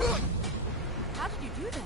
How did you do that?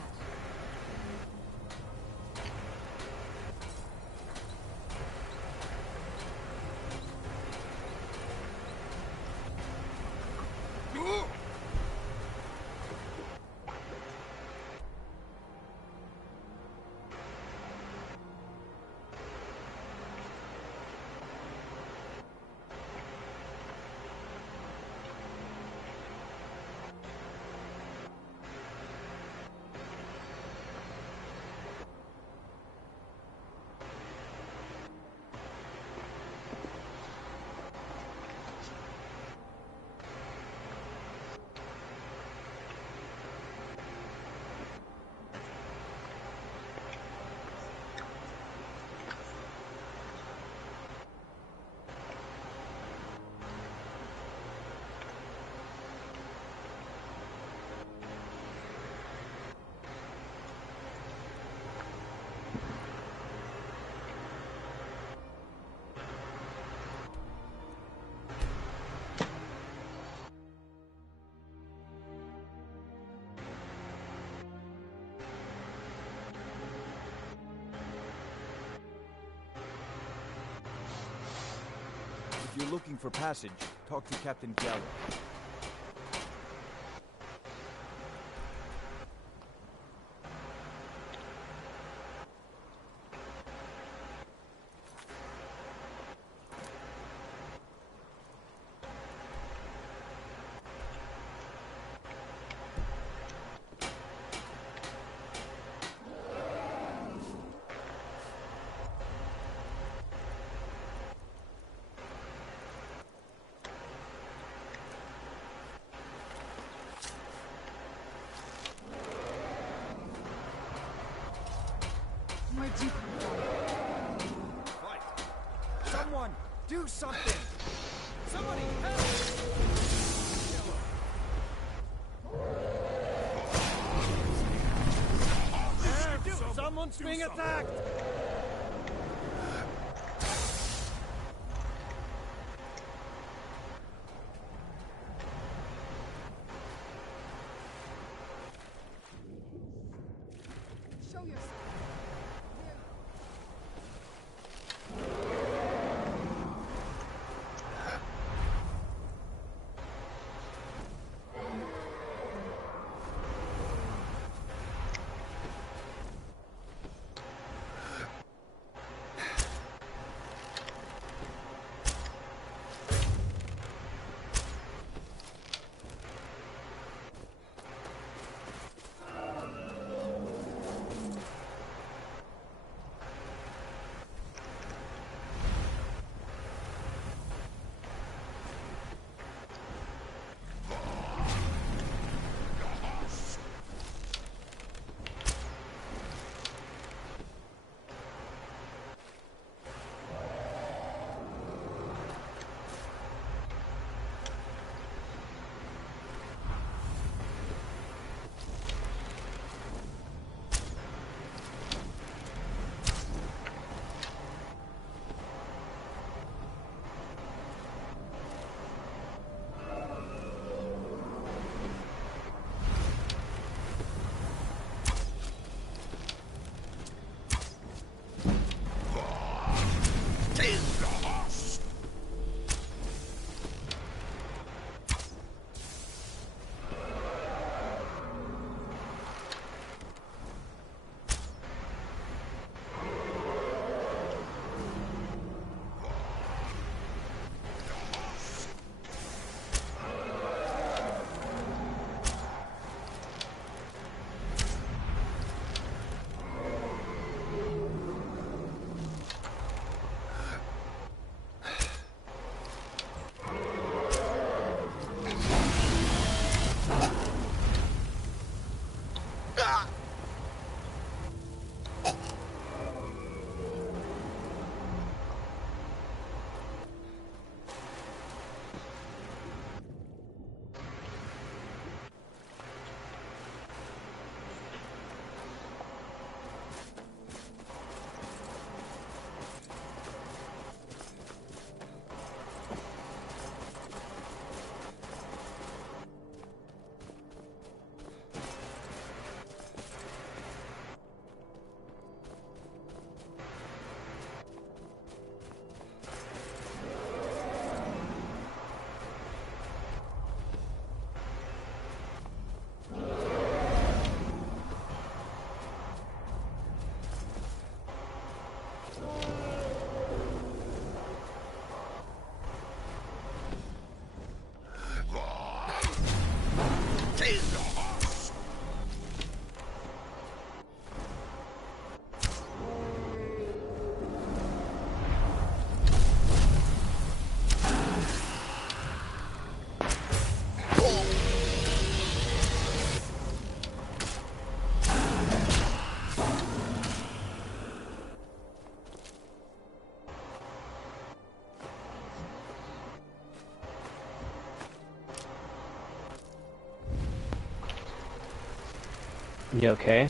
If you're looking for passage, talk to Captain Gallo. Where'd you come from? Fight! Someone, do something! Somebody help! Someone's being attacked! Show yourself. You okay?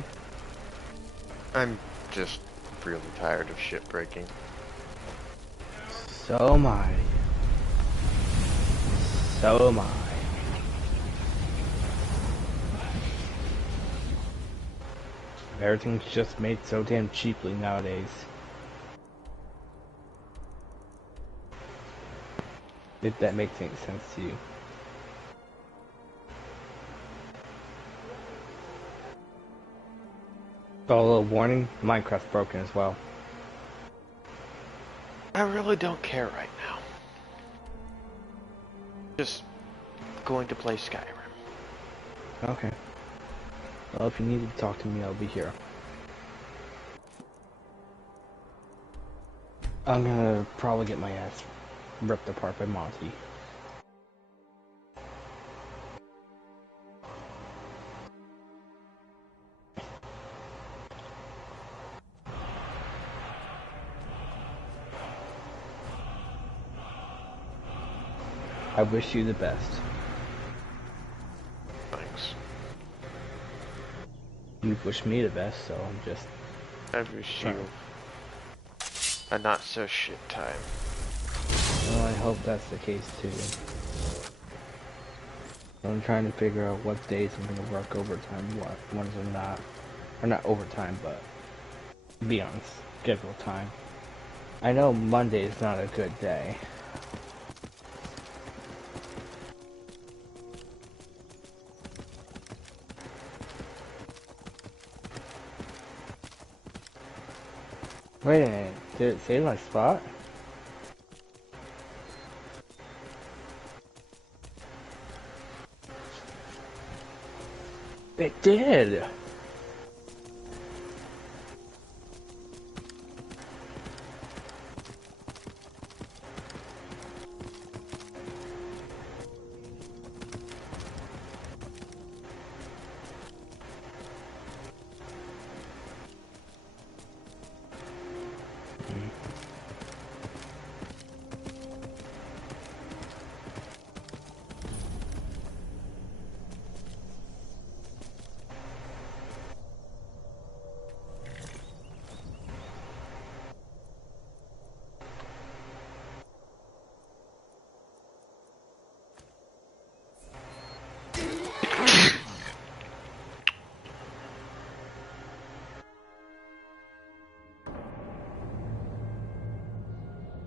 I'm just really tired of shit breaking. So am I. So am I. Everything's just made so damn cheaply nowadays. If that makes any sense to you. Oh, a little warning, Minecraft's broken as well. I really don't care right now. Just going to play Skyrim. Okay. Well, if you need to talk to me, I'll be here. I'm gonna probably get my ass ripped apart by Monty. I wish you the best. Thanks. You wish me the best, so I'm just... I wish you a not so shit time. Well, I hope that's the case too. I'm trying to figure out what days I'm gonna work overtime, what ones are not. Or not overtime, but be on schedule time. I know Monday is not a good day. Wait a minute, did it say my spot? It did!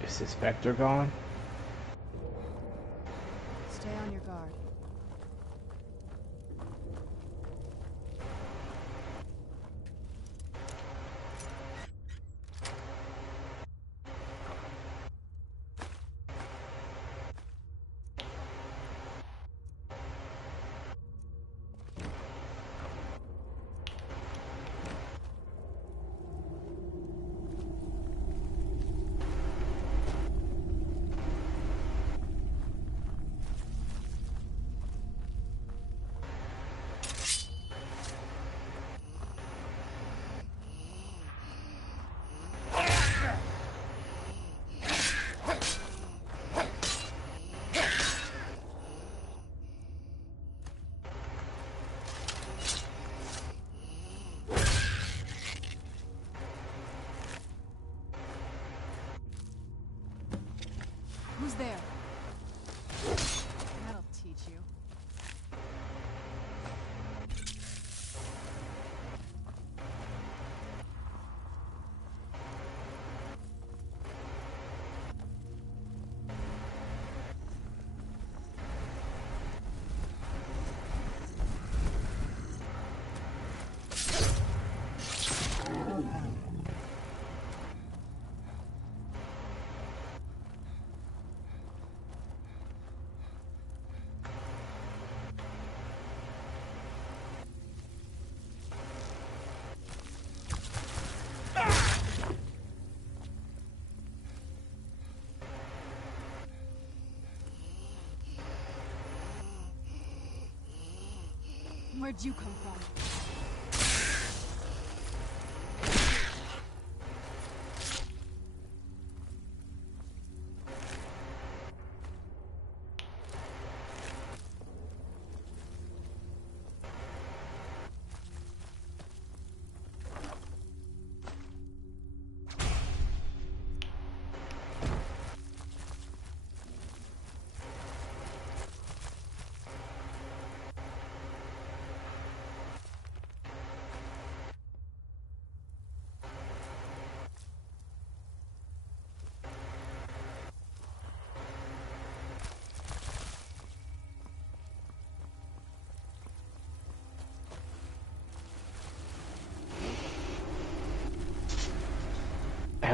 Is this Spectre gone? Stay on your guard. Who's there? That'll teach you. Where'd you come from?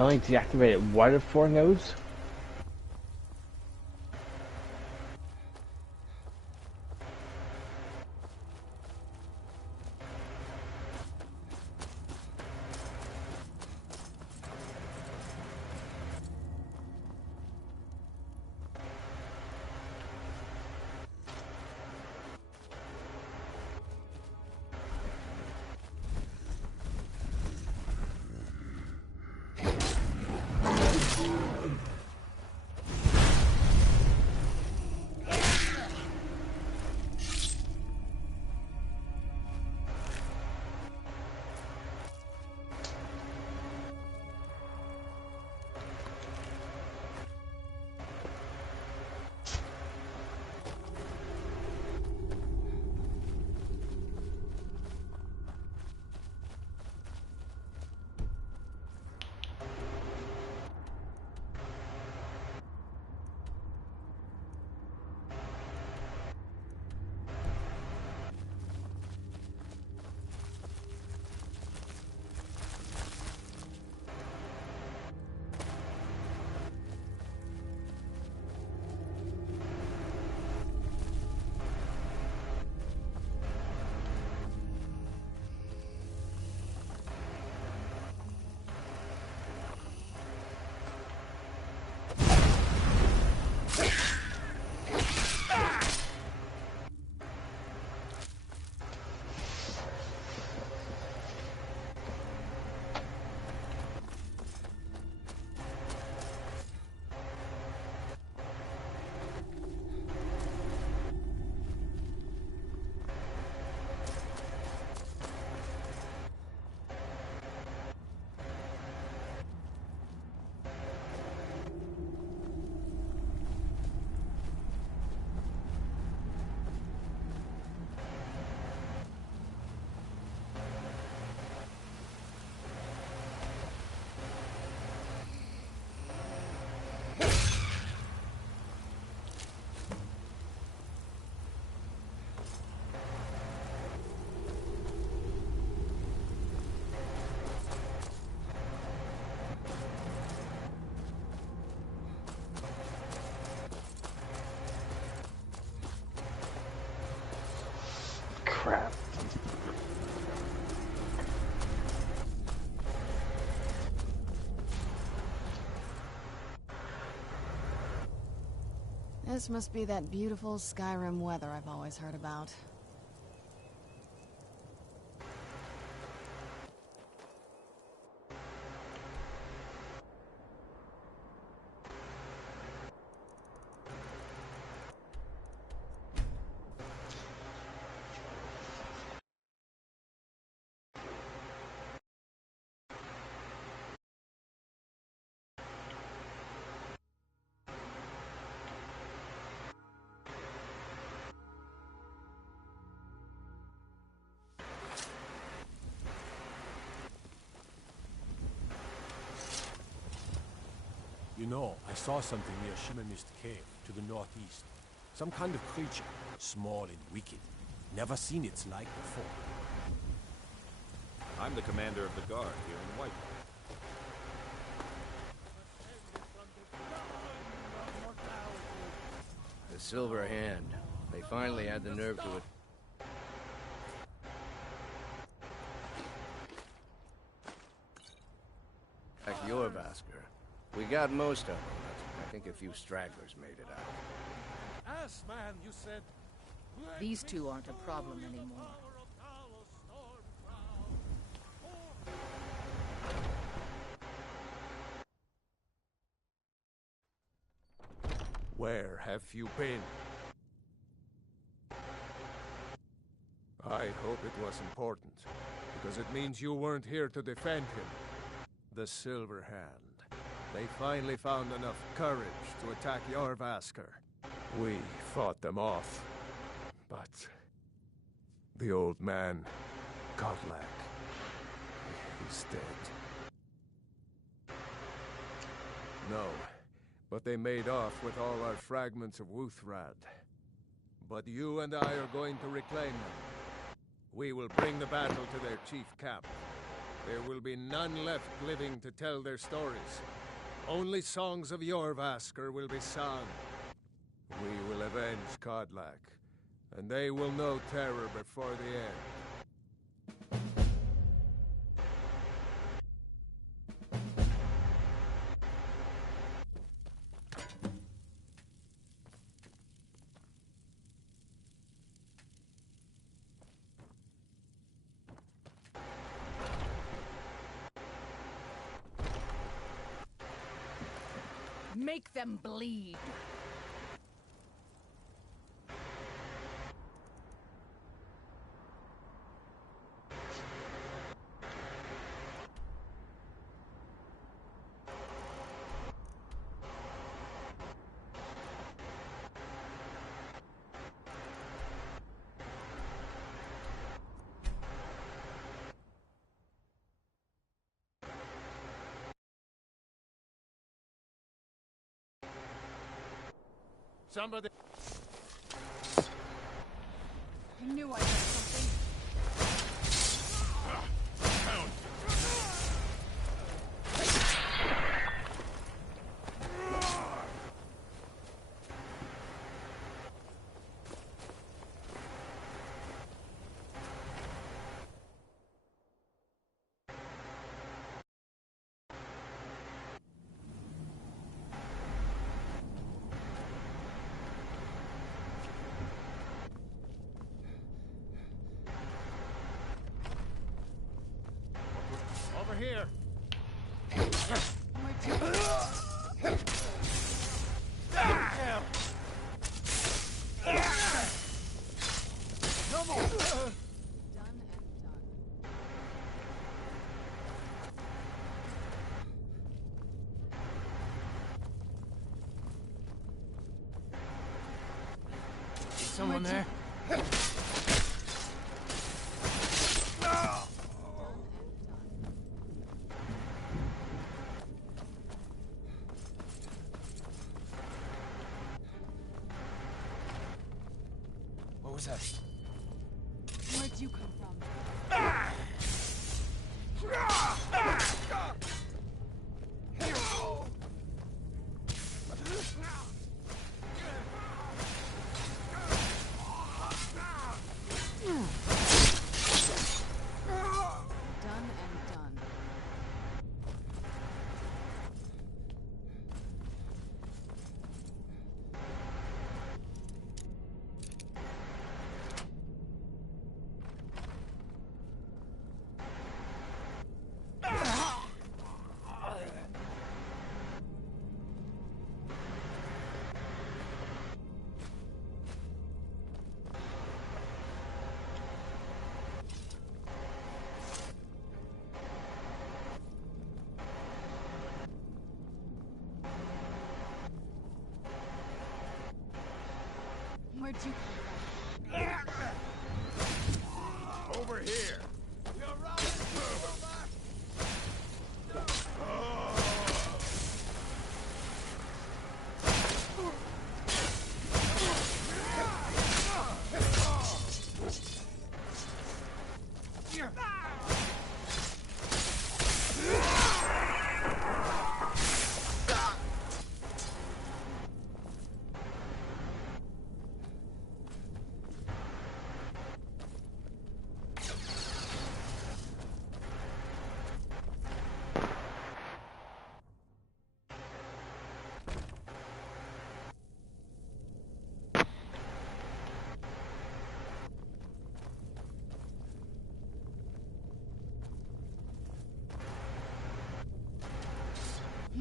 only deactivated one of 4 nodes? Crap. This must be that beautiful Skyrim weather I've always heard about. You know, I saw something near Shimmer Mist Cave, to the northeast. Some kind of creature, small and wicked. Never seen its like before. I'm the commander of the guard here in White. The Silver Hand. They finally had the nerve to it. Like your Vasker. We got most of them. I think a few stragglers made it out. Ass man, you said. These two aren't a problem anymore. Where have you been? I hope it was important, because it means you weren't here to defend him. The Silver Hand. They finally found enough courage to attack Jorvaskr. We fought them off, but the old man, Godlak, he's dead. No, but they made off with all our fragments of Wuthrad. But you and I are going to reclaim them. We will bring the battle to their chief camp. There will be none left living to tell their stories. Only songs of Jorvaskr will be sung. We will avenge Kodlak, and they will know terror before the end. Make them bleed. Somebody... I knew I had something. Over here! No more! Done and done. Someone there? What was that? Where'd you come from? Done and done. Where'd you come from? Over here!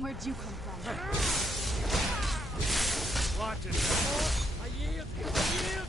Where'd you come from? Watch it! I yield! I yield!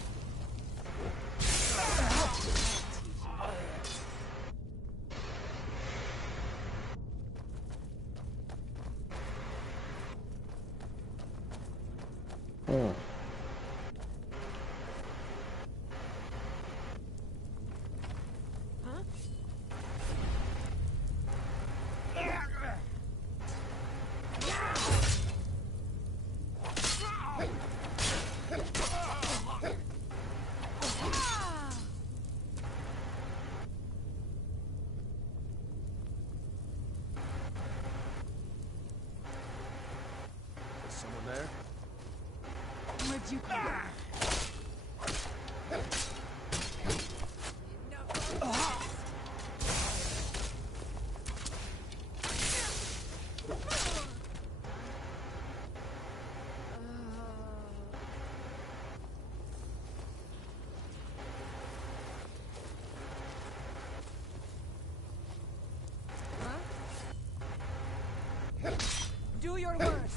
Do your worst.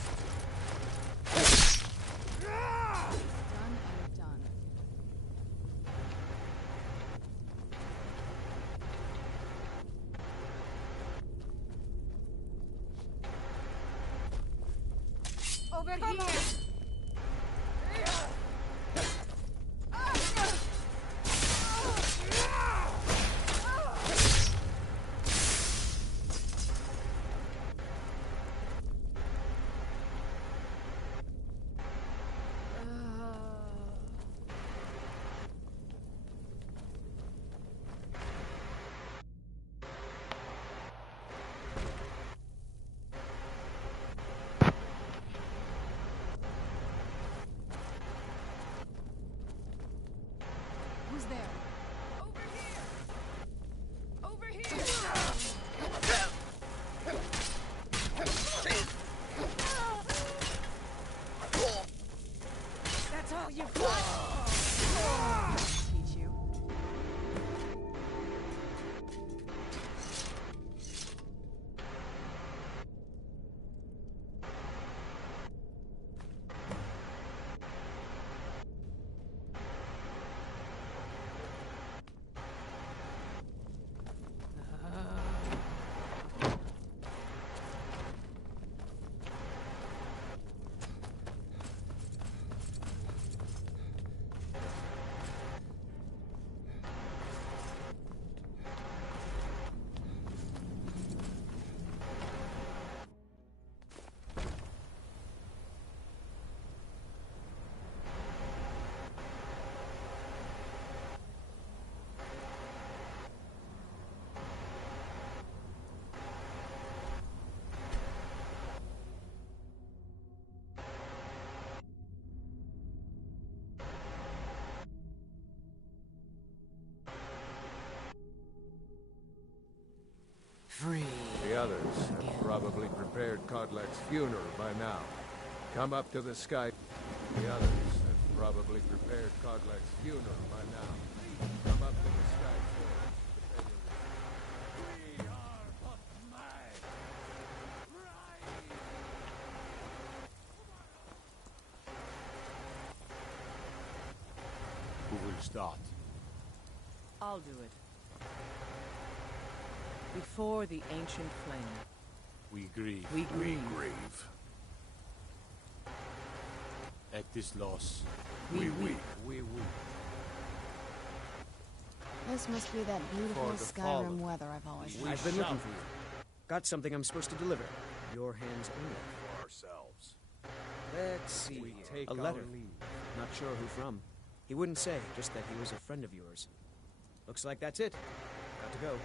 Done and done. Over here. Who's there? Over here. Over here. That's all you've got. Teach you. Free. The others have probably prepared Kodlak's funeral by now. Come up to the sky. The others have probably prepared Kodlak's funeral by now. Come up to the sky. We are but mine. Who will start? I'll do it. Before the ancient flame, We grieve. we grieve. At this loss. We weep. We weep. This must be that beautiful For the Skyrim fallen. weather I've always wanted. I've been looking for you. Got something I'm supposed to deliver. Your hands only. For ourselves. Let's see. We here. take A letter. our leave. Not sure who from. He wouldn't say, just that he was a friend of yours. Looks like that's it. Got to go.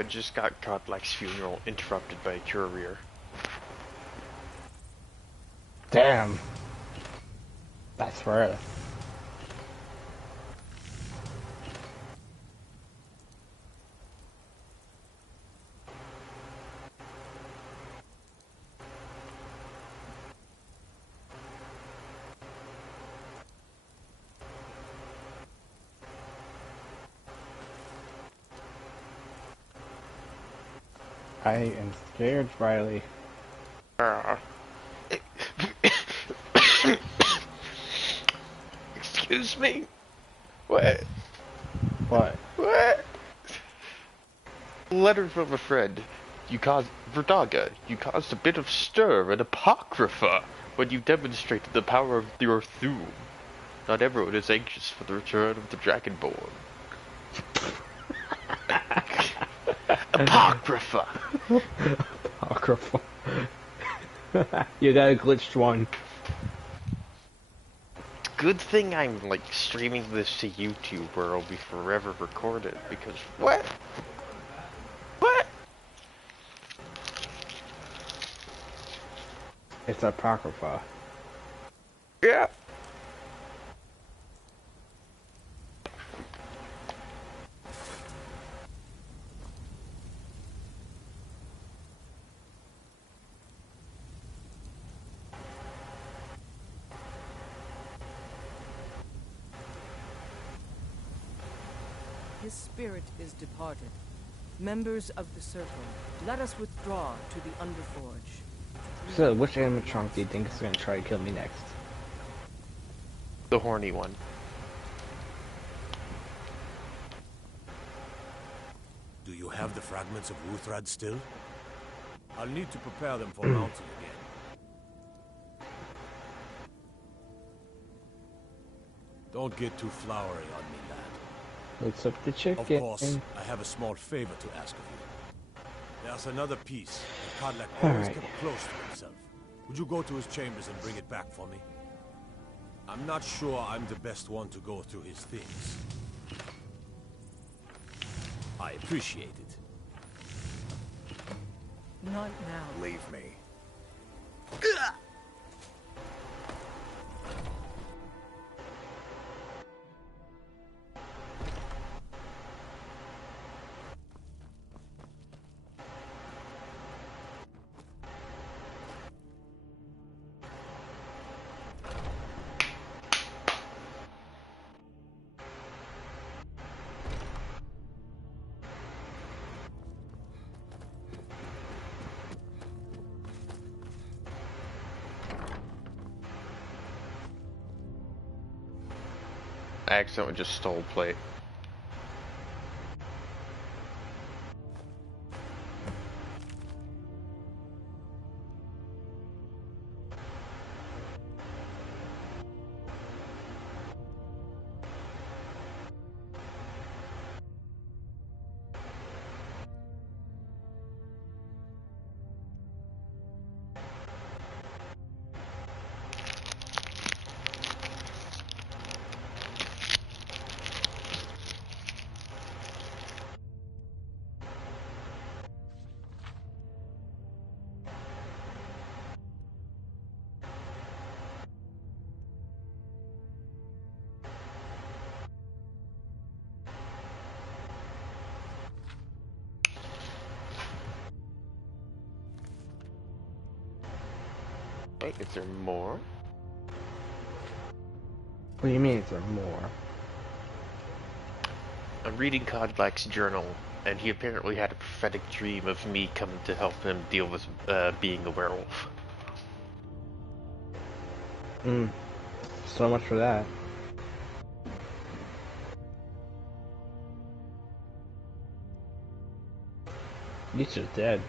I just got Godlike's funeral interrupted by a courier. Damn. That's rare. I am scared, Riley. Excuse me? What? What? What? Letter from a friend. Verdaga, you caused a bit of stir and apocrypha when you demonstrated the power of your Thum. Not everyone is anxious for the return of the Dragonborn. Apocrypha! Apocryphal. You got a glitched one. Good thing I'm, like, streaming this to YouTube where it'll be forever recorded, because what? What? It's Apocrypha. Yeah. His spirit is departed. Members of the Circle, let us withdraw to the Underforge. So, which animatronic do you think is gonna try to kill me next? The horny one. Do you have the fragments of Wuthrad still? I'll need to prepare them for mounting again. Don't get too flowery on me, lad. What's up the chicken? Of course, I have a small favor to ask of you. There's another piece that Kodlak always Alright. kept close to himself. Would you go to his chambers and bring it back for me? I'm not sure I'm the best one to go through his things. I appreciate it. Not now. Leave me. I accidentally just stole plate. Wait, is there more? What do you mean is there more? I'm reading Kodlak's journal, and he apparently had a prophetic dream of me coming to help him deal with being a werewolf. So much for that. He's just dead.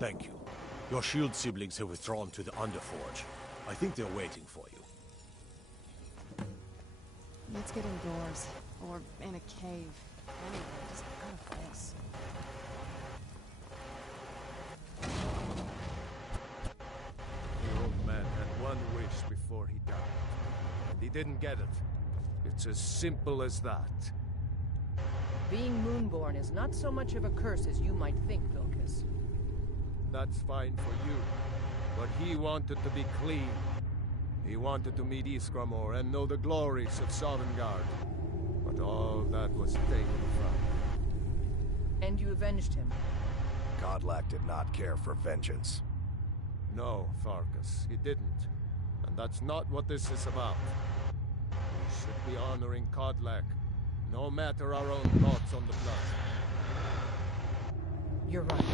Thank you. Your shield siblings have withdrawn to the Underforge. I think they're waiting for you. Let's get indoors. Or in a cave. Anyway, just out of place. The old man had one wish before he died. And he didn't get it. It's as simple as that. Being Moonborn is not so much of a curse as you might think, Vilcus. That's fine for you. But he wanted to be clean. He wanted to meet Iskramor and know the glories of Sovngarde. But all that was taken from him. And you avenged him. Godlack did not care for vengeance. No, Farkas, he didn't. And that's not what this is about. We should be honoring Kodlak, no matter our own thoughts on the blood. You're right.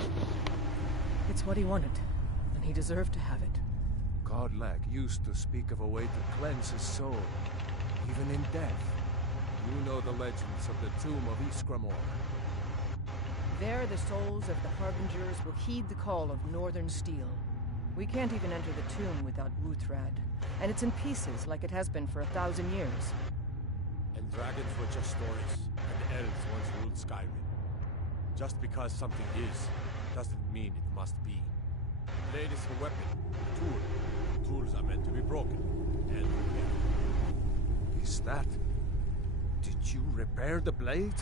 It's what he wanted, and he deserved to have it. Kodlak used to speak of a way to cleanse his soul, even in death. You know the legends of the tomb of Iskramor. There, the souls of the Harbingers will heed the call of Northern Steel. We can't even enter the tomb without Wuthrad, and it's in pieces like it has been for 1,000 years. And dragons were just stories, and elves once ruled Skyrim. Just because something is, doesn't mean it must be. The blade is a weapon, a tool. Tools are meant to be broken, and repaired. Is that... Did you repair the blade?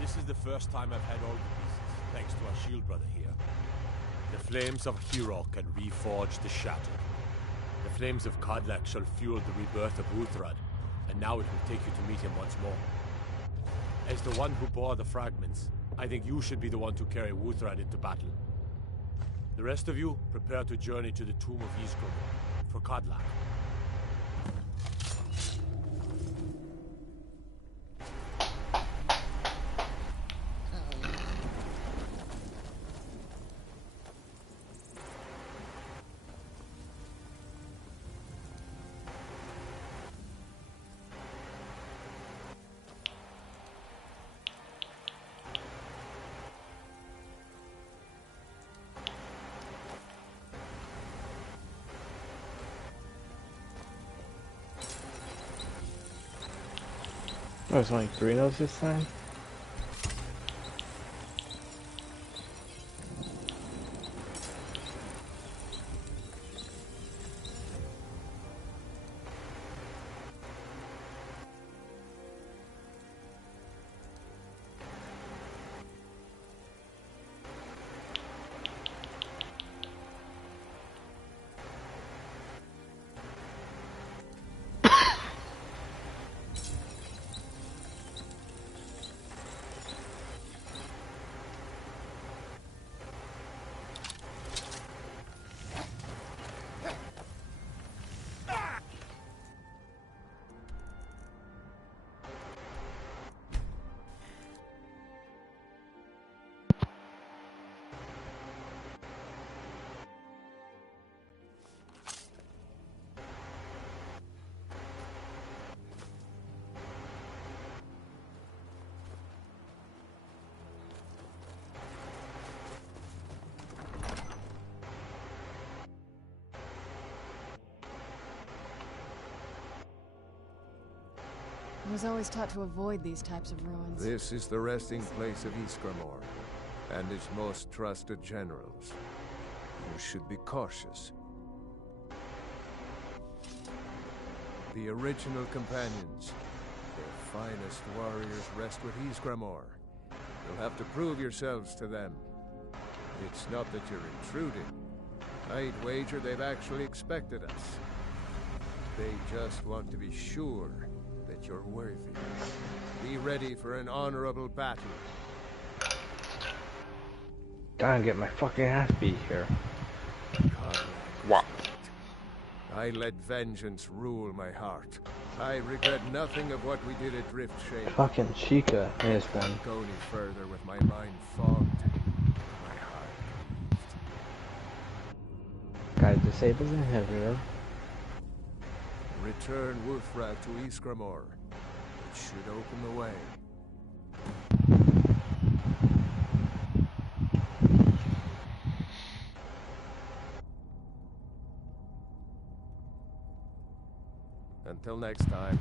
This is the first time I've had all the pieces, thanks to our shield brother here. The flames of Hero can reforge the Shattered. The flames of Kodlak shall fuel the rebirth of Wuthrad, and now it will take you to meet him once more. As the one who bore the fragments, I think you should be the one to carry Wuthrad into battle. The rest of you, prepare to journey to the tomb of Iskramor for Kodlak. Oh, there's only 3 of those this time? I was always taught to avoid these types of ruins. This is the resting place of Iskramor, and its most trusted generals. You should be cautious. The original companions, their finest warriors, rest with Iskramor. You'll have to prove yourselves to them. It's not that you're intruding. I'd wager they've actually expected us. They just want to be sure that you're worthy. Be ready for an honorable battle. Gotta get my fucking ass beat here. What? I let vengeance rule my heart. I regret nothing of what we did at Rift Shade. Fucking Chica is I done. can't go any further with my mind fogged. My heart grieved. Gotta disable the inhibitor. Return Wuthrad to Iskramor. It should open the way. Until next time.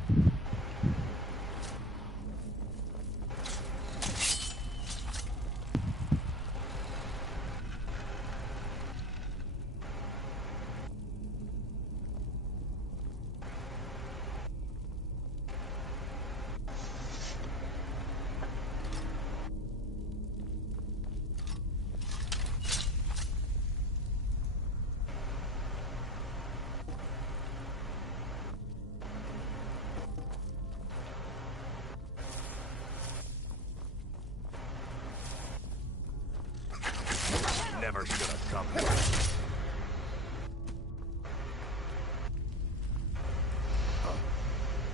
Never should have come.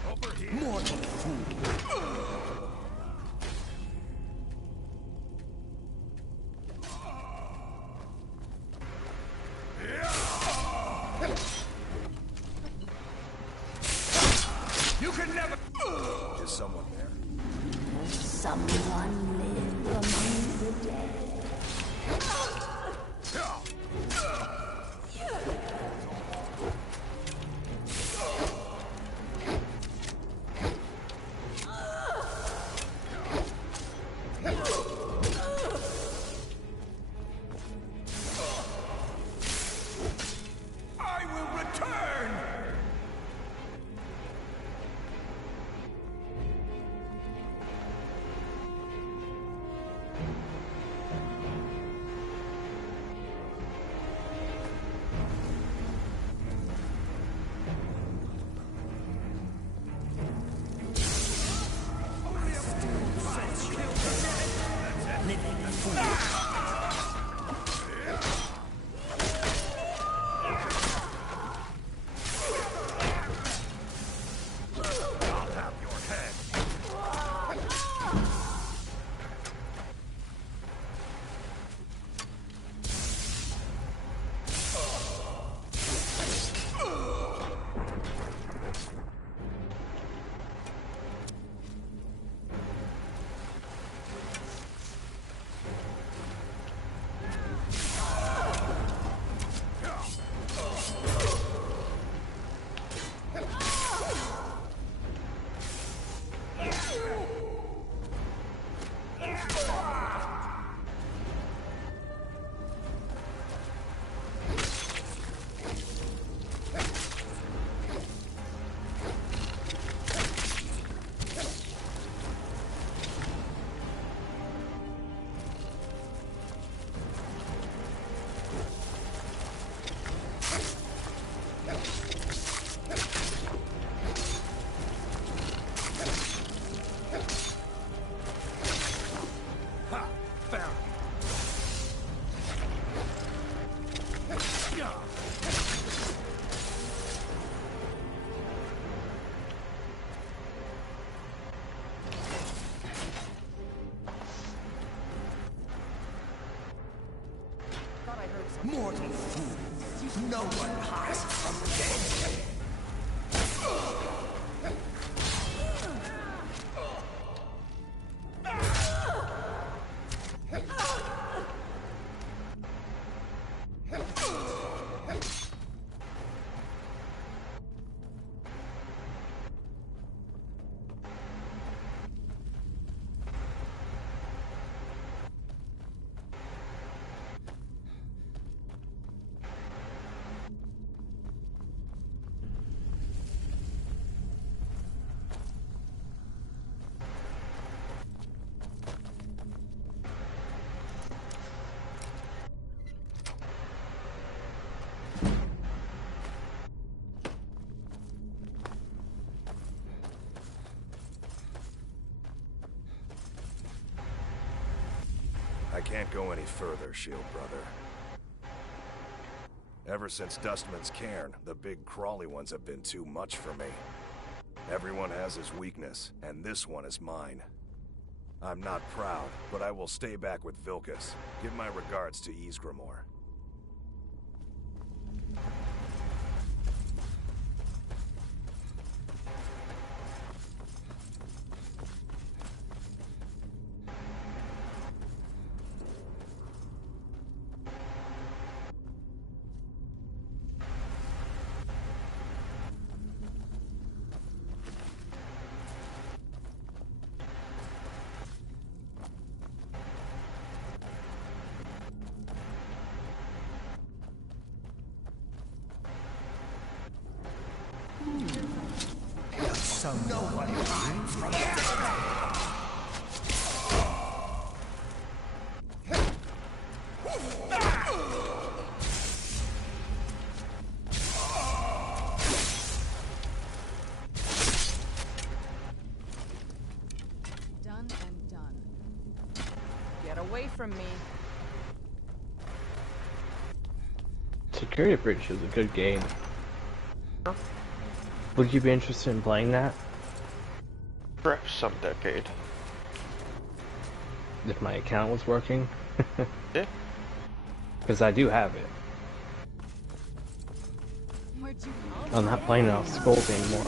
Over here. Mortal fool. You can never. Is someone there? Someone live among the dead. I will return! Mortal fool! No one hides from death! I can't go any further, Shield Brother. Ever since Dustman's cairn, the big crawly ones have been too much for me. Everyone has his weakness, and this one is mine. I'm not proud, but I will stay back with Vilkas. Give my regards to Ysgramor. Nobody hides from the Done and done. Get away from me. Security Breach is a good game. Would you be interested in playing that? Perhaps some decade. If my account was working? Yeah. Because I do have it. Where'd you I'm not playing it off Skulls anymore.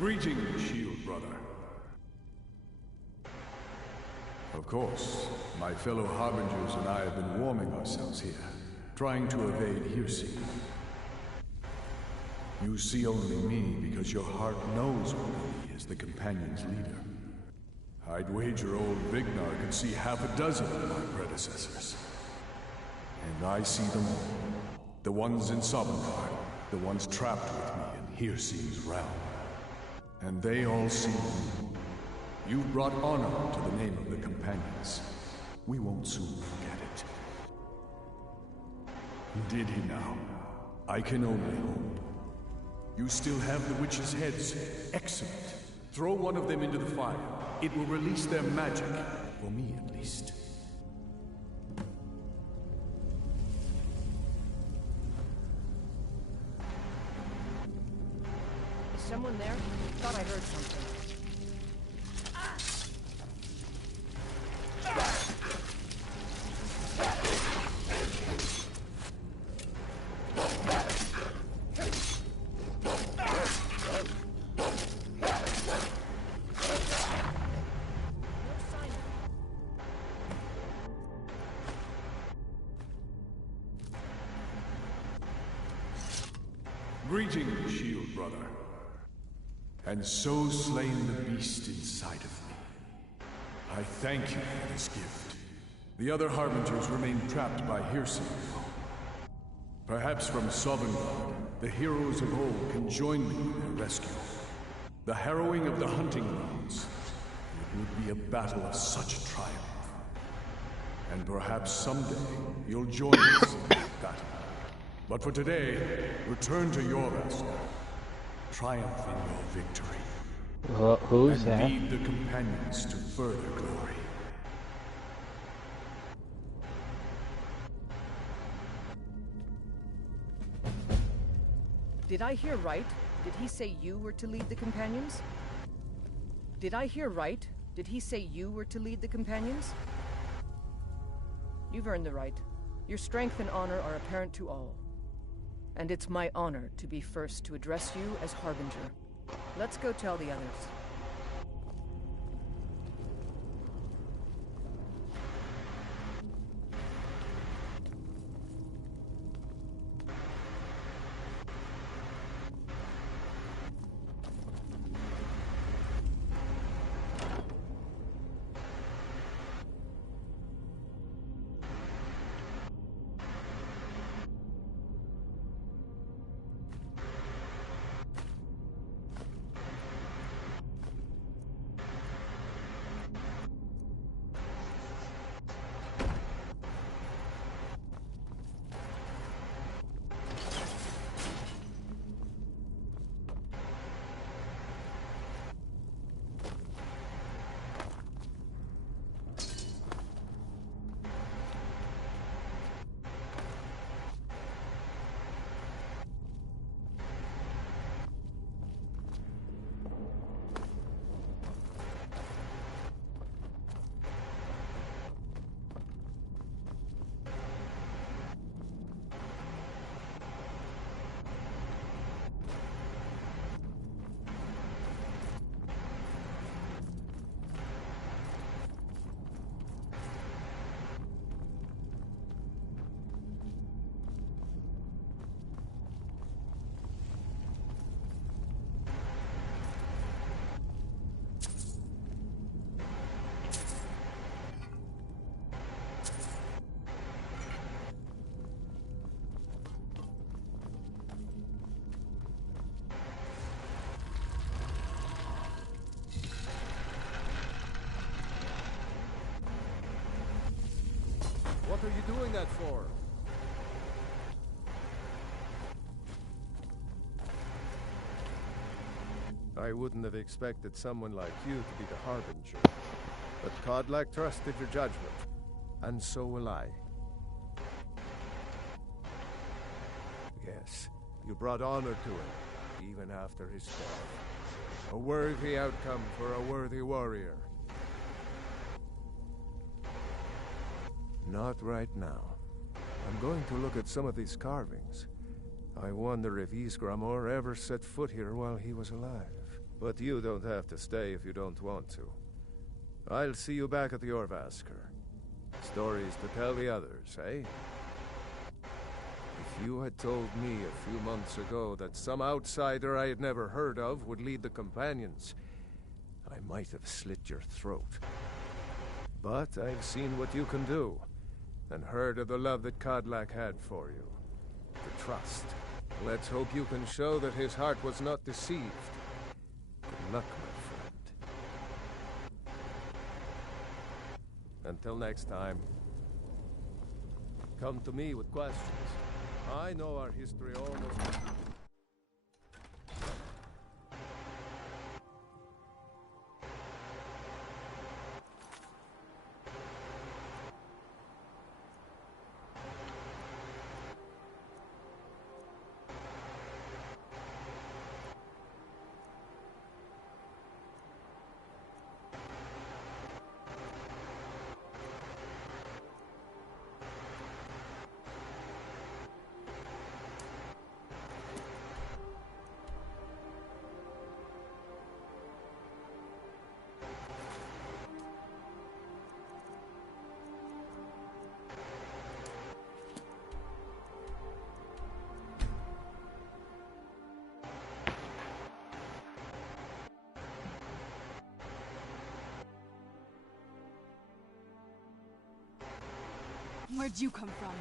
Greetings, Shield Brother. Of course, my fellow Harbingers and I have been warming ourselves here, trying to evade hearsay. You see only me because your heart knows me as the Companion's leader. I'd wager old Vignar could see half a dozen of my predecessors. And I see them all. The ones in Sovngarde, the ones trapped with me in Hearse's realm. And they all see you. You've brought honor to the name of the Companions. We won't soon forget it. Did he now? I can only hope. You still have the witches' heads. Excellent. Throw one of them into the fire. It will release their magic. For me, at least. Is someone there? Thought I heard something. Greetings, Shield Brother. And so slain the beast inside of me. I thank you for this gift. The other Harbingers remain trapped by hearsay. Perhaps from Sovngarde, the heroes of old can join me in their rescue. The harrowing of the hunting grounds. It would be a battle of such triumph. And perhaps someday you'll join us in that battle. But for today, return to your master. Triumph in your victory. Who's and that? lead the Companions to further glory. Did I hear right? Did he say you were to lead the Companions? Did I hear right? Did he say you were to lead the Companions? You've earned the right. Your strength and honor are apparent to all. And it's my honor to be first to address you as Harbinger. Let's go tell the others. you doing that for? I wouldn't have expected someone like you to be the Harbinger. But Kodlak trusted your judgment, and so will I. Yes, you brought honor to him, even after his death. A worthy outcome for a worthy warrior. Not right now. I'm going to look at some of these carvings. I wonder if Ysgramor ever set foot here while he was alive. But you don't have to stay if you don't want to. I'll see you back at the Orvasker. Stories to tell the others, eh? If you had told me a few months ago that some outsider I had never heard of would lead the companions, I might have slit your throat. But I've seen what you can do, and heard of the love that Kodlak had for you. The trust. Let's hope you can show that his heart was not deceived. Good luck, my friend. Until next time. Come to me with questions. I know our history almost... Where'd you come from?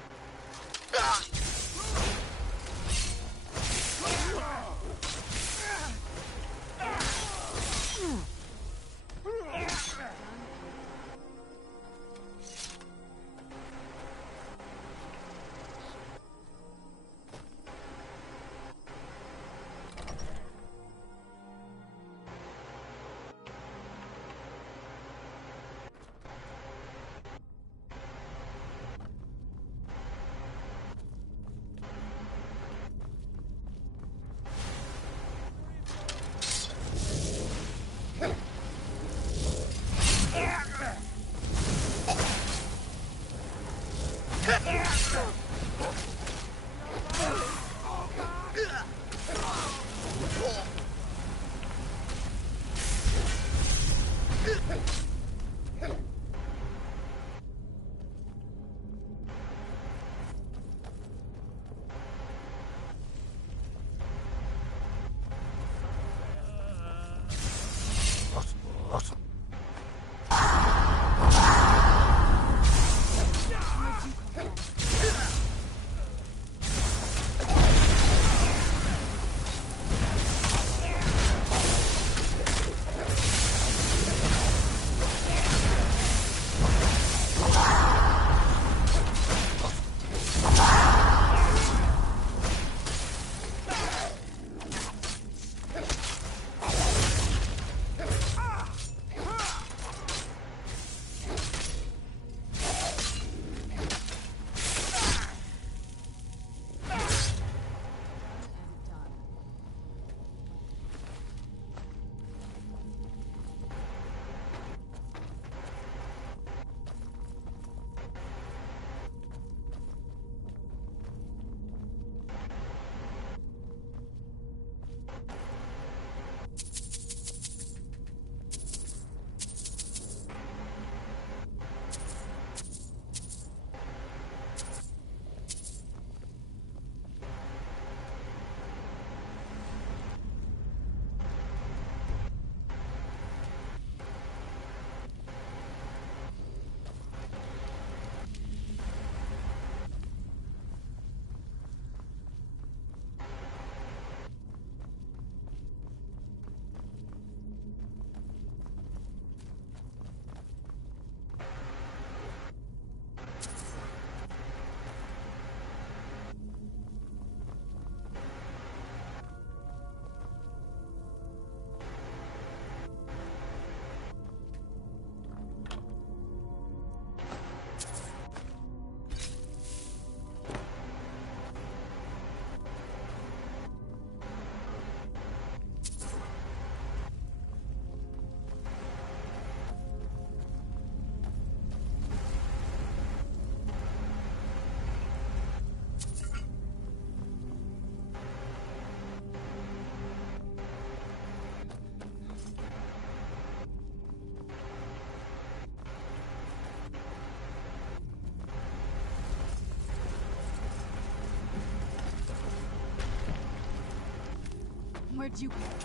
Where'd you come from?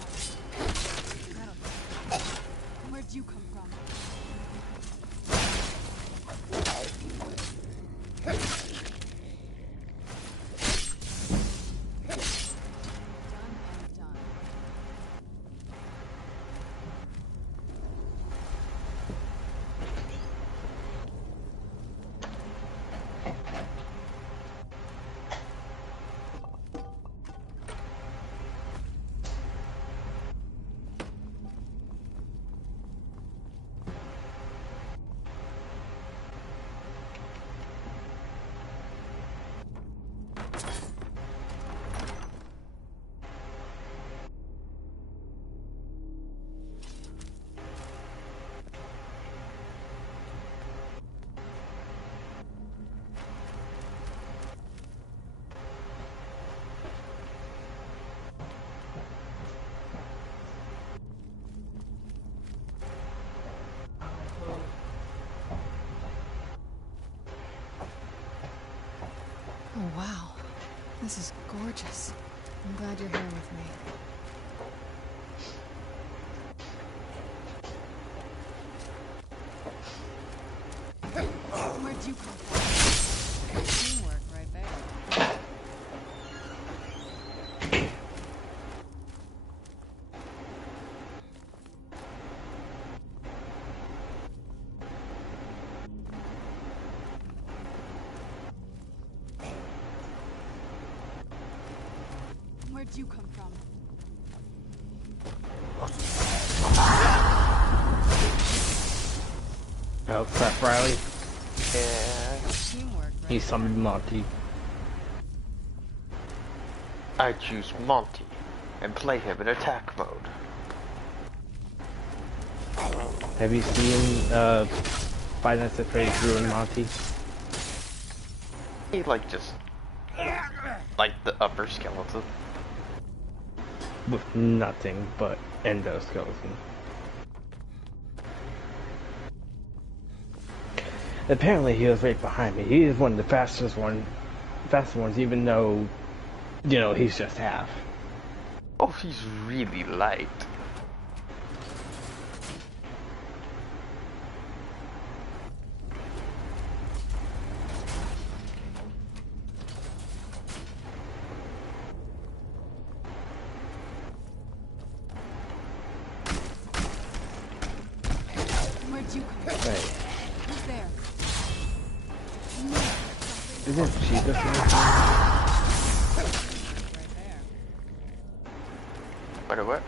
I don't know. Where'd you come from? Done and done. Oh, wow. This is gorgeous. I'm glad you're here with me. Where'd you come from? Teamwork right there. Where'd you come from? Oh crap, Riley. Yeah. Teamwork right He summoned Monty. I choose Monty and play him in attack mode. Have you seen Five Nights at Freddy's Ruin Monty? He like just like the upper skeleton. With nothing but endoskeleton. Apparently he was right behind me. He is one of the fastest ones, even though, you know, he's just half. Oh, he's really light. Where'd you come from? Hey, Who's there? isn't Chica Right there. What?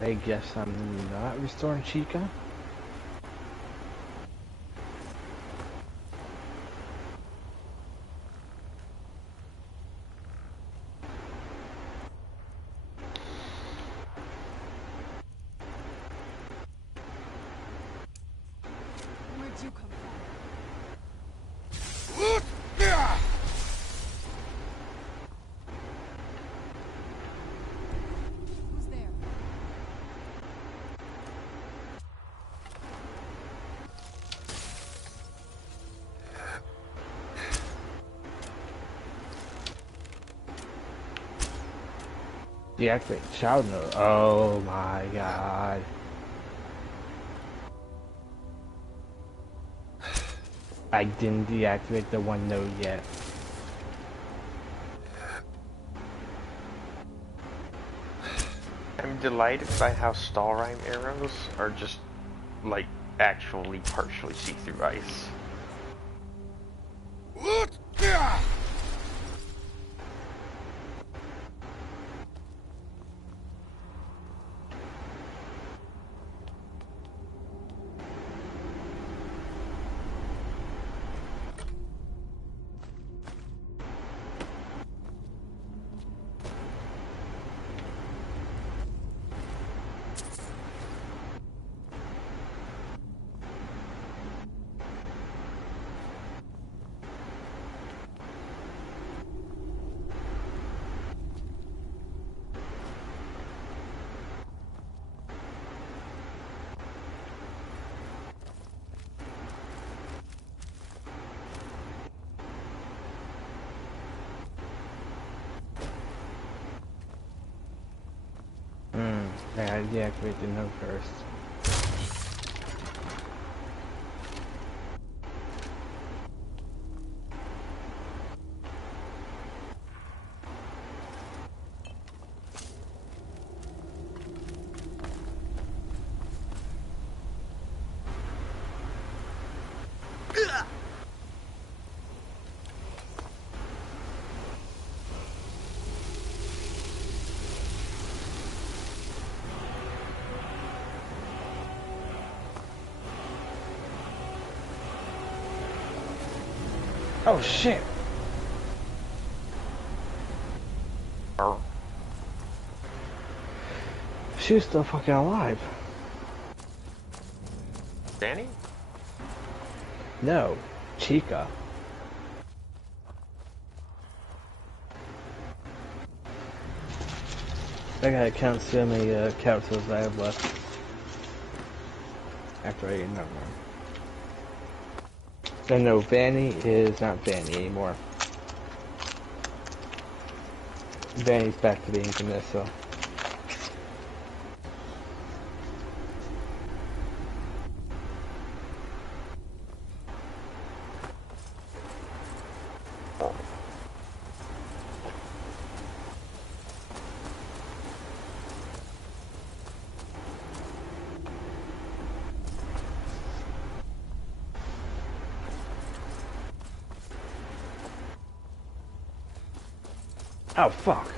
I guess I'm not restoring Chica. Where'd you come from? Who's there? Deactivate child node. Oh my god. I didn't deactivate the one node yet. I'm delighted by how Stalrime arrows are just, like, actually partially see-through ice. I gotta deactivate the node first. Oh shit! She's still fucking alive. Danny? No, Chica. I gotta count how many capsules I have left. After I get another one. I know Vanny is not Vanny anymore. Vanny's back to being Vanessa. Oh fuck.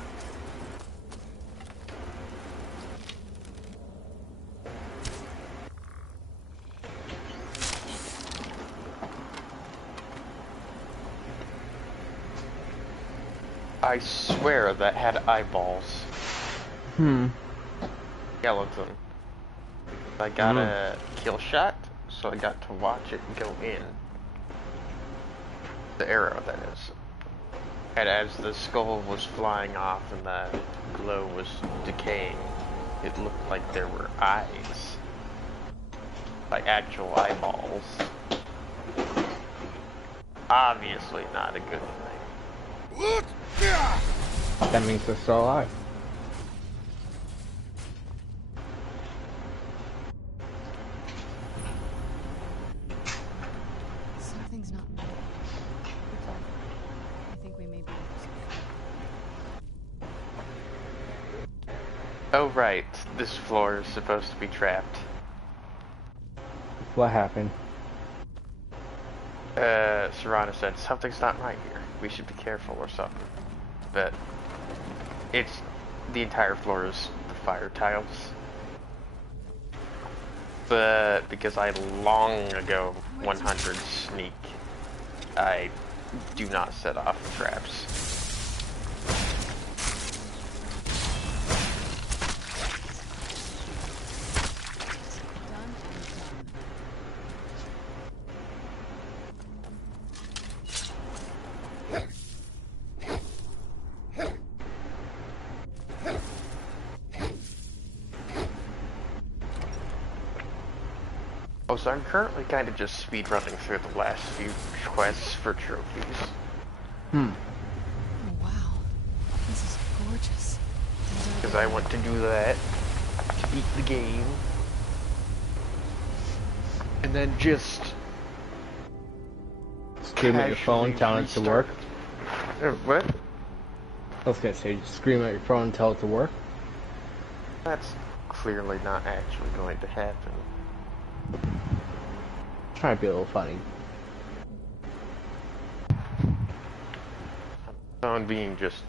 I swear that had eyeballs. Skeleton. I got a kill shot, so I got to watch it go in. The arrow, that is. And as the skull was flying off and the glow was decaying, it looked like there were eyes. Like actual eyeballs. Obviously not a good thing. That means they're still alive. Something's not right. Be careful. I think we may be. Oh right, this floor is supposed to be trapped. What happened? Serrano said, something's not right here. We should be careful or something. But it's the entire floor is the fire tiles. But because I long ago 100 sneak, I do not set off traps. Oh, so I'm currently kind of just speedrunning through the last few quests for trophies. Oh, wow. This is gorgeous. Because I want to do that to beat the game. And then just Scream at your phone, telling it to work. What? I was gonna say, just scream at your phone and tell it to work. That's clearly not actually going to happen. Trying to be a little funny. Phone being just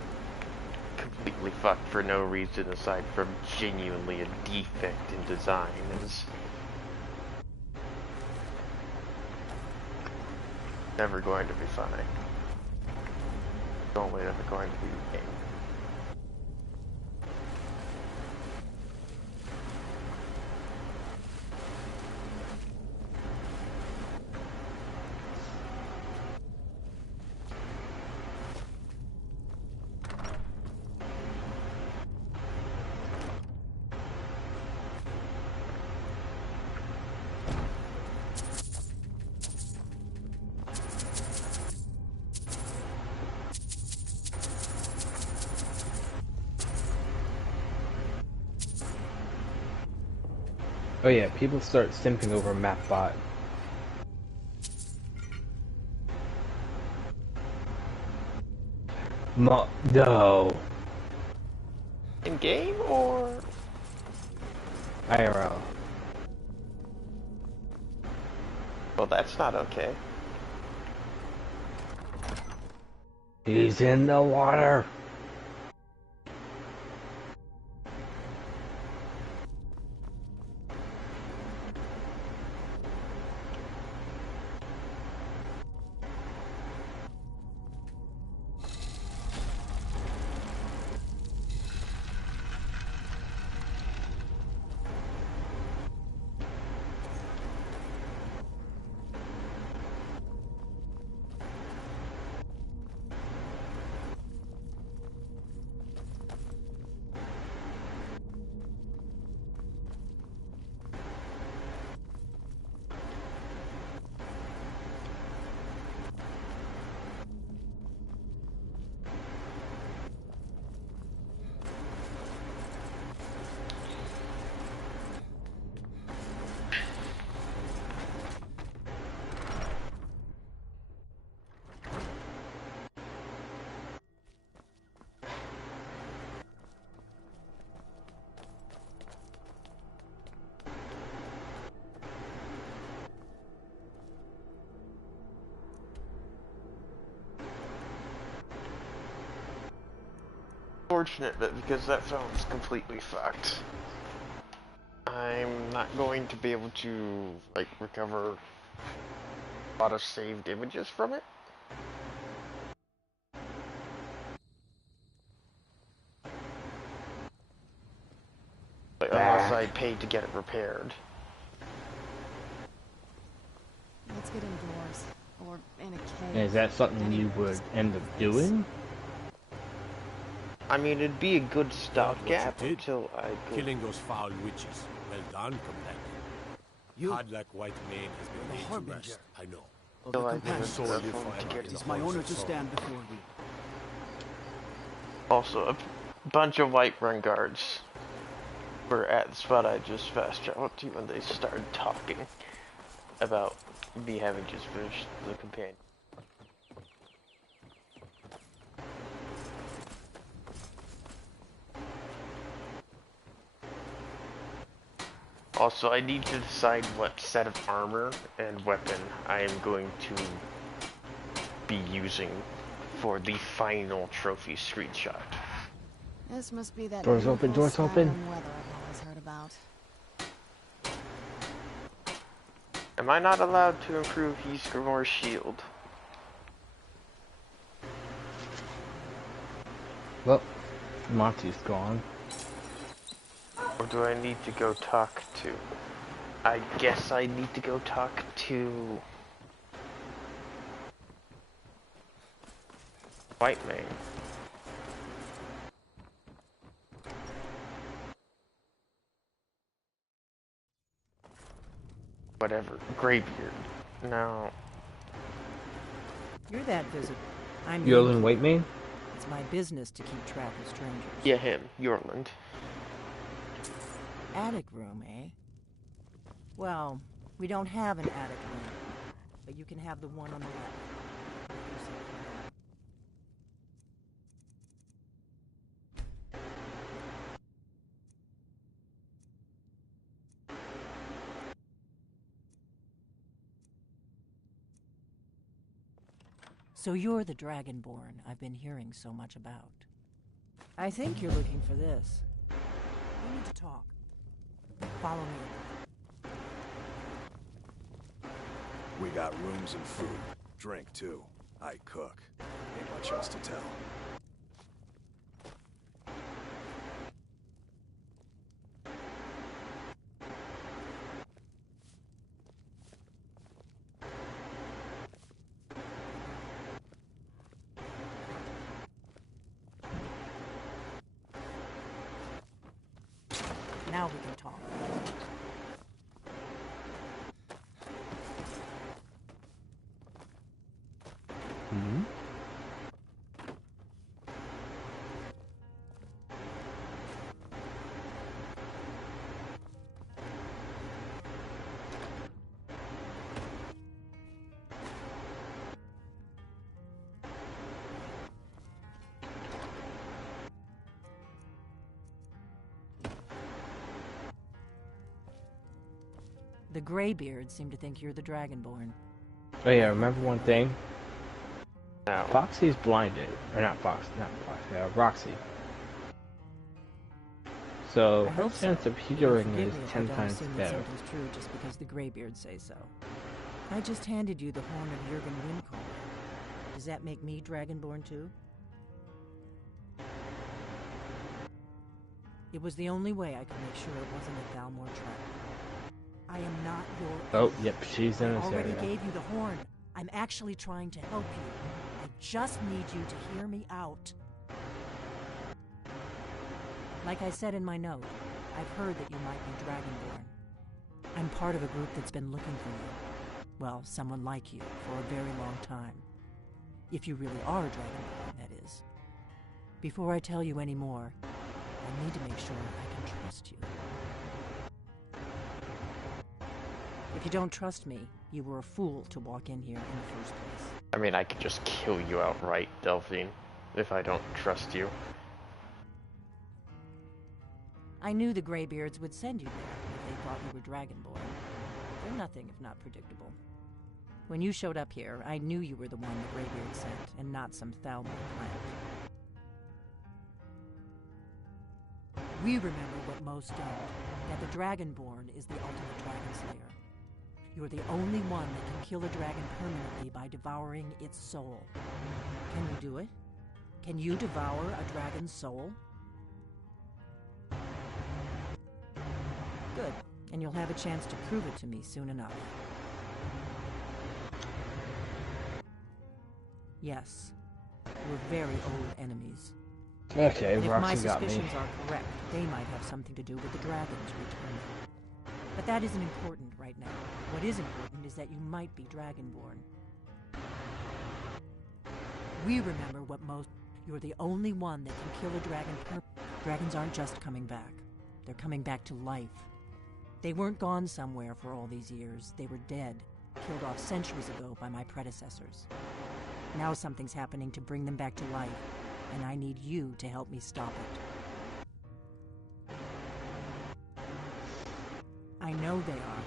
completely fucked for no reason aside from genuinely a defect in design is never going to be funny. It's only ever going to be a game. Oh yeah, people start simping over MapBot. No. In game or IRL. well, that's not okay. He's in the water. Fortunate that because that phone's completely fucked. I'm not going to be able to like recover a lot of saved images from it. Like, unless I paid to get it repaired. Let's get indoors. Or in a cave. Is that something you Anywhere, would just end up place. doing? I mean, it'd be a good What stopgap you did, until I could... killing those foul witches. Well done, companion. You, Hard-like white mane has been the laid to harbinger rest, I know. of So the I companion. didn't Soul you phone to forever get in It is the my halls honor of to sorrow. stand before you. Also, a bunch of Whiterun guards were at the spot I just fast traveled to when they started talking about me having just finished the companion. Also, I need to decide what set of armor and weapon I am going to be using for the final trophy screenshot. This must be that Doors open, beautiful doors open. Skyrim weather I've always heard about. Am I not allowed to improve Ysgrimmor's shield? Well, Monty's gone. Or do I need to go talk to... I guess I need to go talk to... Whitemane. Whatever. Greybeard. No. You're that visitor. I'm Yolan Yankee. Whitemane? It's my business to keep track of strangers. Yeah, him. Yorland. Attic room, eh? Well, we don't have an attic room, but you can have the one on the left. So you're the Dragonborn I've been hearing so much about. I think you're looking for this. We need to talk. Follow me. We got rooms and food. Drink, too. I cook. Ain't much else to tell. Now we can talk. Hmm? The Greybeards seem to think you're the Dragonborn. Oh yeah, remember one thing? Now, Foxy's blinded. Or not Foxy, Roxy. So I her hope so. chance of But hearing forgive is me if I 10 don't times assume that better. something's true just because the Greybeards say so. I just handed you the horn of Jurgen Windcaller. Does that make me Dragonborn too? It was the only way I could make sure it wasn't a Thalmor trap. I am not your Oh, enemy. yep, she's in I this already area. gave you the horn. I'm actually trying to help you. I just need you to hear me out. Like I said in my note, I've heard that you might be Dragonborn. I'm part of a group that's been looking for you. Well, someone like you, for a very long time. If you really are a Dragonborn, that is. Before I tell you any more, I need to make sure I can trust you. If you don't trust me, you were a fool to walk in here in the first place. I mean, I could just kill you outright, Delphine, if I don't trust you. I knew the Greybeards would send you there if they thought you were Dragonborn. They're nothing if not predictable. When you showed up here, I knew you were the one the Greybeards sent, and not some Thalmor plant. We remember what most don't, that the Dragonborn is the ultimate dragon slayer. You're the only one that can kill a dragon permanently by devouring its soul. Can you do it? Can you devour a dragon's soul? Good, and you'll have a chance to prove it to me soon enough. Yes, we're very old enemies. Okay, And if my Roxy got me. suspicions are correct, they might have something to do with the dragons returning. But that isn't important right now. What is important is that you might be Dragonborn. We remember what most... You're the only one that can kill a dragon Dragons aren't just coming back. They're coming back to life. They weren't gone somewhere for all these years. They were dead, killed off centuries ago by my predecessors. Now something's happening to bring them back to life, and I need you to help me stop it. I know they are.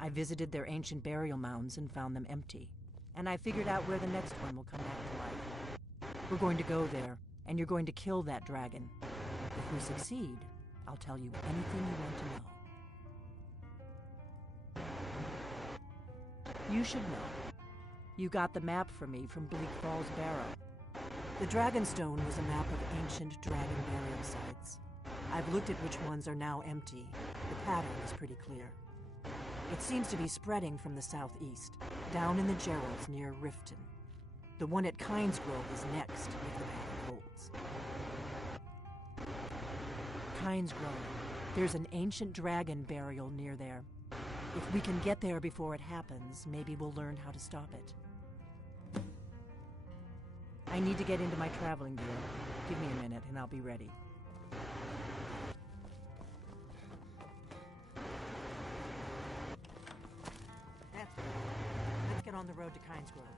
I visited their ancient burial mounds and found them empty. And I figured out where the next one will come back to life. We're going to go there, and you're going to kill that dragon. If we succeed, I'll tell you anything you want to know. You should know. You got the map for me from Bleak Falls Barrow. The Dragonstone was a map of ancient dragon burial sites. I've looked at which ones are now empty. The pattern is pretty clear. It seems to be spreading from the southeast, down in the Geralds near Riften. The one at Kynesgrove is next, if the pattern holds. Kynesgrove. There's an ancient dragon burial near there. If we can get there before it happens, maybe we'll learn how to stop it. I need to get into my traveling gear. Give me a minute and I'll be ready. That's good. Let's get on the road to Kynesgrove.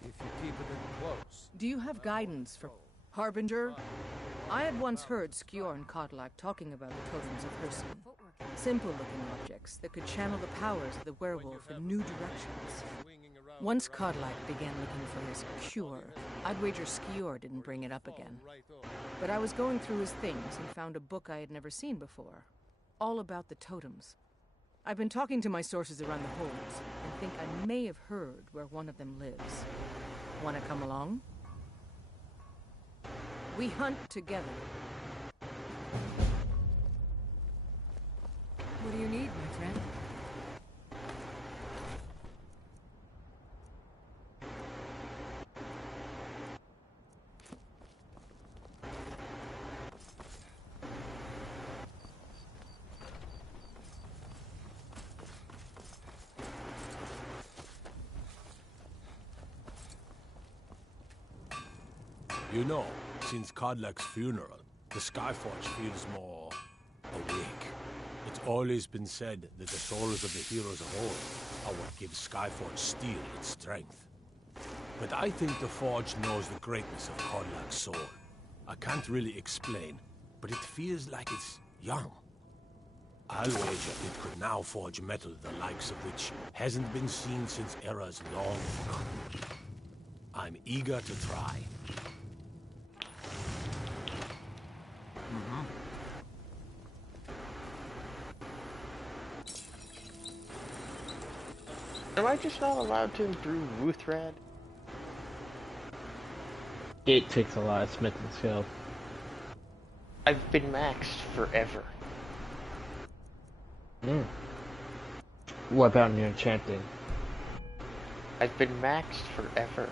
If you keep it in close. Do you have guidance for Harbinger? I had once heard Skjor and Kodlak talking about the totems of Hersen. Simple-looking objects that could channel the powers of the werewolf in new directions. Once Kodlak began looking for his cure, I'd wager Skjor didn't bring it up again. But I was going through his things and found a book I had never seen before, all about the totems. I've been talking to my sources around the holds, and think I may have heard where one of them lives. Want to come along? We hunt together. What do you need, my friend? You know, since Kodlak's funeral, the Skyforge feels more awake. It's always been said that the souls of the heroes of old are what gives Skyforge steel its strength. But I think the Forge knows the greatness of Kodlak's soul. I can't really explain, but it feels like it's young. I'll wager it could now forge metal the likes of which hasn't been seen since eras long forgotten. I'm eager to try. Am I just not allowed to improve Wuthrad? It takes a lot of smithing skill. I've been maxed forever. What about new enchanting? I've been maxed forever.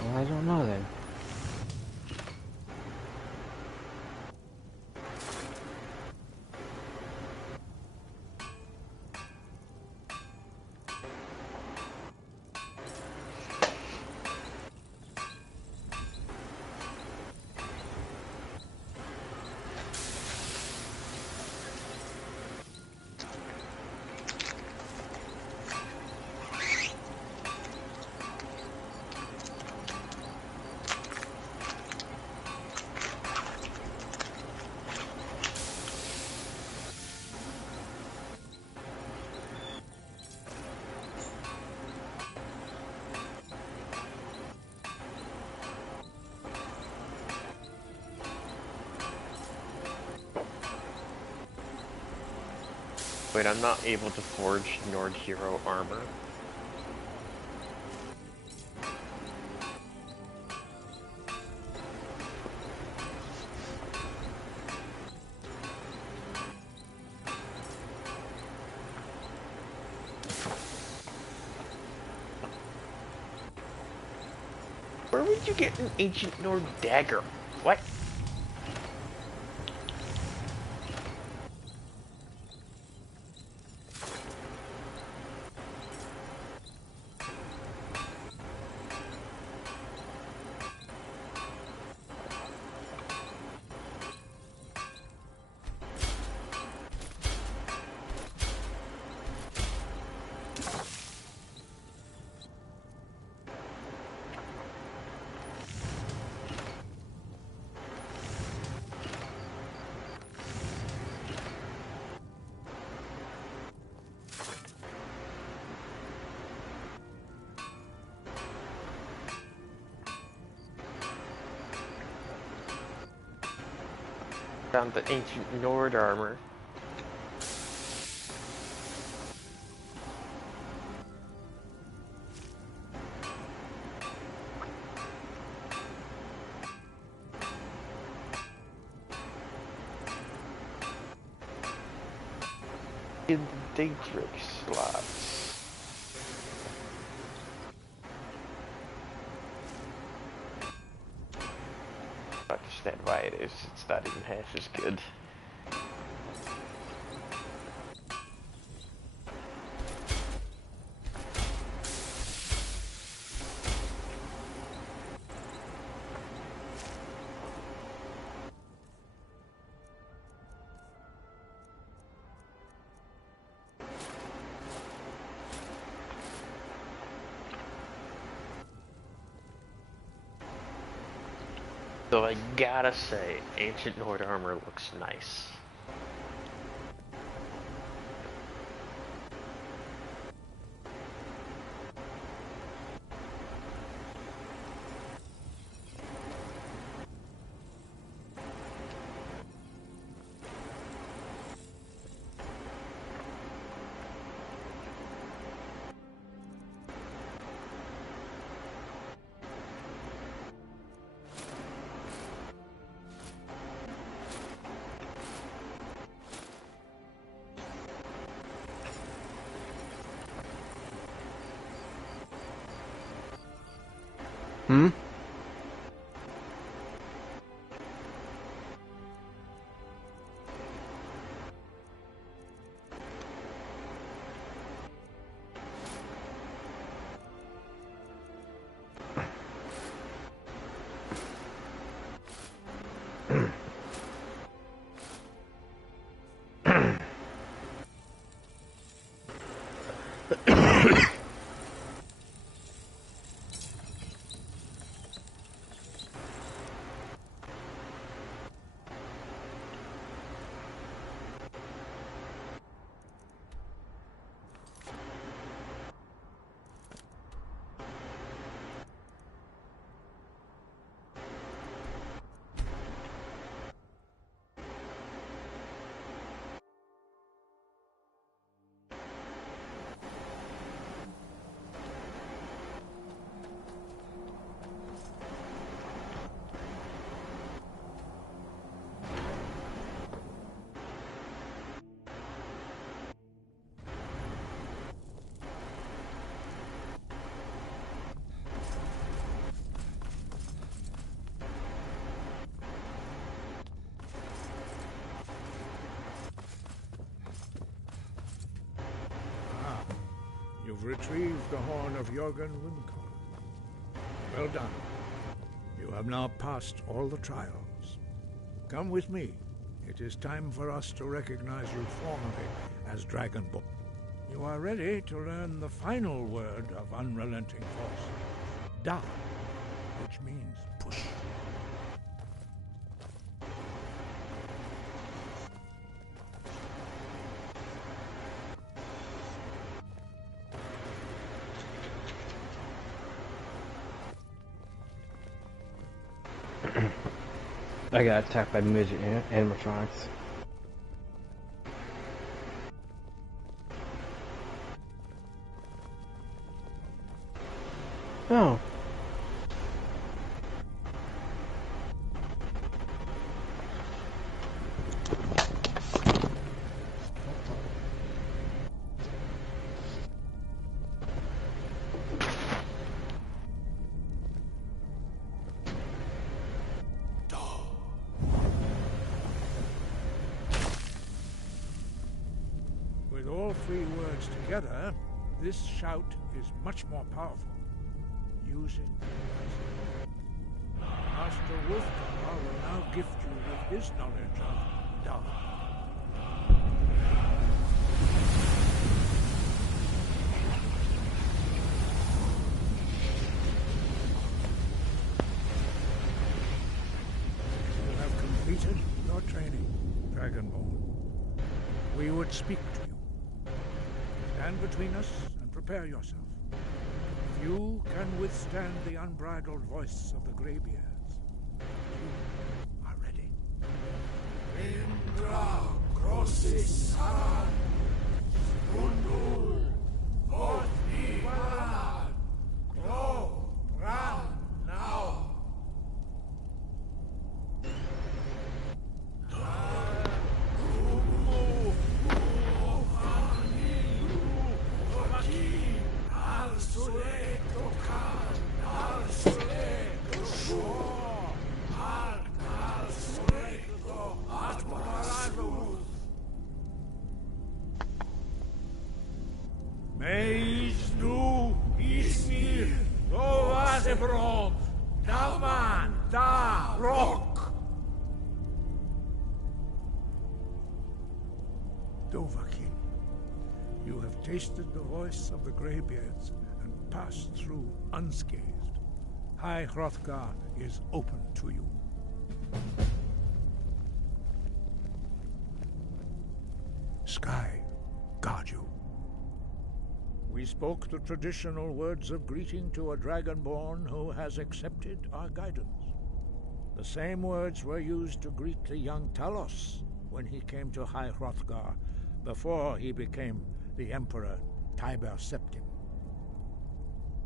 Well, I don't know then. Wait, I'm not able to forge Nord hero armor. Where would you get an ancient Nord dagger? What? Found the ancient Nord armor. In the Daedric slots. I understand why it is. It's not even half as good. So I gotta say, ancient Nord armor looks nice. Hmm? You've retrieved the horn of Jorgen Wimco. Well done. You have now passed all the trials. Come with me. It is time for us to recognize you formally as Dragonborn. You are ready to learn the final word of unrelenting force. Da, which means push. I got attacked by midget animatronics. Oh. With all three words together, this shout is much more powerful. Use it wisely. Master Wolfgar will now gift you with his knowledge of Da. You have completed your training, Dragonborn. We would speak to you. Stand between us and prepare yourself. Few can withstand the unbridled voice of the Greybeards. You are ready. Indra crossis saran, Undul, Orthi Varan, Gro, Ran, now. Meis nu ismir, Dovazebrom, Daman, Da, Rock. Dovahkiin, you have tasted the voice of the Greybeards and passed through unscathed. High Hrothgar is open to you. Sky, guard you. We spoke the traditional words of greeting to a Dragonborn who has accepted our guidance. The same words were used to greet the young Talos when he came to High Hrothgar before he became the Emperor Tiber Septim.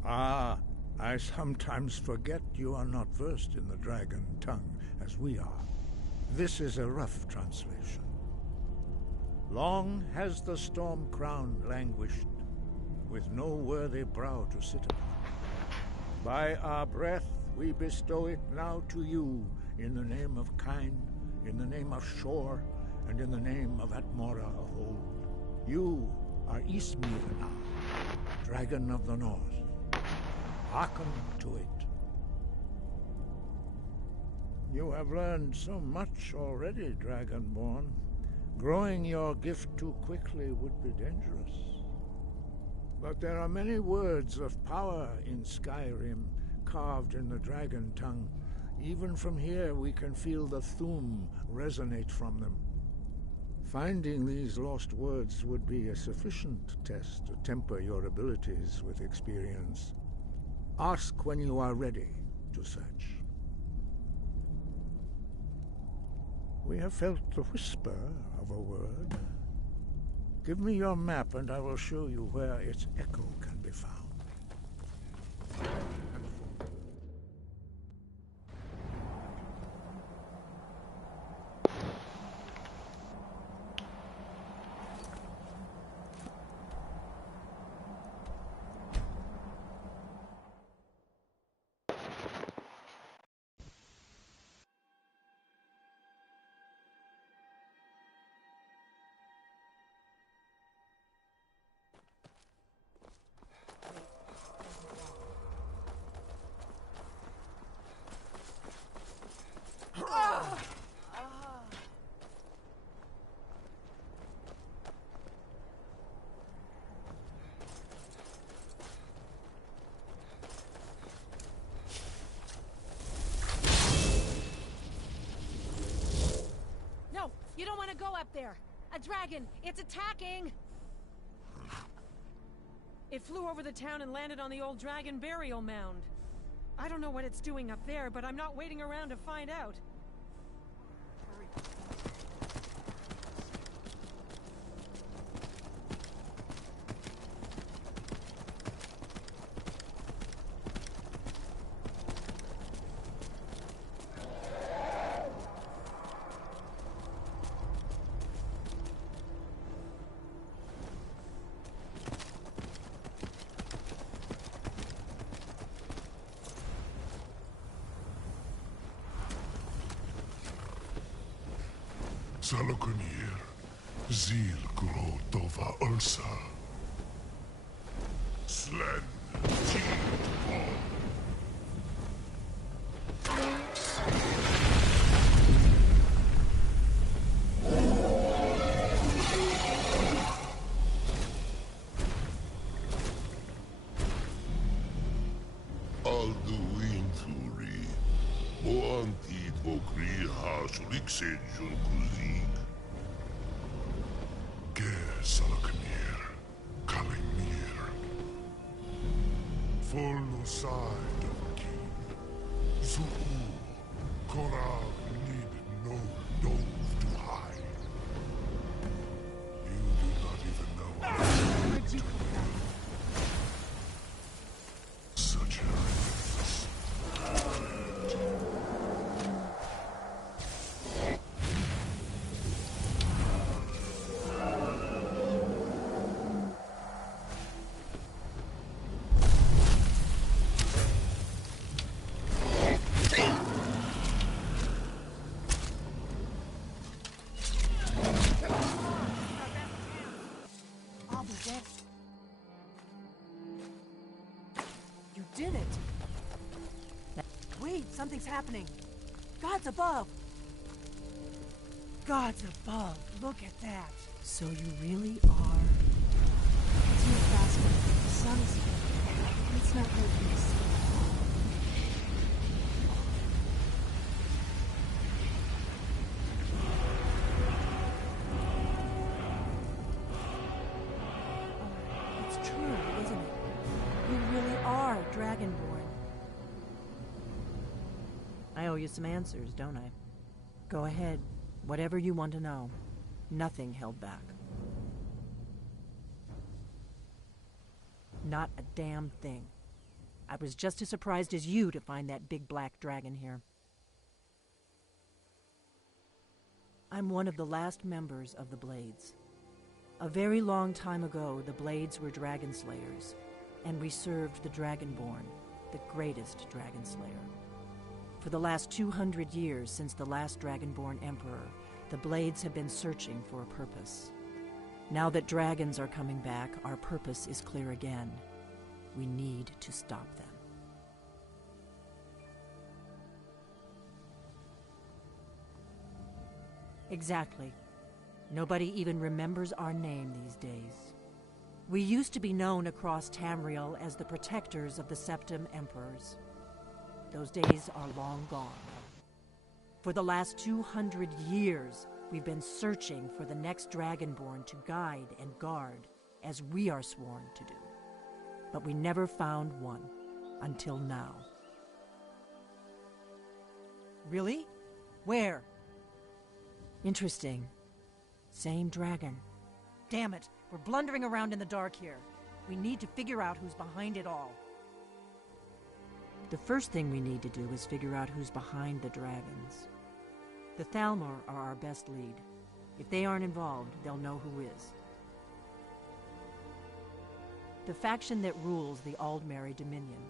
Ah, I sometimes forget you are not versed in the dragon tongue as we are. This is a rough translation. Long has the storm crown languished, with no worthy brow to sit upon. By our breath we bestow it now to you in the name of Kine, in the name of Shore, and in the name of Atmora of old. You are Ismir now, Dragon of the North. Hearken to it. You have learned so much already, Dragonborn. Growing your gift too quickly would be dangerous. But there are many words of power in Skyrim, carved in the dragon tongue. Even from here we can feel the Thu'um resonate from them. Finding these lost words would be a sufficient test to temper your abilities with experience. Ask when you are ready to search. We have felt the whisper of a word. Give me your map and I will show you where its echo can be found. You don't want to go up there! A dragon! It's attacking! It flew over the town and landed on the old dragon burial mound. I don't know what it's doing up there, but I'm not waiting around to find out. Hurry. Salokunir, Zil Gro Dova Ulsa. Slen, Tiid Alduin Thuri, Moanti Bokri Hasulik Sejun Kuzik. Ger Salokunir, Kalimir. Full side of King. Zu'u, Korab need no dove to hide. You do not even know how to such arrogance. I'll be dead. You did it! Wait, something's happening. God's above! God's above. Look at that. So you really are... Let's move faster. The sun is here. Let's not wait for this. It's true, isn't it? You really are Dragonborn. I owe you some answers, don't I? Go ahead. Whatever you want to know. Nothing held back. Not a damn thing. I was just as surprised as you to find that big black dragon here. I'm one of the last members of the Blades. A very long time ago, the Blades were dragon slayers, and we served the Dragonborn, the greatest dragon slayer. For the last 200 years since the last Dragonborn Emperor, the Blades have been searching for a purpose. Now that dragons are coming back, our purpose is clear again. We need to stop them. Exactly. Nobody even remembers our name these days. We used to be known across Tamriel as the protectors of the Septim Emperors. Those days are long gone. For the last 200 years, we've been searching for the next Dragonborn to guide and guard, as we are sworn to do. But we never found one, until now. Really? Where? Interesting. Same dragon. Damn it, we're blundering around in the dark here. We need to figure out who's behind it all. The first thing we need to do is figure out who's behind the dragons. The Thalmor are our best lead. If they aren't involved, they'll know who is. The faction that rules the Aldmeri Dominion.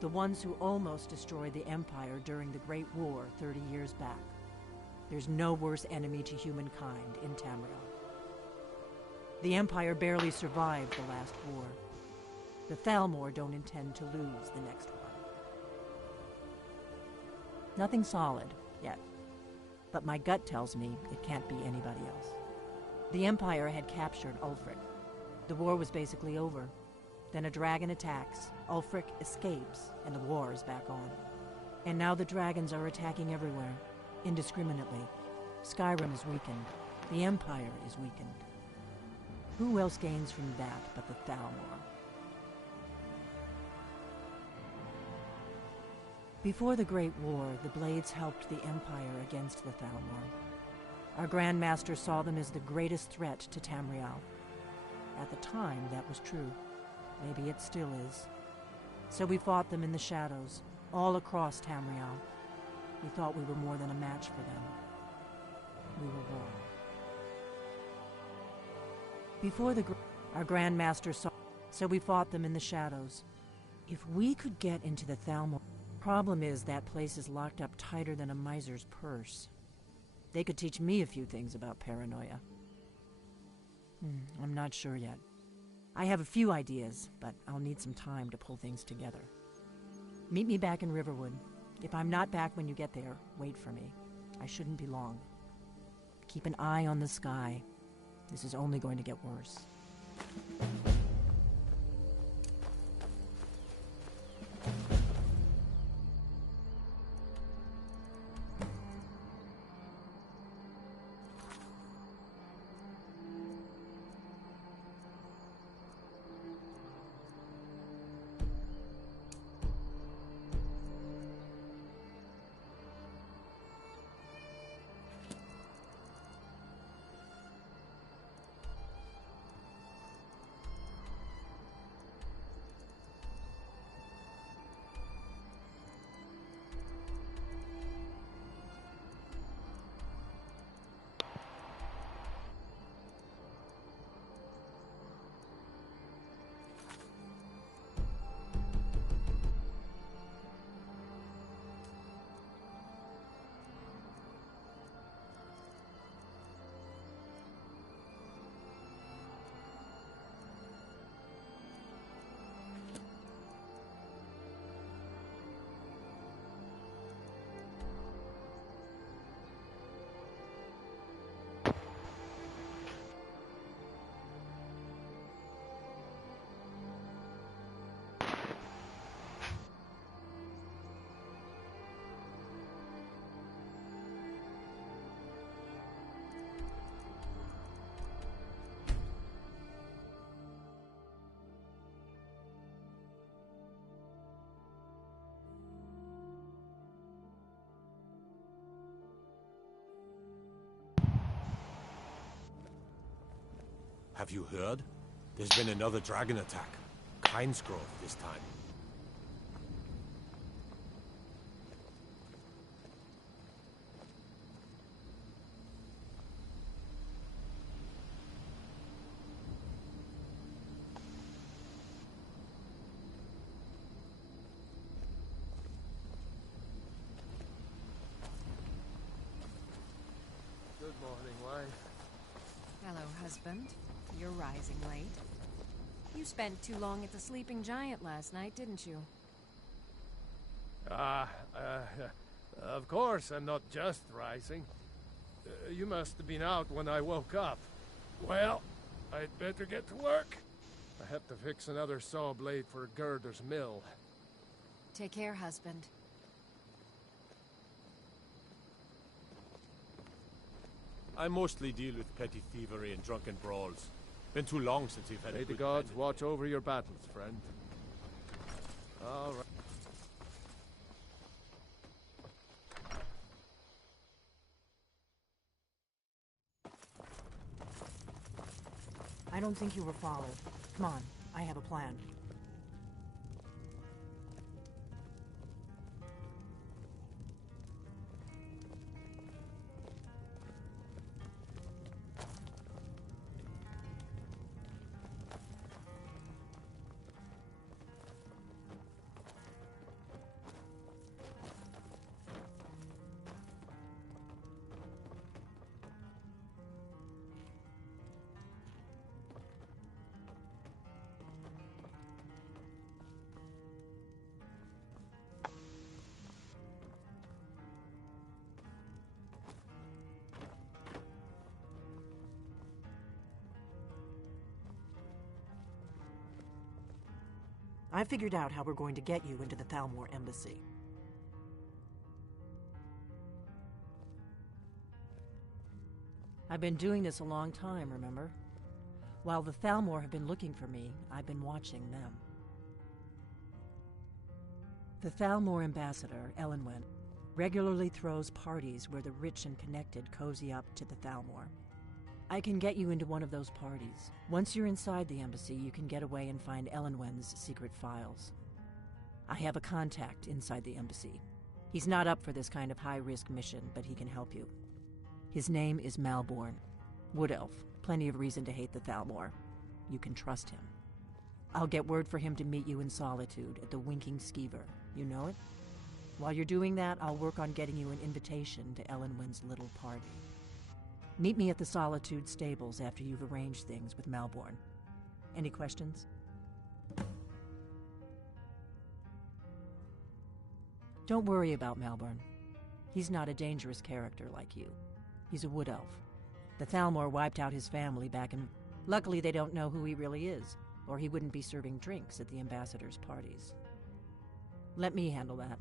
The ones who almost destroyed the Empire during the Great War 30 years back. There's no worse enemy to humankind in Tamriel. The Empire barely survived the last war. The Thalmor don't intend to lose the next one. Nothing solid, yet. But my gut tells me it can't be anybody else. The Empire had captured Ulfric. The war was basically over. Then a dragon attacks, Ulfric escapes, and the war is back on. And now the dragons are attacking everywhere, indiscriminately. Skyrim is weakened. The Empire is weakened. Who else gains from that but the Thalmor? Before the Great War, the Blades helped the Empire against the Thalmor. Our Grand Master saw them as the greatest threat to Tamriel. At the time, that was true. Maybe it still is. So we fought them in the shadows, all across Tamriel. We thought we were more than a match for them. We were wrong. Before our Grand Master saw, so we fought them in the shadows. If we could get into the Thalmor, problem is that place is locked up tighter than a miser's purse. They could teach me a few things about paranoia. I'm not sure yet. I have a few ideas, but I'll need some time to pull things together. Meet me back in Riverwood. If I'm not back when you get there, wait for me. I shouldn't be long. Keep an eye on the sky. This is only going to get worse. Have you heard? There's been another dragon attack. Kinesgrove this time. wife. Hello, husband. You're rising late. You spent too long at the Sleeping Giant last night, didn't you? Of course I'm not just rising. You must have been out when I woke up. Well, I'd better get to work. I have to fix another saw blade for Girder's mill. Take care, husband. I mostly deal with petty thievery and drunken brawls. Been too long since we've had May a the good gods friend. watch over your battles, friend. All right. I don't think you were followed. Come on, I have a plan. I figured out how we're going to get you into the Thalmor embassy. I've been doing this a long time, remember? While the Thalmor have been looking for me, I've been watching them. The Thalmor ambassador, Elenwen, regularly throws parties where the rich and connected cozy up to the Thalmor. I can get you into one of those parties. Once you're inside the embassy, you can get away and find Elenwen's secret files. I have a contact inside the embassy. He's not up for this kind of high-risk mission, but he can help you. His name is Malborn. Wood Elf. Plenty of reason to hate the Thalmor. You can trust him. I'll get word for him to meet you in Solitude at the Winking Skeever. You know it? While you're doing that, I'll work on getting you an invitation to Elenwen's little party. Meet me at the Solitude stables after you've arranged things with Malborn. Any questions? Don't worry about Malborn. He's not a dangerous character like you. He's a wood elf. The Thalmor wiped out his family back in... Luckily they don't know who he really is, or he wouldn't be serving drinks at the ambassador's parties. Let me handle that.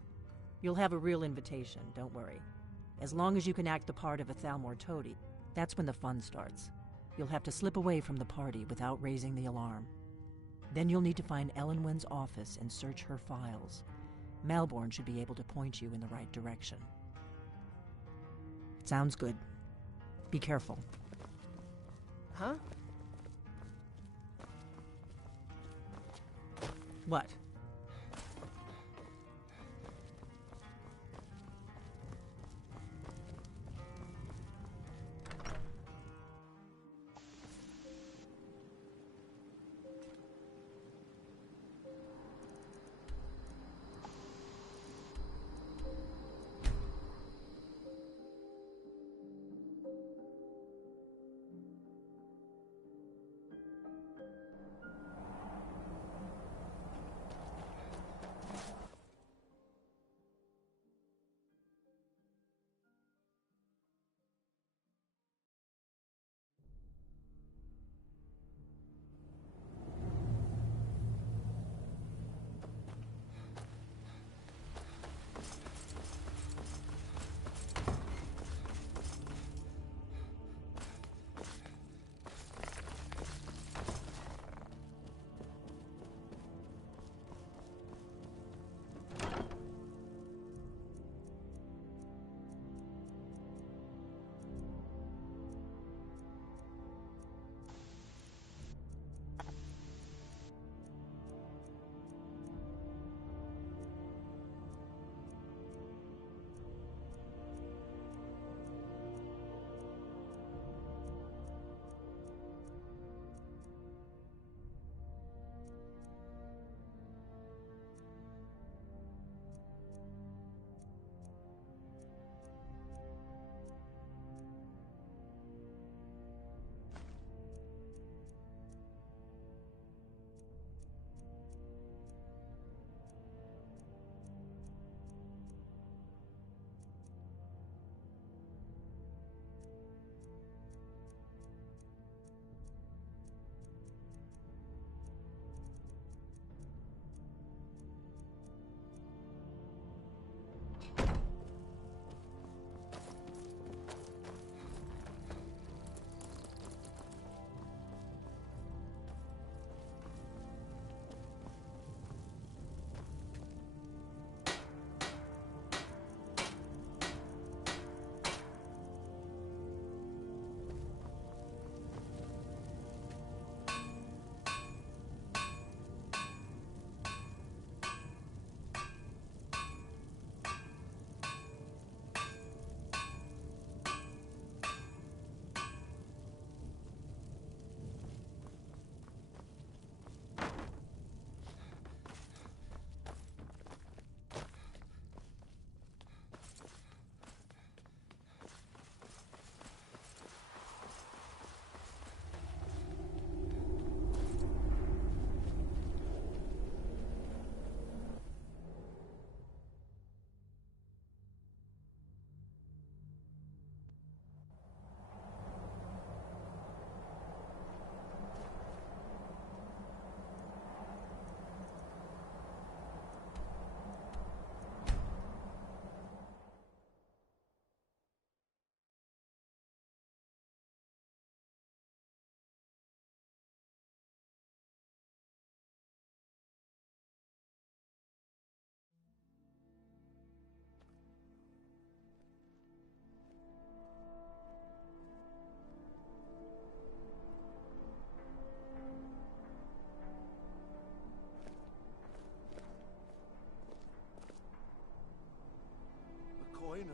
You'll have a real invitation, don't worry. As long as you can act the part of a Thalmor toady, that's when the fun starts. You'll have to slip away from the party without raising the alarm. Then you'll need to find Elenwen's office and search her files. Malborn should be able to point you in the right direction. Sounds good. Be careful. Huh? What?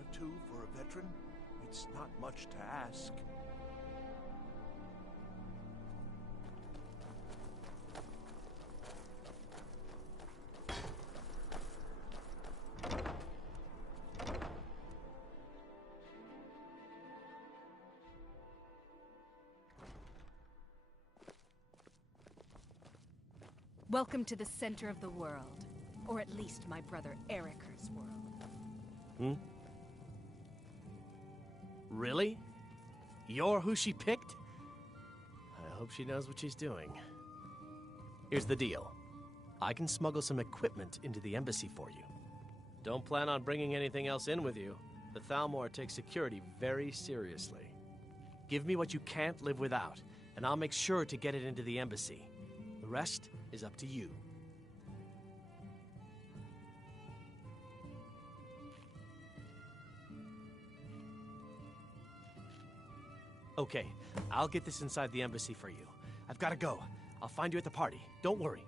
or two for a veteran? It's not much to ask. Welcome to the center of the world. Or at least my brother Erica's world. Really? You're who she picked? I hope she knows what she's doing. Here's the deal. I can smuggle some equipment into the embassy for you. Don't plan on bringing anything else in with you. The Thalmor takes security very seriously. Give me what you can't live without, and I'll make sure to get it into the embassy. The rest is up to you. Okay, I'll get this inside the embassy for you. I've got to go. I'll find you at the party. Don't worry.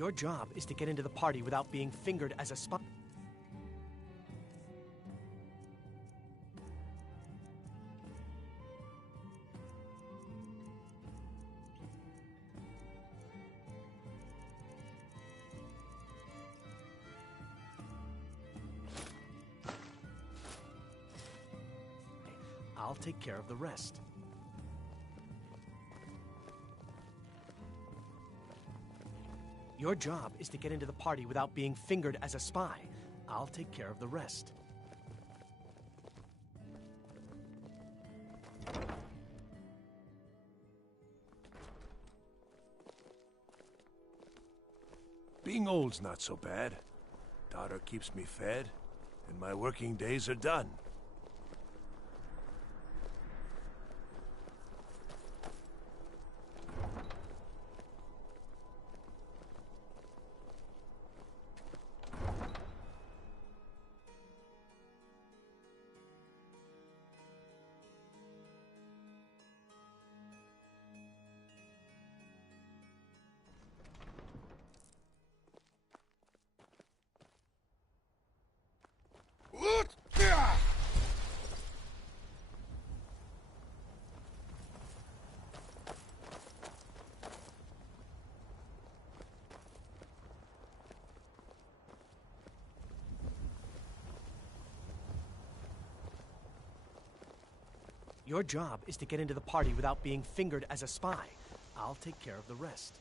Your job is to get into the party without being fingered as a spy. I'll take care of the rest. Your job is to get into the party without being fingered as a spy. I'll take care of the rest. Being old's not so bad. Daughter keeps me fed, and my working days are done. Your job is to get into the party without being fingered as a spy. I'll take care of the rest.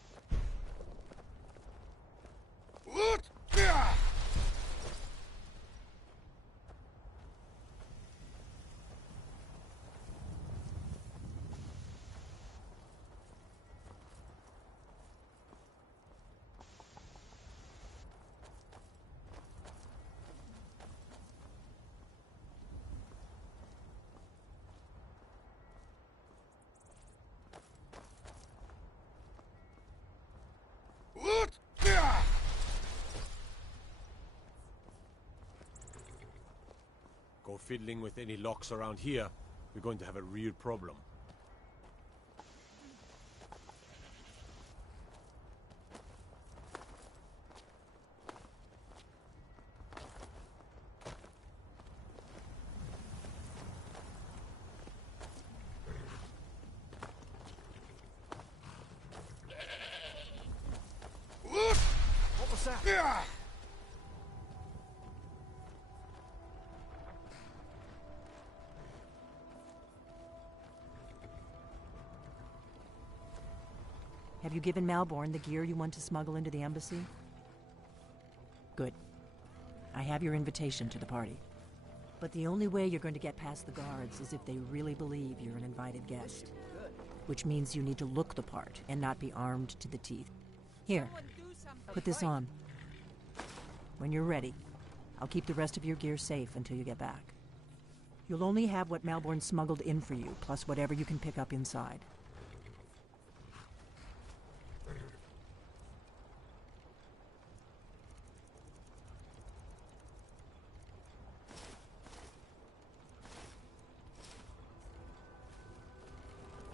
Go fiddling with any locks around here, we're going to have a real problem. What was that? Have you given Malborn the gear you want to smuggle into the embassy? Good. I have your invitation to the party. But the only way you're going to get past the guards is if they really believe you're an invited guest. Which means you need to look the part and not be armed to the teeth. Here, put this on. When you're ready, I'll keep the rest of your gear safe until you get back. You'll only have what Malborn smuggled in for you, plus whatever you can pick up inside.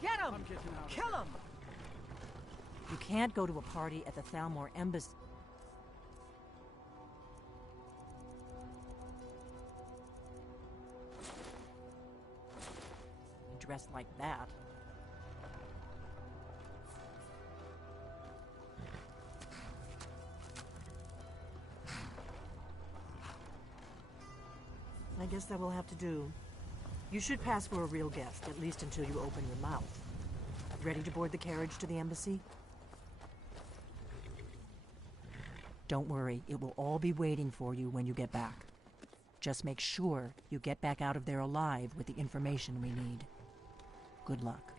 Get him! Kill him! You can't go to a party at the Thalmor Embassy. Dressed like that. I guess that will have to do. You should pass for a real guest, at least until you open your mouth. Ready to board the carriage to the embassy? Don't worry, it will all be waiting for you when you get back. Just make sure you get back out of there alive with the information we need. Good luck.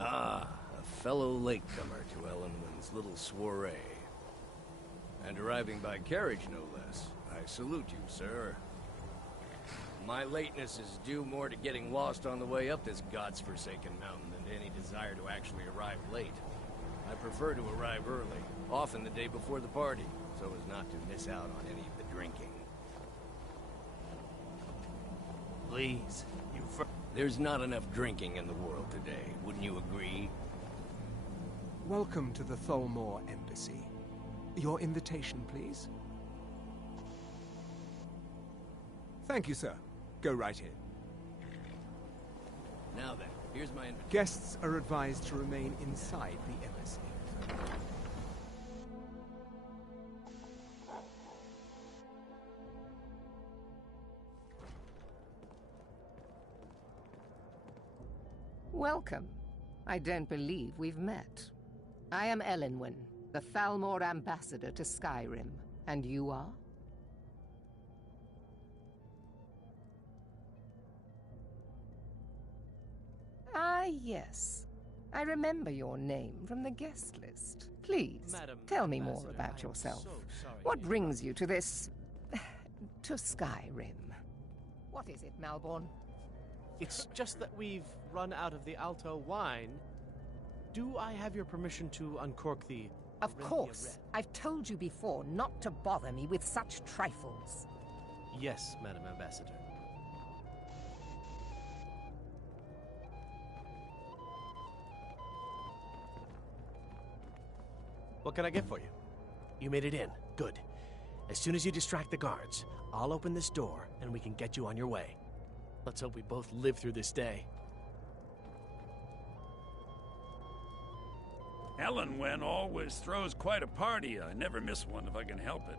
Ah, a fellow latecomer to Ellenwood's little soiree. And arriving by carriage, no less. I salute you, sir. My lateness is due more to getting lost on the way up this god's-forsaken mountain than to any desire to actually arrive late. I prefer to arrive early, often the day before the party, so as not to miss out on any of the drinking. Please, there's not enough drinking in the world today, wouldn't you agree? Welcome to the Thalmor Embassy. Your invitation, please. Thank you, sir. Go right in. Now then, here's my invitation. Guests are advised to remain inside the embassy. Welcome. I don't believe we've met. I am Elenwen, the Thalmor ambassador to Skyrim. And you are? Ah, yes. I remember your name from the guest list. Please, Madam tell me Ambassador, more about I am yourself. so sorry What to brings you to this... to Skyrim? What is it, Malborn? It's just that we've run out of the Alto wine. Do I have your permission to uncork the... Of Orinthia course. Red? I've told you before not to bother me with such trifles. Yes, Madam Ambassador. What can I get for you? You made it in. Good. As soon as you distract the guards, I'll open this door and we can get you on your way. Let's hope we both live through this day. Ellenwen always throws quite a party. I never miss one if I can help it.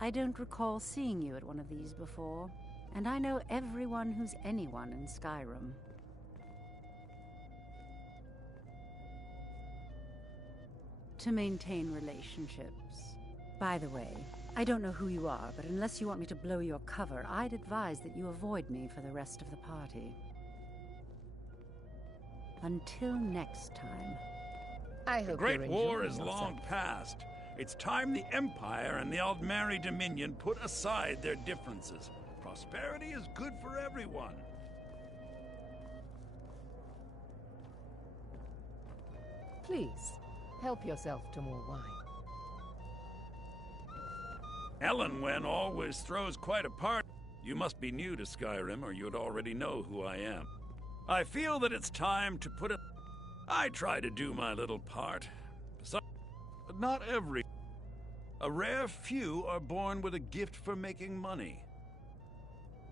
I don't recall seeing you at one of these before, and I know everyone who's anyone in Skyrim. To maintain relationships. By the way, I don't know who you are, but unless you want me to blow your cover, I'd advise that you avoid me for the rest of the party. Until next time. I The hope Great you're War enjoying is yourself. long past. It's time the Empire and the Aldmeri Dominion put aside their differences. Prosperity is good for everyone. Please, help yourself to more wine. Ellenwen always throws quite a party. You must be new to Skyrim, or you'd already know who I am. I feel that it's time to put it... I try to do my little part. But not every... A rare few are born with a gift for making money.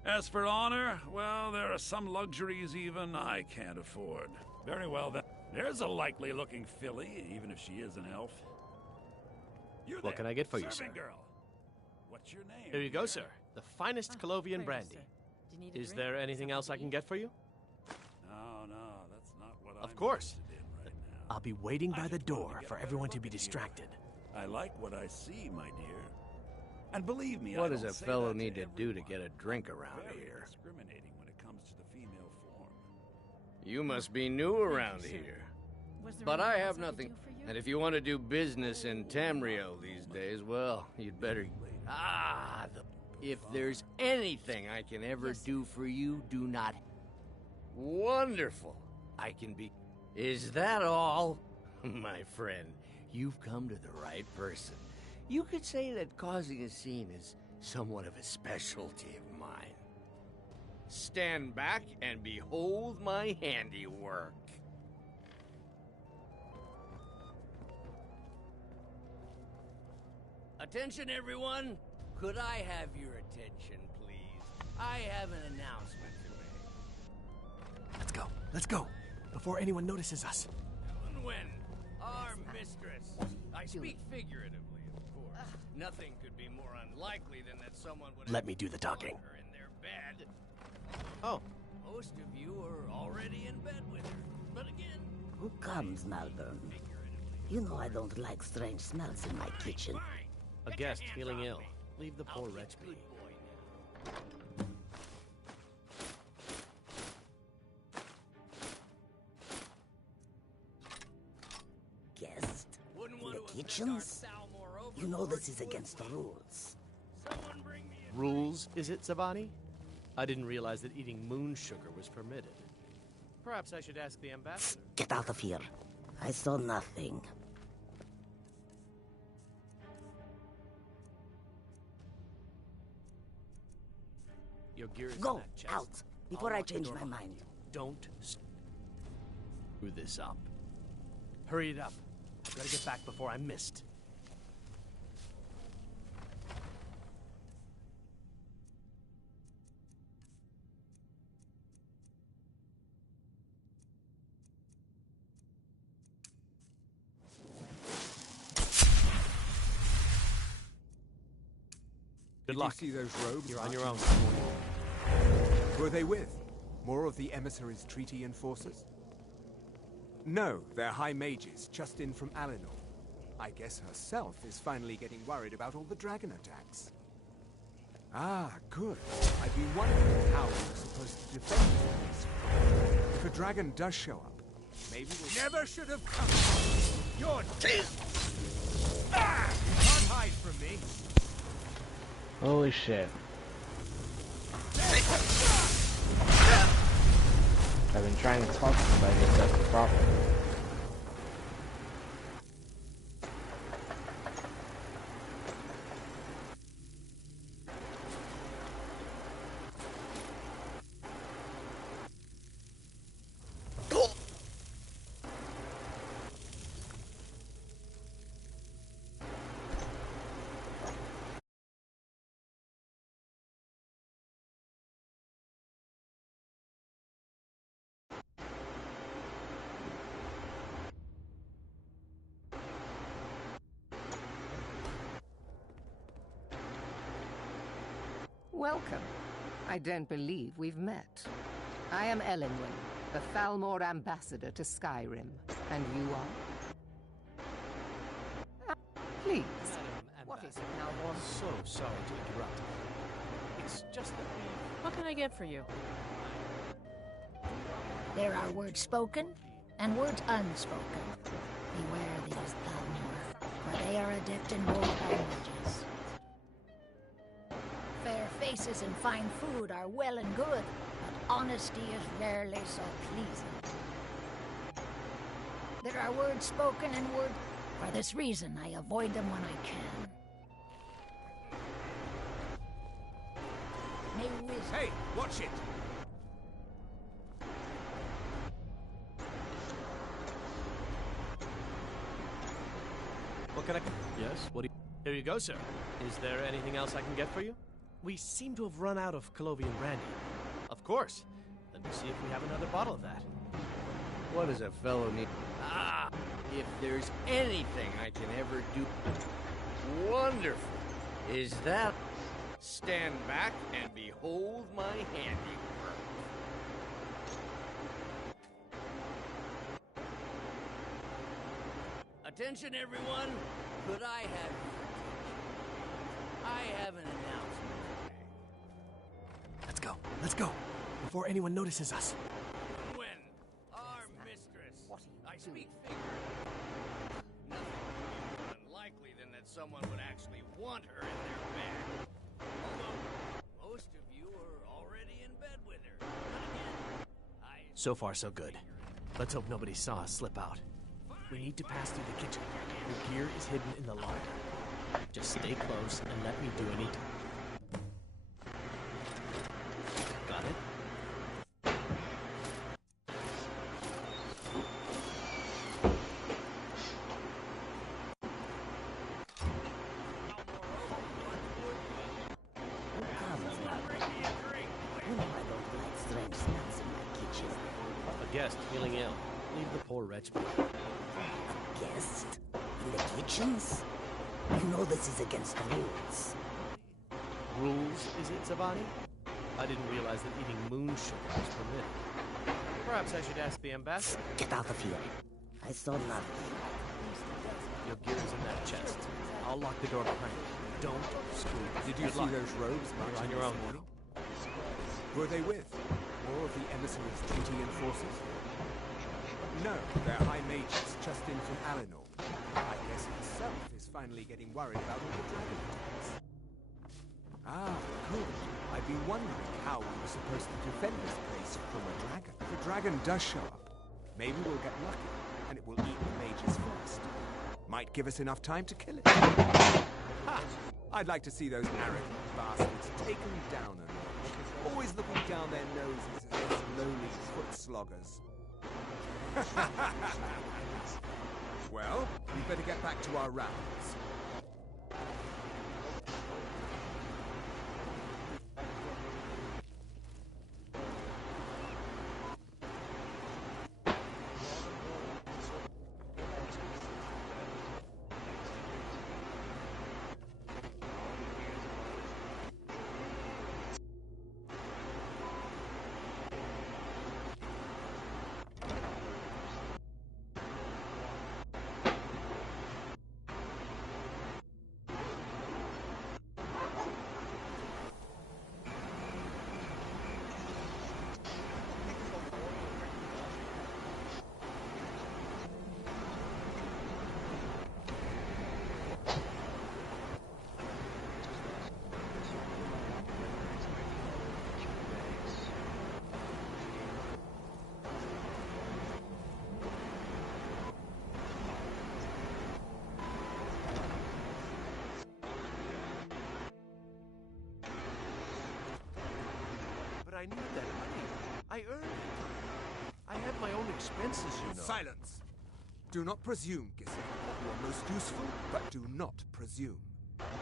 As for honor, well, there are some luxuries even I can't afford. Very well then. There's a likely-looking filly, even if she is an elf. What can I get for you, sir? Serving girl. What's your name? Here you go, sir. The finest Colovian brandy. Is there anything else I can get for you? No, that's not what I'm Of course. interested in right now. I'll be waiting by the just wanted door get for a better everyone to look be at you. distracted. I like what I see, my dear. And believe me, What I does don't a say fellow that need to do to everyone. get a drink around Very here? discriminating when it comes to the female form. You must be new around here. But I have nothing. And if you want to do business in Tamriel these days, well, you'd better... If there's anything I can ever do for you, do not... Wonderful. I can be... Is that all? My friend, you've come to the right person. You could say that causing a scene is somewhat of a specialty of mine. Stand back and behold my handiwork. Attention, everyone. Could I have your attention, please? I have an announcement to make. Let's go. Before anyone notices us. When our mistress... I speak figuratively, of course. Nothing could be more unlikely than that someone would... Let me do the talking. ...her in their bed. Oh. Most of you are already in bed with her. But again... Who comes, Malvern? You know I don't like strange smells in my kitchen. A guest feeling ill. Leave the poor wretch be. Guest? In the kitchens? You know this is against the rules. Rules, is it, Zavani? I didn't realize that eating moon sugar was permitted. Perhaps I should ask the ambassador. Get out of here. I saw nothing. Your gear is in Go that chest. out before I'll I lock the change door my behind mind. you. Don't screw this up. Hurry it up. I've got to get back before I'm missed. Good luck. Did you see those robes? You're on your own. Who are they with? More of the emissaries' treaty enforcers? No, they're high mages, just in from Alinor. I guess herself is finally getting worried about all the dragon attacks. Ah, good. I've been wondering how we're supposed to defend this. If a dragon does show up, maybe we'll... Never should have come. You're dead. Ah! You can't hide from me. Holy shit. I've been trying to talk to somebody, but that's the problem. Welcome. I don't believe we've met. I am Elenwen, the Thalmor ambassador to Skyrim. And you are? Please. What is it now, Lord? So sorry to interrupt. It's just that we... What can I get for you? There are words spoken and words unspoken. Beware these Thalmor, for they are adept in both languages. Fair faces and fine food are well and good, but honesty is rarely so pleasing. There are words spoken and words... For this reason, I avoid them when I can. May wisdom... Hey, watch it. What can I... Yes, what do you... Here you go, sir. Is there anything else I can get for you? We seem to have run out of Colovian brandy. Of course. Let me see if we have another bottle of that. What does a fellow need? Ah! If there's anything I can ever do wonderful, is that stand back and behold my handiwork. Attention, everyone! Could I have your attention? I have an announcement today. Let's go, before anyone notices us. When our mistress, I speak figuratively, nothing more unlikely than that someone would actually want her in their bed. Although, most of you are already in bed with her. But again, So far, so good. Let's hope nobody saw us slip out. We need to pass through the kitchen. Your gear is hidden in the larder. Just stay close and let me do any... Got it? A guest feeling ill. Leave the poor wretch be. Guest? In the kitchens? You know this is against the rules. Rules, is it, Zavani? I didn't realize that eating moon sugar was permitted. Perhaps I should ask the ambassador. Get out of here. I saw nothing. Your gear is in that chest. I'll lock the door behind you. Don't screw. Did you see those robes You're marching on your own this morning? now. Were they with more of the emissaries' duty enforcers? No, they're high mages just in from Alinor. I guess himself is finally getting worried about all the dragon attacks. Ah, good. I've been wondering how we were supposed to defend this place from a dragon. If a dragon does show up, maybe we'll get lucky, and it will eat the mages first. Might give us enough time to kill it. Ha! I'd like to see those arrogant bastards taken down a notch. Always looking down their noses at those lowly foot sloggers. Well, we better get back to our rounds. I need that money. I earned it. I have my own expenses, you know. Silence! Do not presume, Giselle. You are most useful, but do not presume.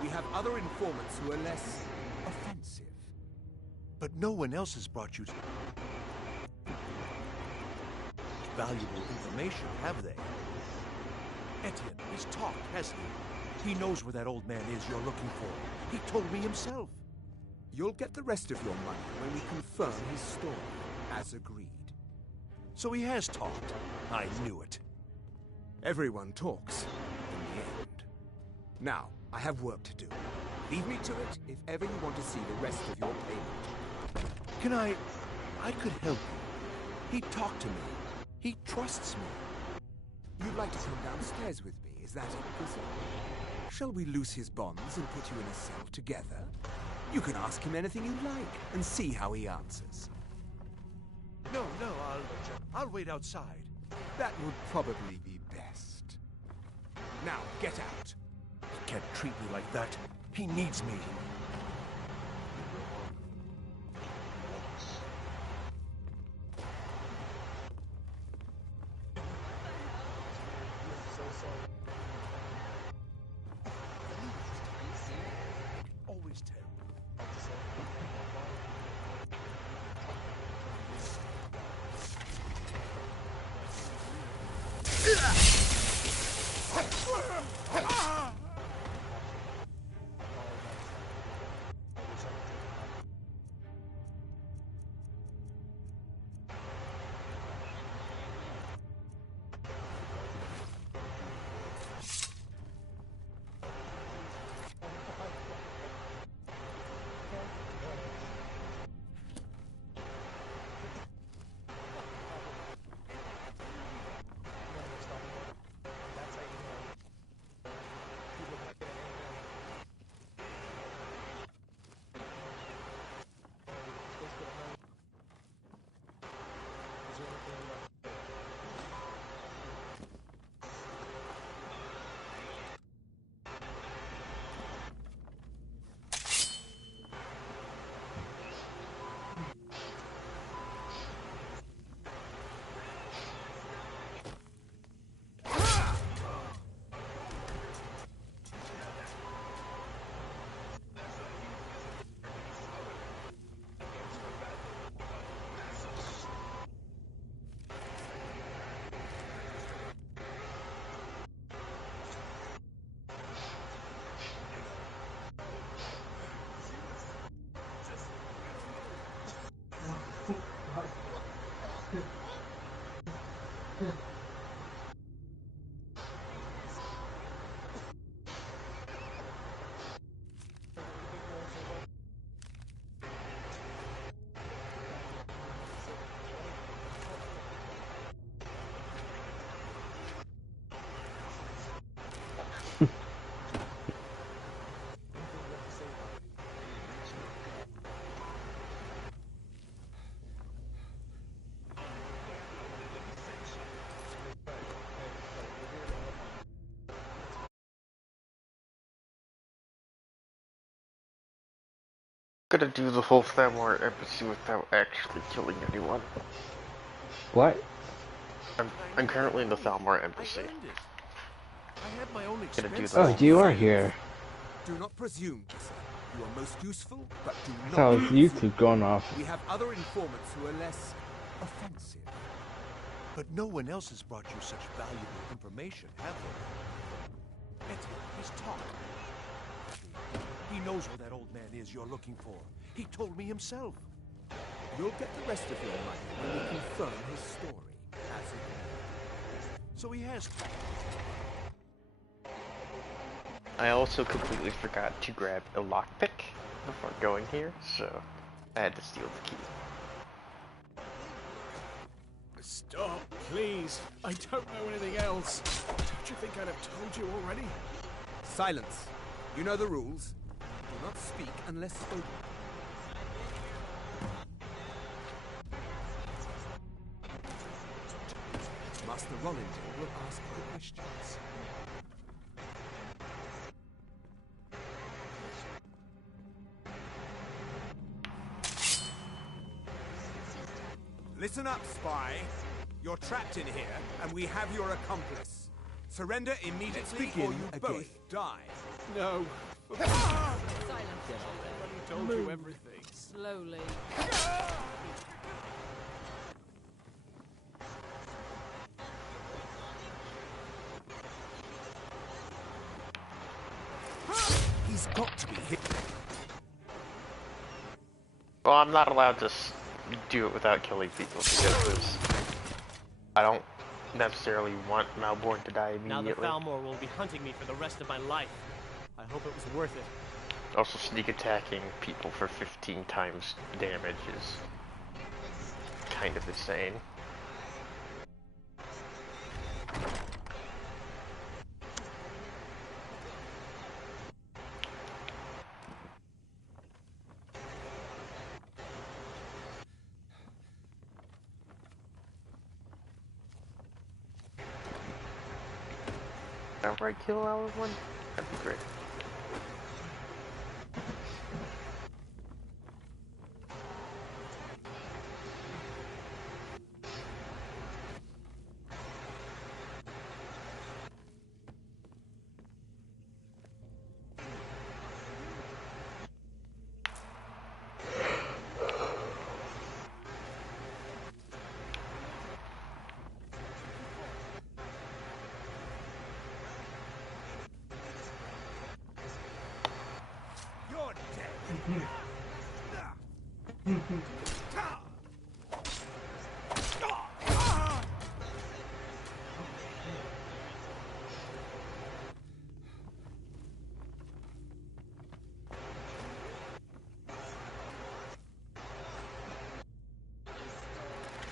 We have other informants who are less offensive. But no one else has brought you valuable information, have they? Etienne, he's talked, hasn't he? He knows where that old man is you're looking for. He told me himself. You'll get the rest of your money when we confirm his story, as agreed. So he has talked. I knew it. Everyone talks, in the end. Now, I have work to do. Leave me to it if ever you want to see the rest of your payment. Can I could help you. He talked to me. He trusts me. You'd like to come downstairs with me, is that it, Giselle? Shall we loose his bonds and put you in a cell together? You can ask him anything you like, and see how he answers. No, I'll wait outside. That would probably be best. Now, get out. He can't treat me like that. He needs me. Always tell. Gonna do the whole Thamor embassy without actually killing anyone. What? I'm currently in the Thalmor embassy. I had my own Gonna do expenses. the Oh, whole you are thing. here. Do not presume, sir. You are most useful, but do I not thought it was presume. YouTube going off. We have other informants who are less offensive. But no one else has brought you such valuable information, have they? Etienne, he's talked. He knows where that old man is you're looking for. He told me himself. You'll get the rest of your money when we confirm his story, as it is. So he has talked. I also completely forgot to grab a lockpick before going here, so I had to steal the key. Stop, please. I don't know anything else. Don't you think I'd have told you already? Silence. You know the rules. Do not speak unless spoken. Master Rollington will ask the questions. Listen up, spy. You're trapped in here, and we have your accomplice. Surrender immediately, or you both die. No. Silence. I told you everything. Slowly. He's got to be hit. Well, I'm not allowed to do it without killing people because I don't necessarily want Malborn to die Now the immediately. Thalmor will be hunting me for the rest of my life. I hope it was worth it. Also, sneak attacking people for 15 times damage is kind of insane. Outright kill all of one? That'd be great. You're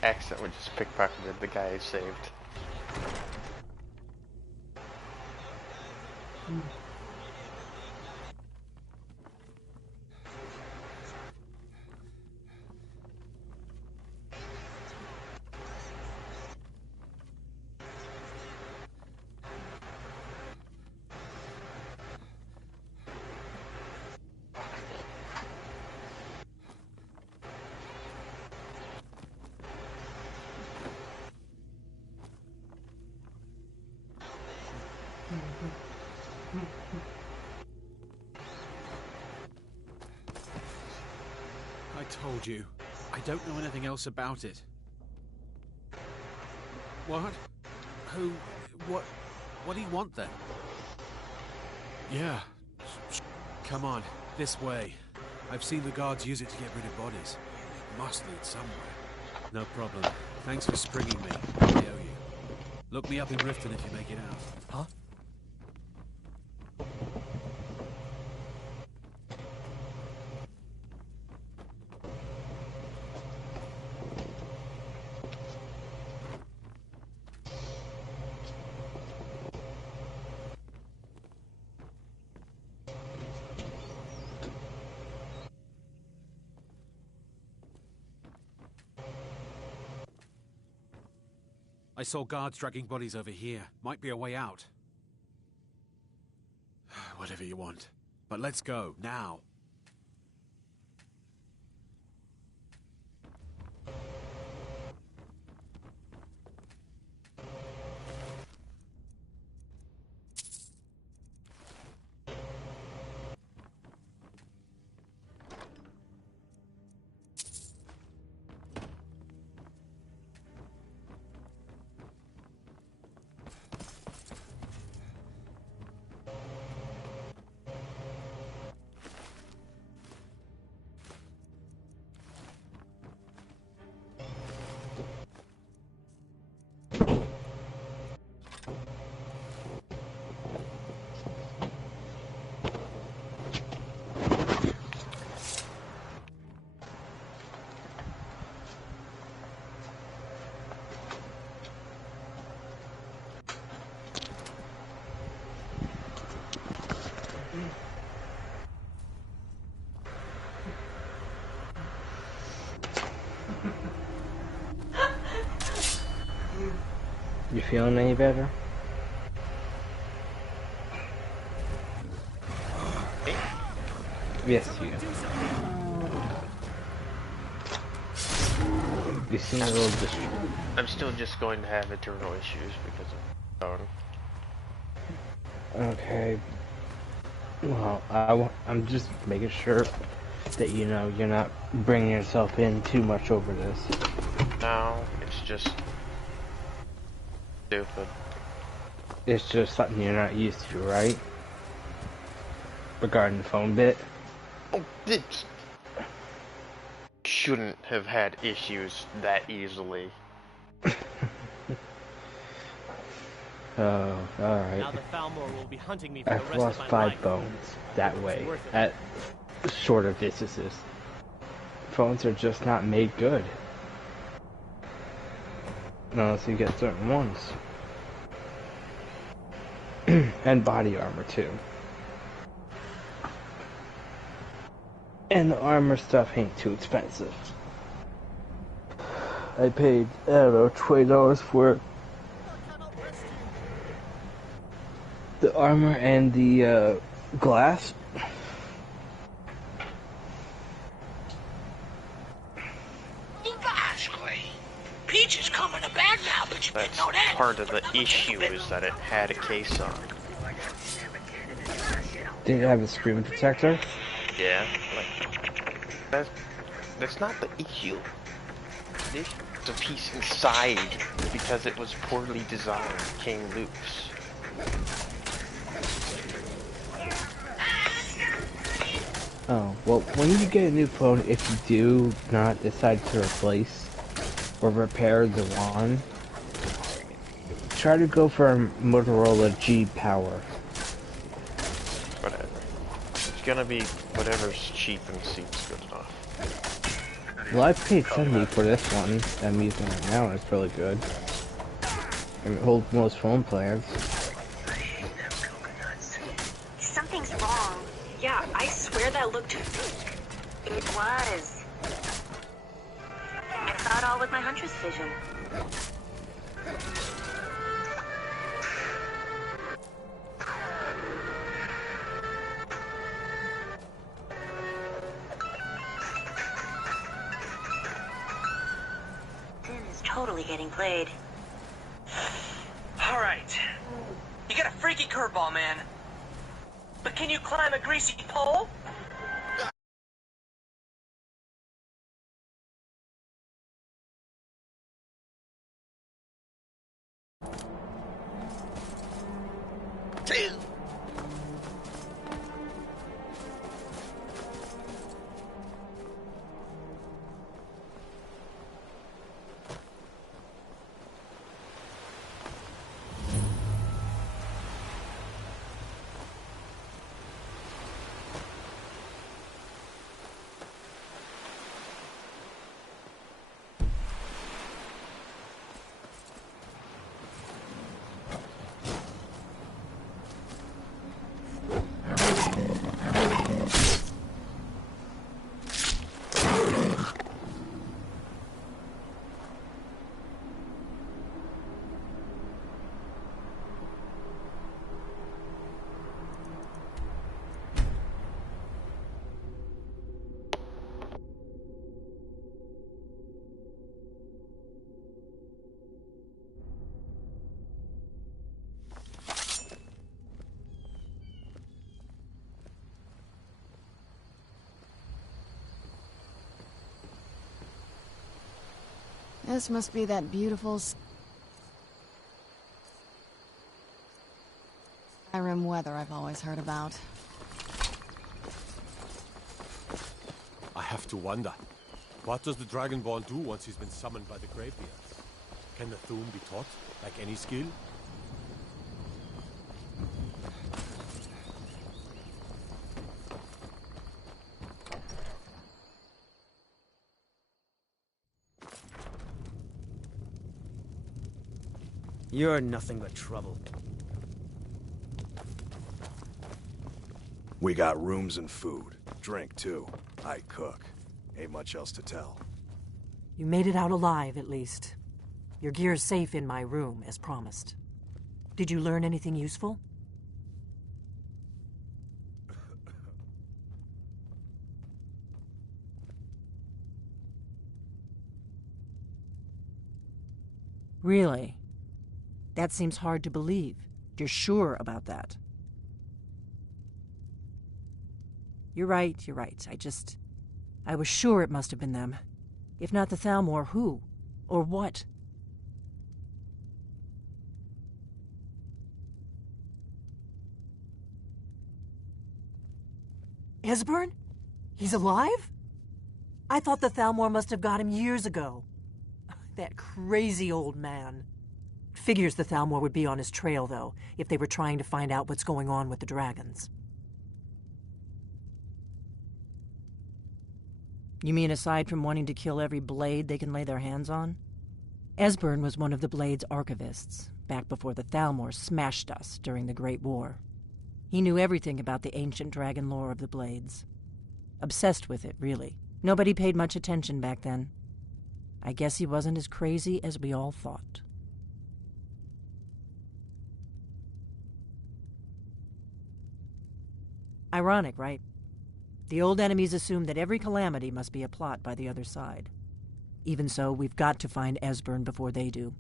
Accidentally just pickpocketed the guy I saved. I told you. I don't know anything else about it. What? Who? What do you want then? Yeah. Come on, this way. I've seen the guards use it to get rid of bodies. It must lead somewhere. No problem. Thanks for springing me. I owe you. Look me up in Riften if you make it out. Huh? I saw guards dragging bodies over here. Might be a way out. Whatever you want. But let's go, now. You feeling any better? Yes, you. You seem a little distracted. I'm still just going to have internal issues because of phone. Okay. Well, I'm just making sure that you know you're not bringing yourself in too much over this. No, it's just stupid. It's just something you're not used to, right? Regarding the phone bit. Oh, it shouldn't have had issues that easily. Oh, alright. Now the Falmor will be hunting me for the I've rest lost of my 5 life. bones that way, worth it. at shorter distances. Phones are just not made good. Unless you get certain ones. And body armor too. And the armor stuff ain't too expensive. I paid, I don't know, $20 for the armor and the glass. Peach is coming to bed now, but you didn't That's know that. part of the issue, is that it had a case on. Did it have a screen protector? Yeah, like, that's not the issue. The issue is the piece inside, because it was poorly designed, came loose. Oh, well, when you get a new phone, if you do not decide to replace or repair the one, try to go for a Motorola G Power. Whatever. It's gonna be whatever's cheap and seems good enough. Well, I paid $70 for this one that I'm using right now, and it's really good. And it holds most phone plans. Something's wrong. Yeah, I swear that looked fake. It was. I saw it all with my hunter's vision. Din is totally getting played. Alright. You got a freaky curveball, man. But can you climb a greasy pole? This must be that beautiful Skyrim weather I've always heard about. I have to wonder, what does the Dragonborn do once he's been summoned by the Greybeards? Can the Thum be taught, like any skill? You're nothing but trouble. We got rooms and food. Drink, too. I cook. Ain't much else to tell. You made it out alive, at least. Your gear's safe in my room, as promised. Did you learn anything useful? Really? That seems hard to believe. You're sure about that? You're right. I was sure it must have been them. If not the Thalmor, who? Or what? Esbern? He's alive? I thought the Thalmor must have got him years ago. That crazy old man. Figures the Thalmor would be on his trail, though, if they were trying to find out what's going on with the dragons. You mean aside from wanting to kill every blade they can lay their hands on? Esbern was one of the Blade's archivists, back before the Thalmor smashed us during the Great War. He knew everything about the ancient dragon lore of the Blades. Obsessed with it, really. Nobody paid much attention back then. I guess he wasn't as crazy as we all thought. Ironic, right? The old enemies assume that every calamity must be a plot by the other side. Even so, we've got to find Esbern before they do.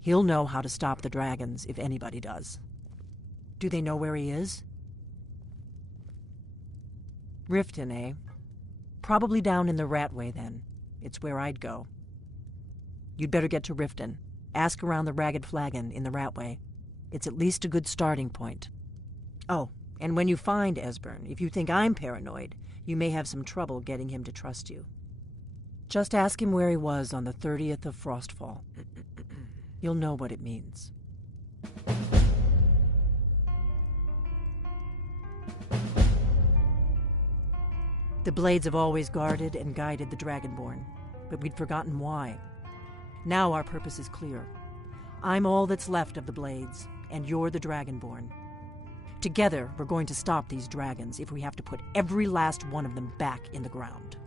He'll know how to stop the dragons, if anybody does. Do they know where he is? Riften, eh? Probably down in the Ratway, then. It's where I'd go. You'd better get to Riften. Ask around the Ragged Flagon in the Ratway. It's at least a good starting point. Oh, and when you find Esbern, if you think I'm paranoid, you may have some trouble getting him to trust you. Just ask him where he was on the 30th of Frostfall. You'll know what it means. The Blades have always guarded and guided the Dragonborn, but we'd forgotten why. Now our purpose is clear. I'm all that's left of the Blades, and you're the Dragonborn. Together, we're going to stop these dragons if we have to put every last one of them back in the ground.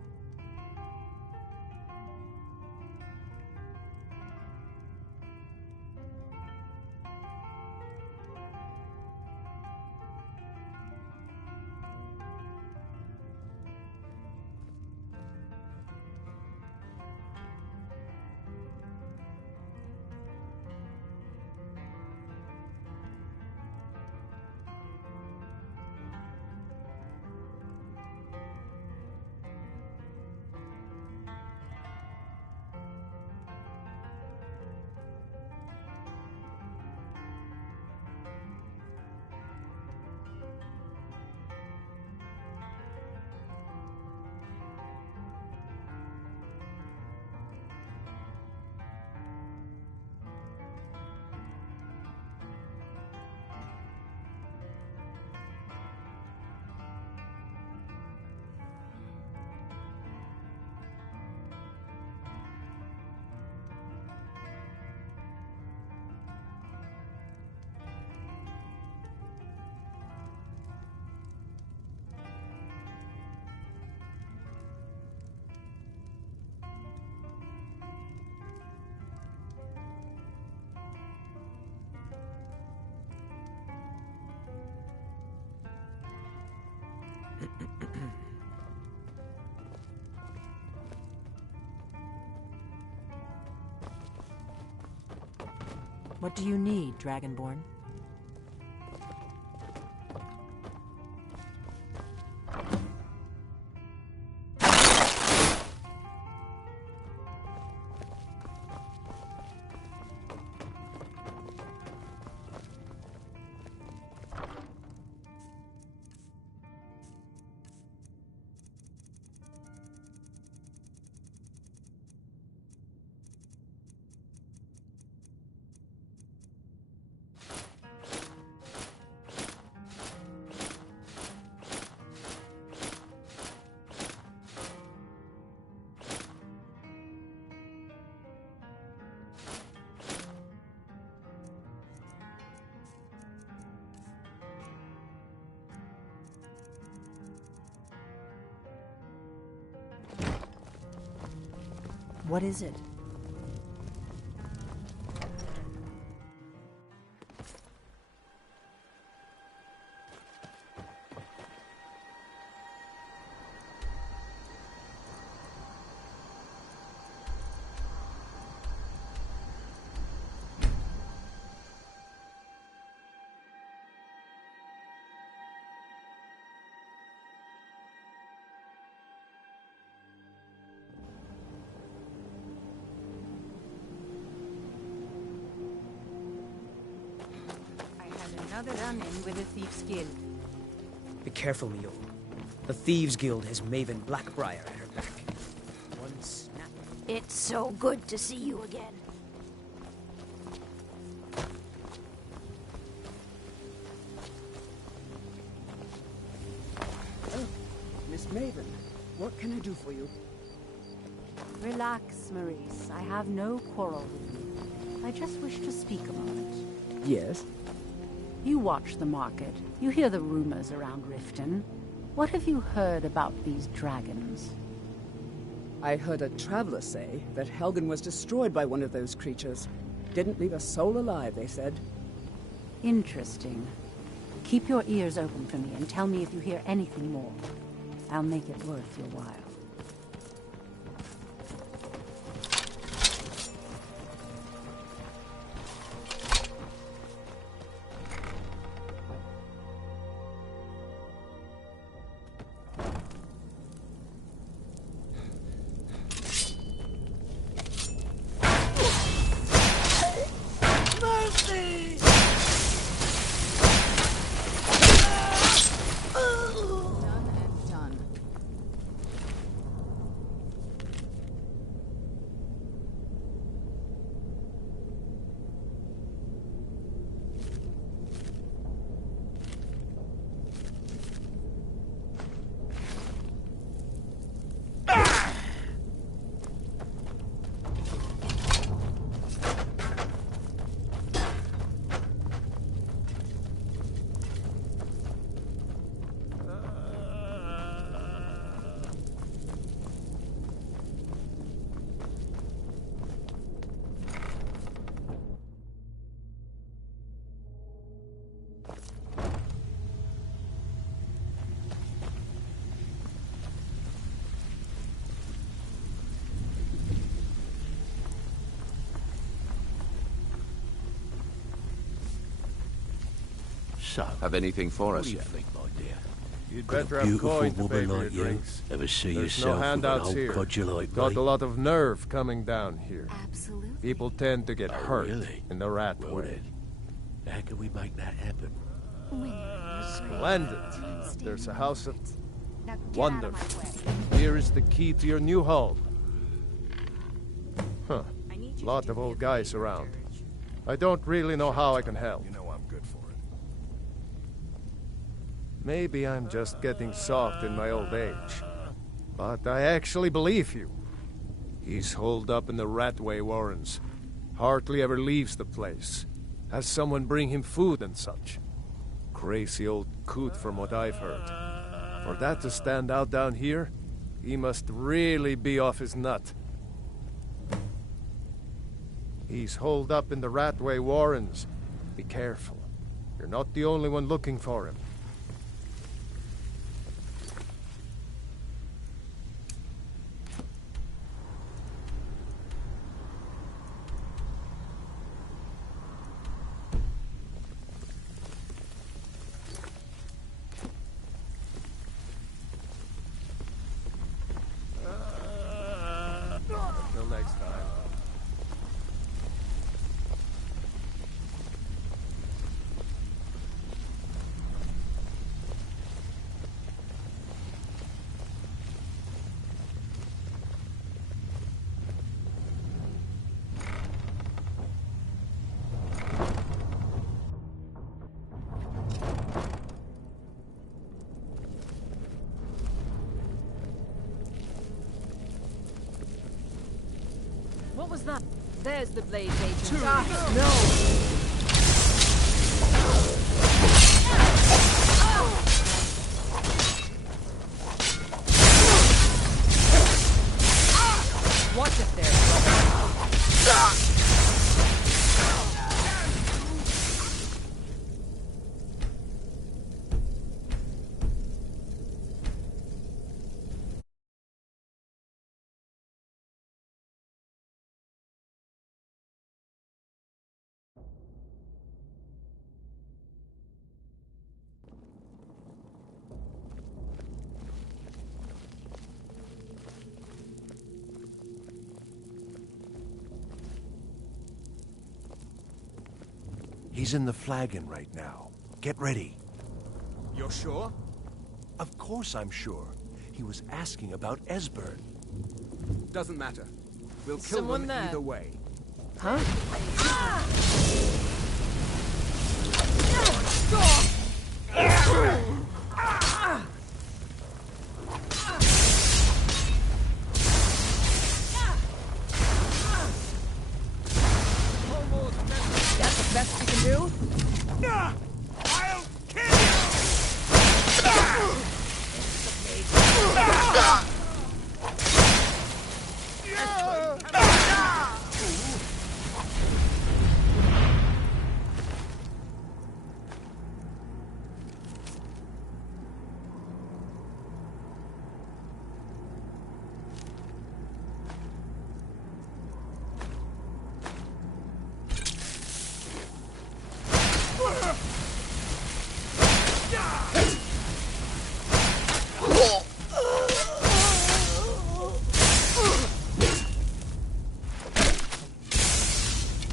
What do you need, Dragonborn? What is it? Another run-in with the Thieves Guild. Be careful, Mule. The Thieves Guild has Maven Blackbriar at her back. One snap. It's so good to see you again. Oh, Miss Maven, what can I do for you? Relax, Maurice. I have no quarrel with you. I just wish to speak a moment. Yes? You watch the market. You hear the rumors around Riften. What have you heard about these dragons? I heard a traveler say that Helgen was destroyed by one of those creatures. Didn't leave a soul alive, they said. Interesting. Keep your ears open for me and tell me if you hear anything more. I'll make it worth your while. So, have anything for us yet? Think, my dear? You'd Could better a have beautiful coin to pay woman for your like you drinks. ever see There's yourself no with an handouts old here. codger like Got me? a lot of nerve coming down here. Absolutely. People tend to get hurt really? in the rat Well, way. then, how can we make that happen? Splendid. There's a house of... Wonderful. Here is the key to your new home. Huh. Lot of old guys around. I don't really know how I can help. You know I'm good for it. Maybe I'm just getting soft in my old age. But I actually believe you. He's holed up in the Ratway Warrens. Hardly ever leaves the place. Has someone bring him food and such. Crazy old coot from what I've heard. For that to stand out down here, he must really be off his nut. He's holed up in the Ratway Warrens. Be careful. You're not the only one looking for him. Until next time. What was that? There's the Blaze Agent. Watch it there. He's in the flagon right now. Get ready. You're sure? Of course I'm sure. He was asking about Esbern. Doesn't matter. We'll kill Someone them there. either way. Huh? That's the best you can do? I'll kill you!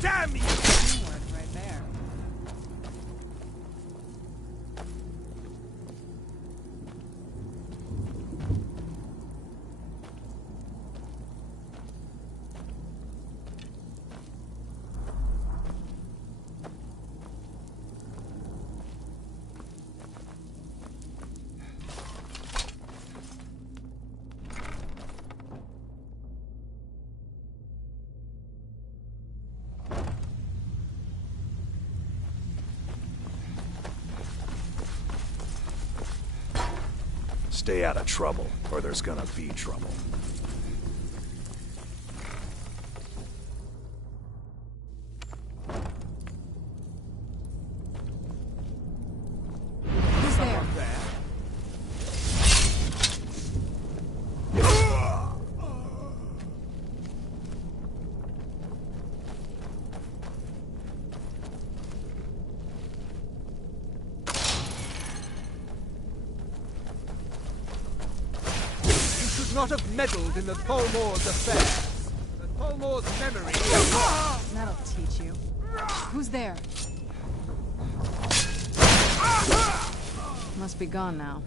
Damn you! Right there. Stay out of trouble, or there's gonna be trouble. Who's there? Not have meddled in the Tholmor's affairs. The Tholmor's memory. That'll teach you. Who's there? Must be gone now.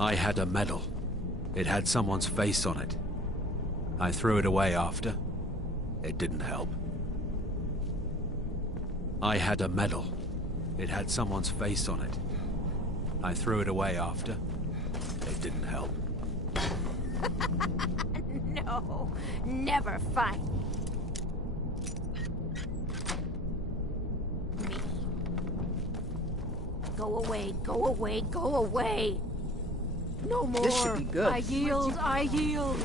I had a medal. It had someone's face on it. I threw it away after. It didn't help. I had a medal. It had someone's face on it. I threw it away after. It didn't help. No, never fight me. Go away, go away, go away. No more. This should be good. I yield, I yield.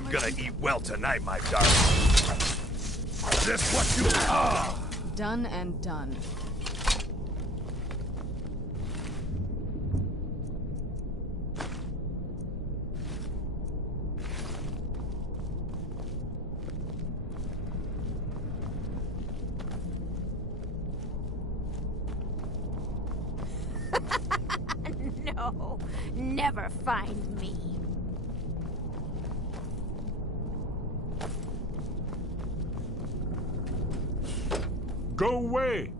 I'm gonna eat well tonight, my darling. Is this what you are? Done and done. No, never find me. Go away!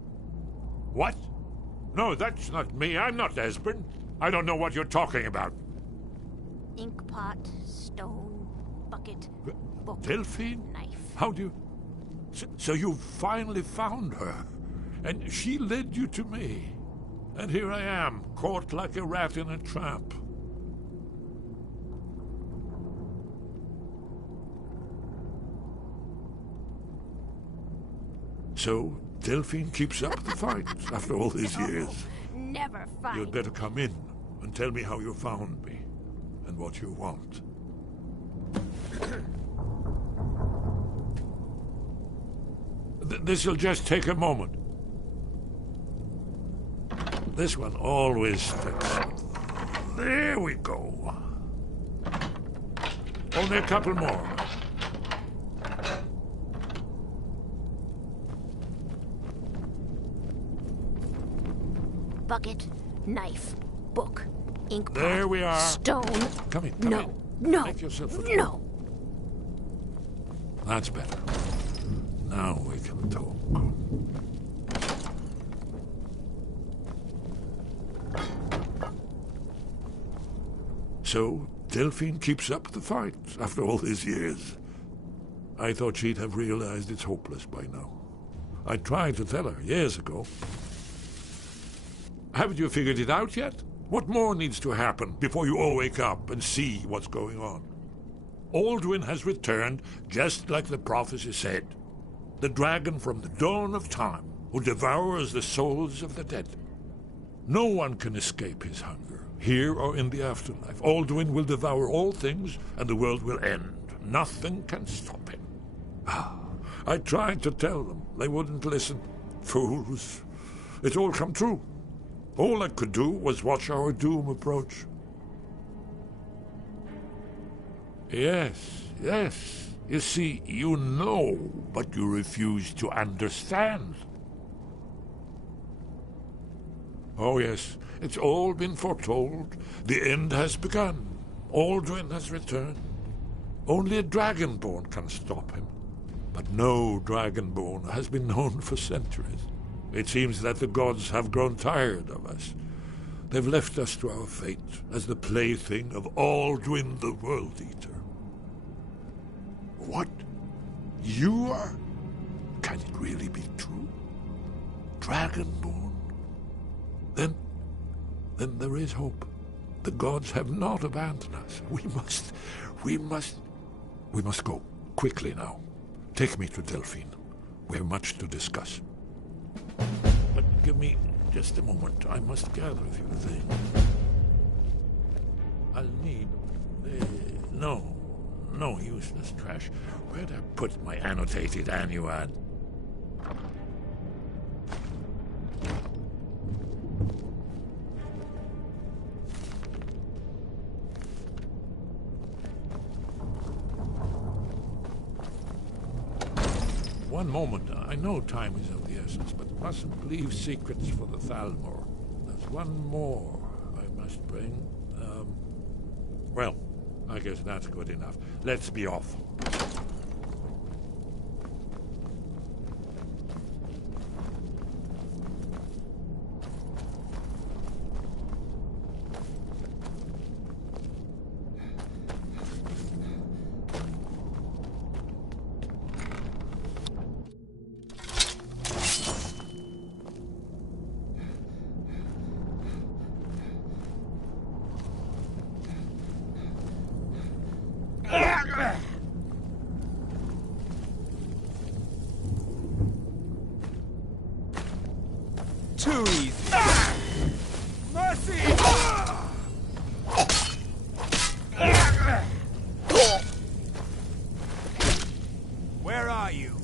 What? No, that's not me. I'm not Esbern. I don't know what you're talking about. Inkpot, stone, bucket, book, Delphine? knife. How do you... So you finally found her, and she led you to me. And here I am, caught like a rat in a trap. So, Delphine keeps up the fight after all these years. Never find. You'd better come in and tell me how you found me and what you want. This'll just take a moment. This one always sticks. There we go. Only a couple more. Bucket, knife, book, ink. There we are. Stone. Come in. No. Make yourself at No. home. That's better. Now we can talk. So, Delphine keeps up the fight after all these years. I thought she'd have realized it's hopeless by now. I tried to tell her years ago. Haven't you figured it out yet? What more needs to happen before you all wake up and see what's going on? Alduin has returned just like the prophecy said. The dragon from the dawn of time who devours the souls of the dead. No one can escape his hunger, here or in the afterlife. Alduin will devour all things and the world will end. Nothing can stop him. I tried to tell them. They wouldn't listen. Fools. It's all come true. All I could do was watch our doom approach. Yes. You see, you know, but you refuse to understand. Oh, yes, it's all been foretold. The end has begun. Alduin has returned. Only a dragonborn can stop him. But no dragonborn has been known for centuries. It seems that the gods have grown tired of us. They've left us to our fate as the plaything of Alduin the World Eater. What? You are? Can it really be true? Dragonborn? Then there is hope. The gods have not abandoned us. We must go. Quickly now. Take me to Delphine. We have much to discuss. But give me just a moment. I must gather a few things. I'll need... No useless trash. Where'd I put my annotated annuad? One moment. I know time is of the essence, but mustn't leave secrets for the Thalmor. There's one more I must bring. Well, I guess that's good enough. Let's be off. Too easy. Mercy! got you.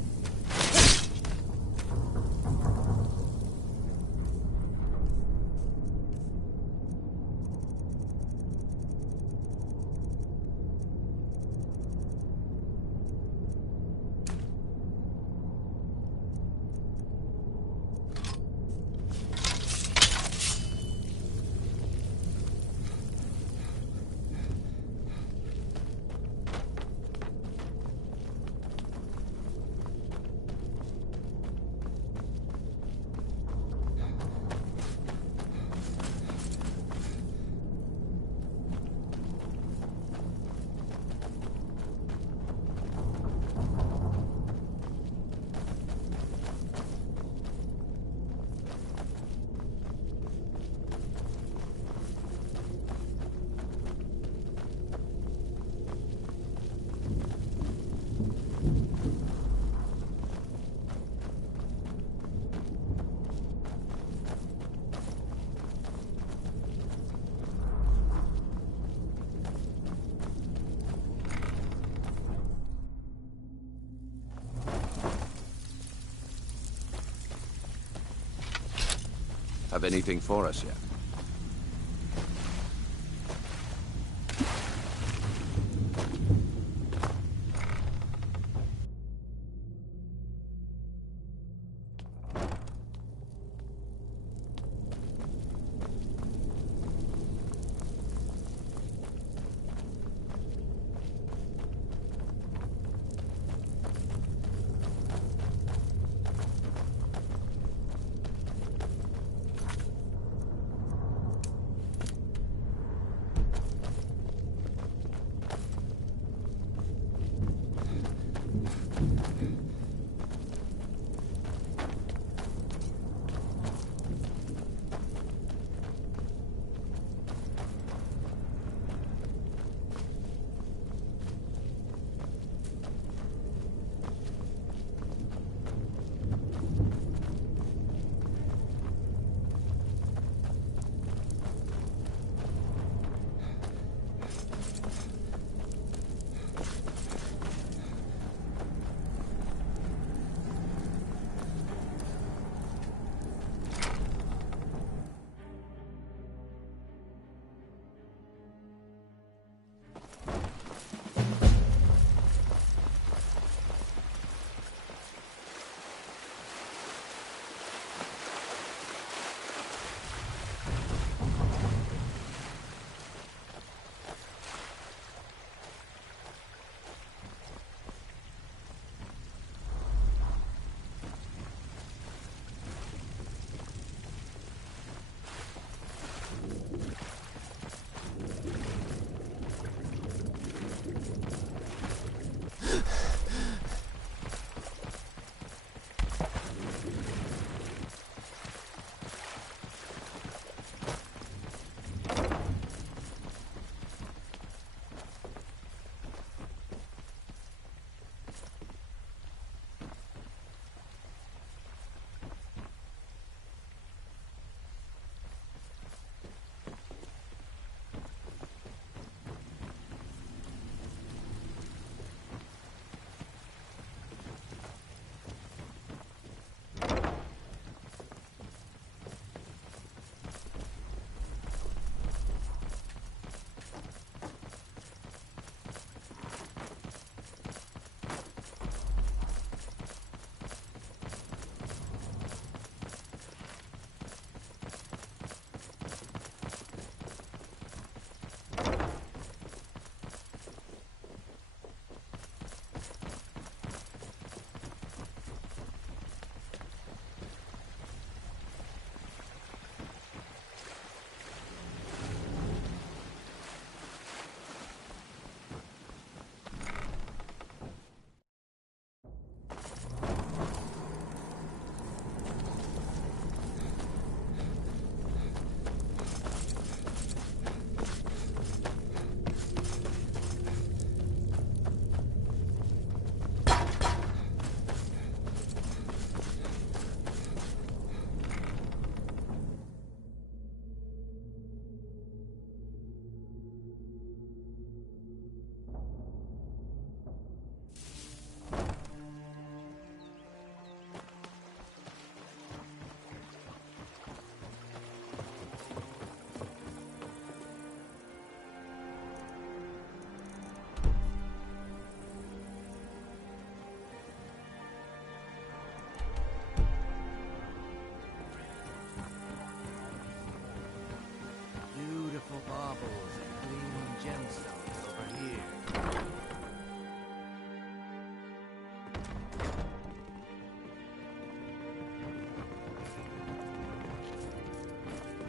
Have anything for us yet?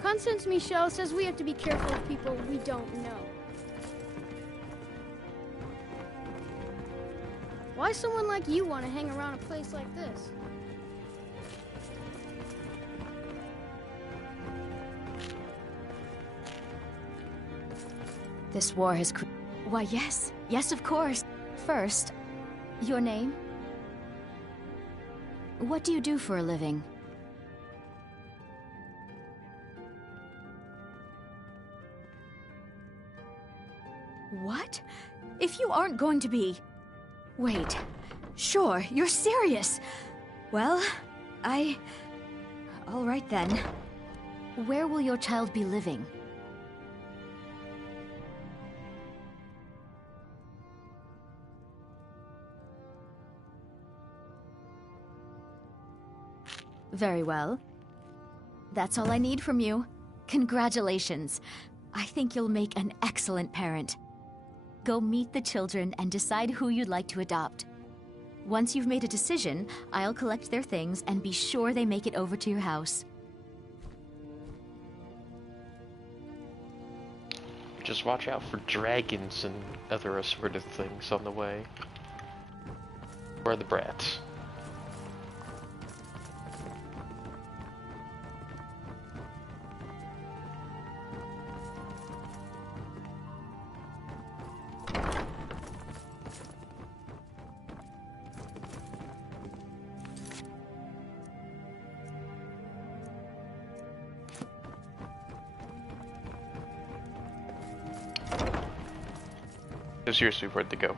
Constance Michel says we have to be careful of people we don't know. Why someone like you want to hang around a place like this? This war has Why, yes. Yes, of course. First, your name? What do you do for a living? What? If you aren't going to be... Wait. Sure, you're serious. Well, all right then. Where will your child be living? Very well. That's all I need from you. Congratulations. I think you'll make an excellent parent. Go meet the children and decide who you'd like to adopt. Once you've made a decision, I'll collect their things and be sure they make it over to your house. Just watch out for dragons and other assorted things on the way. Where are the brats? So seriously, where'd they go?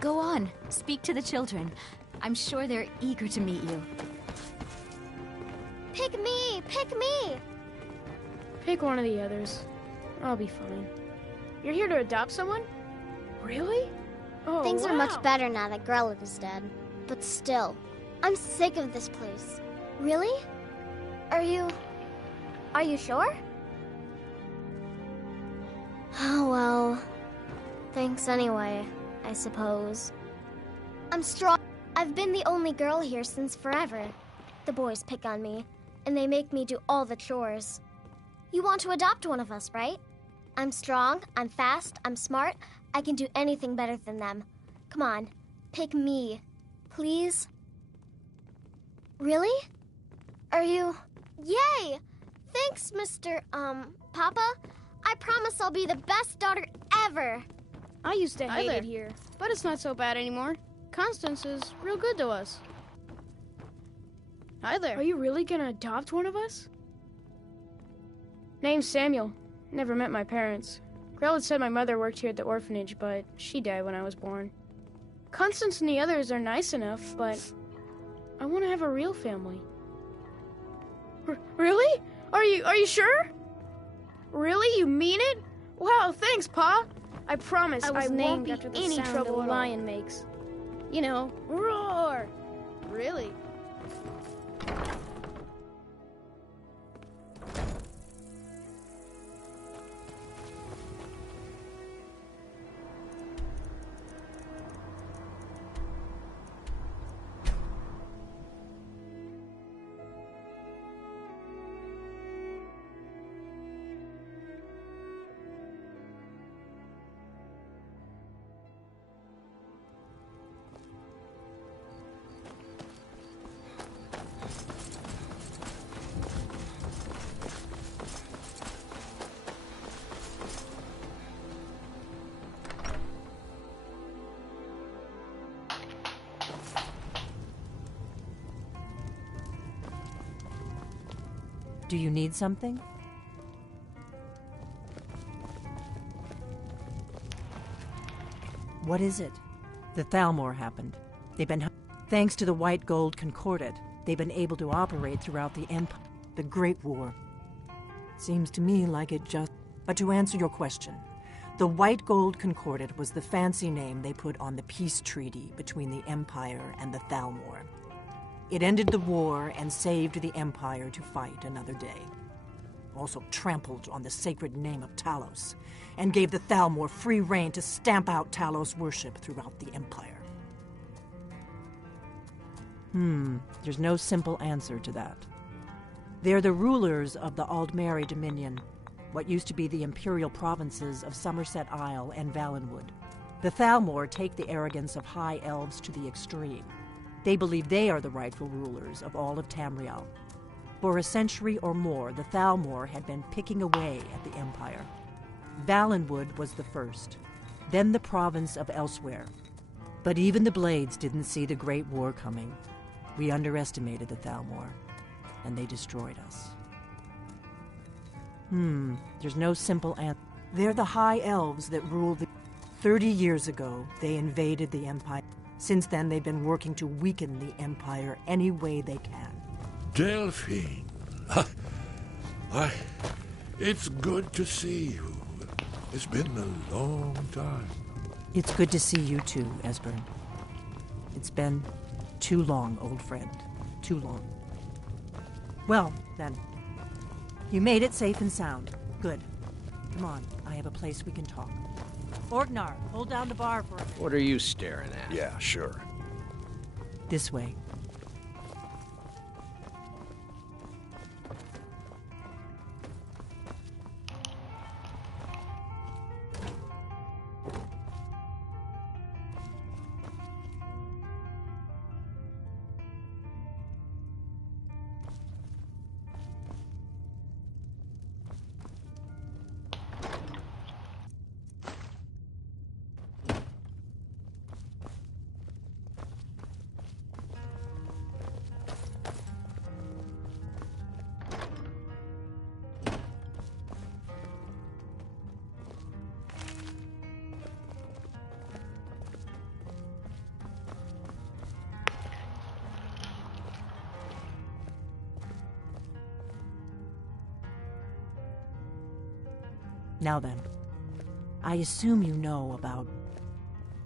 Go on, speak to the children. I'm sure they're eager to meet you. Pick me! Pick me! Pick one of the others. I'll be fine. You're here to adopt someone? Really? Oh, Things are wow. much better now that Grelliv is dead. But still, I'm sick of this place. Really? Are you sure? Oh, well. Thanks anyway, I suppose. I'm strong. I've been the only girl here since forever. The boys pick on me, and they make me do all the chores. You want to adopt one of us, right? I'm strong, I'm fast, I'm smart. I can do anything better than them. Come on, pick me, please. Really? Are you... Yay! Thanks, Mr. Papa. I promise I'll be the best daughter ever. I used to hate it here, but it's not so bad anymore. Constance is real good to us. Hi there. Are you really gonna adopt one of us? Name's Samuel. Never met my parents. Grell had said my mother worked here at the orphanage, but she died when I was born. Constance and the others are nice enough, but I want to have a real family. Really? Are you sure? Really? You mean it? Wow, thanks, Pa. I promise I won't be after any trouble a lion makes. You know, roar. Really? Do you need something? What is it? The Thalmor happened. They've been... Thanks to the White Gold Concordat, they've been able to operate throughout the Empire. The Great War. Seems to me like it just... But to answer your question, The White Gold Concordat was the fancy name they put on the peace treaty between the Empire and the Thalmor. It ended the war and saved the Empire to fight another day. Also trampled on the sacred name of Talos, and gave the Thalmor free rein to stamp out Talos worship throughout the Empire. There's no simple answer to that. They're the rulers of the Aldmeri Dominion, what used to be the imperial provinces of Somerset Isle and Valenwood. The Thalmor take the arrogance of high elves to the extreme. They believe they are the rightful rulers of all of Tamriel. For a century or more, the Thalmor had been picking away at the Empire. Valenwood was the first, then the province of Elsewhere. But even the Blades didn't see the Great War coming. We underestimated the Thalmor, and they destroyed us. There's no simple answer. They're the High Elves that rule the... 30 years ago, they invaded the Empire. Since then, they've been working to weaken the Empire any way they can. Delphine. Why, it's good to see you. It's been a long time. It's good to see you too, Esbern. It's been too long, old friend. Too long. Well, then. You made it safe and sound. Good. Come on, I have a place we can talk. Orgnar, hold down the bar for a minute. What are you staring at? Yeah, sure. This way. Now then, I assume you know about...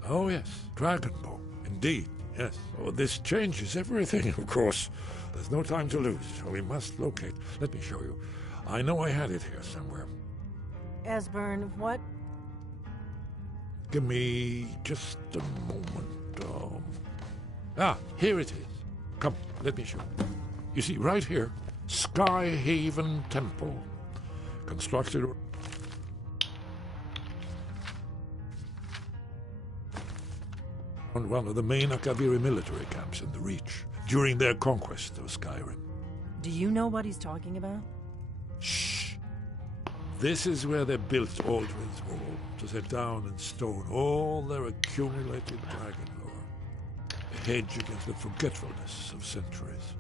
Oh yes, Dragonbow. Indeed, yes. Oh, this changes everything, of course. There's no time to lose, so we must locate. Let me show you. I know I had it here somewhere. Esbern, what? Give me just a moment. Here it is. Come, let me show you. You see, right here, Skyhaven Temple. Constructed... on one of the main Akaviri military camps in the Reach during their conquest of Skyrim. Do you know what he's talking about? Shh! This is where they built Aldrin's Wall, to set down in stone all their accumulated dragon lore. A hedge against the forgetfulness of centuries.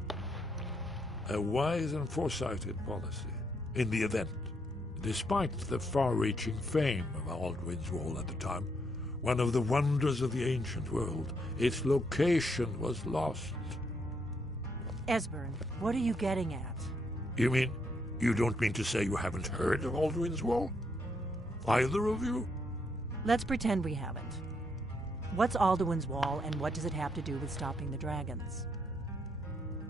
A wise and foresighted policy in the event. Despite the far-reaching fame of Aldrin's Wall at the time, one of the wonders of the ancient world, its location was lost. Esbern, what are you getting at? You mean, you don't mean to say you haven't heard of Aldrin's Wall? Either of you? Let's pretend we haven't. What's Alduin's Wall, and what does it have to do with stopping the dragons?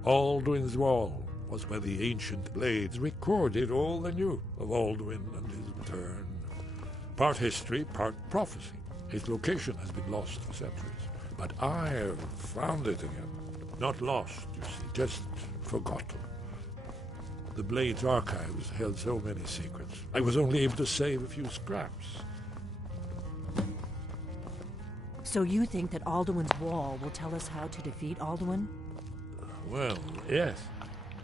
Aldrin's Wall was where the ancient Blades recorded all they knew of Alduin and his return. Part history, part prophecy. Its location has been lost for centuries, but I have found it again. Not lost, you see, just forgotten. The Blades' archives held so many secrets. I was only able to save a few scraps. So you think that Alduin's Wall will tell us how to defeat Alduin? Well, yes,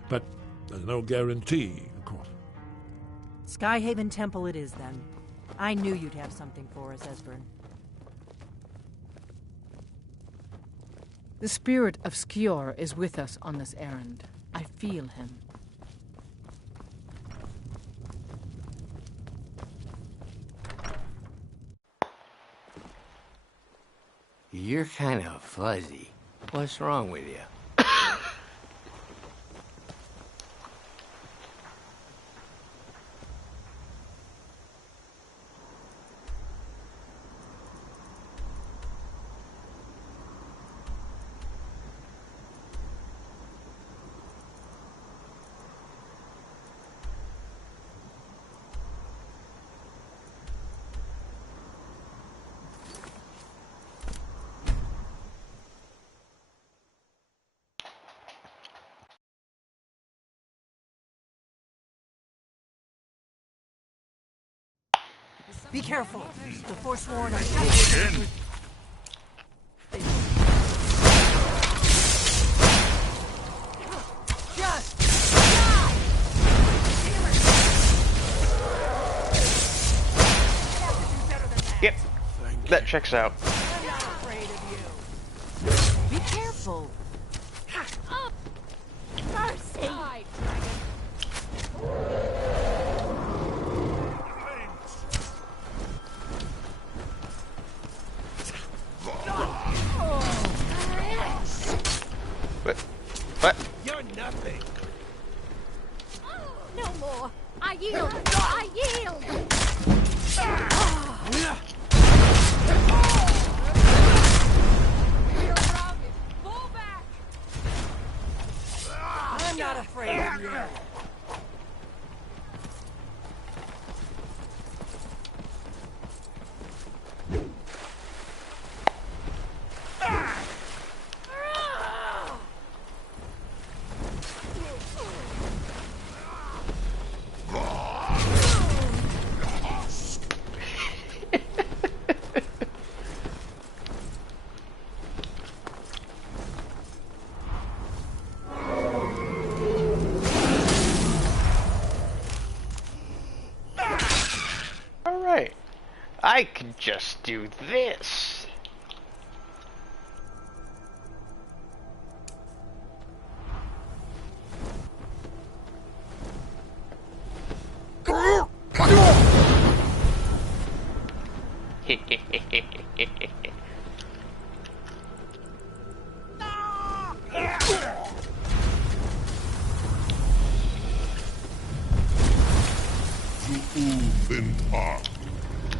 but there's no guarantee, of course. Skyhaven Temple it is, then. I knew you'd have something for us, Esbern. The spirit of Skjor is with us on this errand. I feel him. You're kind of fuzzy. What's wrong with you? Be careful. The Forsworn are Again. Just Yep. That checks out. I'm not afraid of you. Be careful. Mercy! What? You're nothing. No more. I yield. I yield. Pull back. I'm not afraid of you. Alright. I can just do this.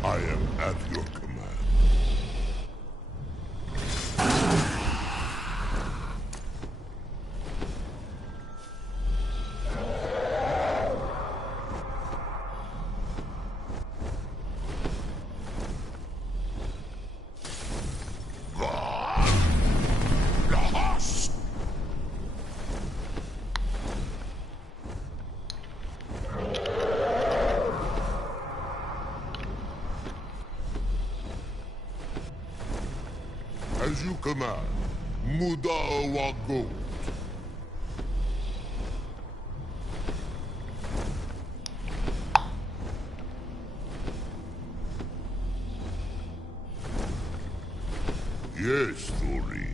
I am at your command. As you command, Muda Wago. Yes, Thori.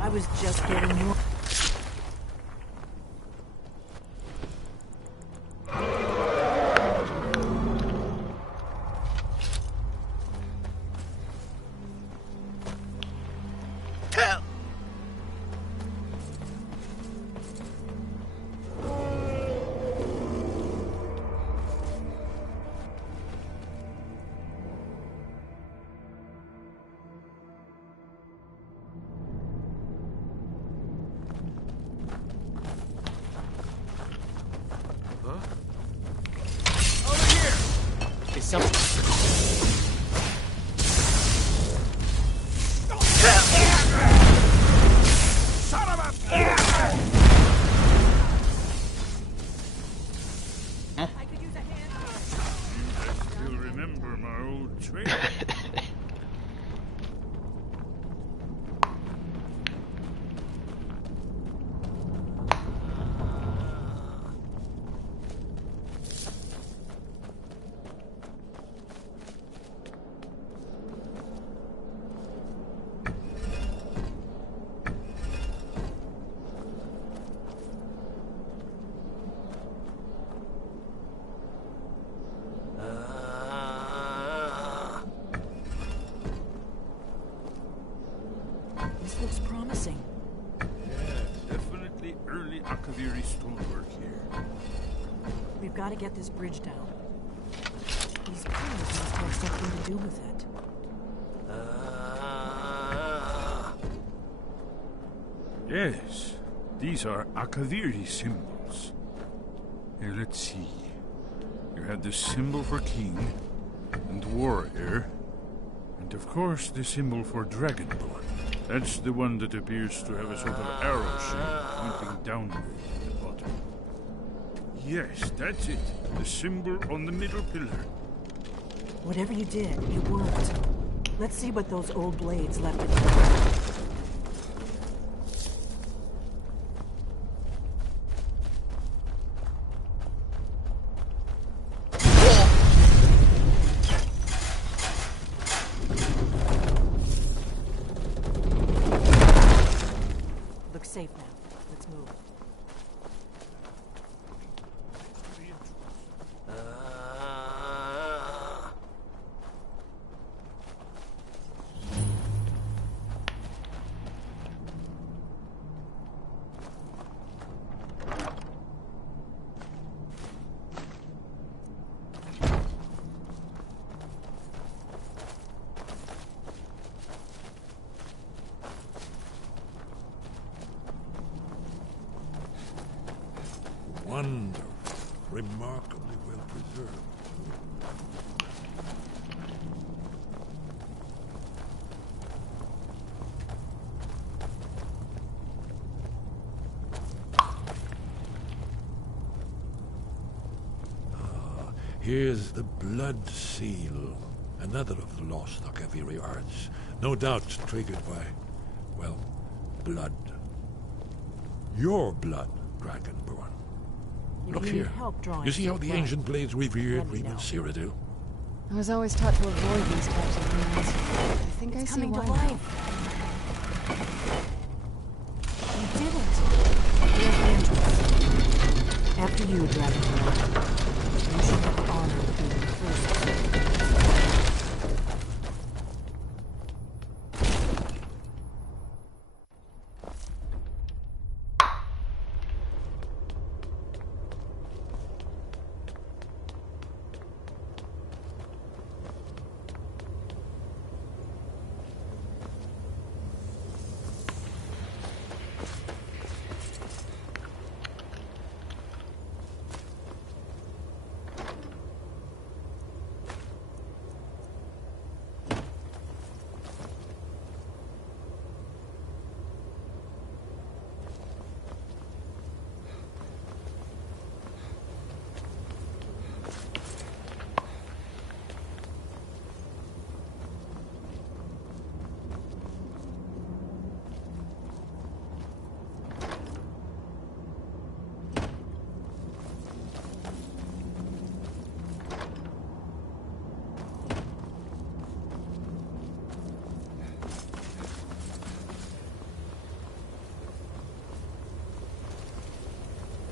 I was just getting more. This looks promising. Yeah, definitely early Akaviri stonework here. We've got to get this bridge down. These pillars must have something to do with it. Yes, these are Akaviri symbols. Here, let's see. You had the symbol for king and warrior, and of course the symbol for dragonborn. That's the one that appears to have a sort of arrow shape pointing downward at the bottom. Yes, that's it. The symbol on the middle pillar. Whatever you did, it worked. Let's see what those old blades left in the Looks safe now. Let's move. Wonderful. Remarkably well preserved. Here's the blood seal. Another of the lost Akaviri arts. No doubt triggered by, well, blood. Your blood, Dragonborn. Look here. You see how the ancient blades revered Reman Cyrodiil? I was always taught to avoid these types of ruins. I think I see why now. You did it. Here's the entrance. After you, Dragonborn. You should have the honor of being the first.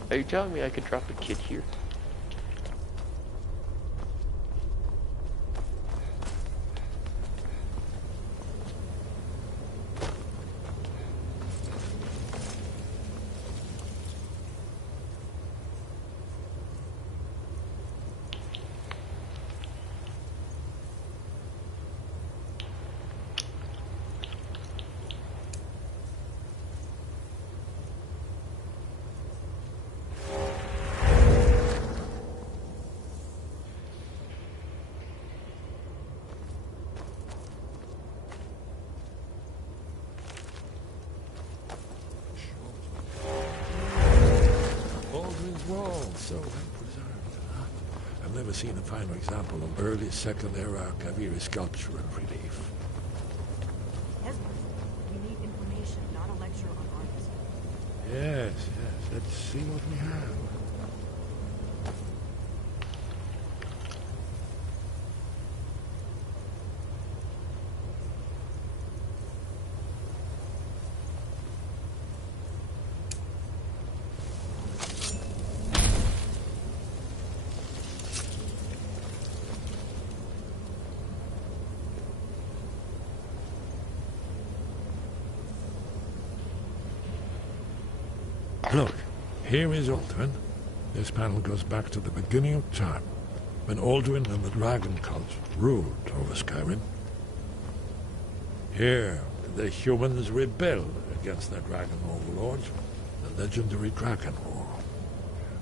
Are you telling me I could drop a kid here? never seen a finer example of early Second Era Kaviri sculpture and relief. Esmond, we need information, not a lecture on artists. Yes, yes. Let's see what we have. Look, here is Alduin. This panel goes back to the beginning of time, when Alduin and the dragon cult ruled over Skyrim. Here, the humans rebelled against their dragon overlords, the legendary Dragon War.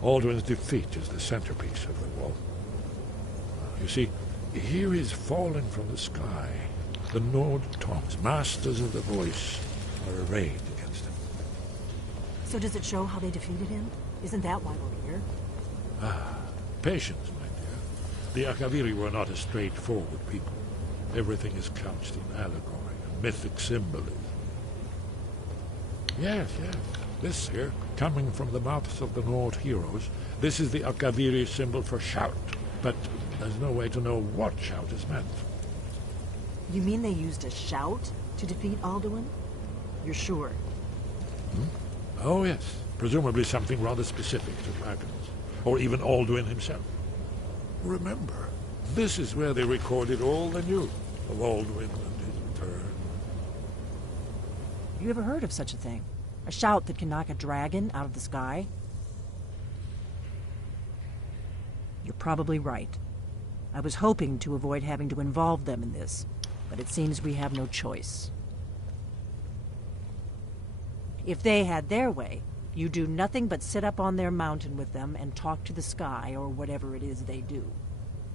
Alduin's defeat is the centerpiece of the wall. You see, here is falling from the sky. The Nord Tongs, masters of the voice, are arrayed against him. So does it show how they defeated him? Isn't that why we're here? Ah, patience, my dear. The Akaviri were not a straightforward people. Everything is couched in allegory and mythic symbolism. Yes, yes. This here, coming from the mouths of the Nord heroes, this is the Akaviri symbol for shout. But there's no way to know what shout is meant. You mean they used a shout to defeat Alduin? You're sure? Oh, yes. Presumably something rather specific to dragons. Or even Alduin himself. Remember, this is where they recorded all the news of Alduin and his return. You ever heard of such a thing? A shout that can knock a dragon out of the sky? You're probably right. I was hoping to avoid having to involve them in this, but it seems we have no choice. If they had their way, you do nothing but sit up on their mountain with them and talk to the sky or whatever it is they do.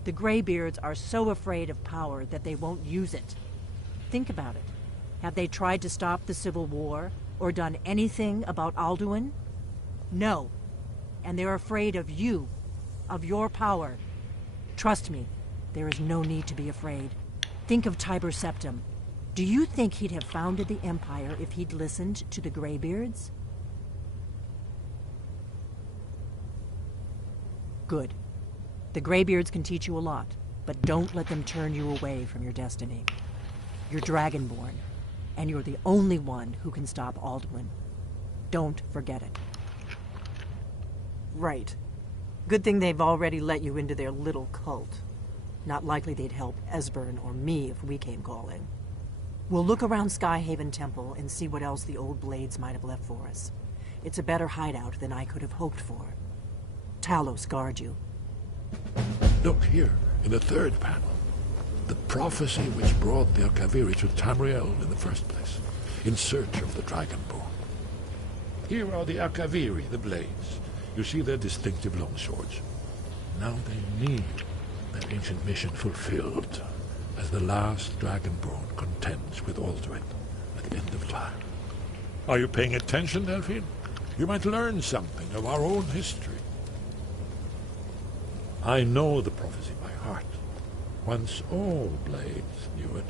The Greybeards are so afraid of power that they won't use it. Think about it. Have they tried to stop the Civil War or done anything about Alduin? No. And they're afraid of you, of your power. Trust me, there is no need to be afraid. Think of Tiber Septim. Do you think he'd have founded the Empire if he'd listened to the Greybeards? Good. The Greybeards can teach you a lot, but don't let them turn you away from your destiny. You're Dragonborn, and you're the only one who can stop Alduin. Don't forget it. Right. Good thing they've already let you into their little cult. Not likely they'd help Esbern or me if we came calling. We'll look around Skyhaven Temple and see what else the old blades might have left for us. It's a better hideout than I could have hoped for. Talos guard you. Look here, in the third panel. The prophecy which brought the Akaviri to Tamriel in the first place, in search of the Dragonborn. Here are the Akaviri, the blades. You see their distinctive longswords. Now they need their ancient mission fulfilled, as the last Dragonborn contends with Alduin at the end of time. Are you paying attention, Delphine? You might learn something of our own history. I know the prophecy by heart. Once all blades knew it.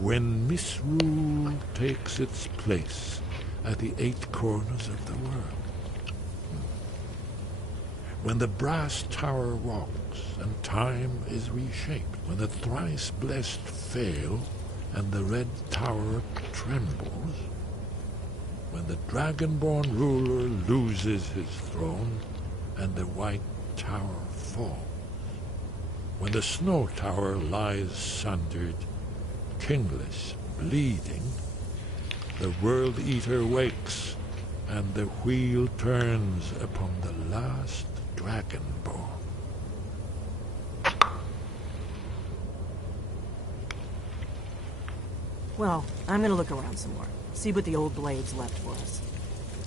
When misrule takes its place at the 8 corners of the world. When the brass tower rocks and time is reshaped. When the thrice blessed fail and the red tower trembles. When the Dragonborn ruler loses his throne and the white tower falls. When the snow tower lies sundered, kingless, bleeding, the World Eater wakes, and the wheel turns upon the last Dragonborn. Well, I'm gonna look around some more. See what the old blades left for us.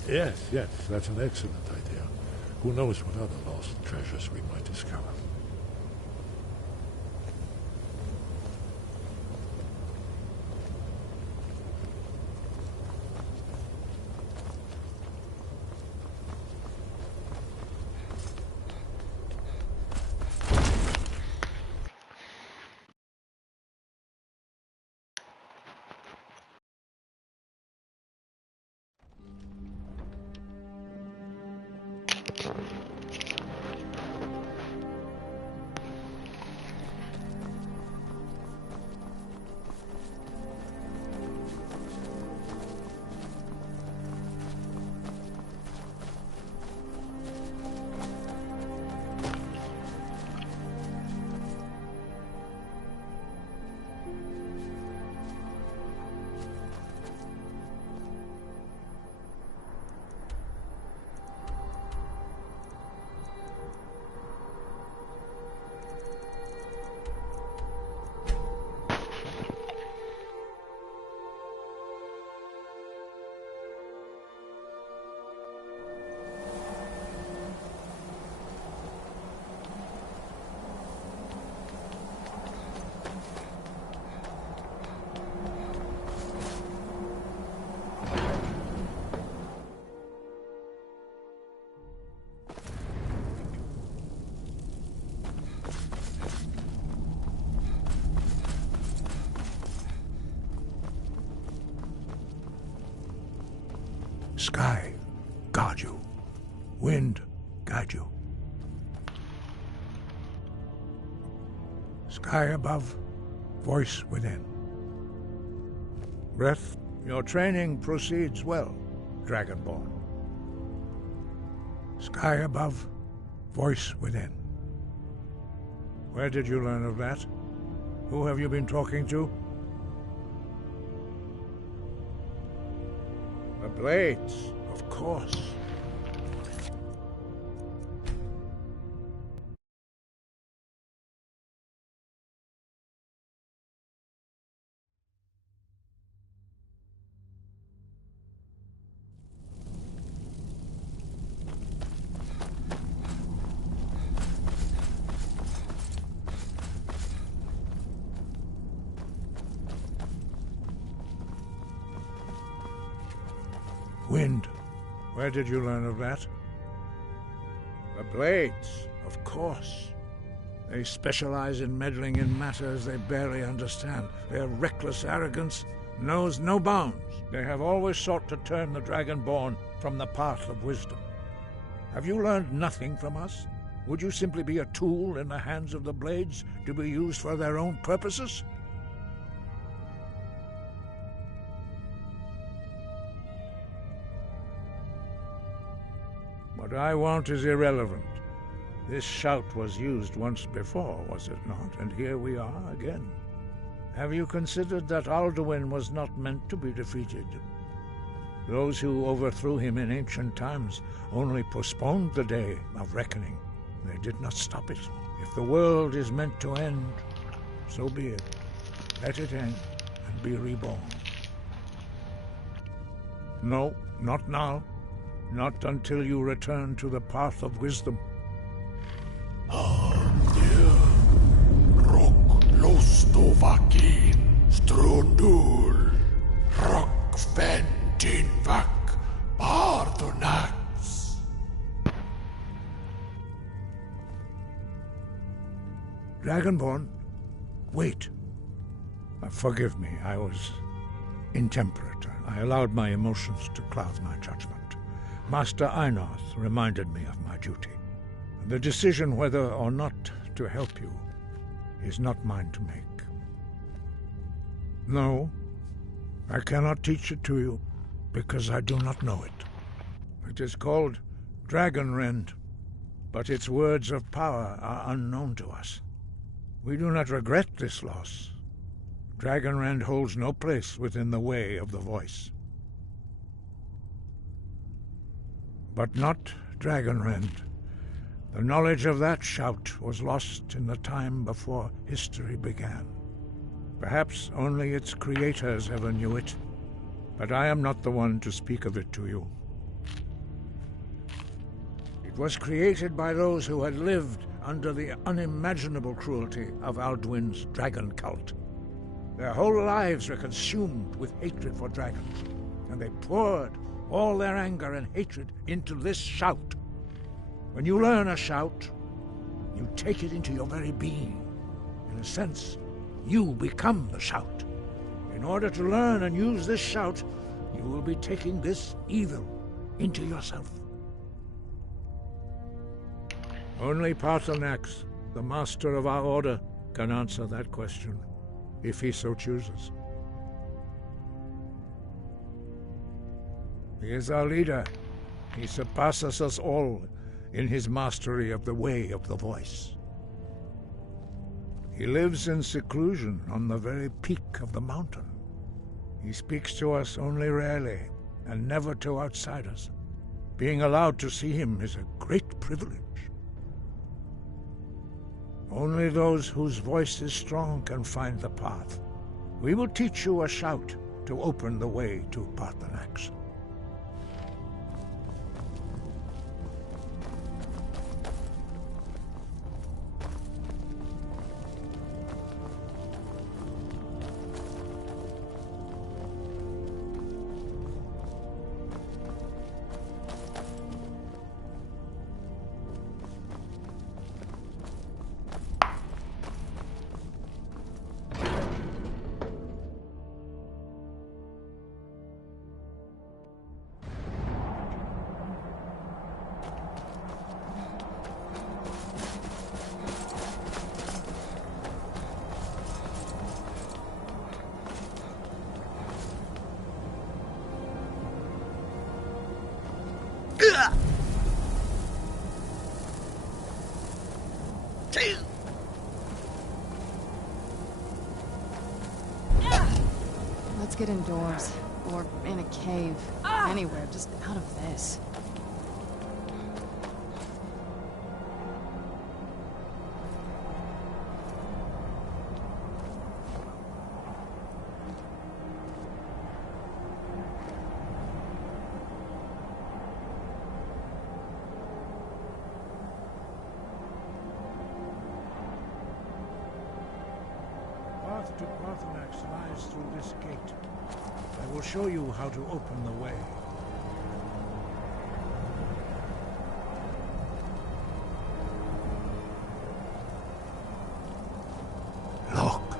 Yes, yes, that's an excellent idea. Who knows what other lost treasures we might discover. Sky, guard you. Wind, guide you. Sky above, voice within. Breath, your training proceeds well, Dragonborn. Sky above, voice within. Where did you learn of that? Who have you been talking to? The blades, of course. Wind, where did you learn of that? The blades, of course. They specialize in meddling in matters they barely understand. Their reckless arrogance knows no bounds. They have always sought to turn the Dragonborn from the path of wisdom. Have you learned nothing from us? Would you simply be a tool in the hands of the blades to be used for their own purposes? What I want is irrelevant. This shout was used once before, was it not? And here we are again. Have you considered that Alduin was not meant to be defeated? Those who overthrew him in ancient times only postponed the day of reckoning. They did not stop it. If the world is meant to end, so be it. Let it end and be reborn. No, not now. Not until you return to the path of wisdom. Rock lostovakin strundul rock ventin vak bardonax. Dragonborn, wait. Forgive me, I was intemperate. I allowed my emotions to cloud my judgment. Master Einarth reminded me of my duty. The decision whether or not to help you is not mine to make. No, I cannot teach it to you because I do not know it. It is called Dragonrend, but its words of power are unknown to us. We do not regret this loss. Dragonrend holds no place within the way of the voice. But not Dragonrend. The knowledge of that shout was lost in the time before history began. Perhaps only its creators ever knew it, but I am not the one to speak of it to you. It was created by those who had lived under the unimaginable cruelty of Alduin's dragon cult. Their whole lives were consumed with hatred for dragons, and they poured all their anger and hatred into this shout. When you learn a shout, you take it into your very being. In a sense, you become the shout. In order to learn and use this shout, you will be taking this evil into yourself. Only Paarthurnax, the master of our order, can answer that question, if he so chooses. He is our leader. He surpasses us all in his mastery of the way of the voice. He lives in seclusion on the very peak of the mountain. He speaks to us only rarely, and never to outsiders. Being allowed to see him is a great privilege. Only those whose voice is strong can find the path. We will teach you a shout to open the way to Paarthurnax. Let's get indoors. Or in a cave. Anywhere, just out of this. The path to Paarthurnax lies through this gate. I will show you how to open the way. Look.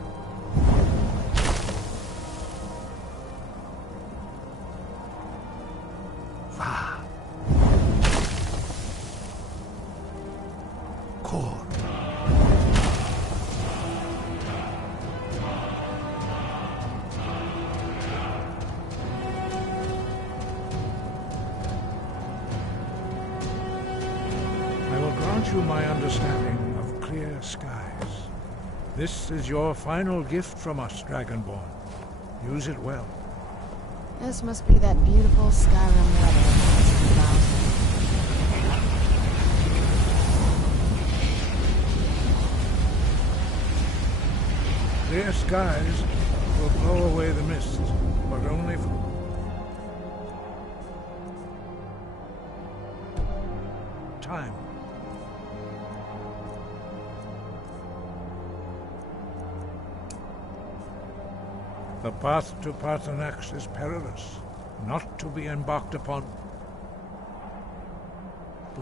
Va. Cord. You my understanding of clear skies. This is your final gift from us, Dragonborn. Use it well. This must be that beautiful Skyrim weather I was Clear skies will blow away the mist, but only for time. The path to Paarthurnax is perilous, not to be embarked upon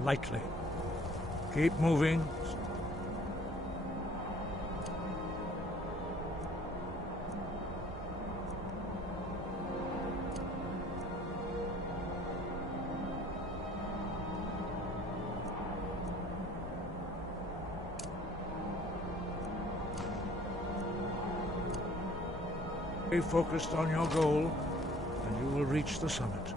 lightly. Keep moving. Stay focused on your goal, and you will reach the summit.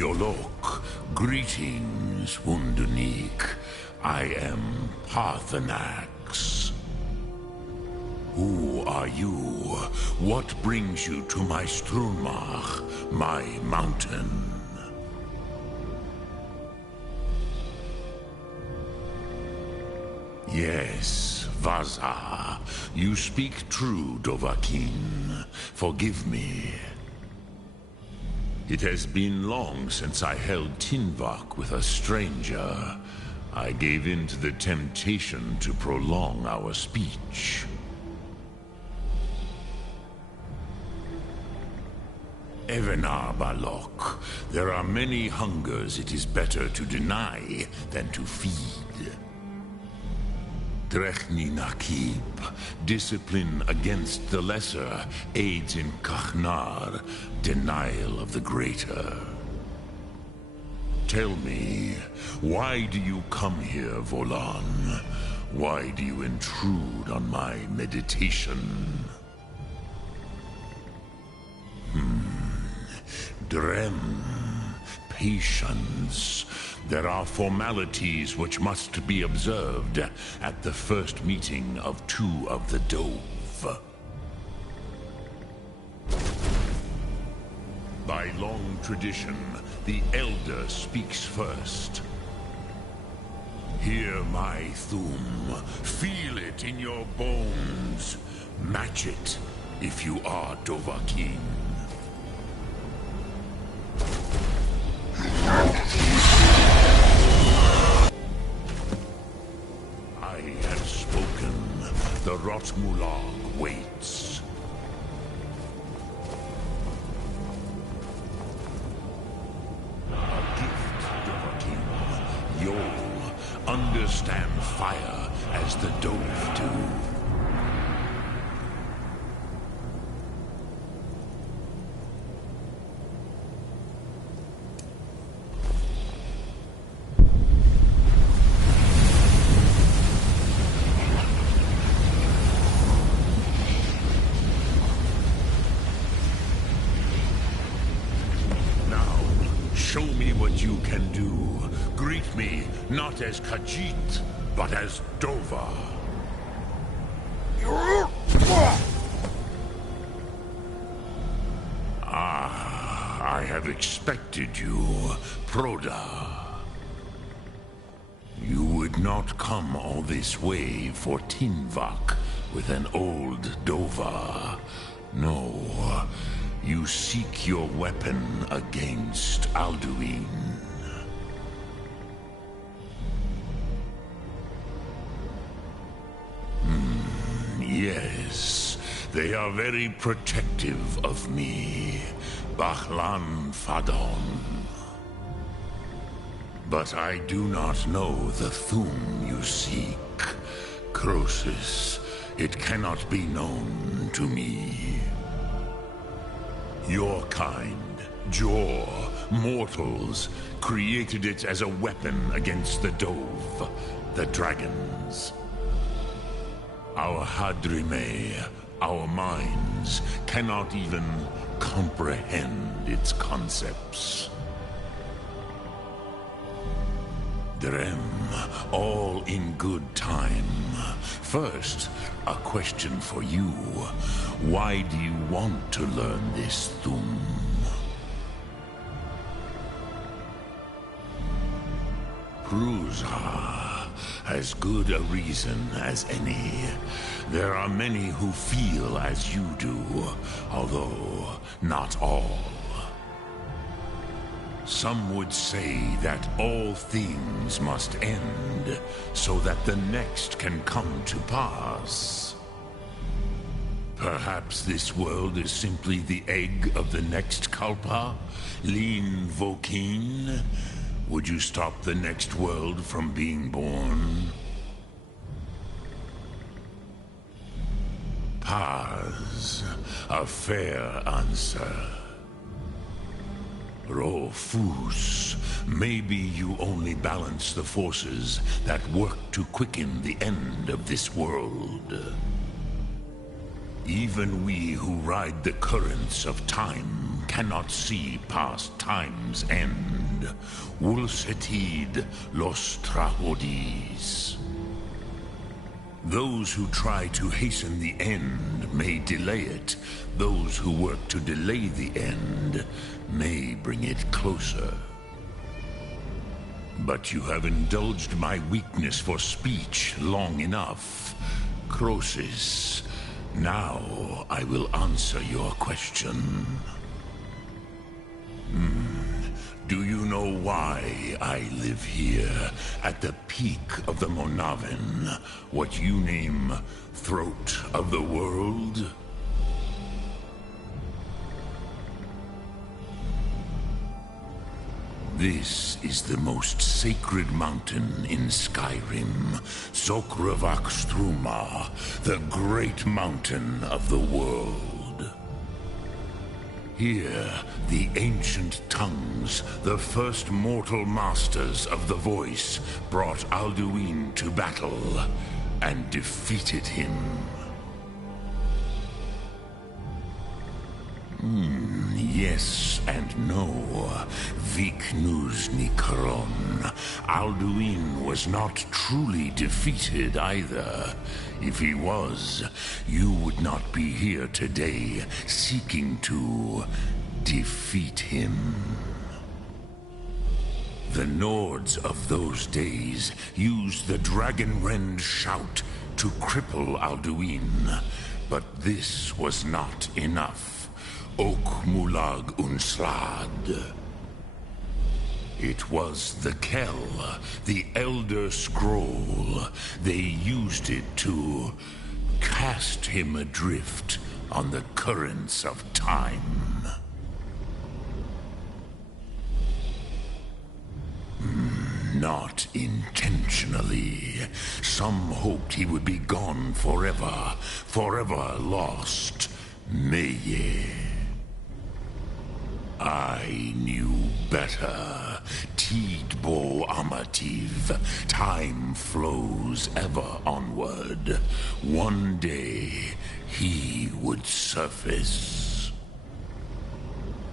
Yolok, greetings, Wundunik. I am Parthenax. Who are you? What brings you to my Strunmach, my mountain? Yes, Vaza. You speak true, Dovahkiin. Forgive me. It has been long since I held Tinvak with a stranger. I gave in to the temptation to prolong our speech. Evenar Balok, there are many hungers it is better to deny than to feed. Drechni Nakib, discipline against the lesser, aids in Kachnar, denial of the greater. Tell me, why do you come here, Volan? Why do you intrude on my meditation? Drem, patience. There are formalities which must be observed at the first meeting of two of the Dove. By long tradition, the Elder speaks first. Hear my Thum. Feel it in your bones. Match it if you are Dovahkiin. I have spoken. The Rotmulag waits. A gift, Dovahkiin. You'll understand fire as the Dove do. Show me what you can do. Greet me, not as Khajiit, but as Dova. I have expected you, Proda. You would not come all this way for Tinvak with an old Dova. No, you seek your weapon against Alduin. Yes, they are very protective of me, Bahlan Fadon. But I do not know the Thum you seek. Croesus, it cannot be known to me. Your kind, Jor, mortals, created it as a weapon against the Dove, the dragons. Our Hadrime, our minds, cannot even comprehend its concepts. Drem, all in good time. First, a question for you. Why do you want to learn this Thum? Prusa, as good a reason as any. There are many who feel as you do, although not all. Some would say that all things must end, so that the next can come to pass. Perhaps this world is simply the egg of the next Kalpa, Lin Vokin. Would you stop the next world from being born? Paz, a fair answer. Rofus, maybe you only balance the forces that work to quicken the end of this world. Even we who ride the currents of time cannot see past time's end. Wulsetid los trahodis. Those who try to hasten the end may delay it. Those who work to delay the end may bring it closer. But you have indulged my weakness for speech long enough. Croesus, now I will answer your question. Do you know why I live here, at the peak of the Monavin, what you name Throat of the World? This is the most sacred mountain in Skyrim, Sokravak Struma, the great mountain of the world. Here, the ancient tongues, the first mortal masters of the voice, brought Alduin to battle and defeated him. Yes and no. Viknus Nikron. Alduin was not truly defeated either. If he was, you would not be here today seeking to defeat him. The Nords of those days used the Dragonrend shout to cripple Alduin, but this was not enough. Ok Mulag Unslad. It was the Kell, the Elder Scroll. They used it to cast him adrift on the currents of time. Not intentionally. Some hoped he would be gone forever, forever lost. Meye. I knew better. Tidbo Amativ. Time flows ever onward. One day, he would surface.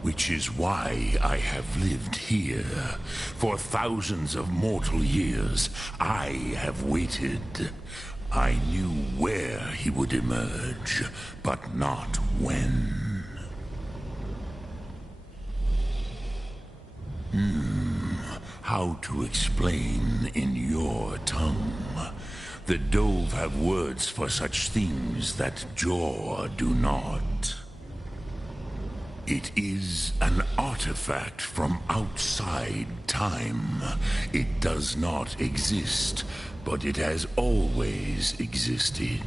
Which is why I have lived here. For thousands of mortal years, I have waited. I knew where he would emerge, but not when. How to explain in your tongue? The Dove have words for such things that Jor do not. It is an artifact from outside time. It does not exist, but it has always existed.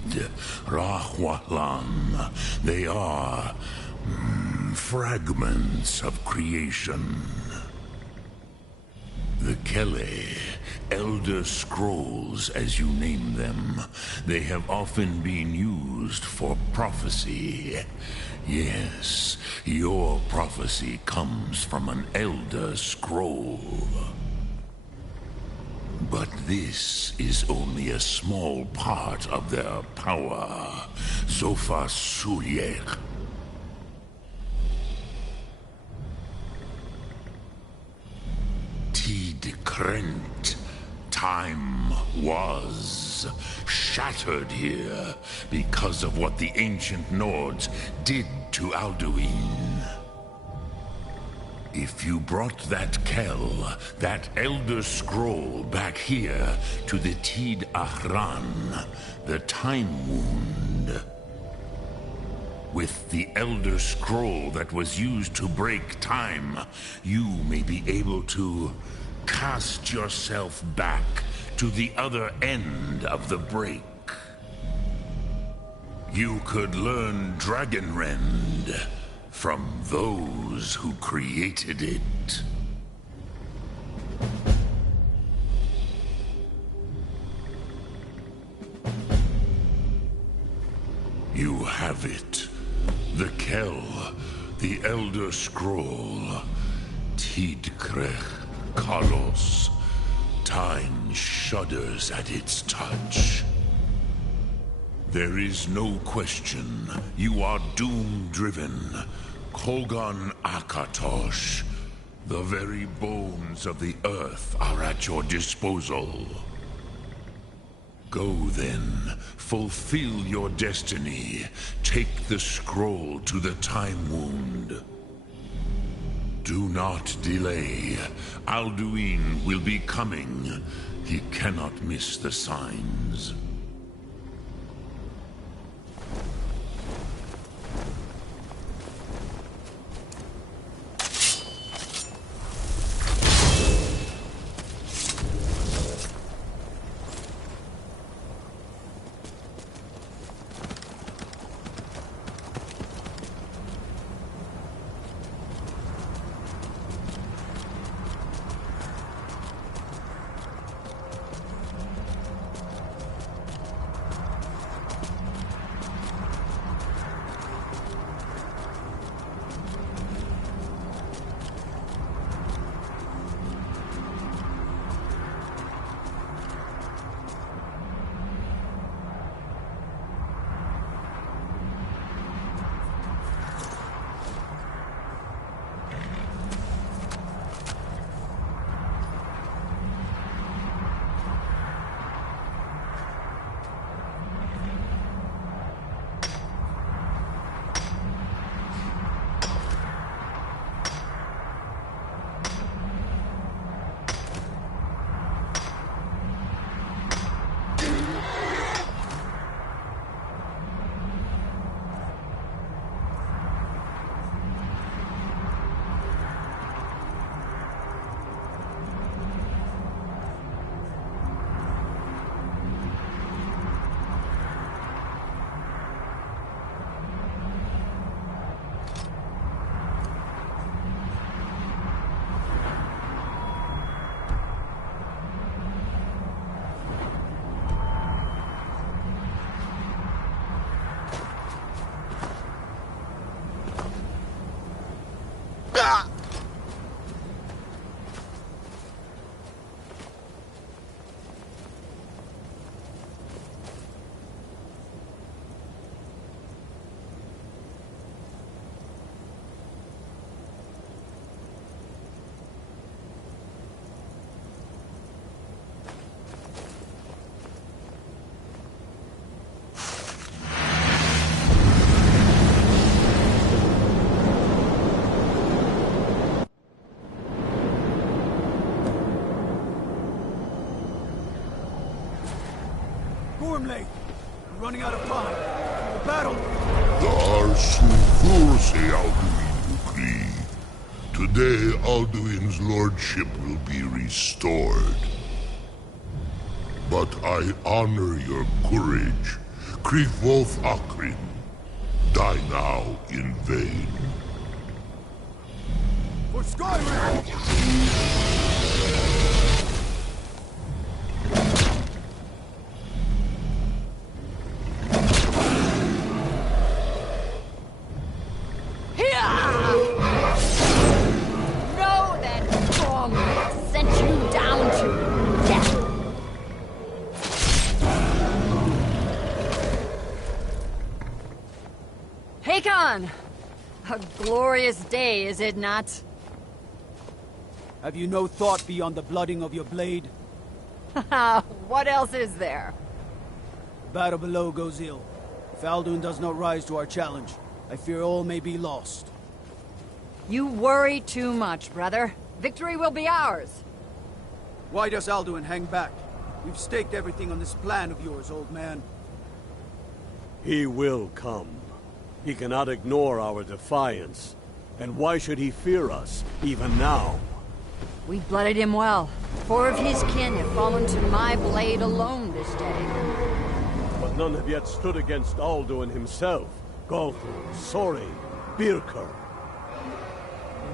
Rahwalan. They are fragments of creation. The Kele, Elder Scrolls as you name them, they have often been used for prophecy. Yes, your prophecy comes from an Elder Scroll. But this is only a small part of their power. Sofa Sulyek. Tid Krent. Time was shattered here because of what the ancient Nords did to Alduin. If you brought that Kell, that Elder Scroll, back here to the Tid Ahran, the Time Wound, with the Elder Scroll that was used to break time, you may be able to cast yourself back to the other end of the break. You could learn Dragonrend from those who created it. You have it. The Kell, the Elder Scroll, Tidkrech Kalos. Time shudders at its touch. There is no question. You are doom-driven. Kogan Akatosh. The very bones of the earth are at your disposal. Go then, fulfill your destiny. Take the scroll to the Time Wound. Do not delay. Alduin will be coming. He cannot miss the signs. storm late. We're running out of time. The battle... Today, Alduin's lordship will be restored. But I honor your courage. Krivwolf Akrin. Die now in vain. For Skyrim! A glorious day, is it not? Have you no thought beyond the blooding of your blade? What else is there? The battle below goes ill. If Alduin does not rise to our challenge, I fear all may be lost. You worry too much, brother. Victory will be ours. Why does Alduin hang back? We've staked everything on this plan of yours, old man. He will come. He cannot ignore our defiance. And why should he fear us, even now? We blooded him well. 4 of his kin have fallen to my blade alone this day. But none have yet stood against Alduin himself. Galthur, Sori, Birker.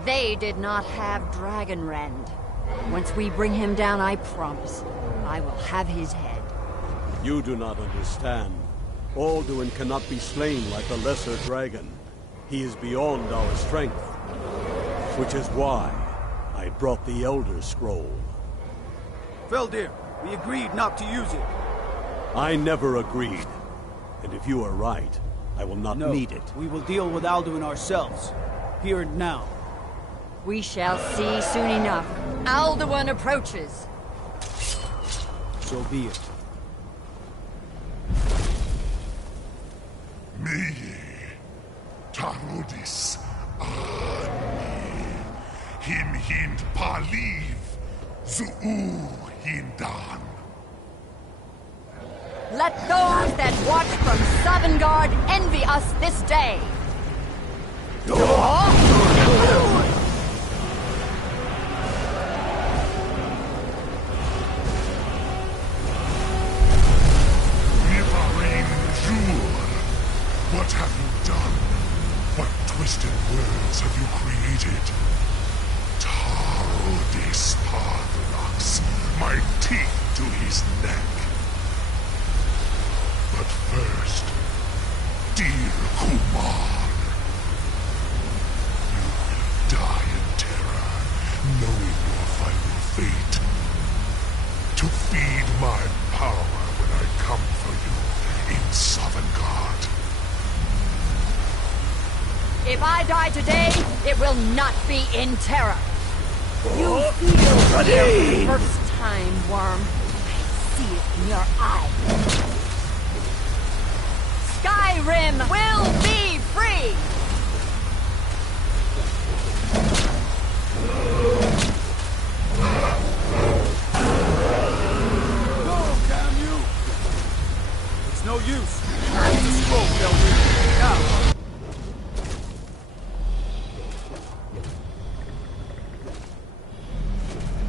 They did not have Dragonrend. Once we bring him down, I promise, I will have his head. You do not understand. Alduin cannot be slain like a lesser dragon. He is beyond our strength. Which is why I brought the Elder Scroll. Feldir, we agreed not to use it. I never agreed. And if you are right, I will not need it. We will deal with Alduin ourselves. Here and now. We shall see soon enough. Alduin approaches. So be it. Meye, Tarudis, Ani, Hind Paliv, Zuu Hindan. Let those that watch from Sovngarde envy us this day. What have you done? What twisted worlds have you created? Tarudis Padrox, my teeth to his neck. But first, dear Kumar, you will die in terror, knowing your final fate. To feed my power when I come for you in Sovngarde. If I die today, it will not be in terror. You feel fear for the first time, Worm. I see it in your eyes. Skyrim will be free! Go, damn you! It's no use. It's a scroll, Feldir. Now!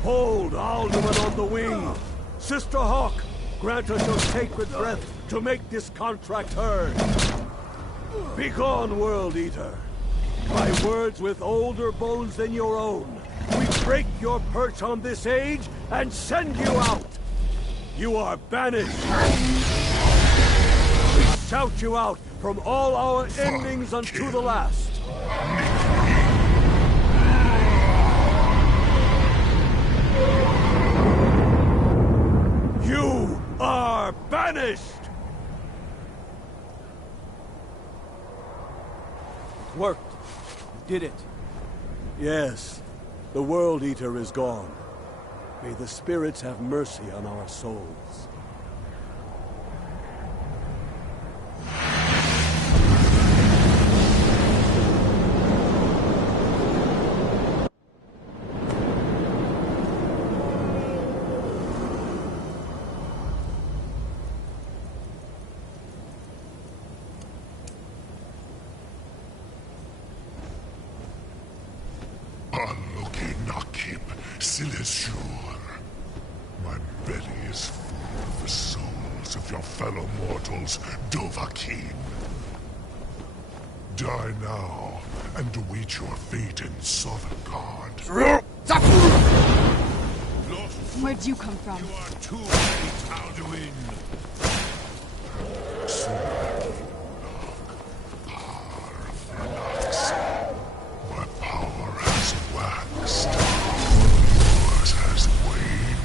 Hold Alduin on the wing! Sister Hawk, grant us your sacred breath to make this contract heard. Begone, World Eater. By words with older bones than your own, we break your perch on this age and send you out. You are banished. We shout you out from all our endings unto the last. You are banished! It worked. You did it. Yes. The World Eater is gone. May the spirits have mercy on our souls. Silesure. My belly is full of the souls of your fellow mortals, Dovahkiin. Die now, and await your fate in Sovngarde. Where'd you come from? You are too late, Alduin. My power has waxed. Yours has waned.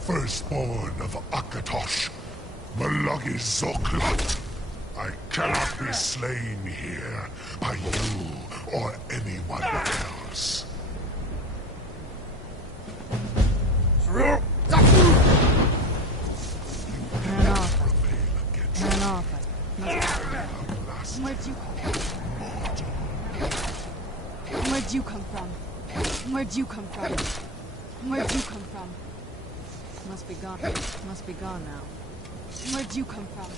Firstborn of Akatosh, Malagi Zoklat. I cannot be slain here by you or anyone else. Where'd you come from? Where'd you come from? Where'd you come from? Must be gone. Must be gone now. Where'd you come from?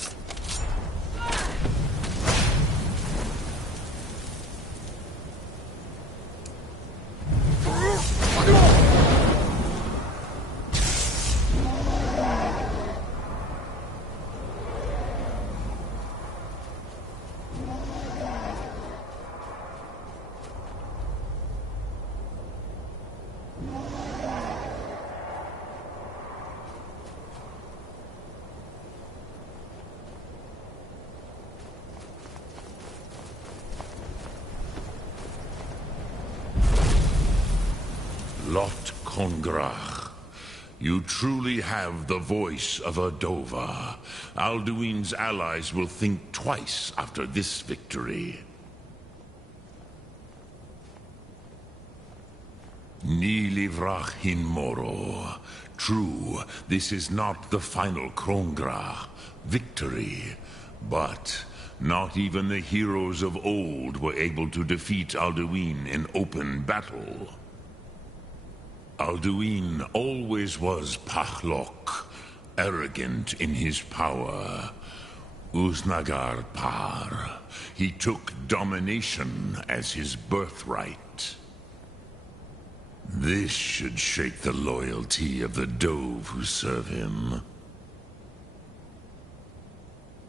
Lot Kongrach. You truly have the voice of a Dova. Alduin's allies will think twice after this victory. Ni livrach hin moro. True, this is not the final Kongrach victory, but not even the heroes of old were able to defeat Alduin in open battle. Alduin always was Pachlok, arrogant in his power. Uznagar Par. He took domination as his birthright. This should shake the loyalty of the Dove who serve him.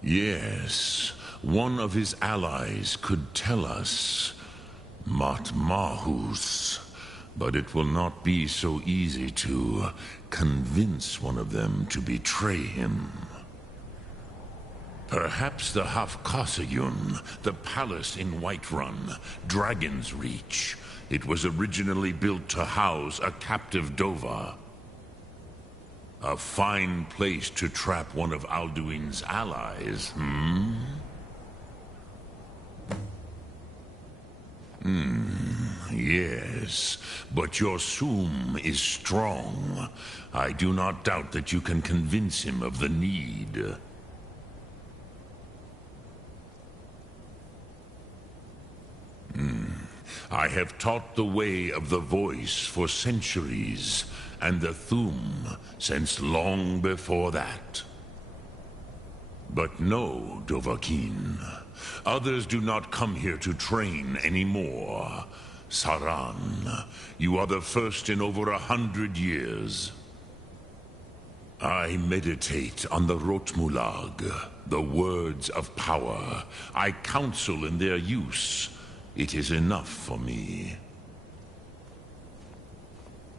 Yes, one of his allies could tell us. Matmahus. But it will not be so easy to convince one of them to betray him. Perhaps the Hafkasayun, the palace in Whiterun, Dragon's Reach. It was originally built to house a captive Dova. A fine place to trap one of Alduin's allies, Yes, but your Soom is strong. I do not doubt that you can convince him of the need. I have taught the way of the voice for centuries, and the Thu'um since long before that. But no, Dovahkiin. Others do not come here to train anymore. Saran, you are the first in over 100 years. I meditate on the Rotmulag, the words of power. I counsel in their use. It is enough for me.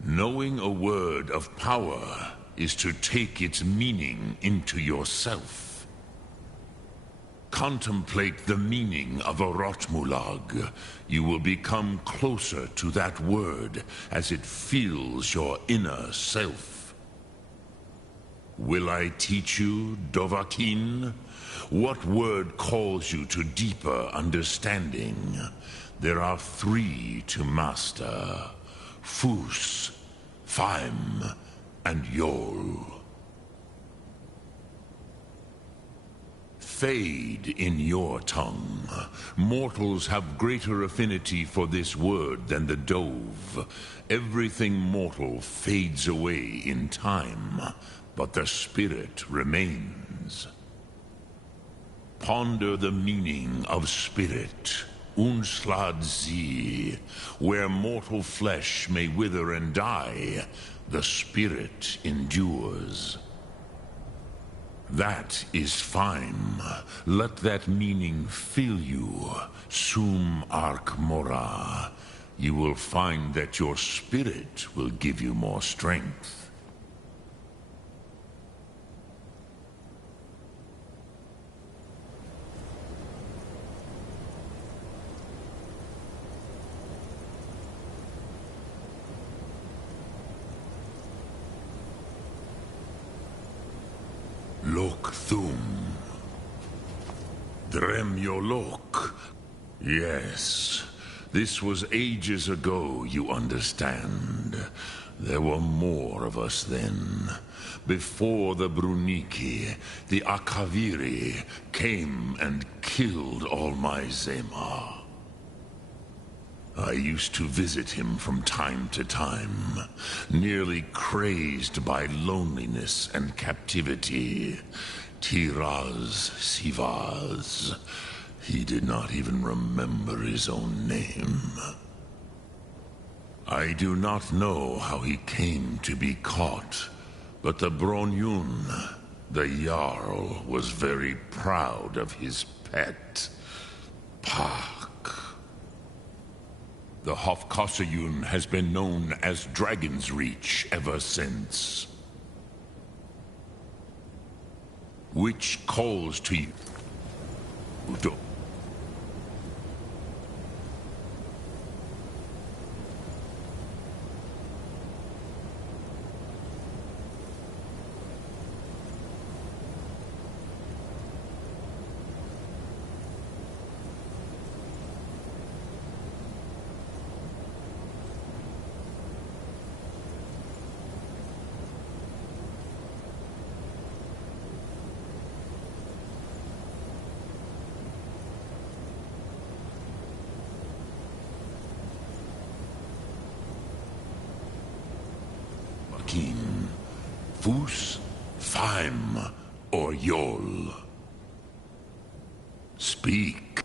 Knowing a word of power is to take its meaning into yourself. Contemplate the meaning of a Rotmulag. You will become closer to that word as it fills your inner self. Will I teach you, Dovahkiin? What word calls you to deeper understanding? There are 3 to master: Fus, Faim, and Yol. Fade in your tongue. Mortals have greater affinity for this word than the Dove. Everything mortal fades away in time, but the spirit remains. Ponder the meaning of spirit. Unslad zi. Where mortal flesh may wither and die, the spirit endures. That is fine. Let that meaning fill you. Sum arc mora. You will find that your spirit will give you more strength. Lok Thum. Dremyolok. Yes, this was ages ago, you understand. There were more of us then. Before the Bruniki, the Akaviri came and killed all my Zema. I used to visit him from time to time, nearly crazed by loneliness and captivity. Tiraz Sivaz. He did not even remember his own name. I do not know how he came to be caught, but the Bronyun, the Jarl, was very proud of his pet, Pak. The Hofkossayun has been known as Dragon's Reach ever since. Which calls to you. Fus, Faim, or Yol. Speak.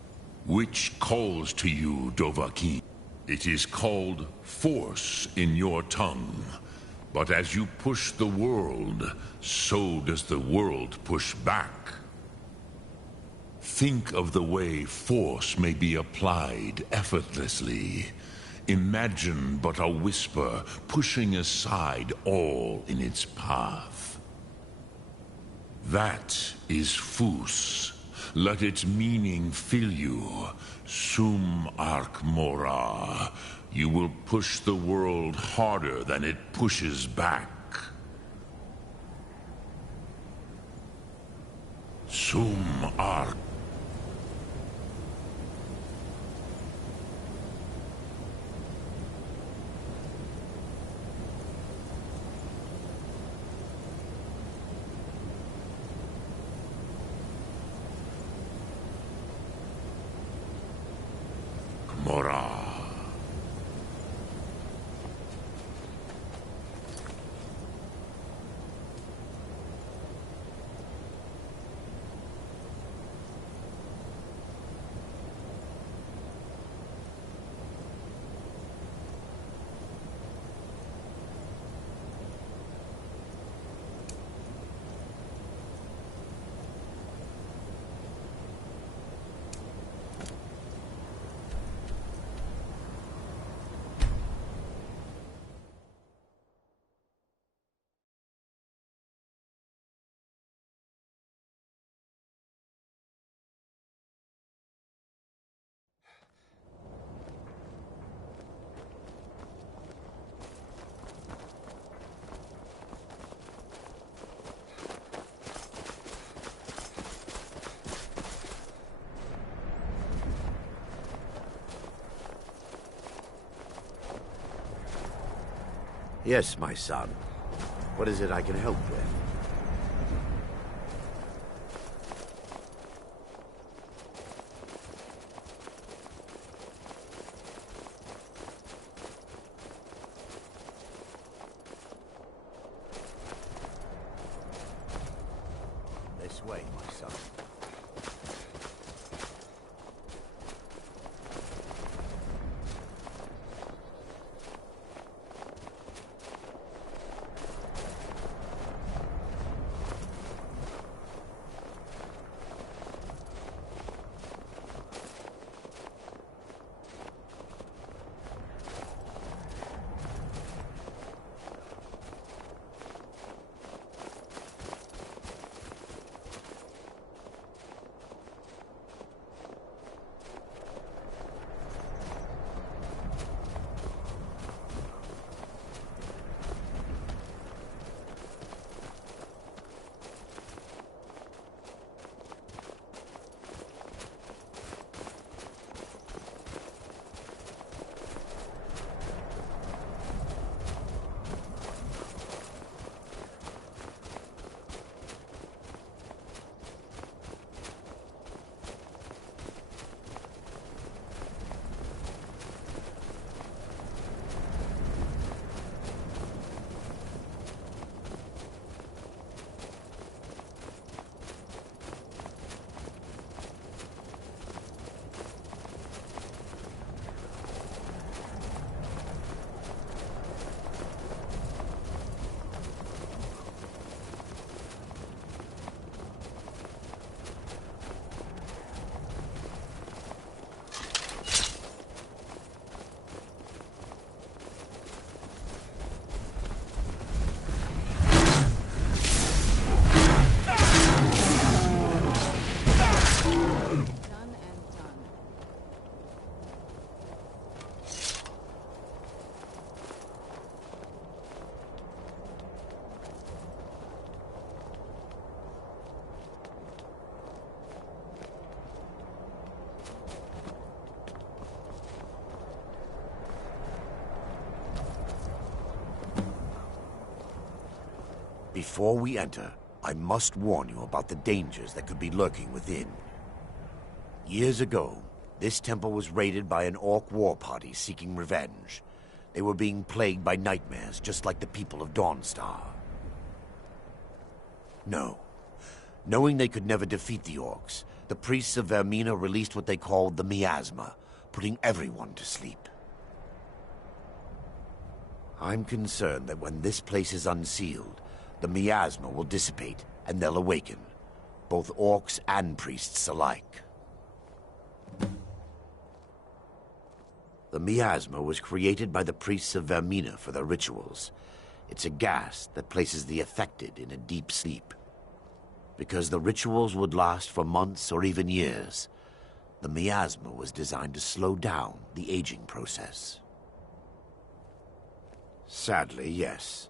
Which calls to you, Dovahkiin? It is called force in your tongue. But as you push the world, so does the world push back. Think of the way force may be applied effortlessly. Imagine but a whisper pushing aside all in its path. That is Fus. Let its meaning fill you. Sum arc mora. You will push the world harder than it pushes back. Sum arc. Mora. Yes, my son. What is it I can help with? This way, my son. Before we enter, I must warn you about the dangers that could be lurking within. Years ago, this temple was raided by an orc war party seeking revenge. They were being plagued by nightmares, just like the people of Dawnstar. No. Knowing they could never defeat the orcs, the priests of Vermina released what they called the miasma, putting everyone to sleep. I'm concerned that when this place is unsealed, the miasma will dissipate, and they'll awaken. Both orcs and priests alike. The miasma was created by the priests of Vermina for their rituals. It's a gas that places the affected in a deep sleep. Because the rituals would last for months or even years, the miasma was designed to slow down the aging process. Sadly, yes.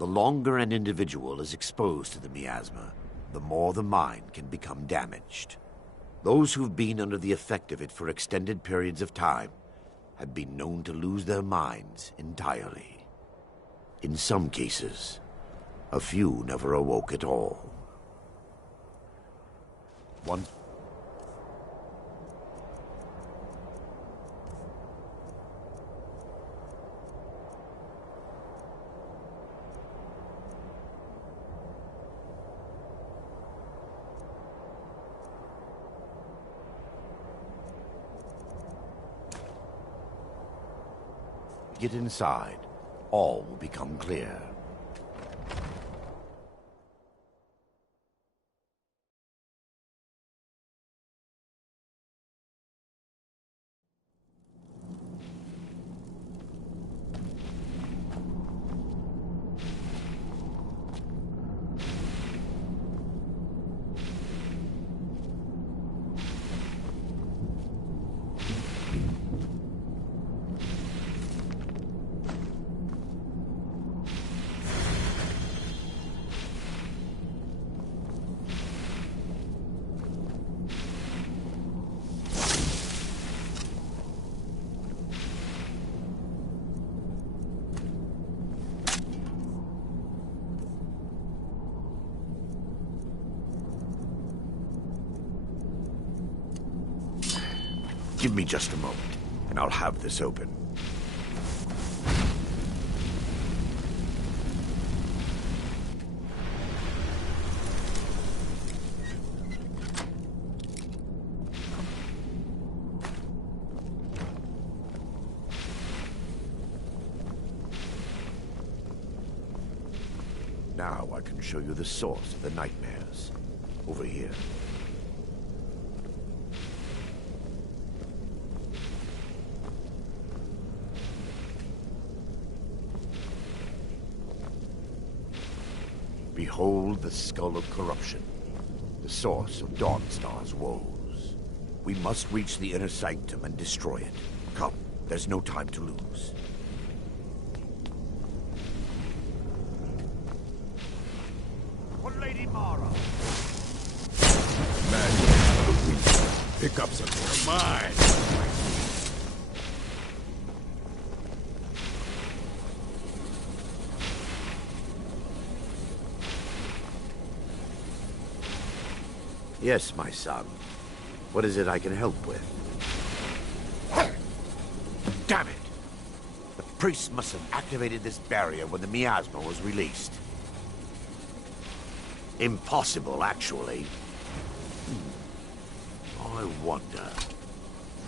The longer an individual is exposed to the miasma, the more the mind can become damaged. Those who've been under the effect of it for extended periods of time have been known to lose their minds entirely. In some cases, a few never awoke at all. One Get inside, all will become clear. Give me just a moment, and I'll have this open. Now I can show you the source of the nightmares. Over here. Behold the skull of corruption, the source of Dawnstar's woes. We must reach the inner sanctum and destroy it. Come, there's no time to lose. Lady Mara. Pick up something. Mine. Yes, my son. What is it I can help with? Damn it! The priest must have activated this barrier when the miasma was released. Impossible, actually. I wonder.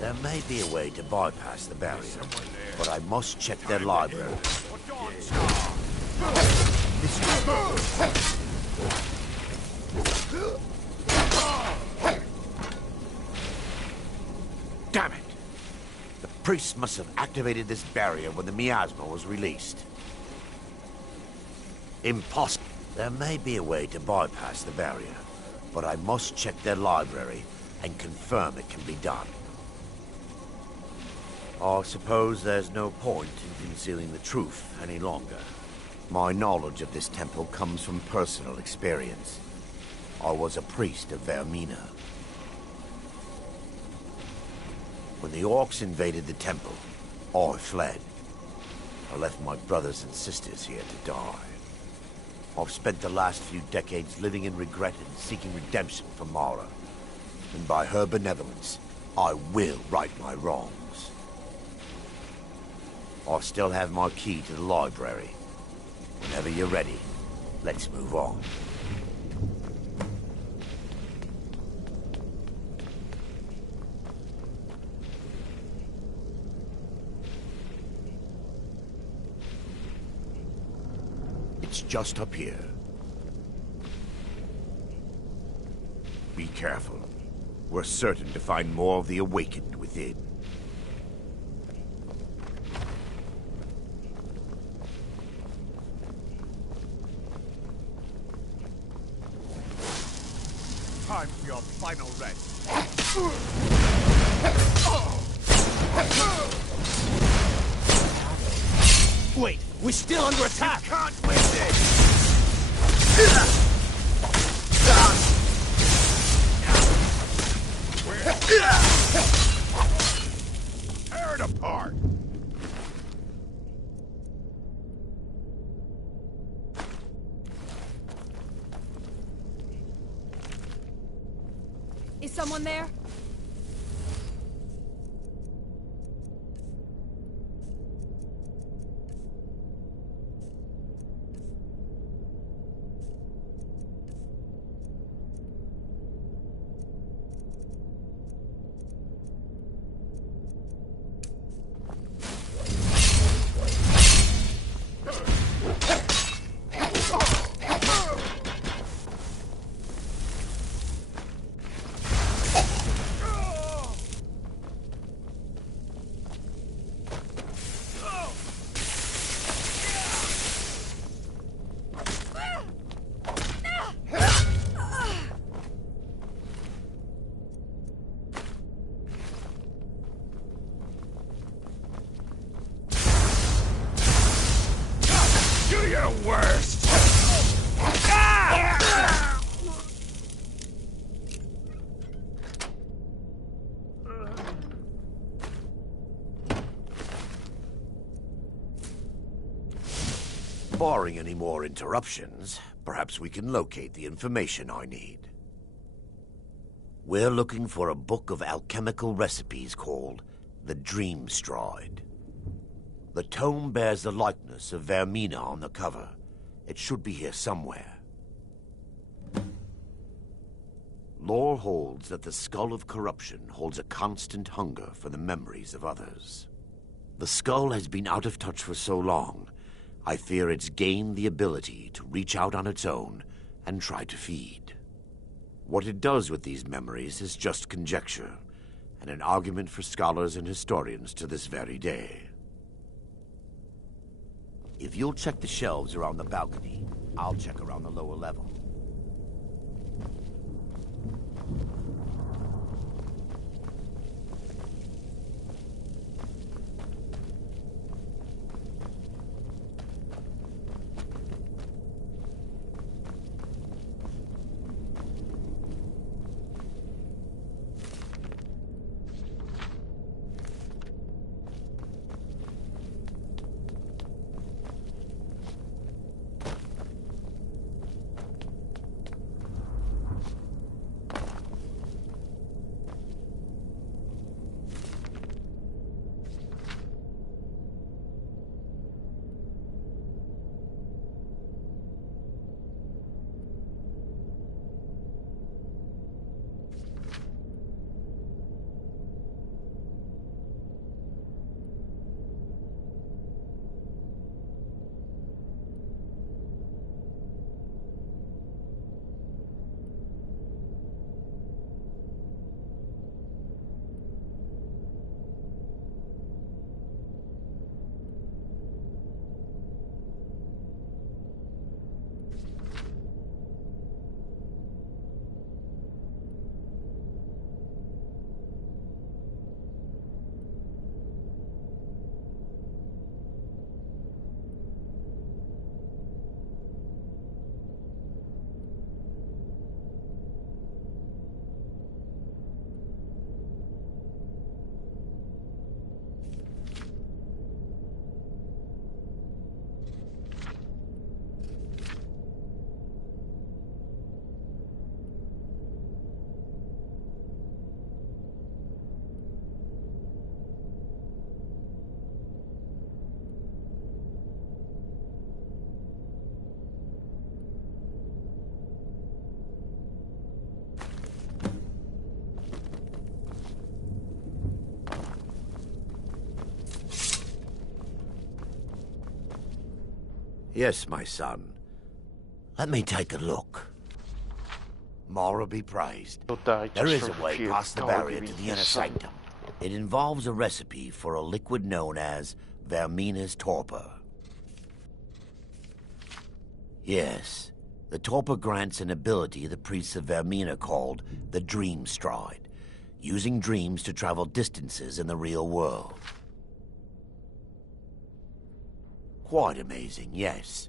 There may be a way to bypass the barrier, but I must check their library. Damn it! The priest must have activated this barrier when the miasma was released. Impossible. There may be a way to bypass the barrier, but I must check their library and confirm it can be done. I suppose there's no point in concealing the truth any longer. My knowledge of this temple comes from personal experience. I was a priest of Vermina. When the orcs invaded the temple, I fled. I left my brothers and sisters here to die. I've spent the last few decades living in regret and seeking redemption from Mara. And by her benevolence, I will right my wrongs. I still have my key to the library. Whenever you're ready, let's move on. It's just up here. Be careful. We're certain to find more of the awakened within. Time for your final rest. Wait, we're still under attack! You can't win this! Tear it apart! Is someone there? Barring any more interruptions, perhaps we can locate the information I need. We're looking for a book of alchemical recipes called the Dream Stride. The tome bears the likeness of Vermina on the cover. It should be here somewhere. Lore holds that the Skull of Corruption holds a constant hunger for the memories of others. The skull has been out of touch for so long, I fear it's gained the ability to reach out on its own and try to feed. What it does with these memories is just conjecture, and an argument for scholars and historians to this very day. If you'll check the shelves around the balcony, I'll check around the lower level. Yes, my son. Let me take a look. Mara be praised. There is a way past the barrier to the inner sanctum. It involves a recipe for a liquid known as Vermina's torpor. Yes, the torpor grants an ability the priests of Vermina called the Dream Stride, using dreams to travel distances in the real world. Quite amazing, yes.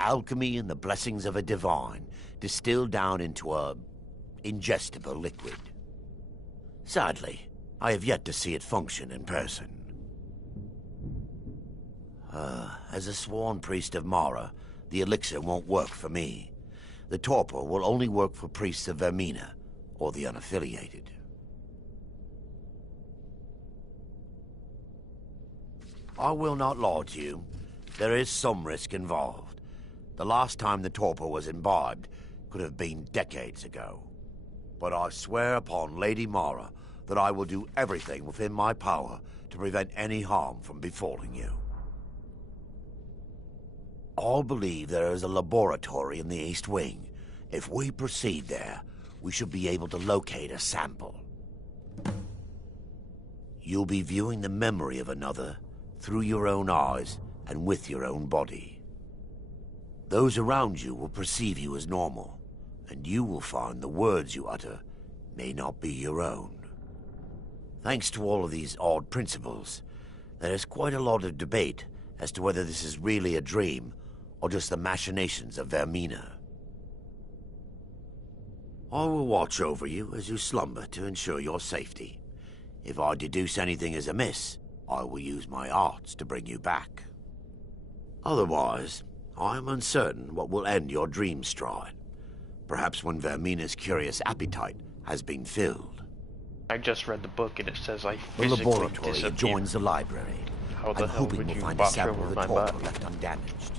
Alchemy and the blessings of a divine distilled down into a ingestible liquid. Sadly, I have yet to see it function in person. As a sworn priest of Mara, the elixir won't work for me. The torpor will only work for priests of Vermina, or the unaffiliated. I will not lie to you. There is some risk involved. The last time the torpor was imbibed could have been decades ago. But I swear upon Lady Mara that I will do everything within my power to prevent any harm from befalling you. I believe there is a laboratory in the East Wing. If we proceed there, we should be able to locate a sample. You'll be viewing the memory of another through your own eyes and with your own body. Those around you will perceive you as normal, and you will find the words you utter may not be your own. Thanks to all of these odd principles, there is quite a lot of debate as to whether this is really a dream or just the machinations of Vermina. I will watch over you as you slumber to ensure your safety. If I deduce anything is amiss, I will use my arts to bring you back. Otherwise, I am uncertain what will end your dream stride. Perhaps when Vermina's curious appetite has been filled. I just read the book and it says I The physically laboratory disappear. adjoins the library. How the I'm hell hoping would we'll you find a box sample over of the my torpor butt? left undamaged.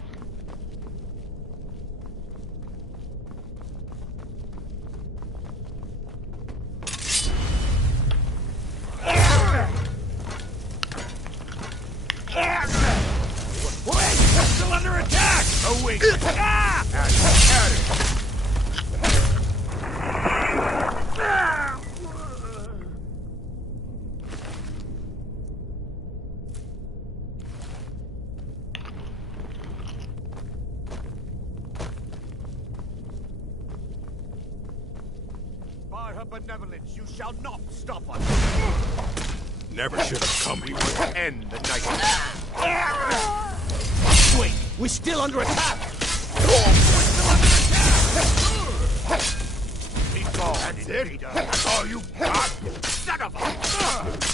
Still under attack! Oh, wait. By her benevolence, you shall not stop us. Never should have come here. We must end the night. Wait, we're still under attack! He's gone. That's it? That's all you got? Son of a...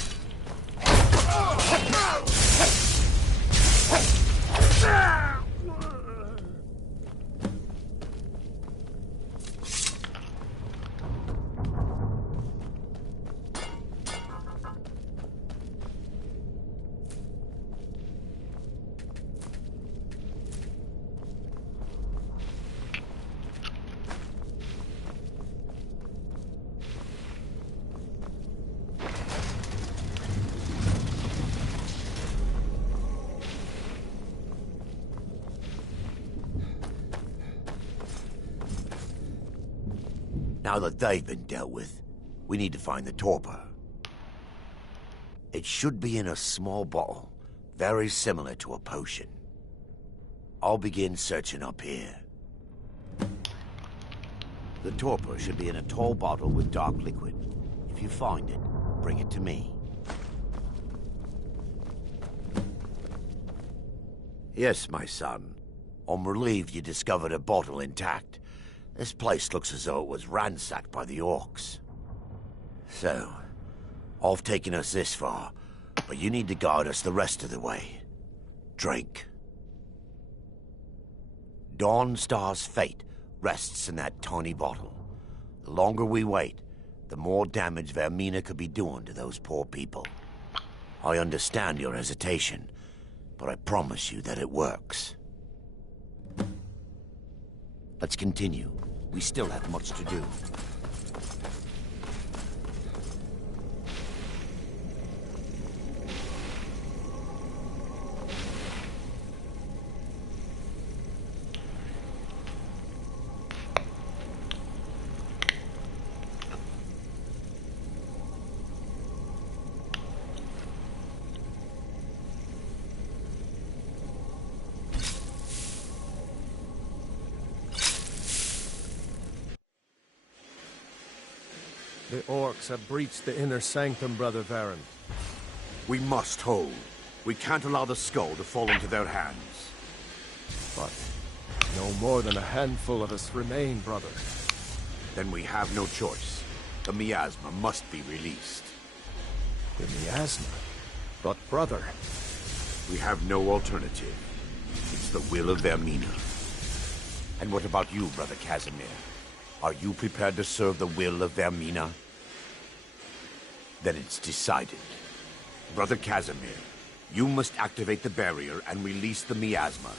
Now that they've been dealt with, we need to find the torpor. It should be in a small bottle, very similar to a potion. I'll begin searching up here. The torpor should be in a tall bottle with dark liquid. If you find it, bring it to me. Yes, my son. I'm relieved you discovered a bottle intact. This place looks as though it was ransacked by the orcs. So, I've taken us this far, but you need to guide us the rest of the way. Drink. Dawnstar's fate rests in that tiny bottle. The longer we wait, the more damage Vermina could be doing to those poor people. I understand your hesitation, but I promise you that it works. Let's continue. We still have much to do. The orcs have breached the inner sanctum, Brother Varen. We must hold. We can't allow the skull to fall into their hands. But no more than a handful of us remain, brother. Then we have no choice. The miasma must be released. The miasma? But brother... We have no alternative. It's the will of Vermina. And what about you, Brother Casimir? Are you prepared to serve the will of Vermina? Then it's decided. Brother Casimir, you must activate the barrier and release the miasma.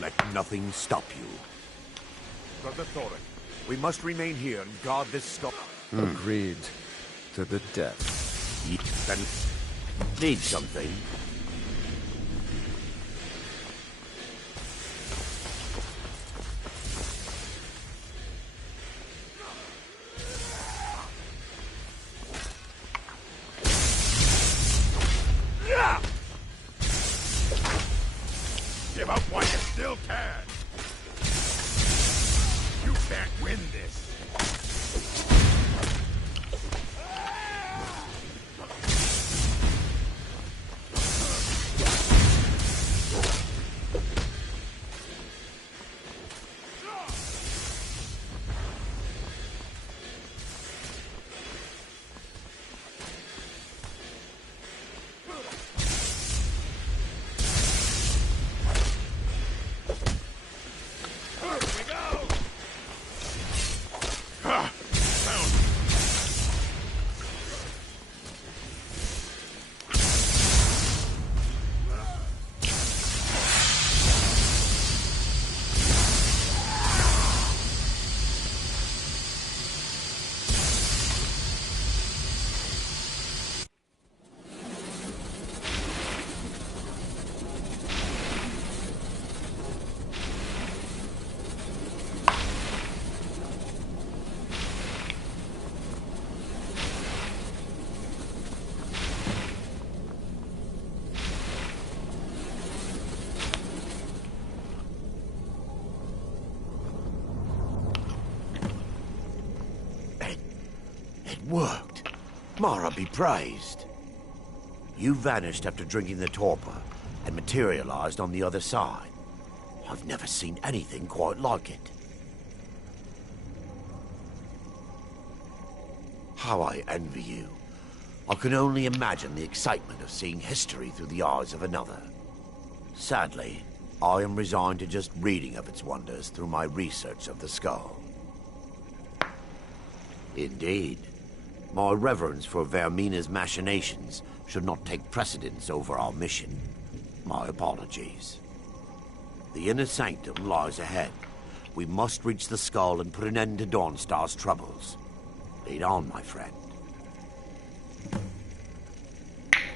Let nothing stop you. Brother Thorin, we must remain here and guard this skull. Agreed. To the death. Then need something. Give up while you still can. You can't win this. worked. Mara be praised. You vanished after drinking the torpor and materialized on the other side. I've never seen anything quite like it. How I envy you. I can only imagine the excitement of seeing history through the eyes of another. Sadly, I am resigned to just reading of its wonders through my research of the skull. Indeed, my reverence for Vermina's machinations should not take precedence over our mission. My apologies. The inner sanctum lies ahead. We must reach the skull and put an end to Dawnstar's troubles. Lead on, my friend.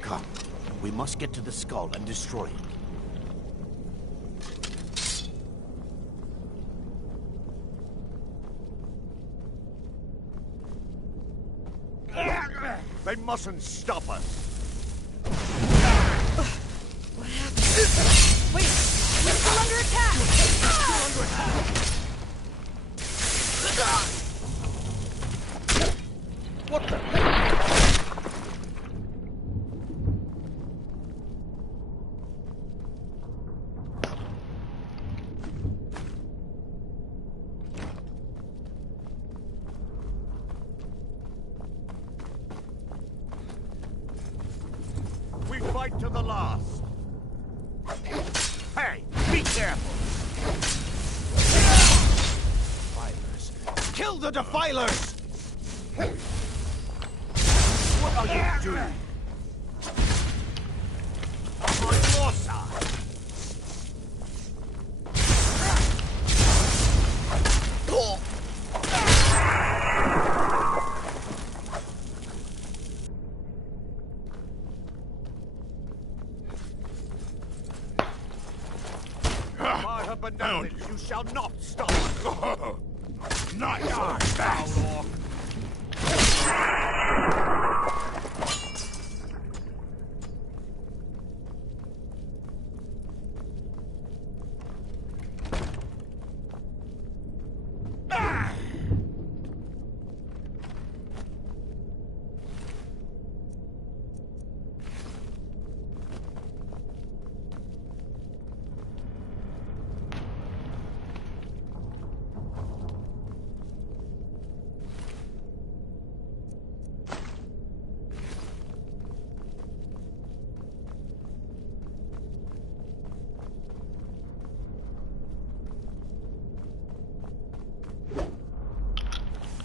Come, we must get to the skull and destroy it. They mustn't stop us. What happened? Wait! We're still under attack! What the? We fight to the last. Hey, be careful. Defilers. Kill the defilers! What are you doing? I'm on your side. By her benevolence, you shall not stop us. Not your best.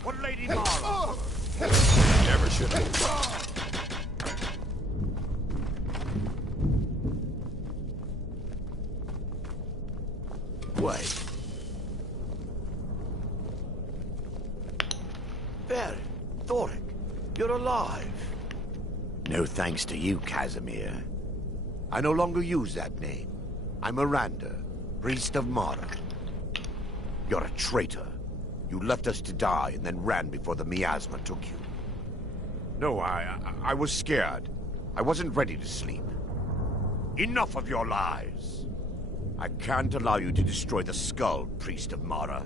What Lady Mara? Never should have. Wait. There, Thoric, you're alive. No thanks to you, Casimir. I no longer use that name. I'm Miranda, priest of Mara. You're a traitor. You left us to die and then ran before the miasma took you. No, I was scared. I wasn't ready to sleep. Enough of your lies. I can't allow you to destroy the skull, priest of Mara.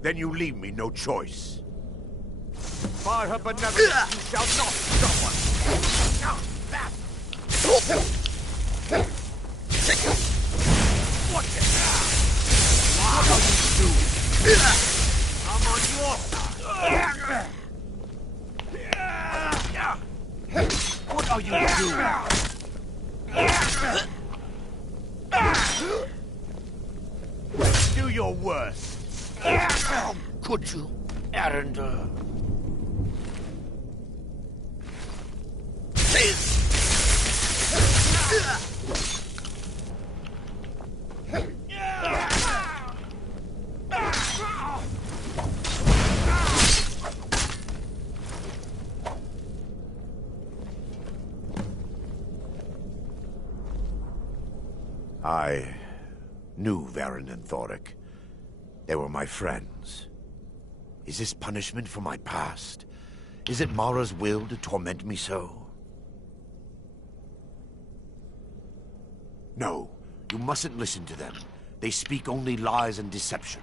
Then you leave me no choice. By her benevolence, you shall not stop us. Watch it now. What are you doing? I'm on your side. What are you doing? Do your worst. Could you, Arender? I knew Varen and Thoric. They were my friends. Is this punishment for my past? Is it Mara's will to torment me so? No, you mustn't listen to them. They speak only lies and deception.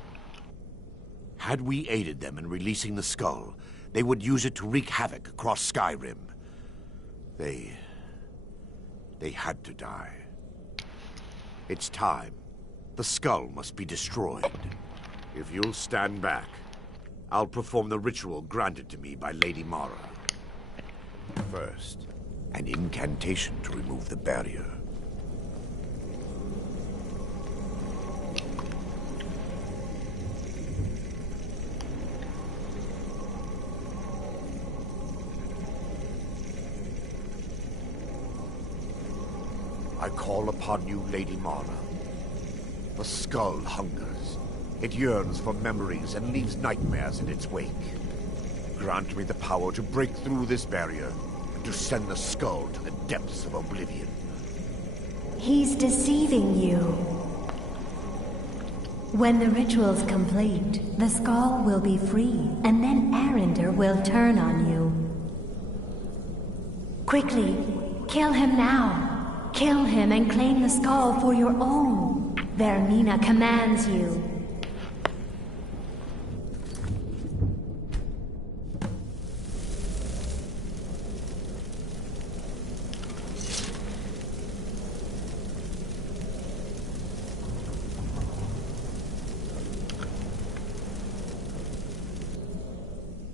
Had we aided them in releasing the skull, They would use it to wreak havoc across Skyrim. They had to die. It's time. The skull must be destroyed. If you'll stand back, I'll perform the ritual granted to me by Lady Mara. First, an incantation to remove the barrier. I call upon you, Lady Mara. The skull hungers. It yearns for memories and leaves nightmares in its wake. Grant me the power to break through this barrier and to send the skull to the depths of oblivion. He's deceiving you. When the ritual's complete, the skull will be free, and then Arender will turn on you. Quickly, kill him now. Kill him and claim the skull for your own. Vermina commands you.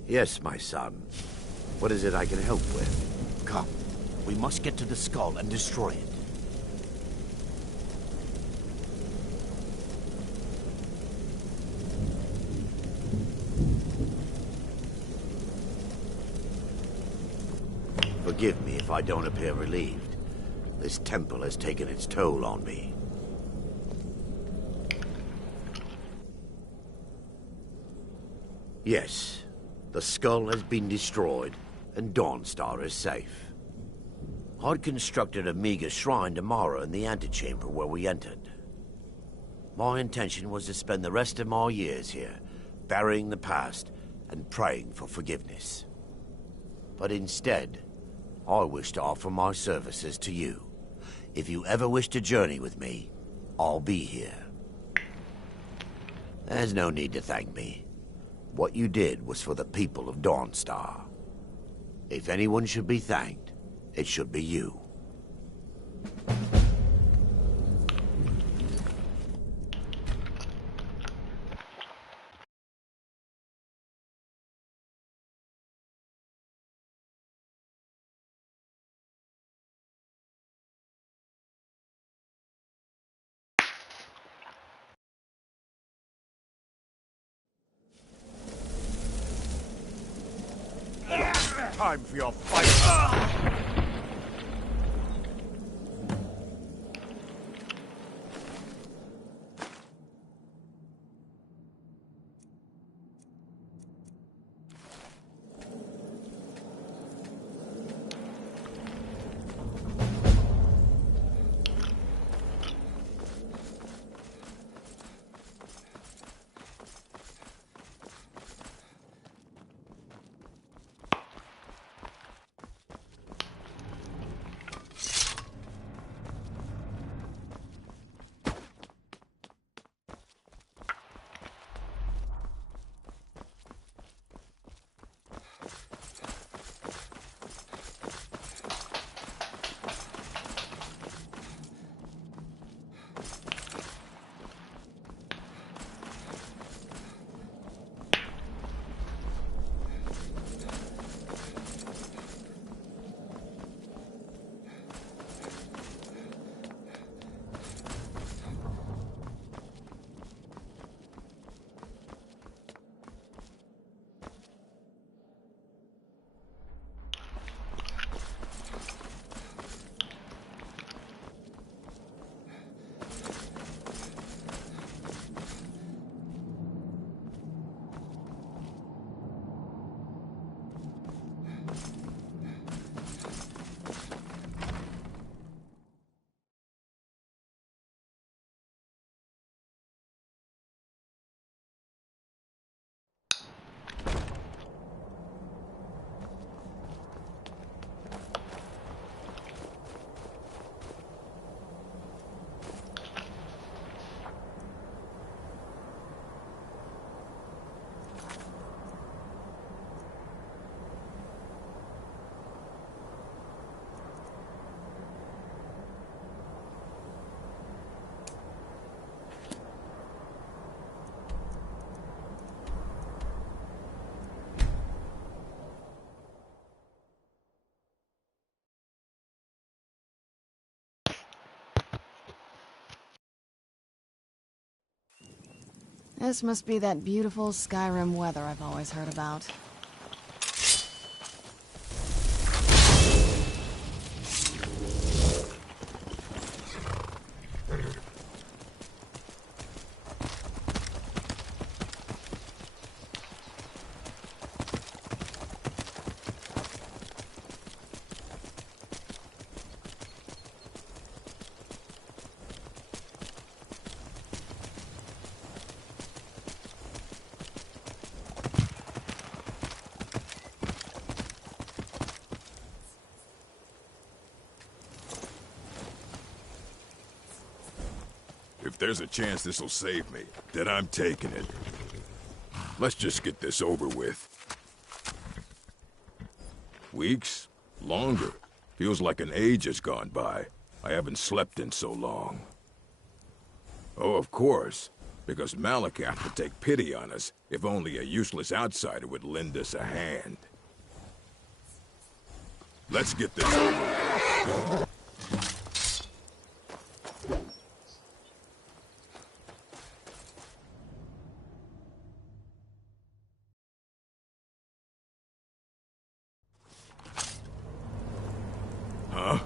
Yes, my son. What is it I can help with? Come, we must get to the skull and destroy it. Forgive me if I don't appear relieved. This temple has taken its toll on me. Yes, the skull has been destroyed, and Dawnstar is safe. I'd constructed a meager shrine to Mara in the antechamber where we entered. My intention was to spend the rest of my years here, burying the past and praying for forgiveness. But instead, I wish to offer my services to you. If you ever wish to journey with me, I'll be here. There's no need to thank me. What you did was for the people of Dawnstar. If anyone should be thanked, it should be you. Time for your fight! This must be that beautiful Skyrim weather I've always heard about. If there's a chance this'll save me, then I'm taking it. Let's just get this over with. Weeks? Longer. Feels like an age has gone by. I haven't slept in so long. Oh, of course. Because Malakath would take pity on us if only a useless outsider would lend us a hand. Let's get this over with. Huh?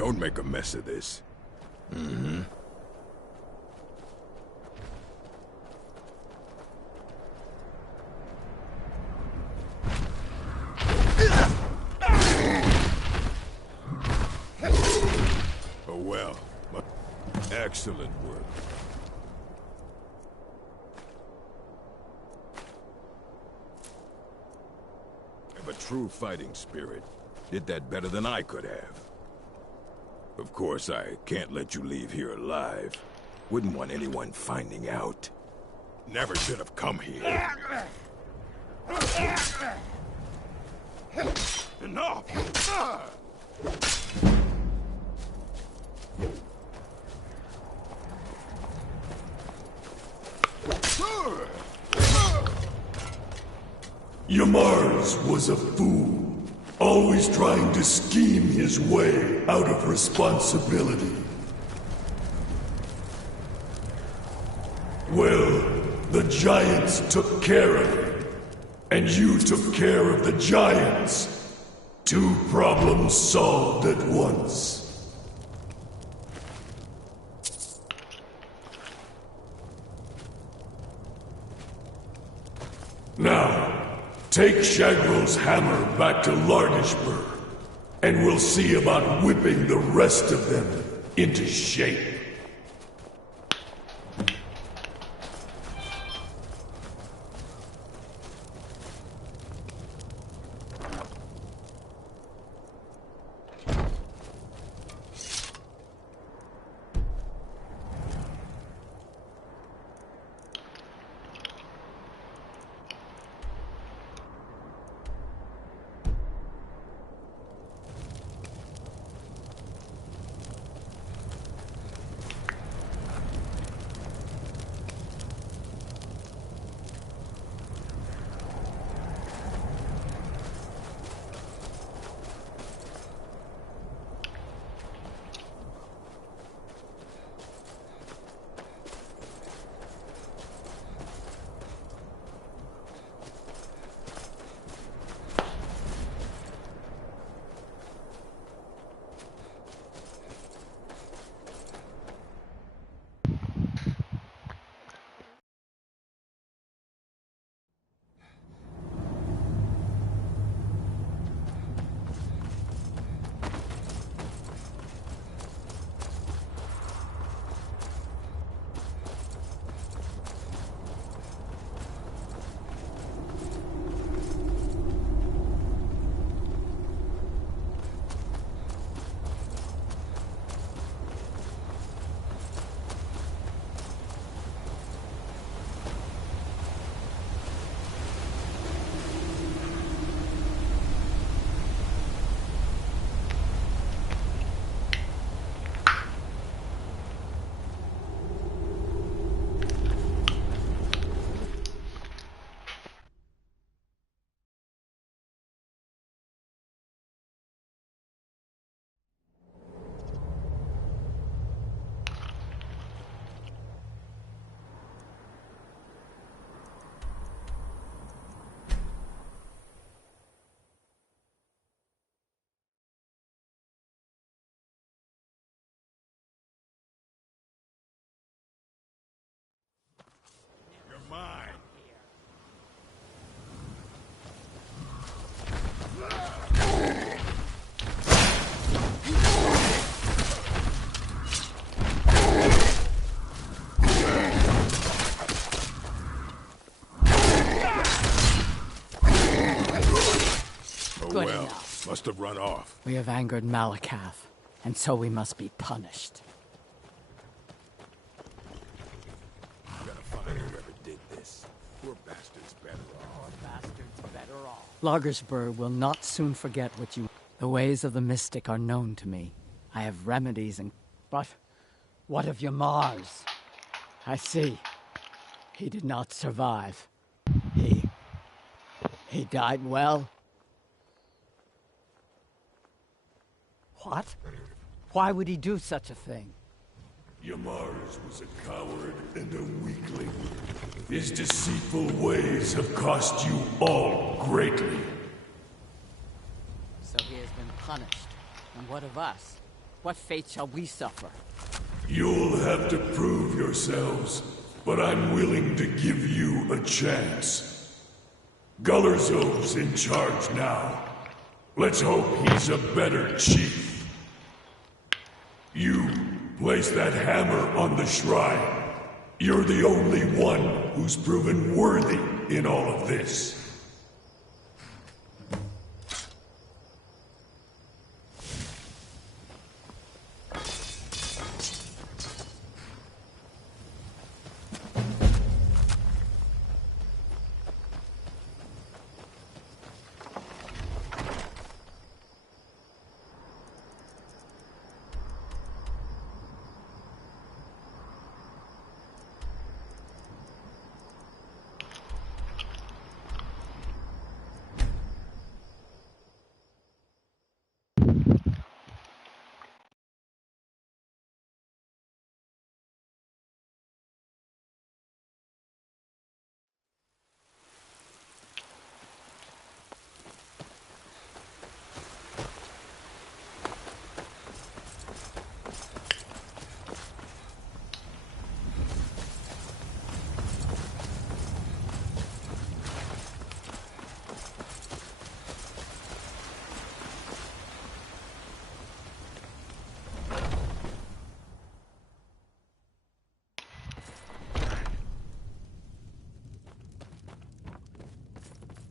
Don't make a mess of this. Mm-hmm. Oh well. Excellent work. Have a true fighting spirit. Did that better than I could have. Of course, I can't let you leave here alive. Wouldn't want anyone finding out. Never should have come here. Enough! Yamars was a fool, always trying to scheme his way out of responsibility. Well, the giants took care of him, and you took care of the giants. 2 problems solved at once. Now, take Shagrel's hammer back to Largishburg, and we'll see about whipping the rest of them into shape. Good enough. Must have run off. We have angered Malakath, and so we must be punished. Gotta find whoever did this. Poor bastard's better off. Lagersburg will not soon forget what you... The ways of the mystic are known to me. I have remedies and... But what of Yamars? I see. He did not survive. He died well. What? Why would he do such a thing? Yamars was a coward and a weakling. His deceitful ways have cost you all greatly. So he has been punished. And what of us? What fate shall we suffer? You'll have to prove yourselves, but I'm willing to give you a chance. Gullerzov's in charge now. Let's hope he's a better chief. You place that hammer on the shrine. You're the only one who's proven worthy in all of this.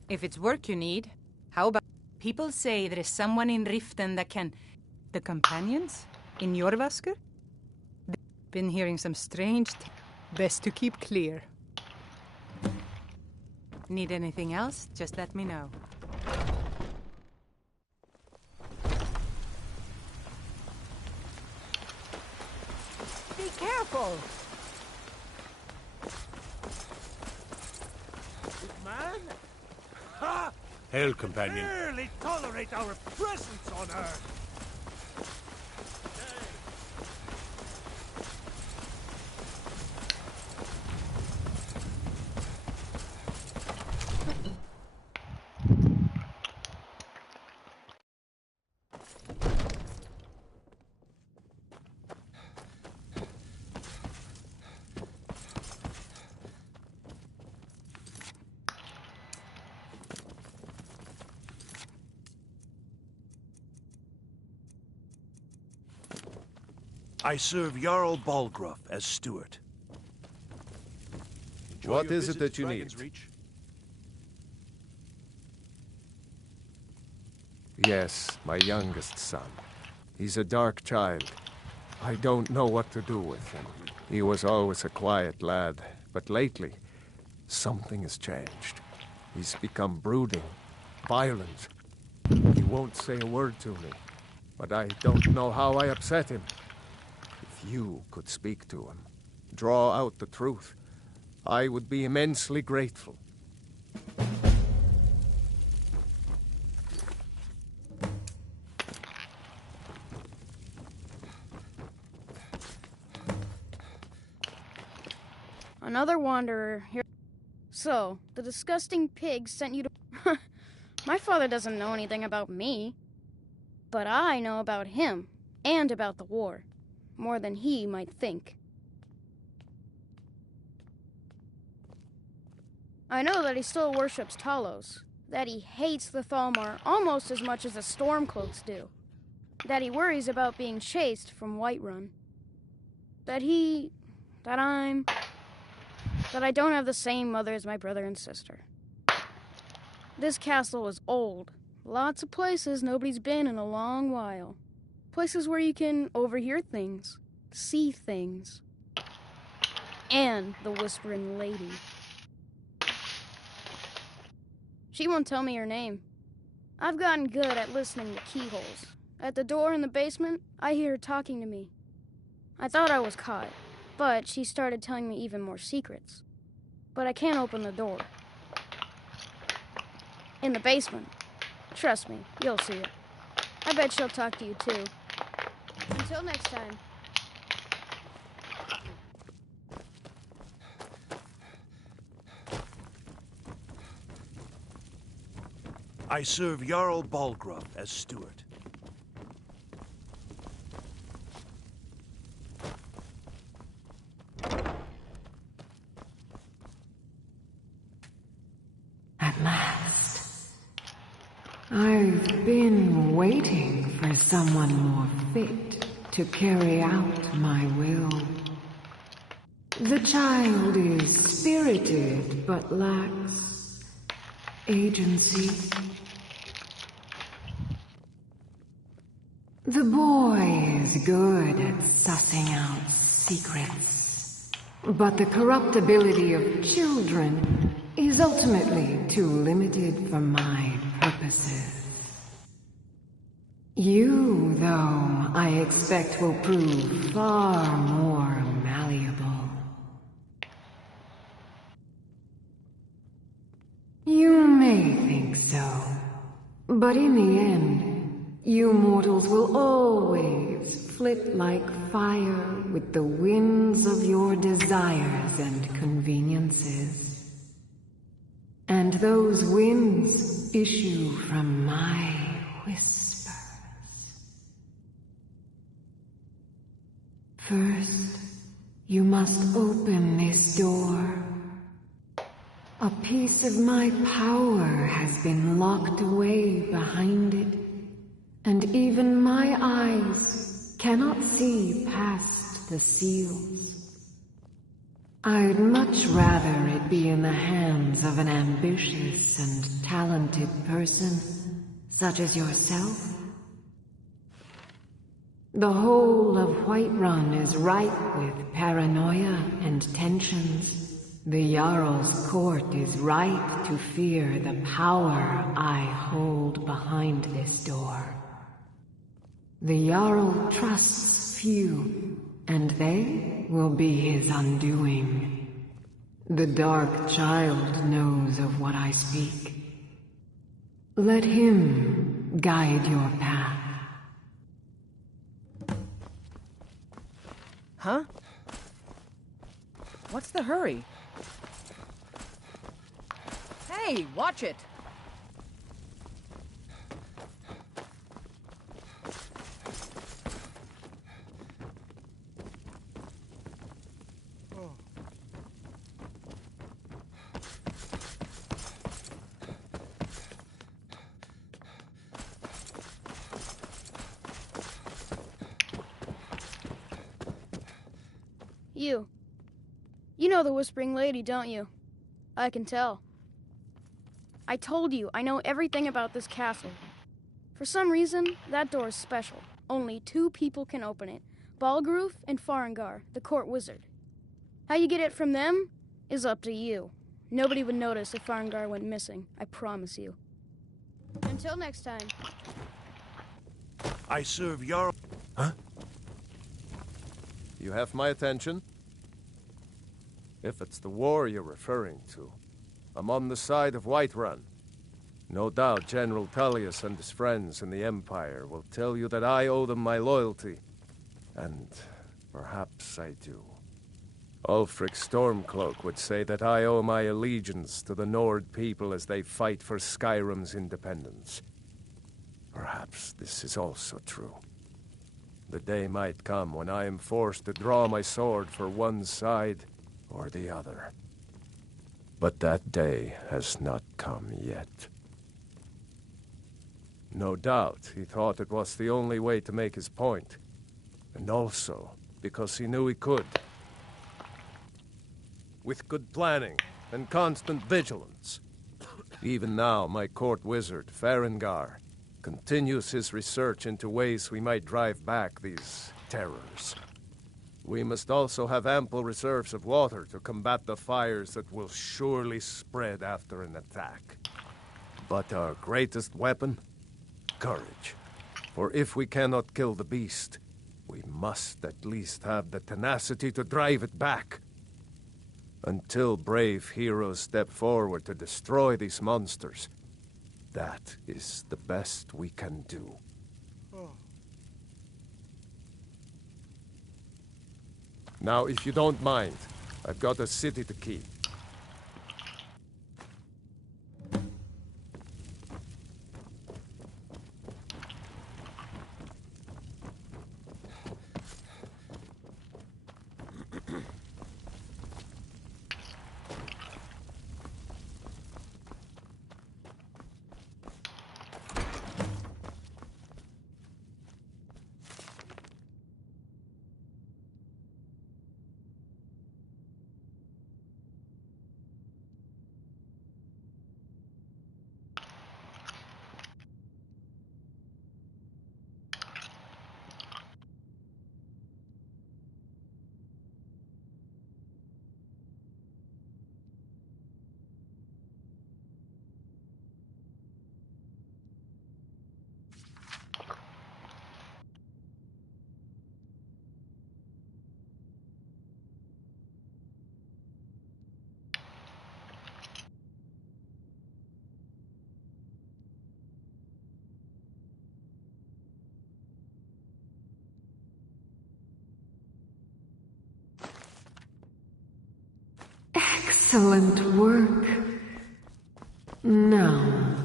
If it's work you need, how about... People say there is someone in Riften that can... The companions? In Jorvasker? Been hearing some strange... Best to keep clear. Need anything else? Just let me know. Be careful! Man? Ha! Hail, companion. Barely tolerate our presence on Earth! I serve Jarl Balgruuf as steward. What is it that you need? Yes, my youngest son. He's a dark child. I don't know what to do with him. He was always a quiet lad, but lately, something has changed. He's become brooding, violent. He won't say a word to me, but I don't know how I upset him. If you could speak to him, draw out the truth, I would be immensely grateful. Another wanderer here. So, the disgusting pig sent you to... My father doesn't know anything about me. But I know about him, and about the war. More than he might think. I know that he still worships Talos. That he hates the Thalmor almost as much as the Stormcloaks do. That he worries about being chased from Whiterun. That I don't have the same mother as my brother and sister. This castle is old. Lots of places nobody's been in a long while. Places where you can overhear things, see things. And the Whispering Lady. She won't tell me her name. I've gotten good at listening to keyholes. At the door in the basement, I hear her talking to me. I thought I was caught, but she started telling me even more secrets. But I can't open the door. In the basement. Trust me, you'll see it. I bet she'll talk to you too. Until next time. I serve Jarl Balgruuf as steward. I've been waiting for someone more fit to carry out my will. The child is spirited, but lacks agency. The boy is good at sussing out secrets, but the corruptibility of children is ultimately too limited for my purposes. You, though, I expect will prove far more malleable. You may think so, but in the end, you mortals will always flit like fire with the winds of your desires and conveniences. And those winds issue from my whispers. First, you must open this door. A piece of my power has been locked away behind it, and even my eyes cannot see past the seals. I'd much rather it be in the hands of an ambitious and talented person, such as yourself. The whole of Whiterun is ripe with paranoia and tensions. The Jarl's court is right to fear the power I hold behind this door. The Jarl trusts few, and they will be his undoing. The Dark Child knows of what I speak. Let him guide your path. Huh? What's the hurry? Hey, watch it! You know the Whispering Lady, don't you? I can tell. I told you, I know everything about this castle. For some reason, that door is special. Only 2 people can open it. Balgroof and Farengar, the court wizard. How you get it from them is up to you. Nobody would notice if Farengar went missing, I promise you. Until next time. I serve Jarl. Huh? You have my attention? If it's the war you're referring to, I'm on the side of Whiterun. No doubt General Tullius and his friends in the Empire will tell you that I owe them my loyalty. And perhaps I do. Ulfric Stormcloak would say that I owe my allegiance to the Nord people as they fight for Skyrim's independence. Perhaps this is also true. The day might come when I am forced to draw my sword for one side or the other. But that day has not come yet. No doubt he thought it was the only way to make his point, and also because he knew he could. With good planning and constant vigilance. Even now, my court wizard, Farengar, continues his research into ways we might drive back these terrors. We must also have ample reserves of water to combat the fires that will surely spread after an attack. But our greatest weapon? Courage. For if we cannot kill the beast, we must at least have the tenacity to drive it back. Until brave heroes step forward to destroy these monsters, that is the best we can do. Now, if you don't mind, I've got a city to keep. Excellent work. Now,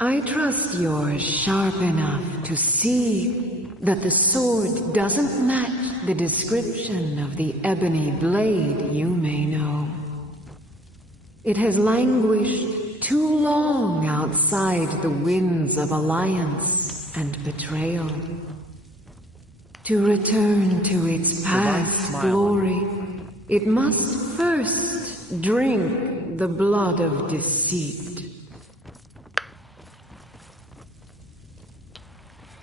I trust you're sharp enough to see that the sword doesn't match the description of the ebony blade you may know. It has languished too long outside the winds of alliance and betrayal. To return to its past glory, it must first drink the blood of deceit.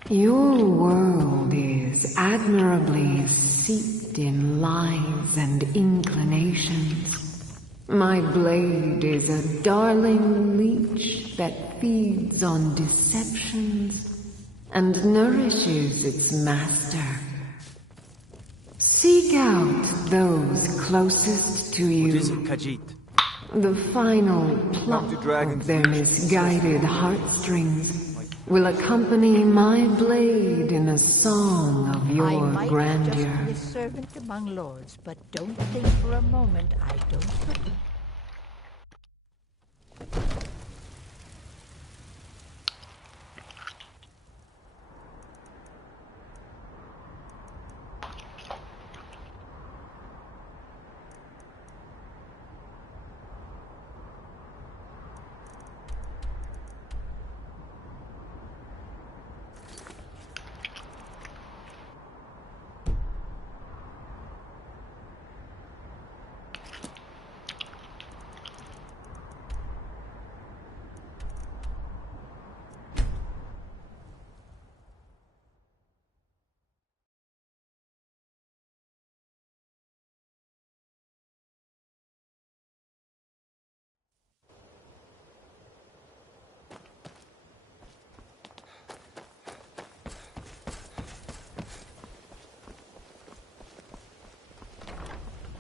Your world is admirably steeped in lies and inclinations. My blade is a darling leech that feeds on deceptions and nourishes its master. Seek out those closest to you. What is it, Khajiit? The final pluck of their misguided heartstrings will accompany my blade in a song of your I might grandeur. just be a servant among lords, but don't think for a moment I don't.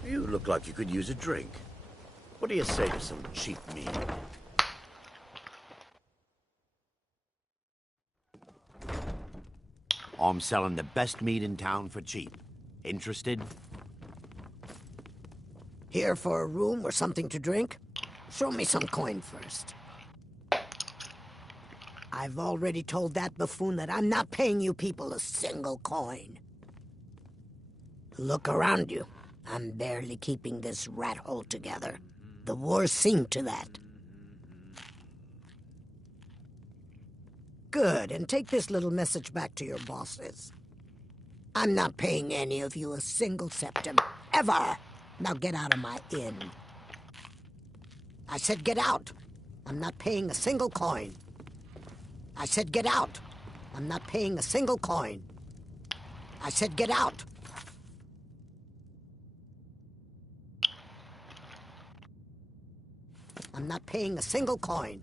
You look like you could use a drink. What do you say to some cheap meat? I'm selling the best meat in town for cheap. Interested? Here for a room or something to drink? Show me some coin first. I've already told that buffoon that I'm not paying you people a single coin. Look around you. I'm barely keeping this rat hole together. The war's seen to that. Good, and take this little message back to your bosses. I'm not paying any of you a single septim, ever! Now get out of my inn. I said get out! I'm not paying a single coin. I said get out! I'm not paying a single coin. I said get out! I'm not paying a single coin.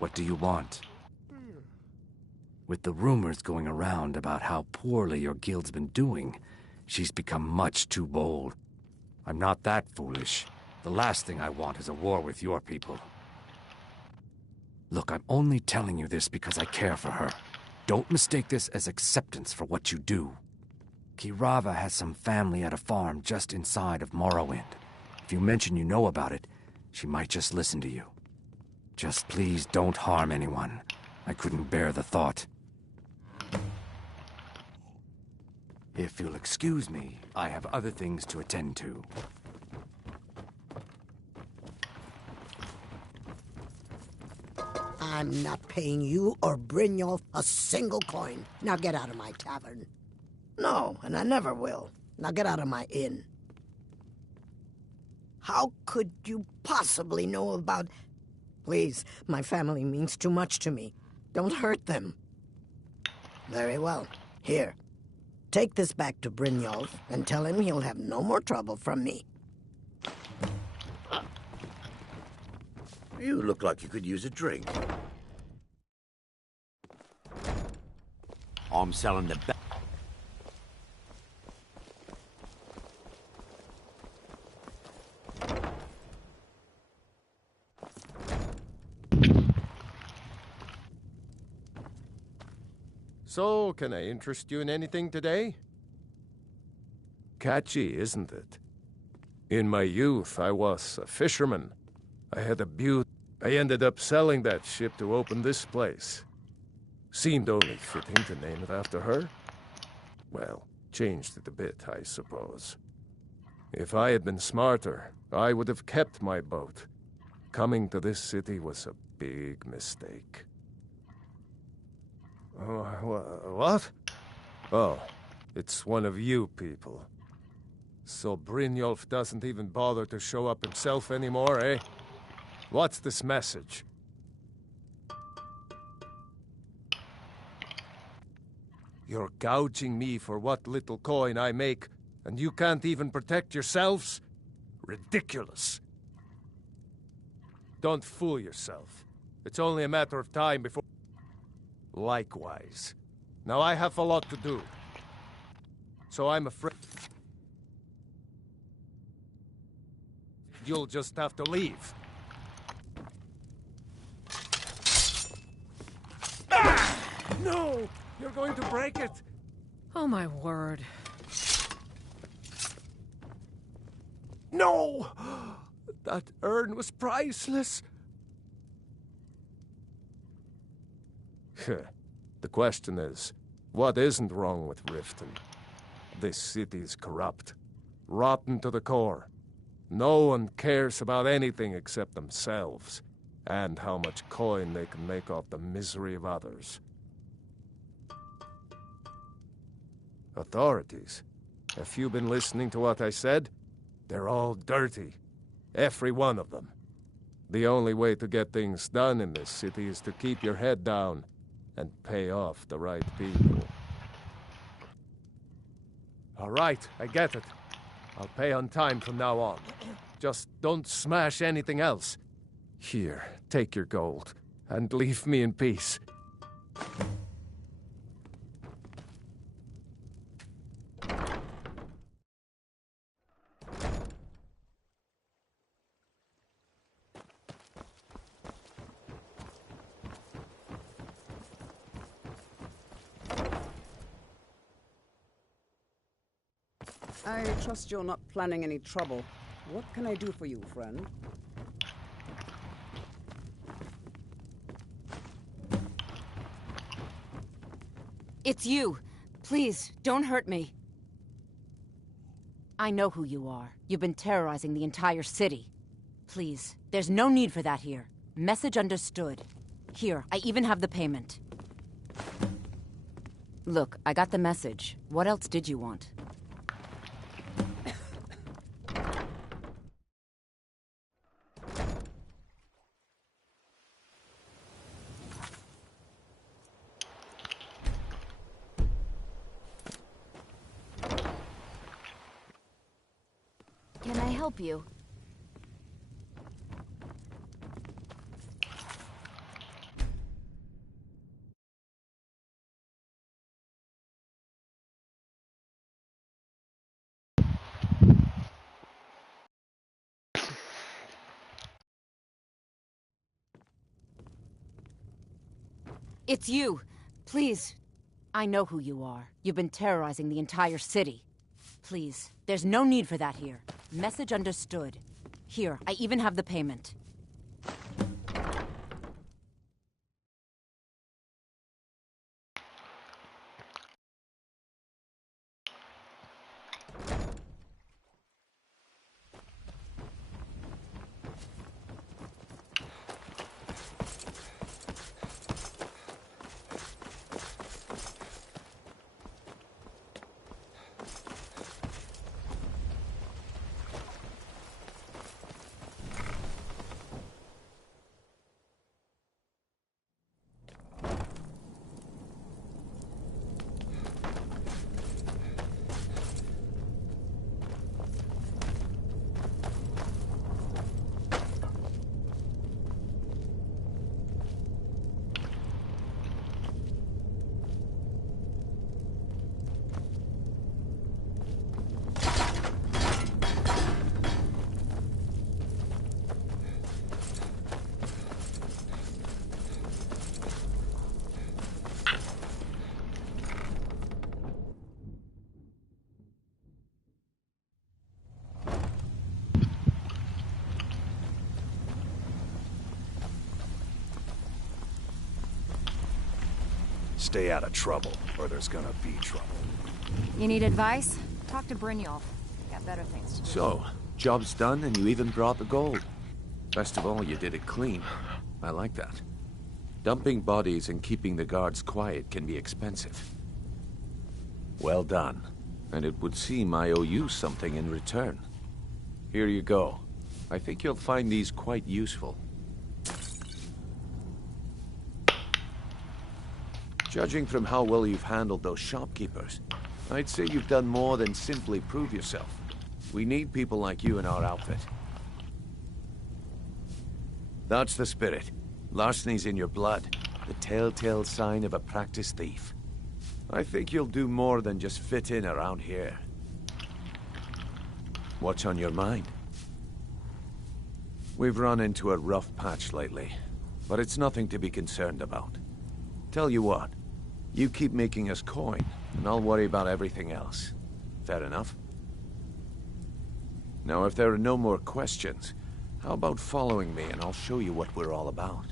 What do you want? With the rumors going around about how poorly your guild's been doing, she's become much too bold. I'm not that foolish. The last thing I want is a war with your people. Look, I'm only telling you this because I care for her. Don't mistake this as acceptance for what you do. Kirava has some family at a farm just inside of Morrowind. If you mention you know about it, she might just listen to you. Just please don't harm anyone. I couldn't bear the thought. If you'll excuse me, I have other things to attend to. I'm not paying you or Brynjolf a single coin. Now get out of my tavern. No, and I never will. Now get out of my inn. How could you possibly know about... Please, my family means too much to me. Don't hurt them. Very well. Here. Take this back to Brynjolf and tell him he'll have no more trouble from me. You look like you could use a drink. I'm selling the best. So, can I interest you in anything today? Catchy, isn't it? In my youth, I was a fisherman. I had a beaut. I ended up selling that ship to open this place. Seemed only fitting to name it after her. Well, changed it a bit, I suppose. If I had been smarter, I would have kept my boat. Coming to this city was a big mistake. What? Oh, it's one of you people. So Brynjolf doesn't even bother to show up himself anymore, eh? What's this message? You're gouging me for what little coin I make, and you can't even protect yourselves? Ridiculous. Don't fool yourself. It's only a matter of time before... Likewise. Now I have a lot to do. So I'm afraid... You'll just have to leave. Ah! No! You're going to break it! Oh my word. No! That urn was priceless! The question is, what isn't wrong with Riften? This city is corrupt, rotten to the core. No one cares about anything except themselves, and how much coin they can make off the misery of others. Authorities, have you been listening to what I said? They're all dirty. Every one of them. The only way to get things done in this city is to keep your head down and pay off the right people. All right, I get it. I'll pay on time from now on. Just don't smash anything else. Here, take your gold, and leave me in peace. I trust you're not planning any trouble. What can I do for you, friend? It's you. Please, don't hurt me. I know who you are. You've been terrorizing the entire city. Please, there's no need for that here. Message understood. Here, I even have the payment. Look, I got the message. What else did you want? Can I help you? It's you. Please. I know who you are. You've been terrorizing the entire city. Please, there's no need for that here. Message understood. Here, I even have the payment. stay out of trouble, or there's gonna be trouble. You need advice? Talk to Brynjolf. Got better things to do. So, job's done and you even brought the gold. Best of all, you did it clean. I like that. Dumping bodies and keeping the guards quiet can be expensive. Well done. And it would seem I owe you something in return. Here you go. I think you'll find these quite useful. Judging from how well you've handled those shopkeepers, I'd say you've done more than simply prove yourself. We need people like you in our outfit. That's the spirit. Larceny's in your blood, the telltale sign of a practiced thief. I think you'll do more than just fit in around here. What's on your mind? We've run into a rough patch lately, but it's nothing to be concerned about. Tell you what, you keep making us coin, and I'll worry about everything else. Fair enough? Now, if there are no more questions, how about following me and I'll show you what we're all about?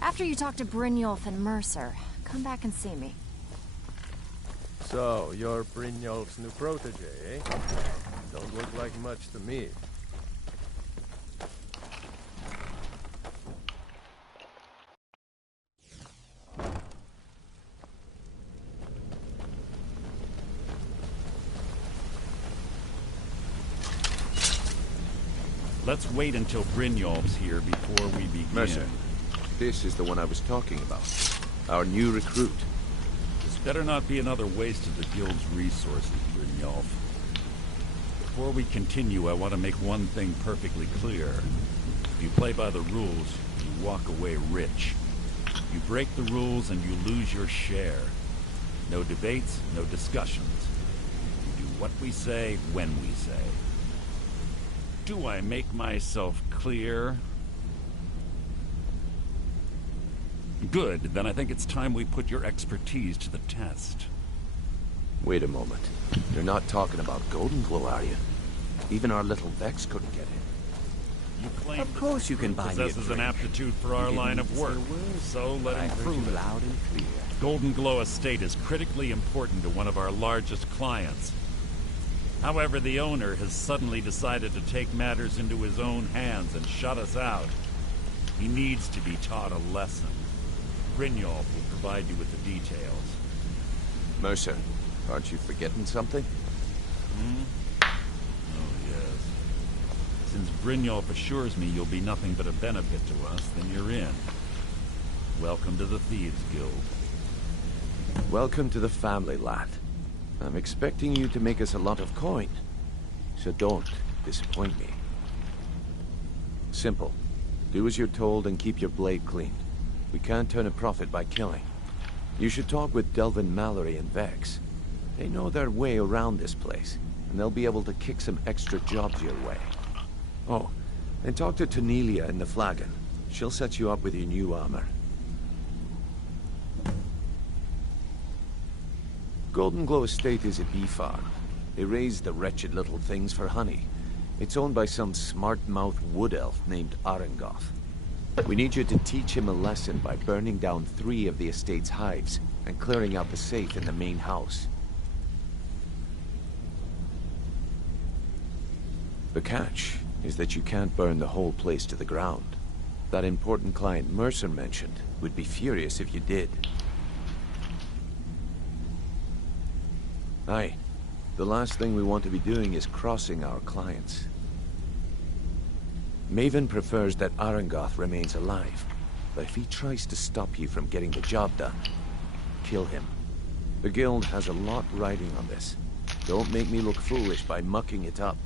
After you talk to Brynjolf and Mercer, come back and see me. So, you're Brynjolf's new protege, eh? Don't look like much to me. Let's wait until Brynjolf's here before we begin. Mercer, this is the one I was talking about. Our new recruit. This better not be another waste of the guild's resources, Brynjolf. Before we continue, I want to make one thing perfectly clear. If you play by the rules, you walk away rich. You break the rules and you lose your share. No debates, no discussions. You do what we say, when we say. Do I make myself clear? Good, then I think it's time we put your expertise to the test. Wait a moment. You're not talking about Golden Glow, are you? Even our little Vex couldn't get in. You claim of course you can buy me a possesses an drink. aptitude for our line of work, so let him prove it. Loud and clear. Golden Glow Estate is critically important to one of our largest clients. However, the owner has suddenly decided to take matters into his own hands and shut us out. He needs to be taught a lesson. Brynjolf will provide you with the details. Mercer, aren't you forgetting something? Oh, yes. Since Brynjolf assures me you'll be nothing but a benefit to us, then you're in. Welcome to the Thieves Guild. Welcome to the family, lad. I'm expecting you to make us a lot of coin, so don't disappoint me. Simple. Do as you're told and keep your blade clean. We can't turn a profit by killing. You should talk with Delvin Mallory and Vex. They know their way around this place, and they'll be able to kick some extra jobs your way. Oh, and talk to Tanelia in the Flagon. She'll set you up with your new armor. Golden Glow Estate is a bee farm. They raise the wretched little things for honey. It's owned by some smart-mouthed wood elf named Arengoth. We need you to teach him a lesson by burning down 3 of the estate's hives and clearing out the safe in the main house. The catch is that you can't burn the whole place to the ground. That important client Mercer mentioned would be furious if you did. Aye. The last thing we want to be doing is crossing our clients. Maven prefers that Arengoth remains alive, but if he tries to stop you from getting the job done, kill him. The guild has a lot riding on this. Don't make me look foolish by mucking it up.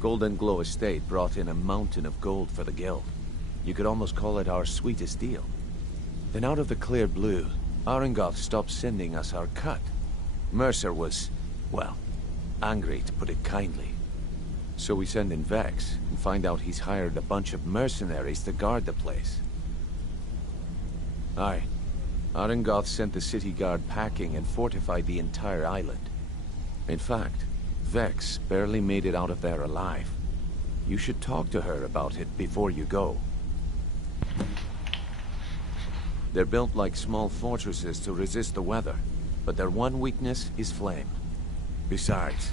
Golden Glow Estate brought in a mountain of gold for the guild. You could almost call it our sweetest deal. Then out of the clear blue, Arengoth stopped sending us our cut. Mercer was, well, angry to put it kindly. So we send in Vex and find out he's hired a bunch of mercenaries to guard the place. Aye. Arengoth sent the city guard packing and fortified the entire island. In fact, Vex barely made it out of there alive. You should talk to her about it before you go. They're built like small fortresses to resist the weather, but their one weakness is flame. Besides,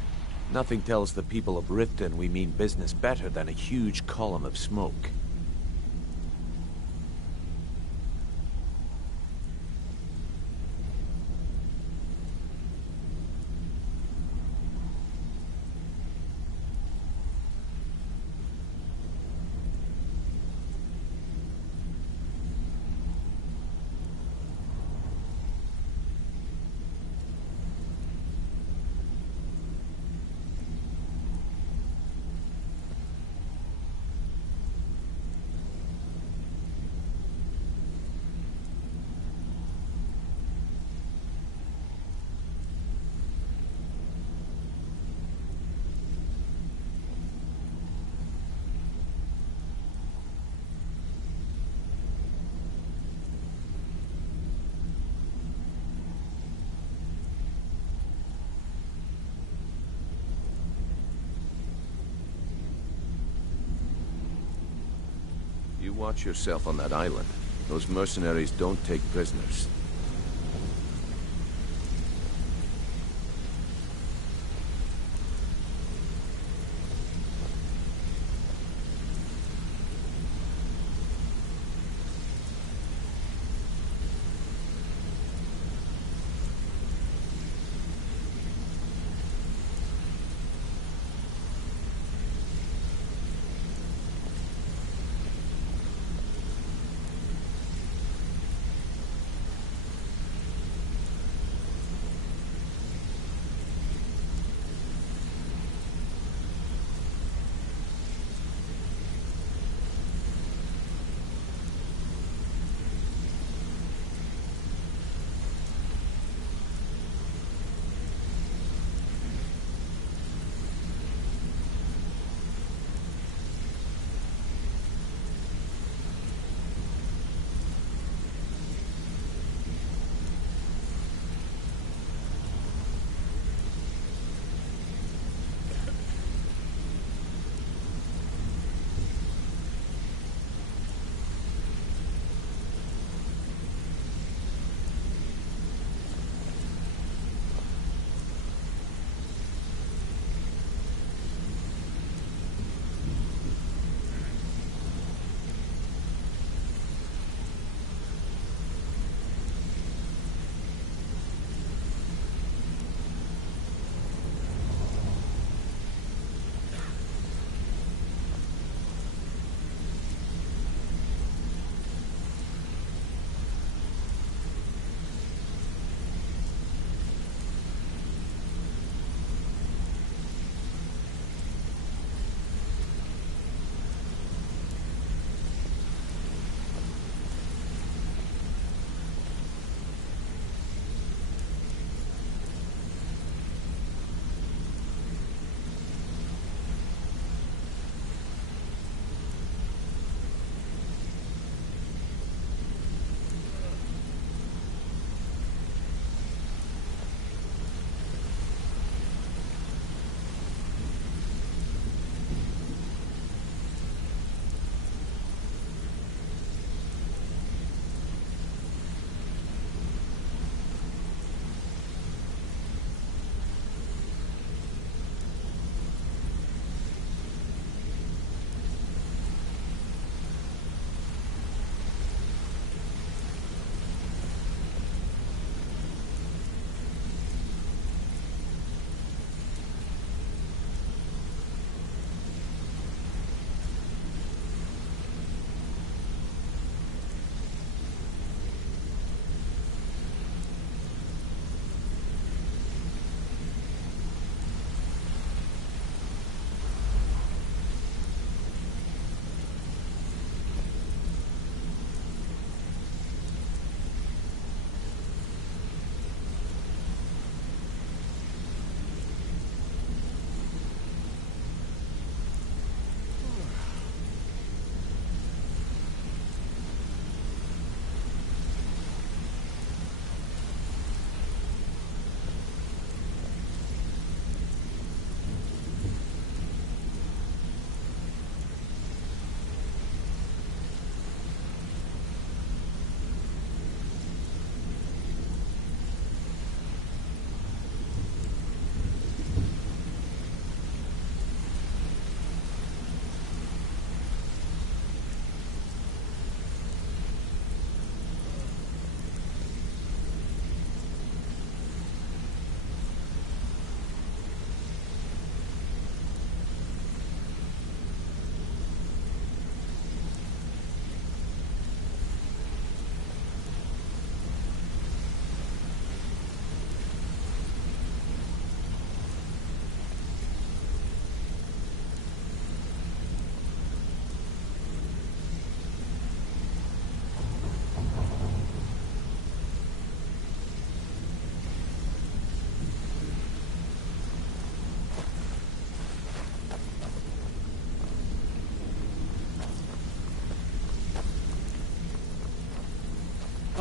nothing tells the people of Riften we mean business better than a huge column of smoke. You watch yourself on that island. Those mercenaries don't take prisoners.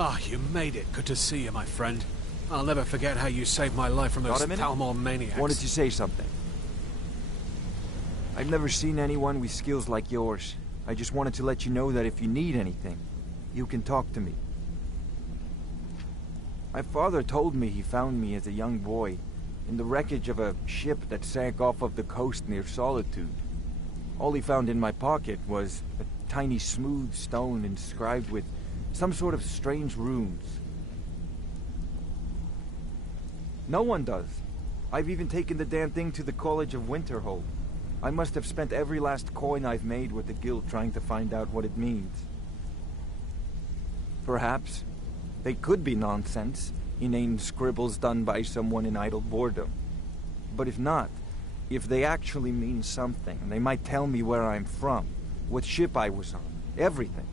Ah, you made it. Good to see you, my friend. I'll never forget how you saved my life from those Talmor maniacs. Wanted to say something. I've never seen anyone with skills like yours. I just wanted to let you know that if you need anything, you can talk to me. My father told me he found me as a young boy in the wreckage of a ship that sank off of the coast near Solitude. All he found in my pocket was a tiny smooth stone inscribed with some sort of strange runes. No one does. I've even taken the damn thing to the College of Winterhold. I must have spent every last coin I've made with the guild trying to find out what it means. Perhaps they could be nonsense, inane scribbles done by someone in idle boredom. But if not, if they actually mean something, they might tell me where I'm from, what ship I was on, everything.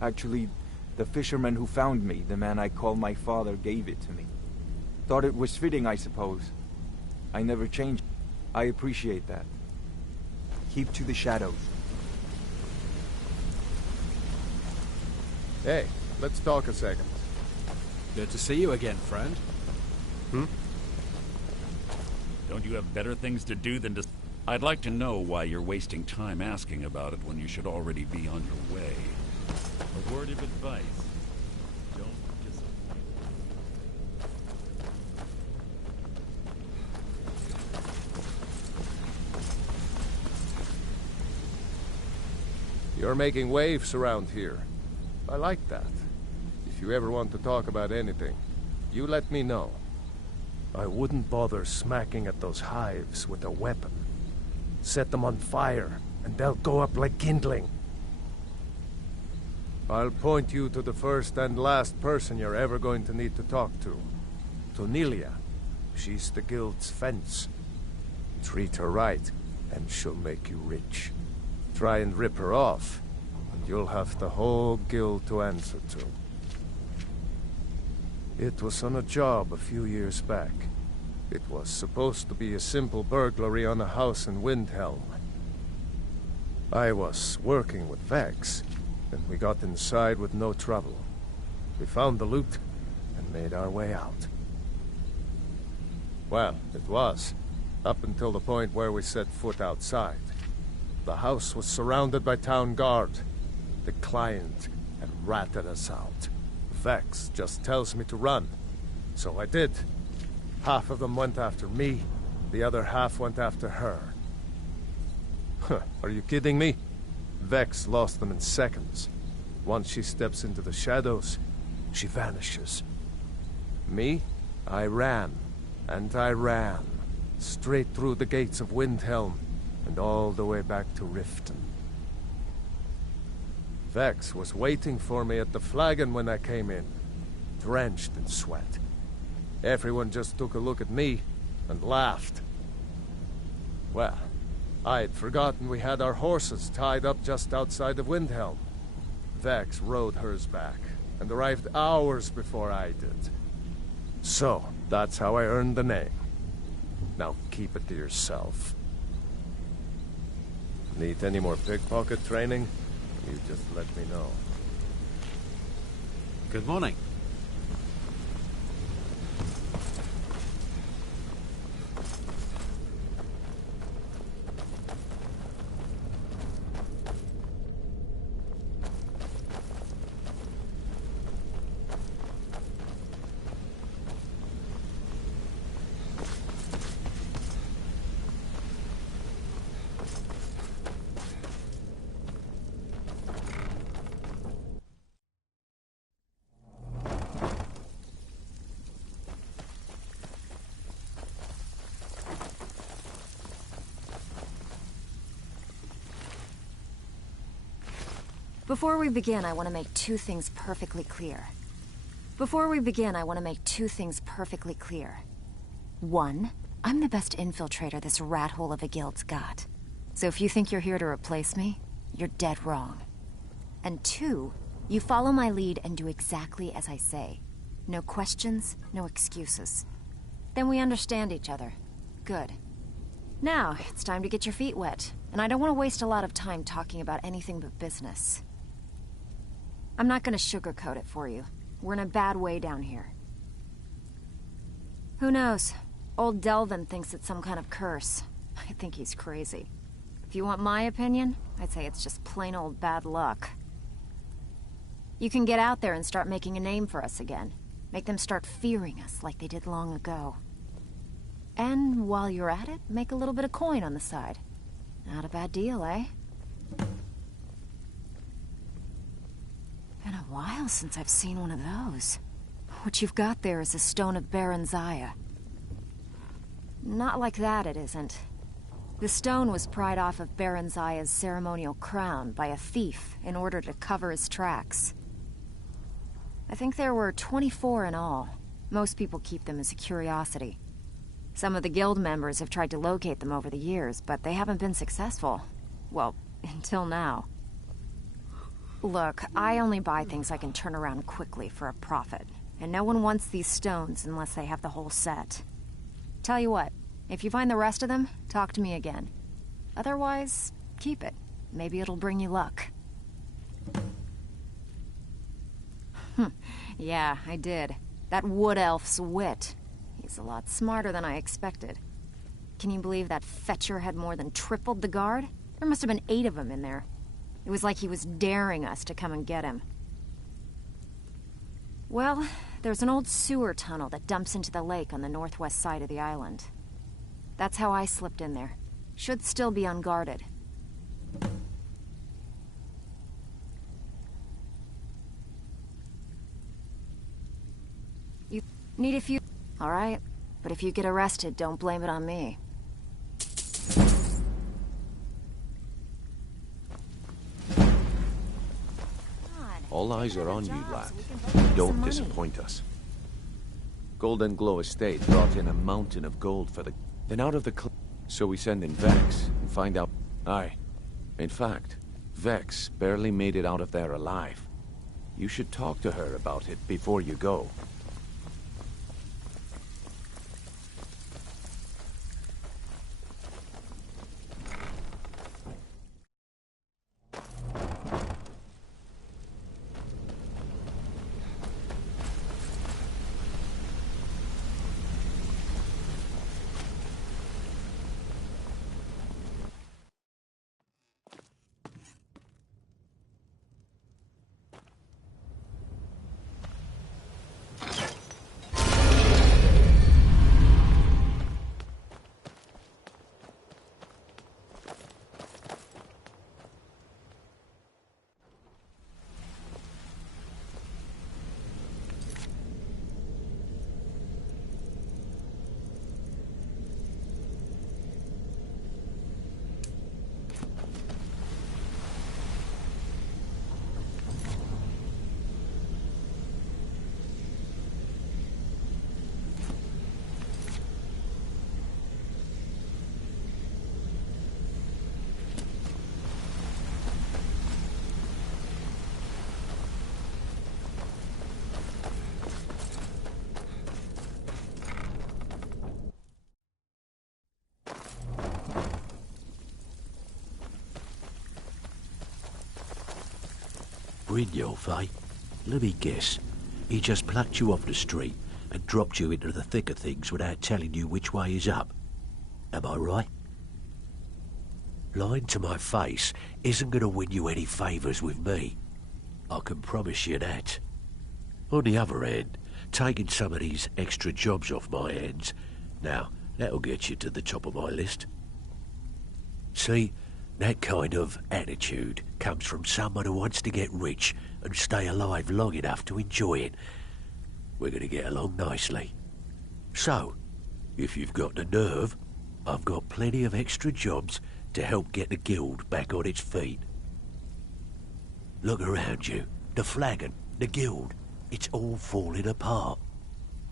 Actually, the fisherman who found me, the man I call my father, gave it to me. Thought it was fitting, I suppose. I never changed. I appreciate that. Keep to the shadows. Hey, let's talk a second. Good to see you again, friend. Don't you have better things to do than to... I'd like to know why you're wasting time asking about it when you should already be on your way. A word of advice. Don't disappoint. You're making waves around here. I like that. If you ever want to talk about anything, you let me know. I wouldn't bother smacking at those hives with a weapon. Set them on fire, and they'll go up like kindling. I'll point you to the first and last person you're ever going to need to talk to. Tonilia. She's the guild's fence. Treat her right, and she'll make you rich. Try and rip her off, and you'll have the whole guild to answer to. It was on a job a few years back. It was supposed to be a simple burglary on a house in Windhelm. I was working with Vex, and we got inside with no trouble. We found the loot, and made our way out. Well, it was, up until the point where we set foot outside. The house was surrounded by town guard. The client had ratted us out. Vex just tells me to run. So I did. Half of them went after me, the other half went after her. Huh, are you kidding me? Vex lost them in seconds. Once she steps into the shadows, she vanishes. Me? I ran, and I ran, straight through the gates of Windhelm, and all the way back to Riften. Vex was waiting for me at the flagon when I came in, drenched in sweat. Everyone just took a look at me and laughed. Well, I'd forgotten we had our horses tied up just outside of Windhelm. Vex rode hers back and arrived hours before I did. So, that's how I earned the name. Now keep it to yourself. Need any more pickpocket training? You just let me know. Good morning. Before we begin, I want to make two things perfectly clear. One, I'm the best infiltrator this rat hole of a guild's got. So if you think you're here to replace me, you're dead wrong. And two, you follow my lead and do exactly as I say. No questions, no excuses. Then we understand each other. Good. Now, it's time to get your feet wet. And I don't want to waste a lot of time talking about anything but business. I'm not gonna sugarcoat it for you. We're in a bad way down here. Who knows? Old Delvin thinks it's some kind of curse. I think he's crazy. If you want my opinion, I'd say it's just plain old bad luck. You can get out there and start making a name for us again. Make them start fearing us like they did long ago. And while you're at it, make a little bit of coin on the side. Not a bad deal, eh? Been a while since I've seen one of those. What you've got there is a stone of Baron Zaya. Not like that, it isn't. The stone was pried off of Baron Zaya's ceremonial crown by a thief in order to cover his tracks. I think there were 24 in all. Most people keep them as a curiosity. Some of the guild members have tried to locate them over the years, but they haven't been successful. Well, until now. Look, I only buy things I can turn around quickly for a profit, and no one wants these stones unless they have the whole set. Tell you what, if you find the rest of them, talk to me again. Otherwise, keep it. Maybe it'll bring you luck. Yeah, I did. That wood elf's wit. He's a lot smarter than I expected. Can you believe that fetcher had more than tripled the guard? There must have been 8 of them in there. It was like he was daring us to come and get him. Well, there's an old sewer tunnel that dumps into the lake on the northwest side of the island. That's how I slipped in there. Should still be unguarded. You need a few... All right, but if you get arrested, don't blame it on me. All eyes are on you, lad. Don't disappoint us. Golden Glow Estate brought in a mountain of gold for the... Then out of the... So we send in Vex and find out... Aye. In fact, Vex barely made it out of there alive. You should talk to her about it before you go. Brynjolf, eh? Let me guess. He just plucked you off the street and dropped you into the thick of things without telling you which way is up. Am I right? Lying to my face isn't going to win you any favours with me. I can promise you that. On the other hand, taking some of these extra jobs off my hands, now, that'll get you to the top of my list. See, that kind of attitude comes from someone who wants to get rich and stay alive long enough to enjoy it. We're going to get along nicely. So, if you've got the nerve, I've got plenty of extra jobs to help get the guild back on its feet. Look around you. The flagon, the guild, it's all falling apart.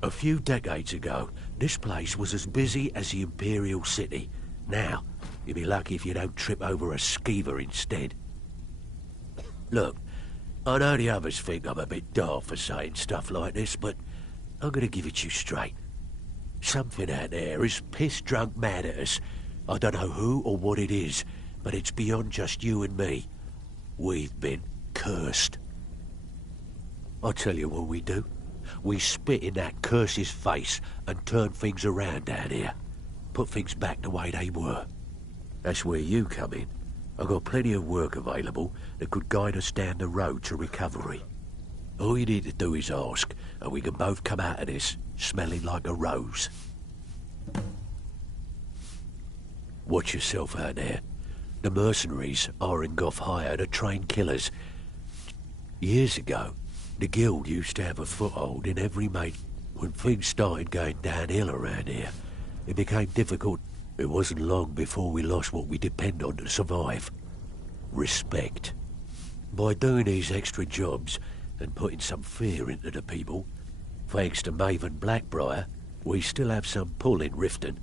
A few decades ago, this place was as busy as the Imperial City. Now, you'll be lucky if you don't trip over a skeever instead. Look, I know the others think I'm a bit daft for saying stuff like this, but I'm gonna give it to you straight. Something out there is piss-drunk mad at us. I don't know who or what it is, but it's beyond just you and me. We've been cursed. I'll tell you what we do. We spit in that curse's face and turn things around down here. Put things back the way they were. That's where you come in. I've got plenty of work available that could guide us down the road to recovery. All you need to do is ask, and we can both come out of this smelling like a rose. Watch yourself out there. The mercenaries Arengoff hired to train killers. Years ago, the guild used to have a foothold in every mate. When things started going downhill around here, it became difficult. It wasn't long before we lost what we depend on to survive. Respect. By doing these extra jobs and putting some fear into the people, thanks to Maven Blackbriar, we still have some pull in Riften.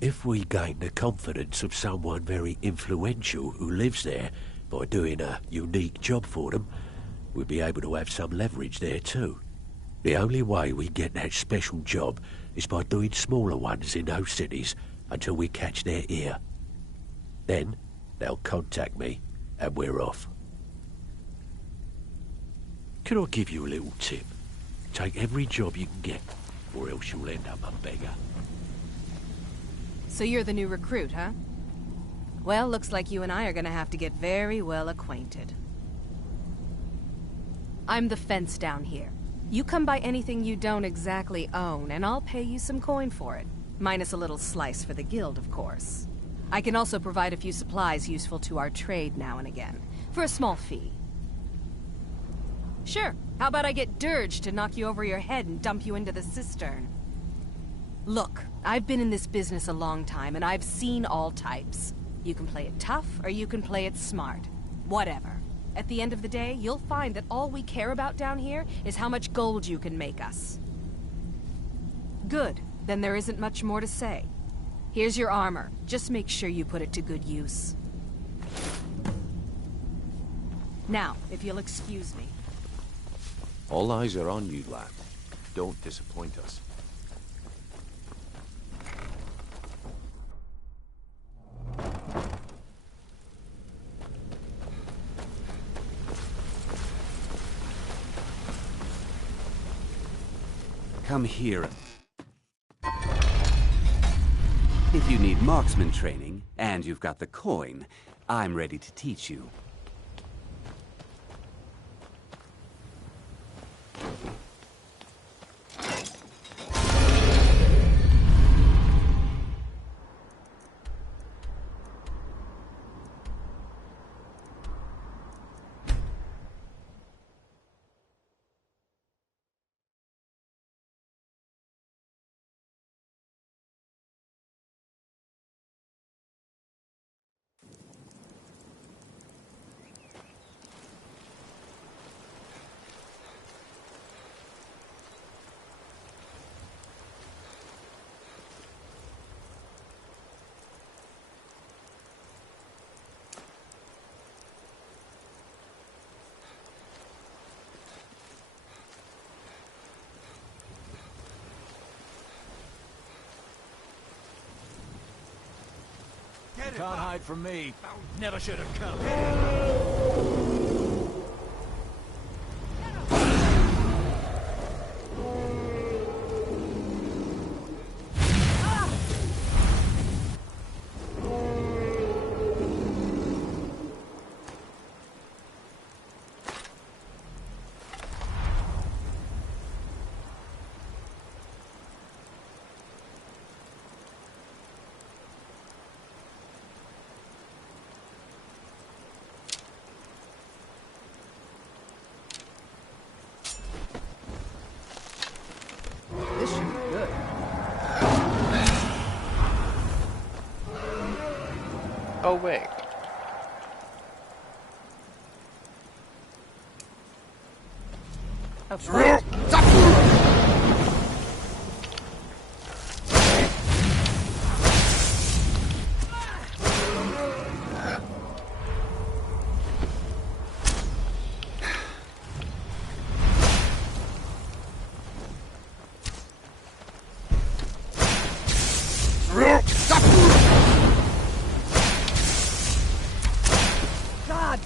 If we gain the confidence of someone very influential who lives there by doing a unique job for them, we'll be able to have some leverage there too. The only way we get that special job is by doing smaller ones in those cities until we catch their ear. Then they'll contact me and we're off. Can I give you a little tip? Take every job you can get, or else you'll end up a beggar. So you're the new recruit, huh? Well, looks like you and I are gonna have to get very well acquainted. I'm the fence down here. You come by anything you don't exactly own, and I'll pay you some coin for it. Minus a little slice for the guild, of course. I can also provide a few supplies useful to our trade now and again, for a small fee. Sure, how about I get Dirge to knock you over your head and dump you into the cistern? Look, I've been in this business a long time, and I've seen all types. You can play it tough, or you can play it smart. Whatever. At the end of the day, you'll find that all we care about down here is how much gold you can make us. Good. Then there isn't much more to say. Here's your armor. Just make sure you put it to good use. Now, if you'll excuse me. All eyes are on you, lad. Don't disappoint us. Come here. If you need marksman training, and you've got the coin, I'm ready to teach you. Can't hide from me. Never should have come. This should be good. Oh, wait. Oh, shit. God!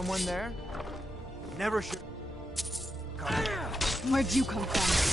someone there? Never should... Come here. Where'd you come from?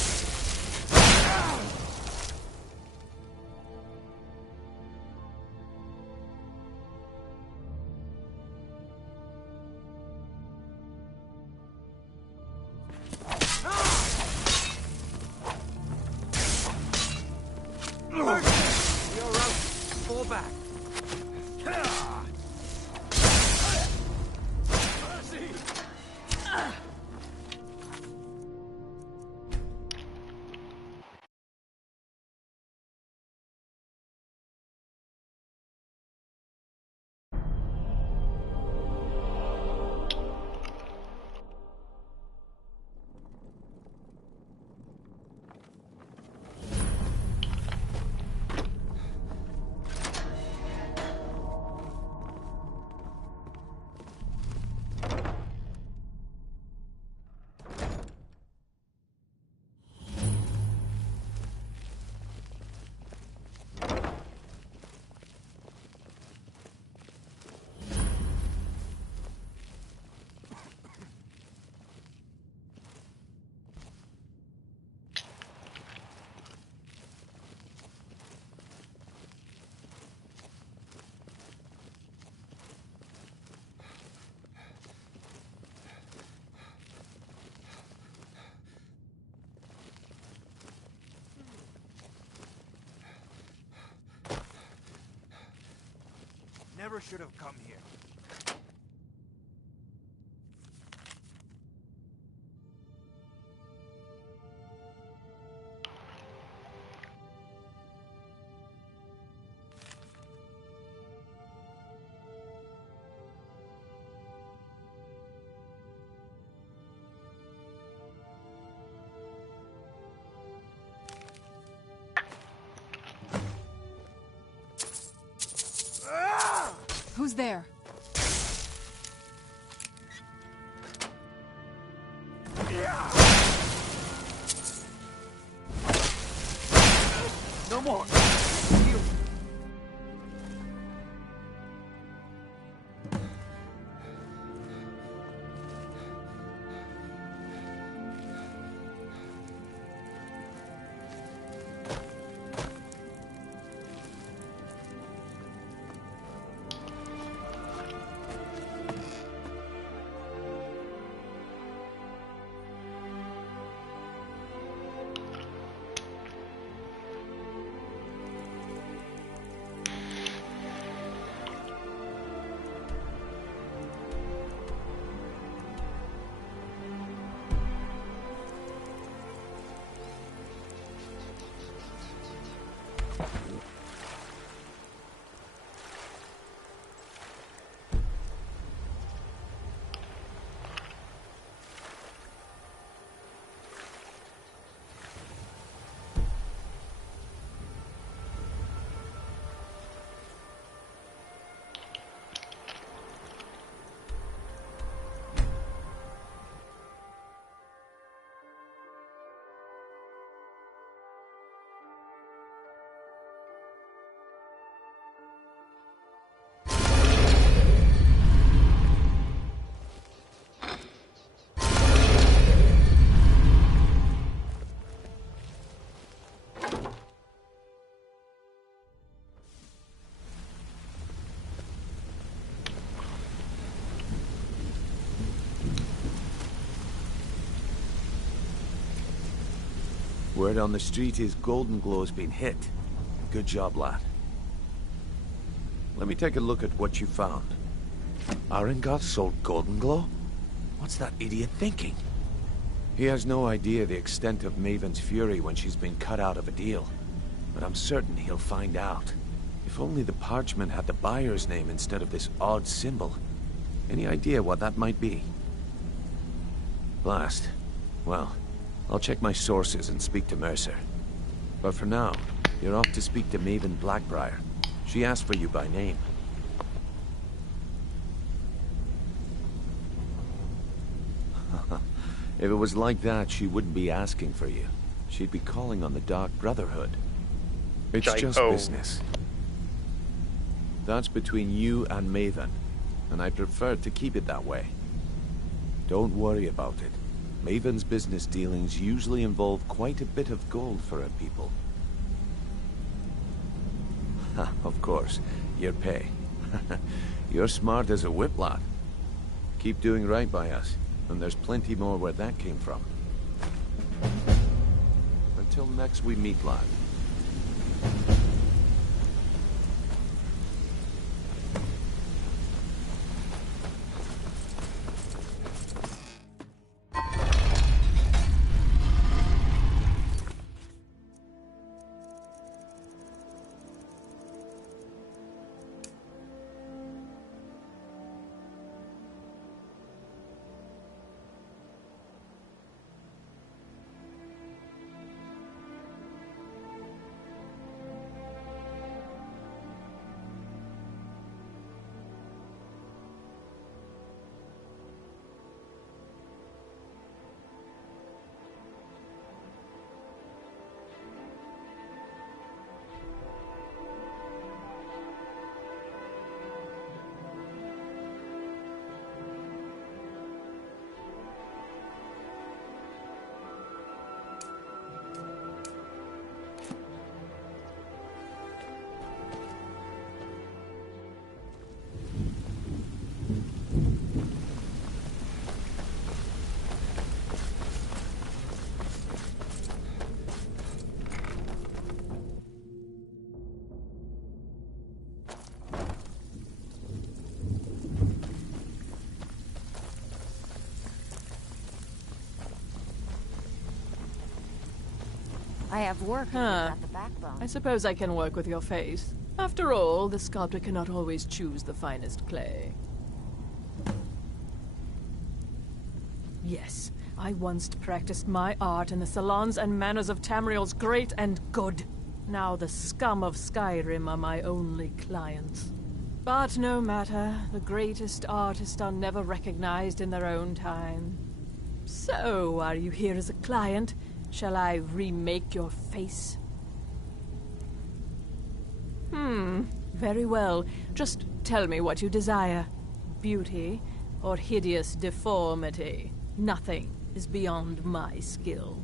Never should have come here. Who's there? No more. Word on the street is Golden Glow's been hit. Good job, lad. Let me take a look at what you found. Arengoth sold Golden Glow? What's that idiot thinking? He has no idea the extent of Maven's fury when she's been cut out of a deal. But I'm certain he'll find out. If only the parchment had the buyer's name instead of this odd symbol. Any idea what that might be? Blast. Well, I'll check my sources and speak to Mercer. But for now, you're off to speak to Maven Blackbriar. She asked for you by name. If it was like that, she wouldn't be asking for you. She'd be calling on the Dark Brotherhood. It's just business. That's between you and Maven, and I prefer to keep it that way. Don't worry about it. Maven's business dealings usually involve quite a bit of gold for her people. Of course, your pay. You're smart as a whip, lad. Keep doing right by us, and there's plenty more where that came from. Until next we meet, lad. I have work if you've got the backbone. I suppose I can work with your face. After all, the sculptor cannot always choose the finest clay. Yes, I once practiced my art in the salons and manners of Tamriel's great and good. Now the scum of Skyrim are my only clients. But no matter, the greatest artists are never recognized in their own time. So, are you here as a client? Shall I remake your face? Very well. Just tell me what you desire. Beauty or hideous deformity. Nothing is beyond my skill.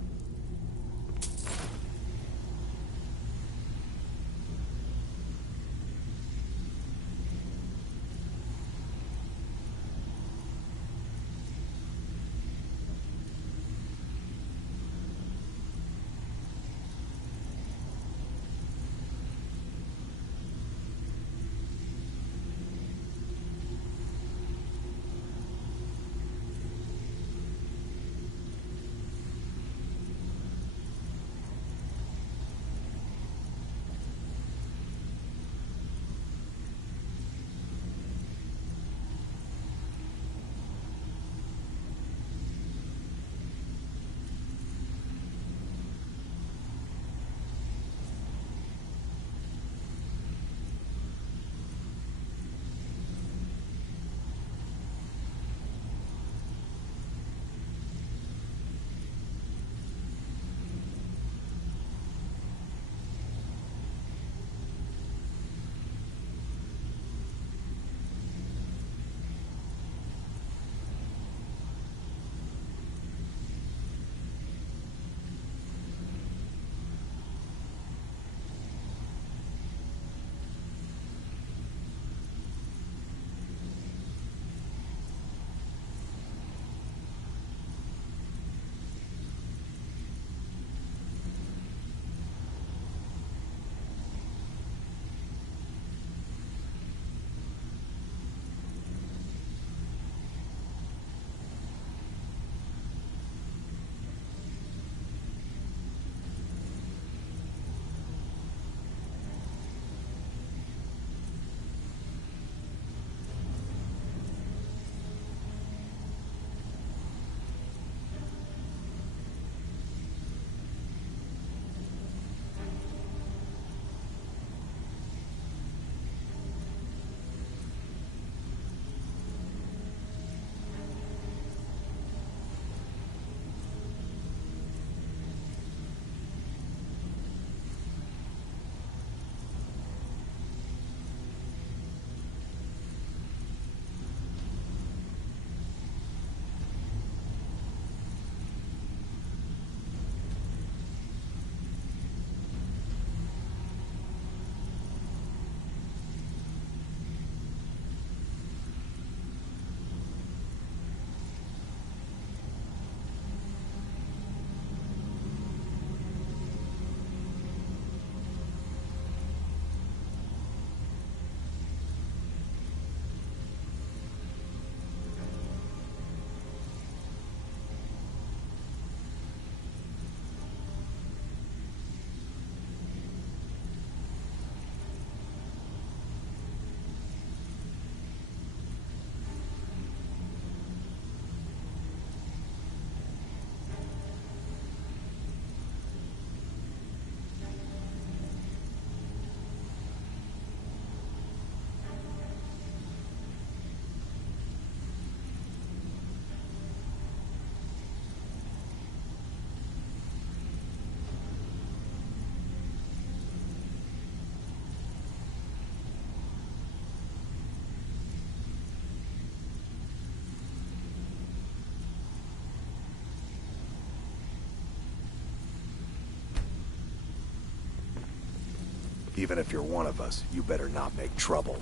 Even if you're one of us, you better not make trouble.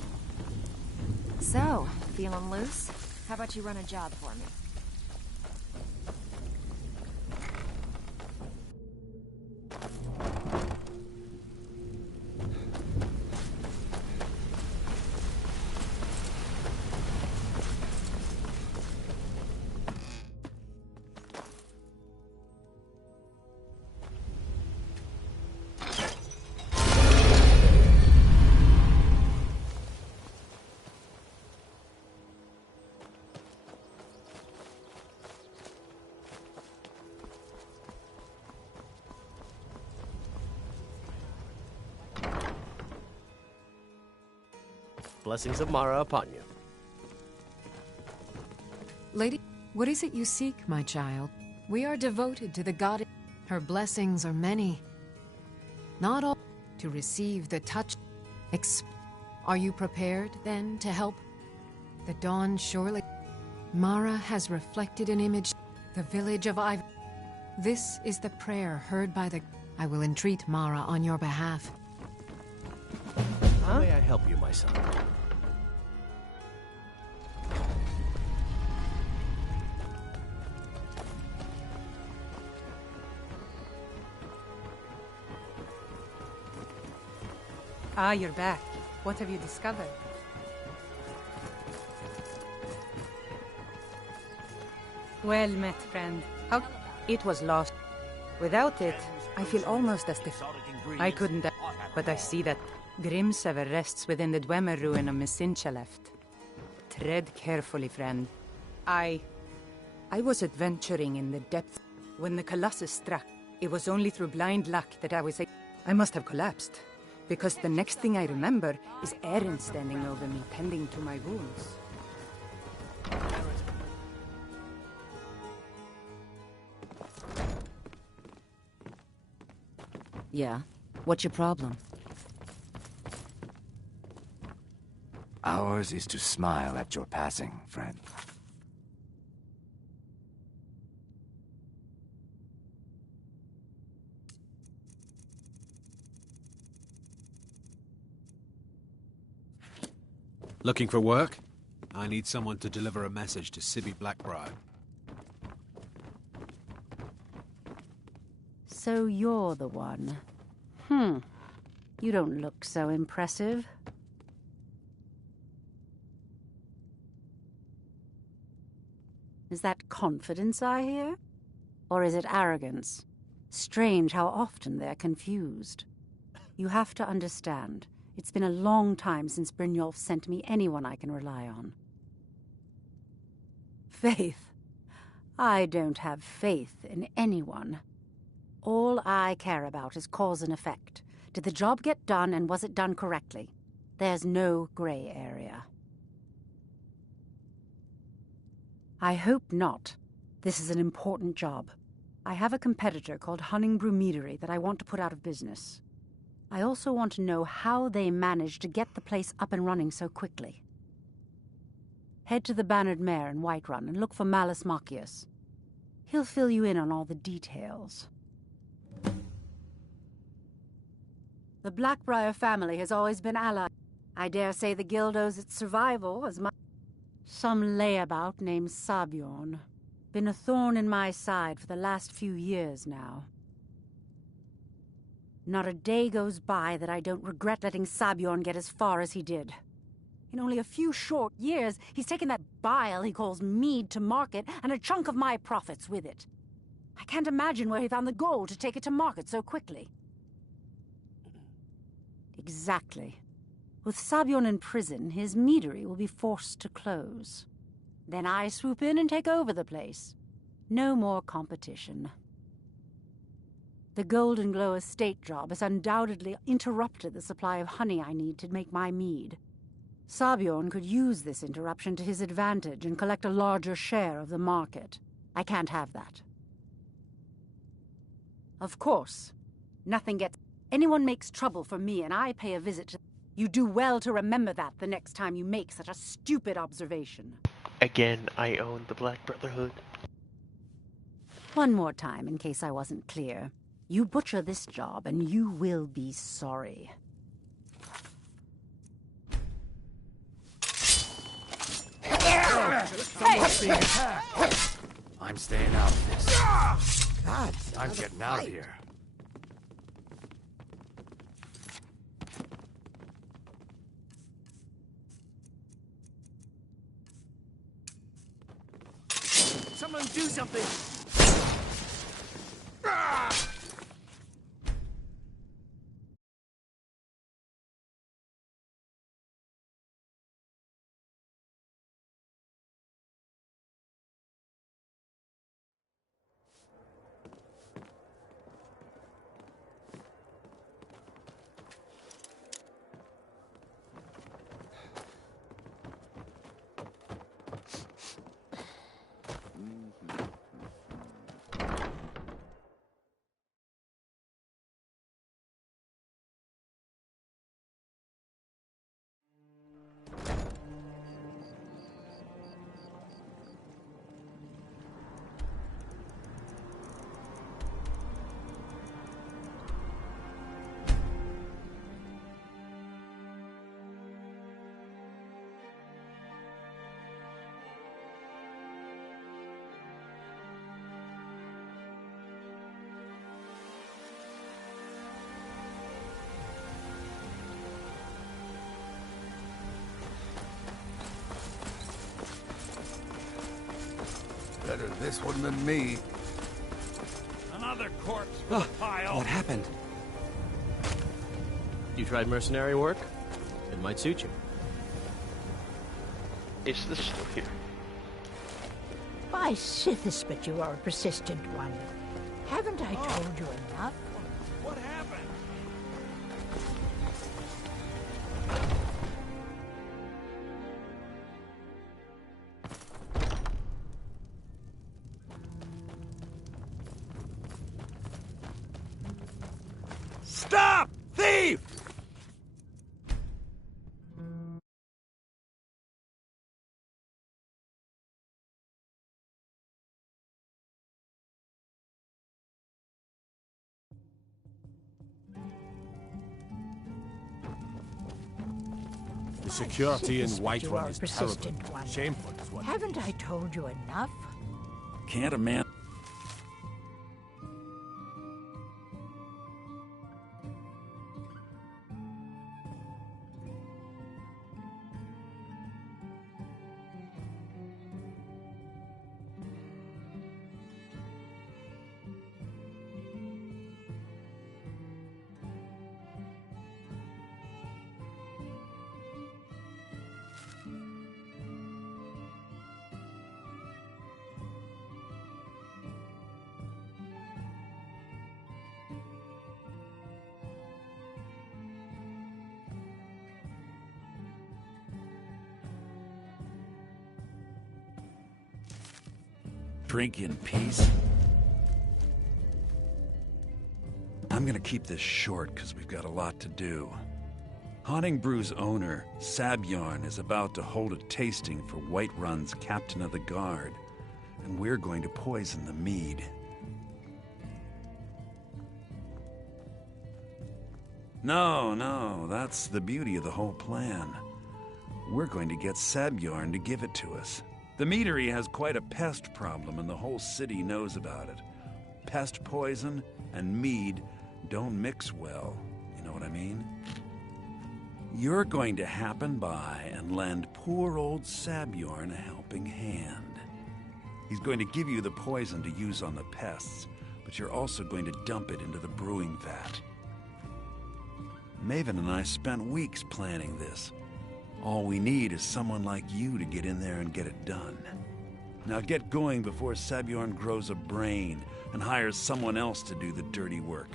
So, feeling loose? How about you run a job for me? Blessings of Mara upon you. Lady, what is it you seek, my child? We are devoted to the goddess. Her blessings are many. Not all to receive the touch. Are you prepared, then, to help? The dawn surely... Mara has reflected an image. The village of Iv... This is the prayer heard by the... I will entreat Mara on your behalf. How may I help you, my son? Ah, you're back. What have you discovered? Well met, friend. How... It was lost. Without it, I feel almost as if... I couldn't... But I see that Grimsever rests within the Dwemer ruin of Messincha left. Tread carefully, friend. I was adventuring in the depths. When the Colossus struck, it was only through blind luck that I was... I must have collapsed. Because the next thing I remember is Eren standing over me, tending to my wounds. Yeah? What's your problem? Ours is to smile at your passing, friend. Looking for work? I need someone to deliver a message to Sibby Blackbriar. So you're the one. You don't look so impressive. Is that confidence I hear? Or is it arrogance? Strange how often they're confused. You have to understand, it's been a long time since Brynjolf sent me anyone I can rely on. Faith? I don't have faith in anyone. All I care about is cause and effect. Did the job get done, and was it done correctly? There's no gray area. I hope not. This is an important job. I have a competitor called Hunningbrew Meadery that I want to put out of business. I also want to know how they managed to get the place up and running so quickly. Head to the Bannered Mare in Whiterun and look for Malus Machius. He'll fill you in on all the details. The Blackbriar family has always been allied. I dare say the guild owes its survival as much. Some layabout named Sabjorn. Been a thorn in my side for the last few years now. Not a day goes by that I don't regret letting Sabjorn get as far as he did. In only a few short years, he's taken that bile he calls mead to market, and a chunk of my profits with it. I can't imagine where he found the gold to take it to market so quickly. Exactly. With Sabjorn in prison, his meadery will be forced to close. Then I swoop in and take over the place. No more competition. The Golden Glow estate job has undoubtedly interrupted the supply of honey I need to make my mead. Sabjorn could use this interruption to his advantage and collect a larger share of the market. I can't have that. Of course, nothing gets... Anyone makes trouble for me and I pay a visit to... You do well to remember that the next time you make such a stupid observation. Again, I own the Black Brotherhood. One more time, in case I wasn't clear. You butcher this job and you will be sorry. Someone's being attacked. I'm staying out of this. God, I'm getting out of here. Someone do something! Better this one than me. Another corpse for the pile. What happened? You tried mercenary work? It might suit you. Is this still here? By Sithis, but you are a persistent one. Haven't I told you enough? What happened? Stop! Thief! The security in Whiterun is terrible. Shameful is what. Haven't I told you enough? Can't a man... drink in peace? I'm gonna keep this short because we've got a lot to do. Haunting Brew's owner, Sabjorn, is about to hold a tasting for Whiterun's Captain of the Guard, and we're going to poison the mead. No, that's the beauty of the whole plan. We're going to get Sabjorn to give it to us. The meadery has quite a pest problem, and the whole city knows about it. Pest poison and mead don't mix well, you know what I mean? You're going to happen by and lend poor old Sabjorn a helping hand. He's going to give you the poison to use on the pests, but you're also going to dump it into the brewing vat. Maven and I spent weeks planning this. All we need is someone like you to get in there and get it done. Now get going before Sabjorn grows a brain and hires someone else to do the dirty work.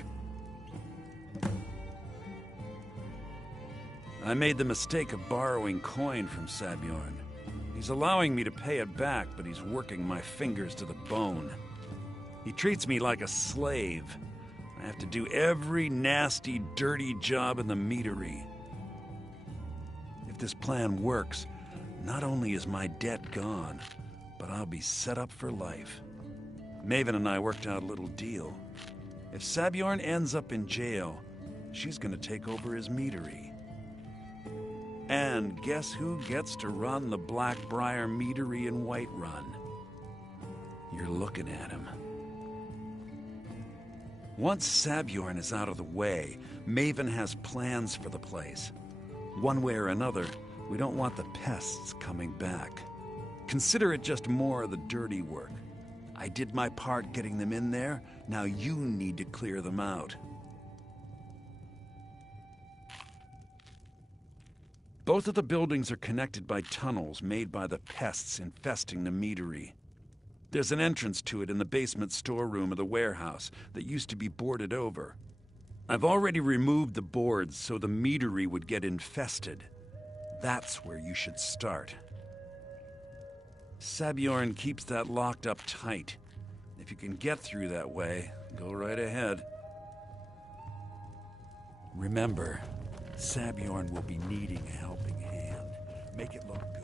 I made the mistake of borrowing coin from Sabjorn. He's allowing me to pay it back, but he's working my fingers to the bone. He treats me like a slave. I have to do every nasty, dirty job in the meadery. If this plan works, not only is my debt gone, but I'll be set up for life. Maven and I worked out a little deal. If Sabjorn ends up in jail, she's gonna take over his meadery. And guess who gets to run the Blackbriar Meadery in Whiterun? You're looking at him. Once Sabjorn is out of the way, Maven has plans for the place. One way or another, we don't want the pests coming back. Consider it just more of the dirty work. I did my part getting them in there, now you need to clear them out. Both of the buildings are connected by tunnels made by the pests infesting the meadery. There's an entrance to it in the basement storeroom of the warehouse that used to be boarded over. I've already removed the boards so the meadery would get infested. That's where you should start. Sabjorn keeps that locked up tight. If you can get through that way, go right ahead. Remember, Sabjorn will be needing a helping hand. Make it look good.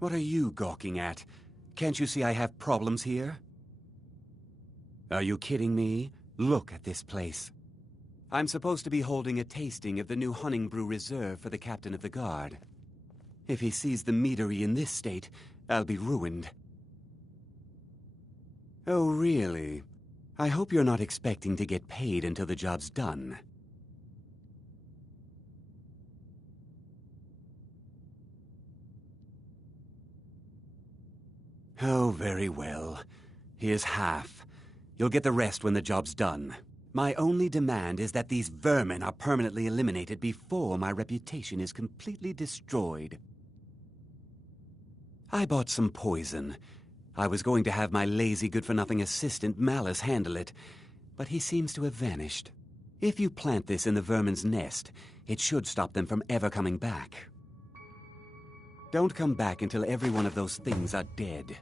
What are you gawking at? Can't you see I have problems here? Are you kidding me? Look at this place. I'm supposed to be holding a tasting of the new Honningbrew Reserve for the captain of the guard. If he sees the meadery in this state, I'll be ruined. Oh, really? I hope you're not expecting to get paid until the job's done. Oh, very well. Here's half. You'll get the rest when the job's done. My only demand is that these vermin are permanently eliminated before my reputation is completely destroyed. I bought some poison. I was going to have my lazy good-for-nothing assistant Malice handle it, but he seems to have vanished. If you plant this in the vermin's nest, it should stop them from ever coming back. Don't come back until every one of those things are dead.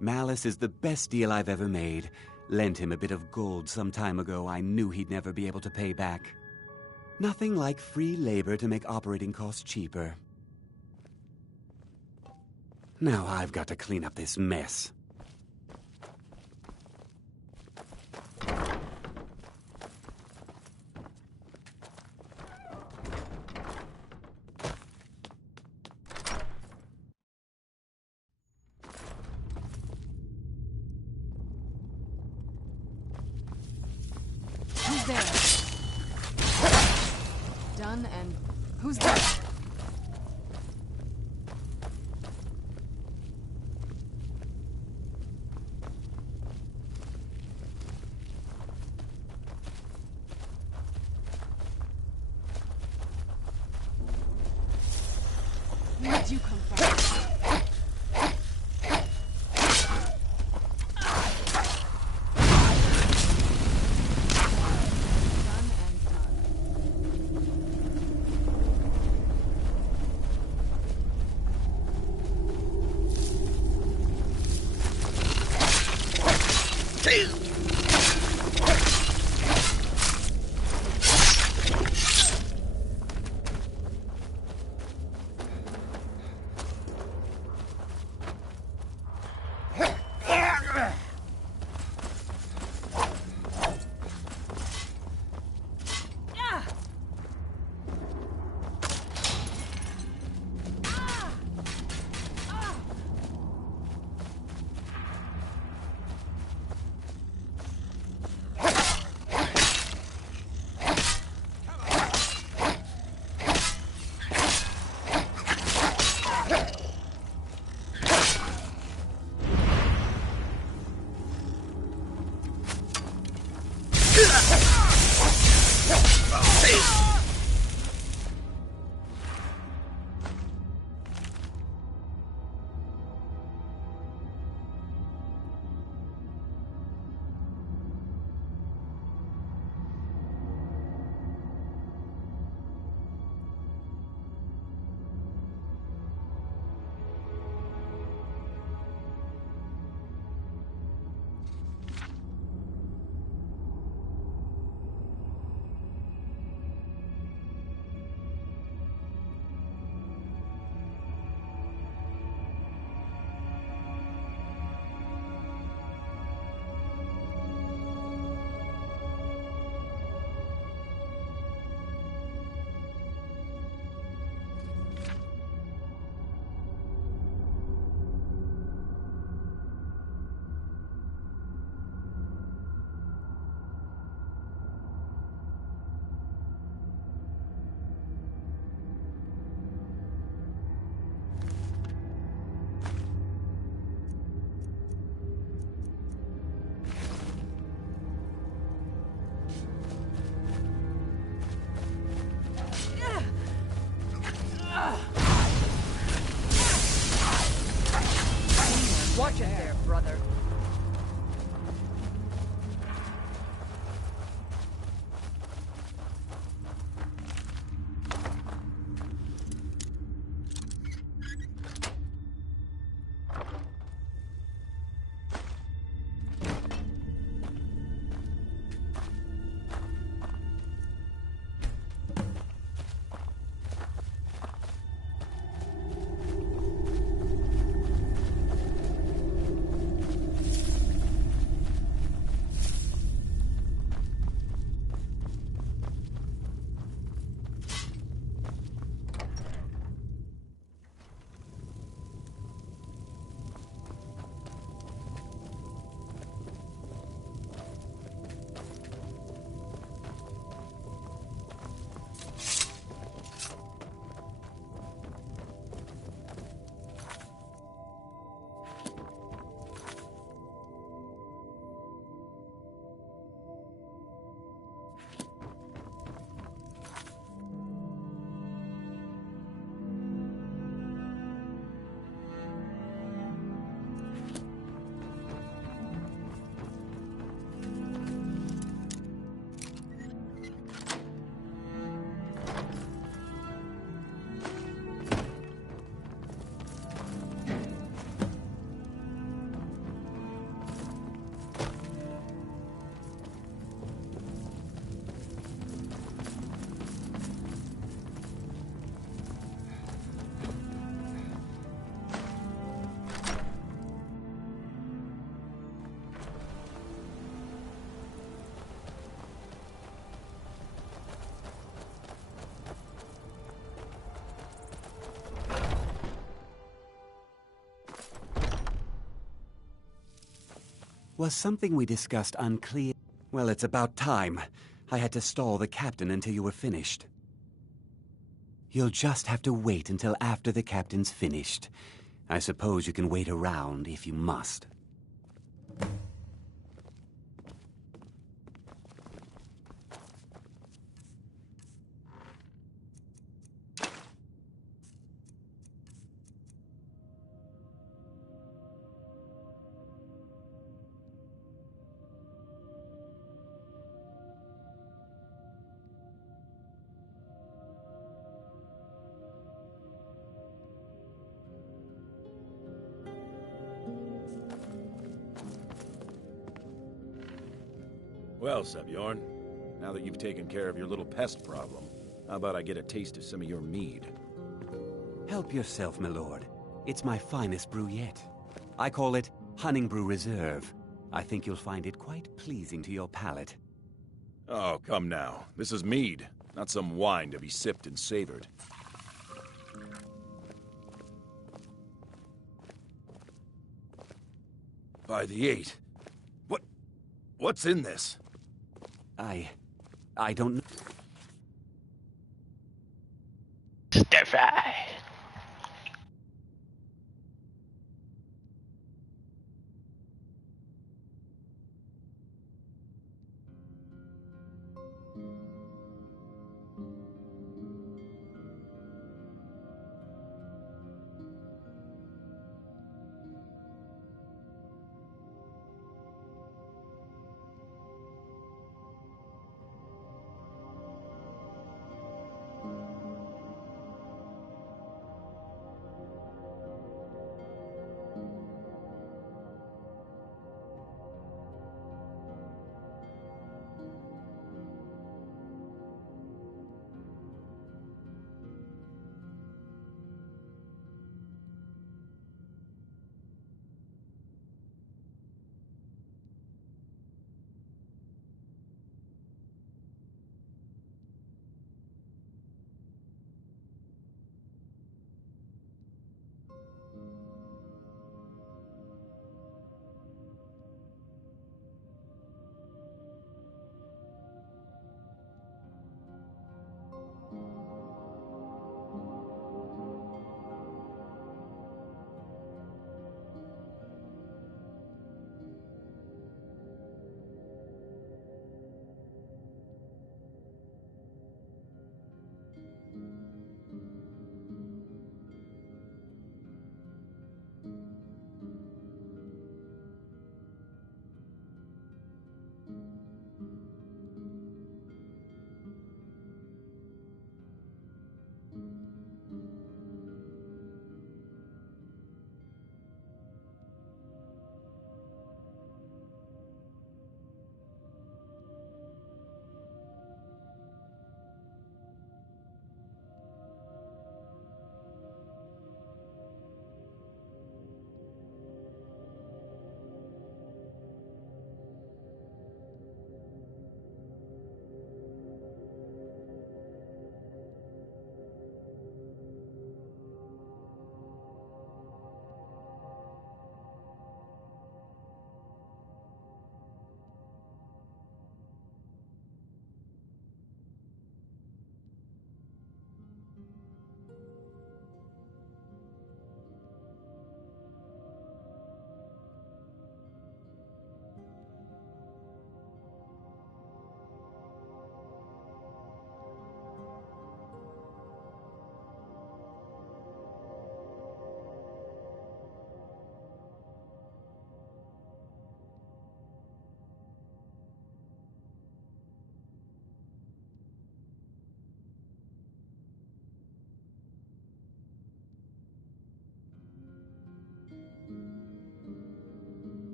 Malice is the best deal I've ever made. Lent him a bit of gold some time ago I knew he'd never be able to pay back. Nothing like free labor to make operating costs cheaper. Now I've got to clean up this mess. Who's there? Done and... Who's there? Where'd you come from? Watch it there, brother. Was something we discussed unclear? Well, it's about time. I had to stall the captain until you were finished. You'll just have to wait until after the captain's finished. I suppose you can wait around if you must. Well, Sebjorn, now that you've taken care of your little pest problem, how about I get a taste of some of your mead? Help yourself, my lord. It's my finest brew yet. I call it Hunning Brew Reserve. I think you'll find it quite pleasing to your palate. Oh, come now. This is mead, not some wine to be sipped and savored. By the 8. What's in this? I don't know. Stir fry.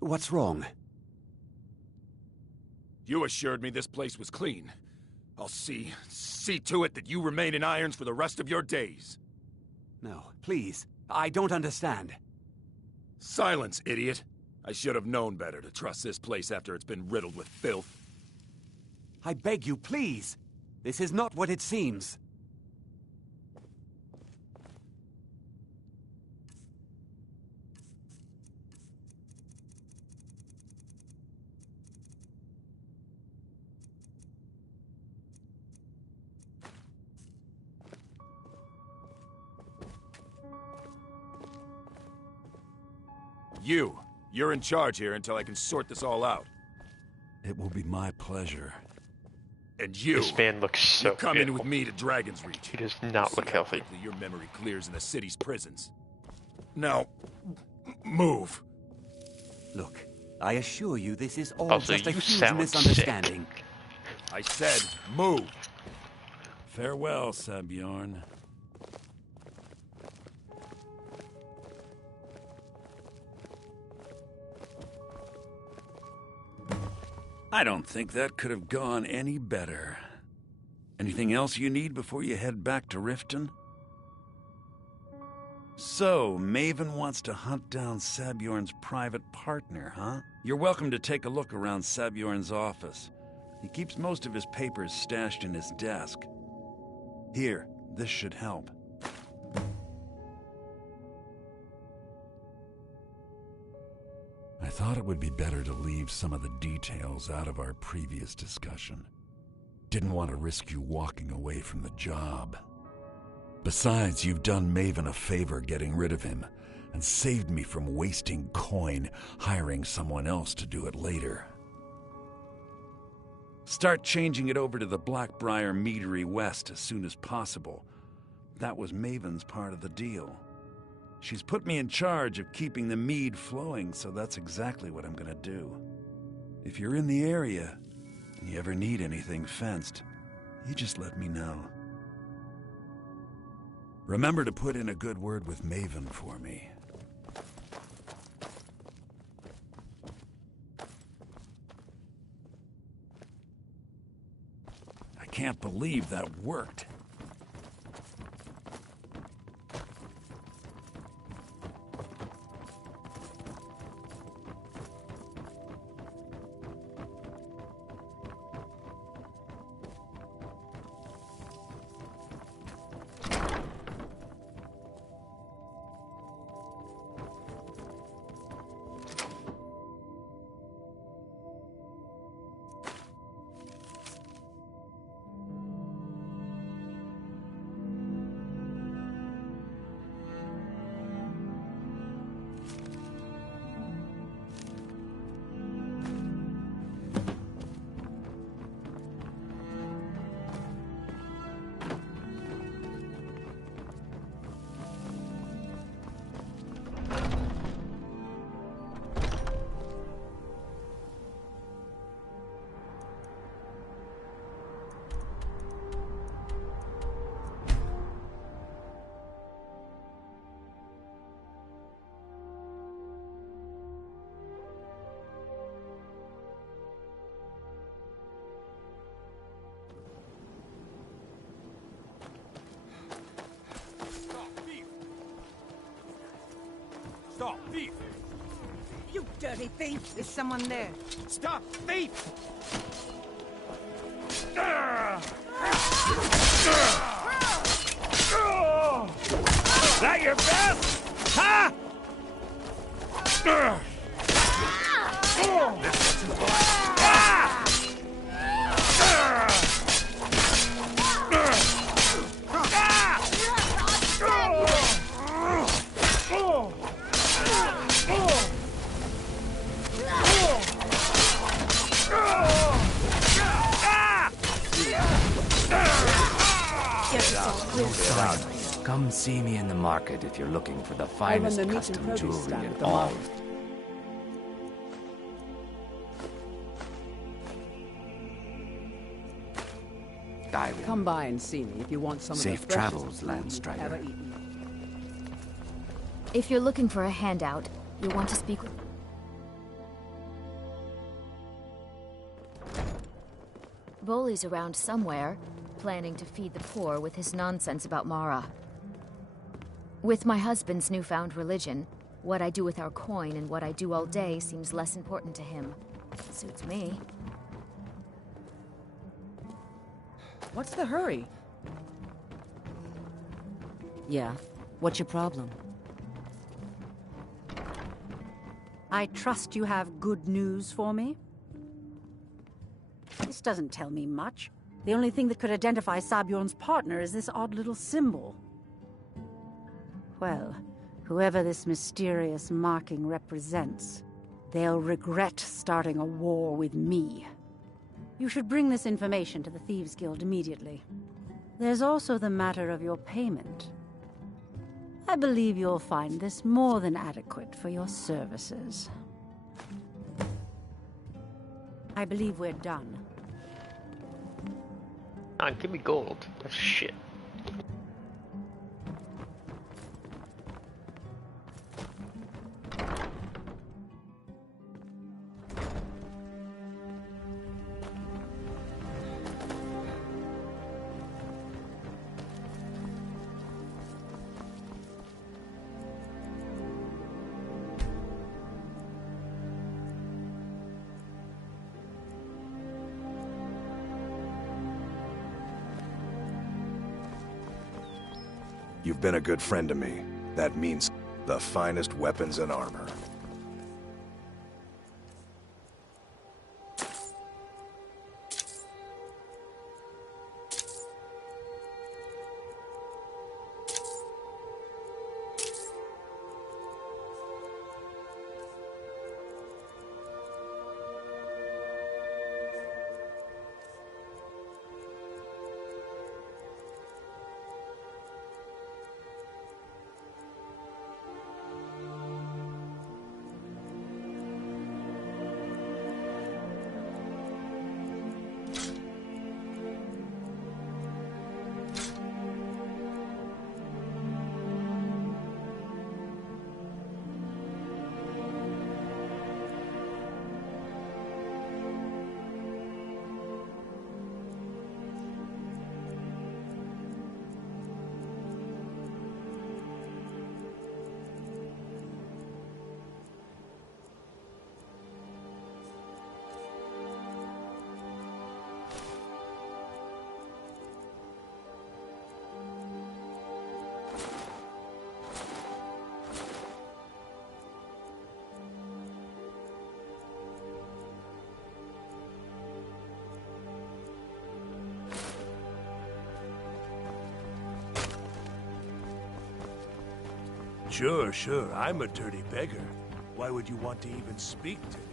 What's wrong? You assured me this place was clean. I'll see to it that you remain in irons for the rest of your days. No, please. I don't understand. Silence, idiot. I should have known better to trust this place after it's been riddled with filth. I beg you, please. This is not what it seems. You're in charge here until I can sort this all out. It will be my pleasure. And you, This man looks so you come beautiful. in with me to Dragon's Reach. He does not look healthy. Quickly your memory clears in the city's prisons. Now, move. Look, I assure you this is all Also, just a you huge sound misunderstanding. I said, move. Farewell, Sabjorn. I don't think that could have gone any better. Anything else you need before you head back to Riften? So, Maven wants to hunt down Sabjorn's private partner, huh? You're welcome to take a look around Sabjorn's office. He keeps most of his papers stashed in his desk. Here, this should help. I thought it would be better to leave some of the details out of our previous discussion. Didn't want to risk you walking away from the job. Besides, you've done Maven a favor getting rid of him, and saved me from wasting coin hiring someone else to do it later. Start changing it over to the Blackbriar Meadery West as soon as possible. That was Maven's part of the deal. She's put me in charge of keeping the mead flowing, so that's exactly what I'm gonna do. If you're in the area, and you ever need anything fenced, you just let me know. Remember to put in a good word with Maven for me. I can't believe that worked. Stop, thief! You dirty thief! Is someone there? Stop, thief! That your best? Huh? Come see me in the market if you're looking for the finest the meat and custom produce jewelry stand in at the all. market. Skyrim. Come by and see me if you want some Safe of the freshest travels, food Land you've Strider. ever eaten. If you're looking for a handout, you'll want to speak with... Boli's around somewhere, planning to feed the poor with his nonsense about Mara. With my husband's newfound religion, what I do with our coin and what I do all day seems less important to him. Suits me. What's the hurry? Yeah. What's your problem? I trust you have good news for me? This doesn't tell me much. The only thing that could identify Sabjorn's partner is this odd little symbol. Well, whoever this mysterious marking represents, they'll regret starting a war with me. You should bring this information to the Thieves' Guild immediately. There's also the matter of your payment. I believe you'll find this more than adequate for your services. I believe we're done. Ah, give me gold. That's shit. You've been a good friend to me. That means the finest weapons and armor. Sure, I'm a dirty beggar. Why would you want to even speak to me?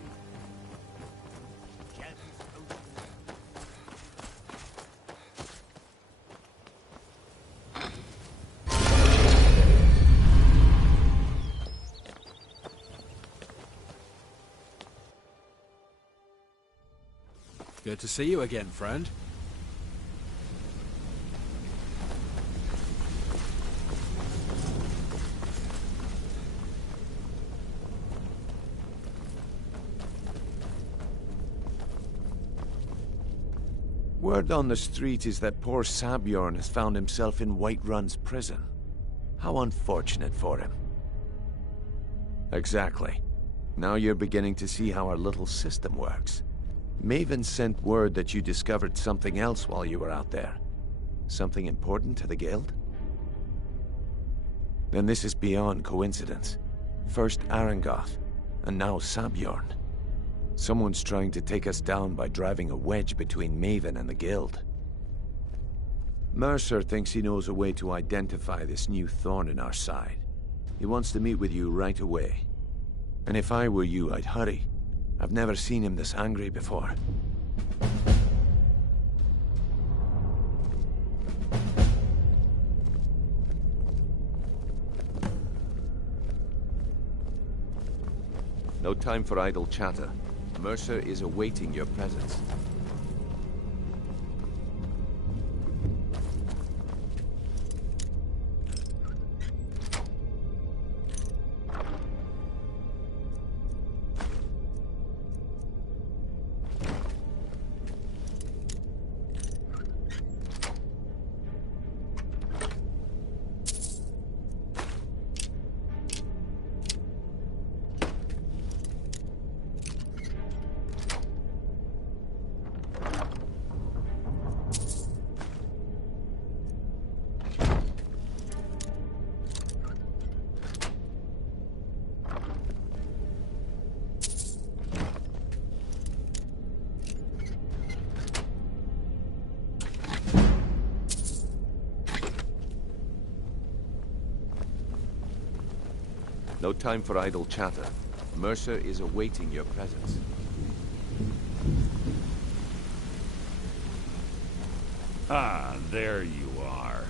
Good to see you again, friend. Word on the street is that poor Sabjorn has found himself in Whiterun's prison. How unfortunate for him. Exactly. Now you're beginning to see how our little system works. Maven sent word that you discovered something else while you were out there. Something important to the guild? Then this is beyond coincidence. First Arangoth, and now Sabjorn. Someone's trying to take us down by driving a wedge between Maven and the guild. Mercer thinks he knows a way to identify this new thorn in our side. He wants to meet with you right away. And if I were you, I'd hurry. I've never seen him this angry before. No time for idle chatter. Mercer is awaiting your presence. No time for idle chatter. Mercer is awaiting your presence. Ah, there you are.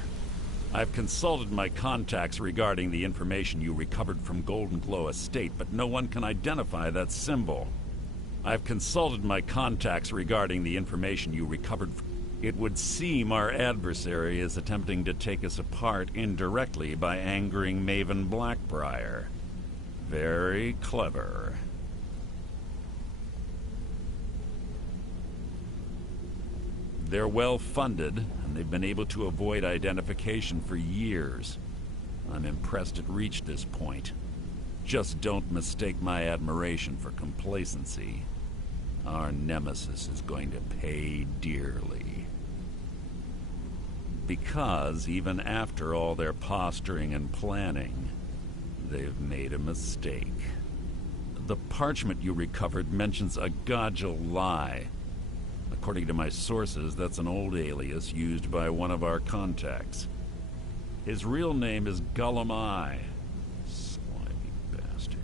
I've consulted my contacts regarding the information you recovered from Golden Glow Estate, but no one can identify that symbol. I've consulted my contacts regarding the information you recovered. It would seem our adversary is attempting to take us apart indirectly by angering Maven Blackbriar. Very clever. They're well funded, and they've been able to avoid identification for years. I'm impressed it reached this point. Just don't mistake my admiration for complacency. Our nemesis is going to pay dearly. Because even after all their posturing and planning, they've made a mistake. The parchment you recovered mentions a Godgel lie. According to my sources, that's an old alias used by one of our contacts. His real name is Gullum Eye. Slimy bastard.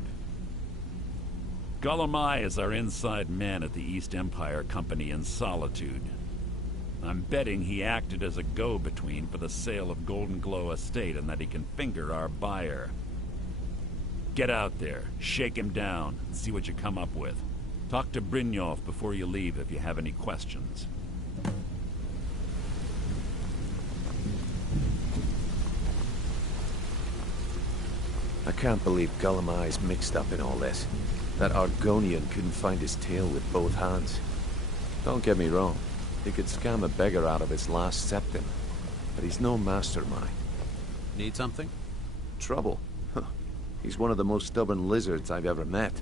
Gullum Eye is our inside man at the East Empire Company in Solitude. I'm betting he acted as a go-between for the sale of Golden Glow Estate and that he can finger our buyer. Get out there, shake him down, and see what you come up with. Talk to Brynjolf before you leave if you have any questions. I can't believe Gullum Eye's mixed up in all this. That Argonian couldn't find his tail with both hands. Don't get me wrong. He could scam a beggar out of his last septim. But he's no mastermind. Need something? Trouble? Huh. He's one of the most stubborn lizards I've ever met.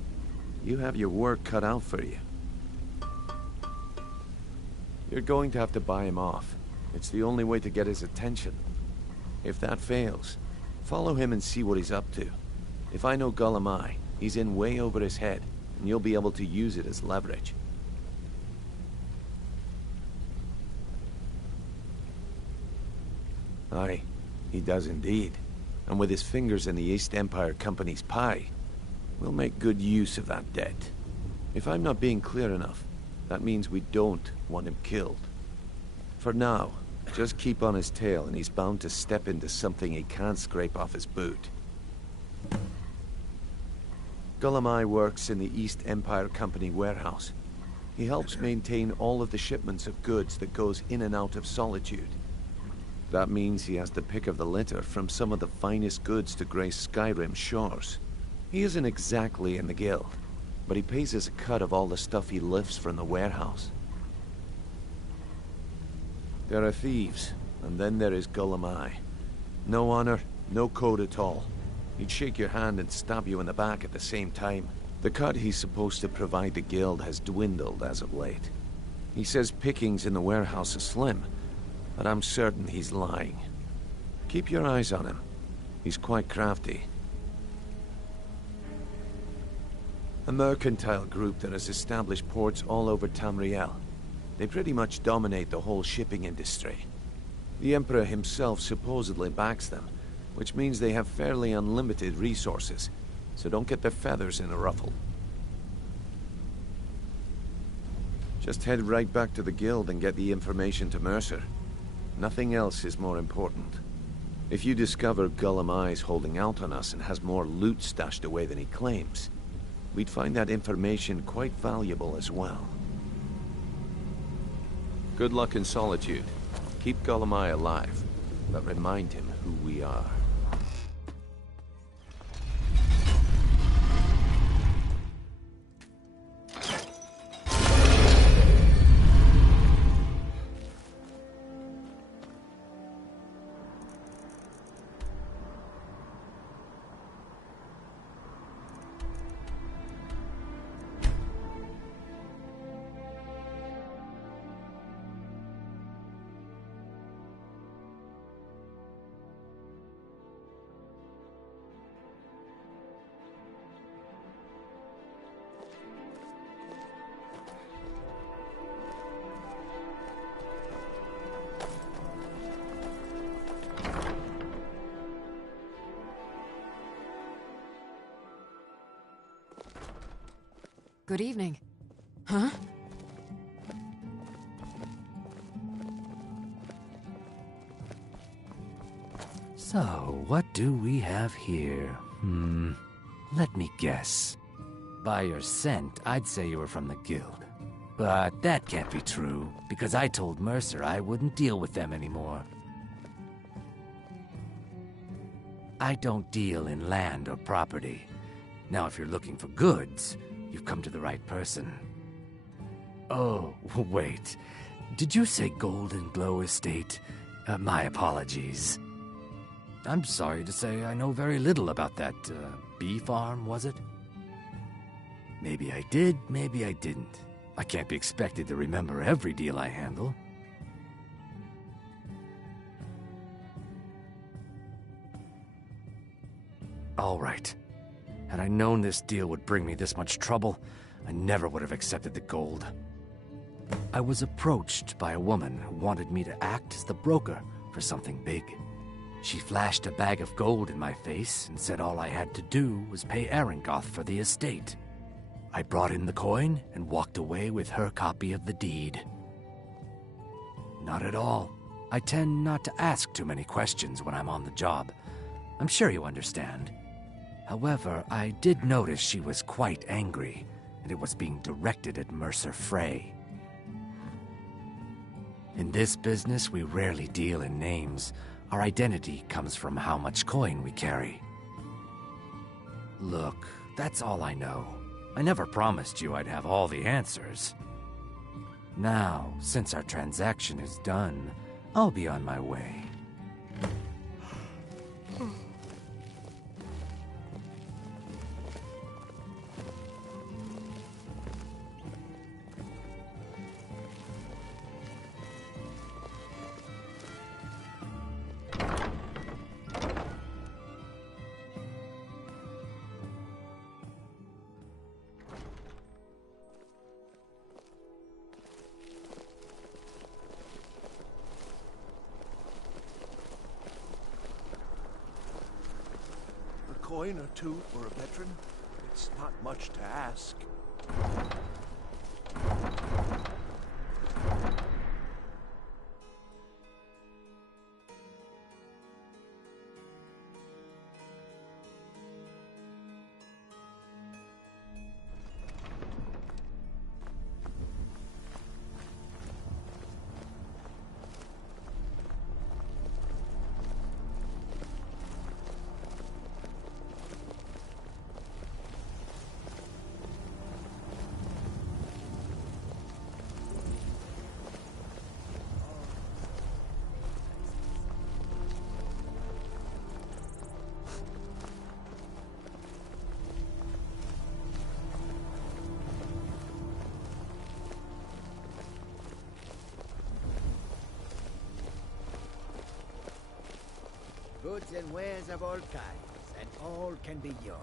You have your work cut out for you. You're going to have to buy him off. It's the only way to get his attention. If that fails, follow him and see what he's up to. If I know Gullum Eye, he's in way over his head, and you'll be able to use it as leverage. Aye, he does indeed. And with his fingers in the East Empire Company's pie, we'll make good use of that debt. If I'm not being clear enough, that means we don't want him killed. For now, just keep on his tail and he's bound to step into something he can't scrape off his boot. Gullum Eye works in the East Empire Company warehouse. He helps maintain all of the shipments of goods that goes in and out of Solitude. That means he has the pick of the litter from some of the finest goods to grace Skyrim shores. He isn't exactly in the guild, but he pays us a cut of all the stuff he lifts from the warehouse. There are thieves, and then there is Gullum Eye. No honor, no code at all. He'd shake your hand and stab you in the back at the same time. The cut he's supposed to provide the guild has dwindled as of late. He says pickings in the warehouse are slim, but I'm certain he's lying. Keep your eyes on him. He's quite crafty. A mercantile group that has established ports all over Tamriel. They pretty much dominate the whole shipping industry. The Emperor himself supposedly backs them, which means they have fairly unlimited resources, so don't get their feathers in a ruffle. Just head right back to the guild and get the information to Mercer. Nothing else is more important. If you discover Gullum Eye's holding out on us and has more loot stashed away than he claims, we'd find that information quite valuable as well. Good luck in Solitude. Keep Gullum Eye alive, but remind him who we are. Good evening. Huh? So, what do we have here? Let me guess. By your scent, I'd say you were from the guild. But that can't be true, because I told Mercer I wouldn't deal with them anymore. I don't deal in land or property. Now, if you're looking for goods, you've come to the right person. Oh, wait. Did you say Golden Glow Estate? My apologies. I'm sorry to say I know very little about that, bee farm, was it? Maybe I did, maybe I didn't. I can't be expected to remember every deal I handle. All right. Had I known this deal would bring me this much trouble, I never would have accepted the gold. I was approached by a woman who wanted me to act as the broker for something big. She flashed a bag of gold in my face and said all I had to do was pay Arangoth for the estate. I brought in the coin and walked away with her copy of the deed. Not at all. I tend not to ask too many questions when I'm on the job. I'm sure you understand. However, I did notice she was quite angry, and it was being directed at Mercer Frey. In this business, we rarely deal in names. Our identity comes from how much coin we carry. Look, that's all I know. I never promised you I'd have all the answers. Now, since our transaction is done, I'll be on my way. A coin or two for a veteran? It's not much to ask. Goods and wares of all kinds, and all can be yours.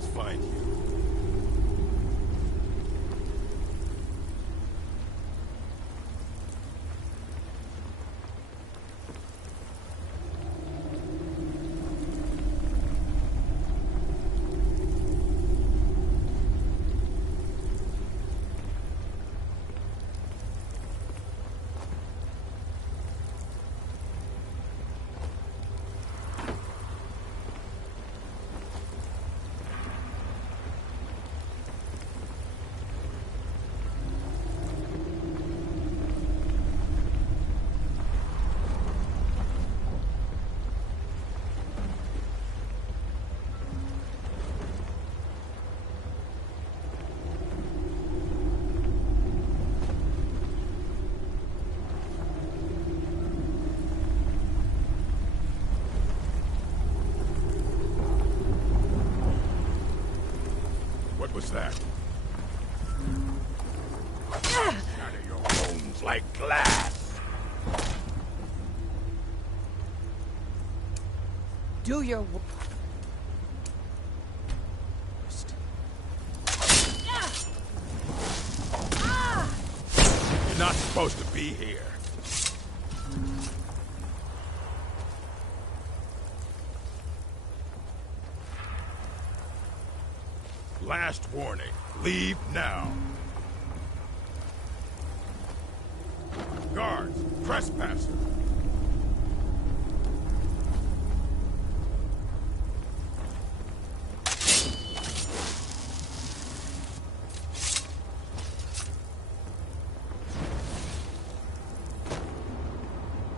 I'll find you. What was that? Shatter your bones like glass. Do your You're not supposed to be here. Last warning. Leave now. Guards, trespasser.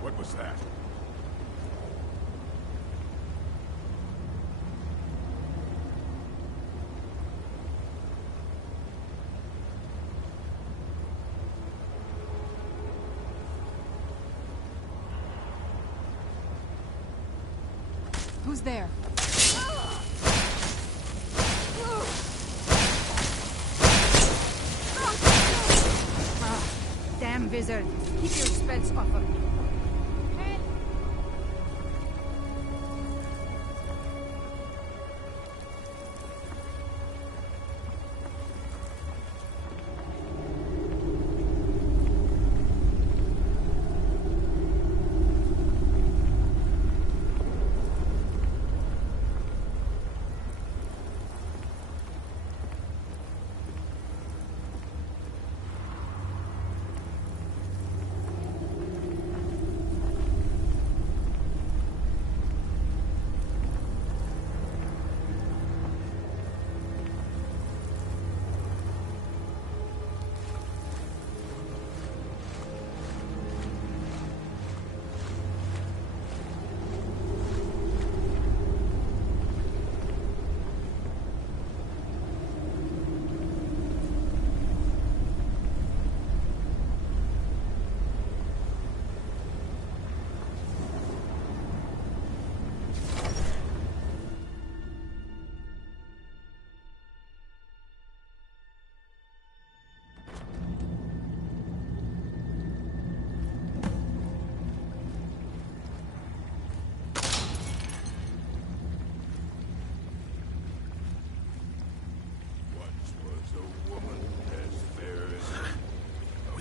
What was that? Who's there? Damn wizard. Keep your spells off of me.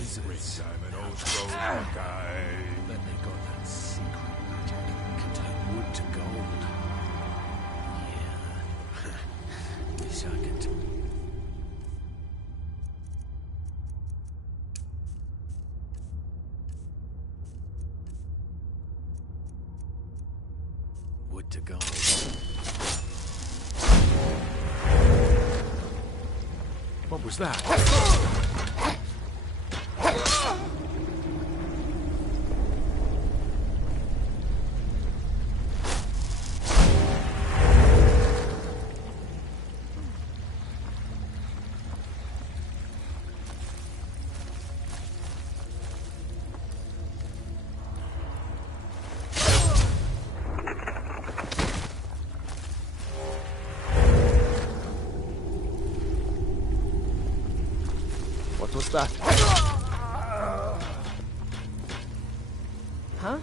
Springtime and old gold guy. Then they got that secret magic that can turn wood to gold. Yeah. Wish I could. Wood to gold. What was that? What was that? Huh?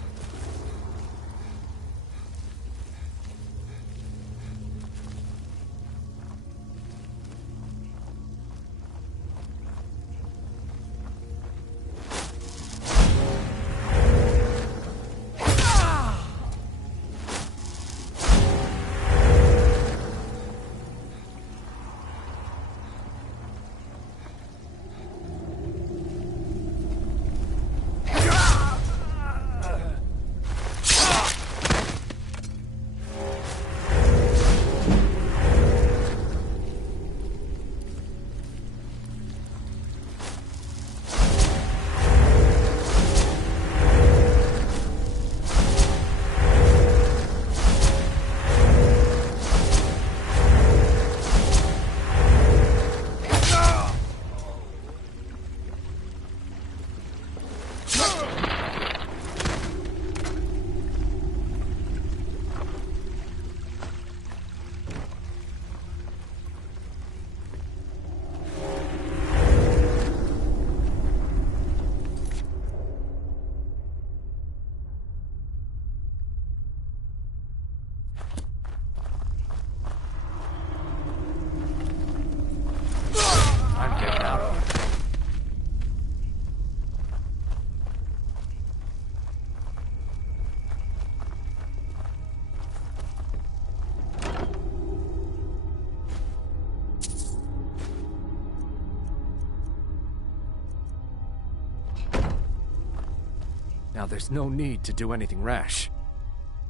Now, there's no need to do anything rash.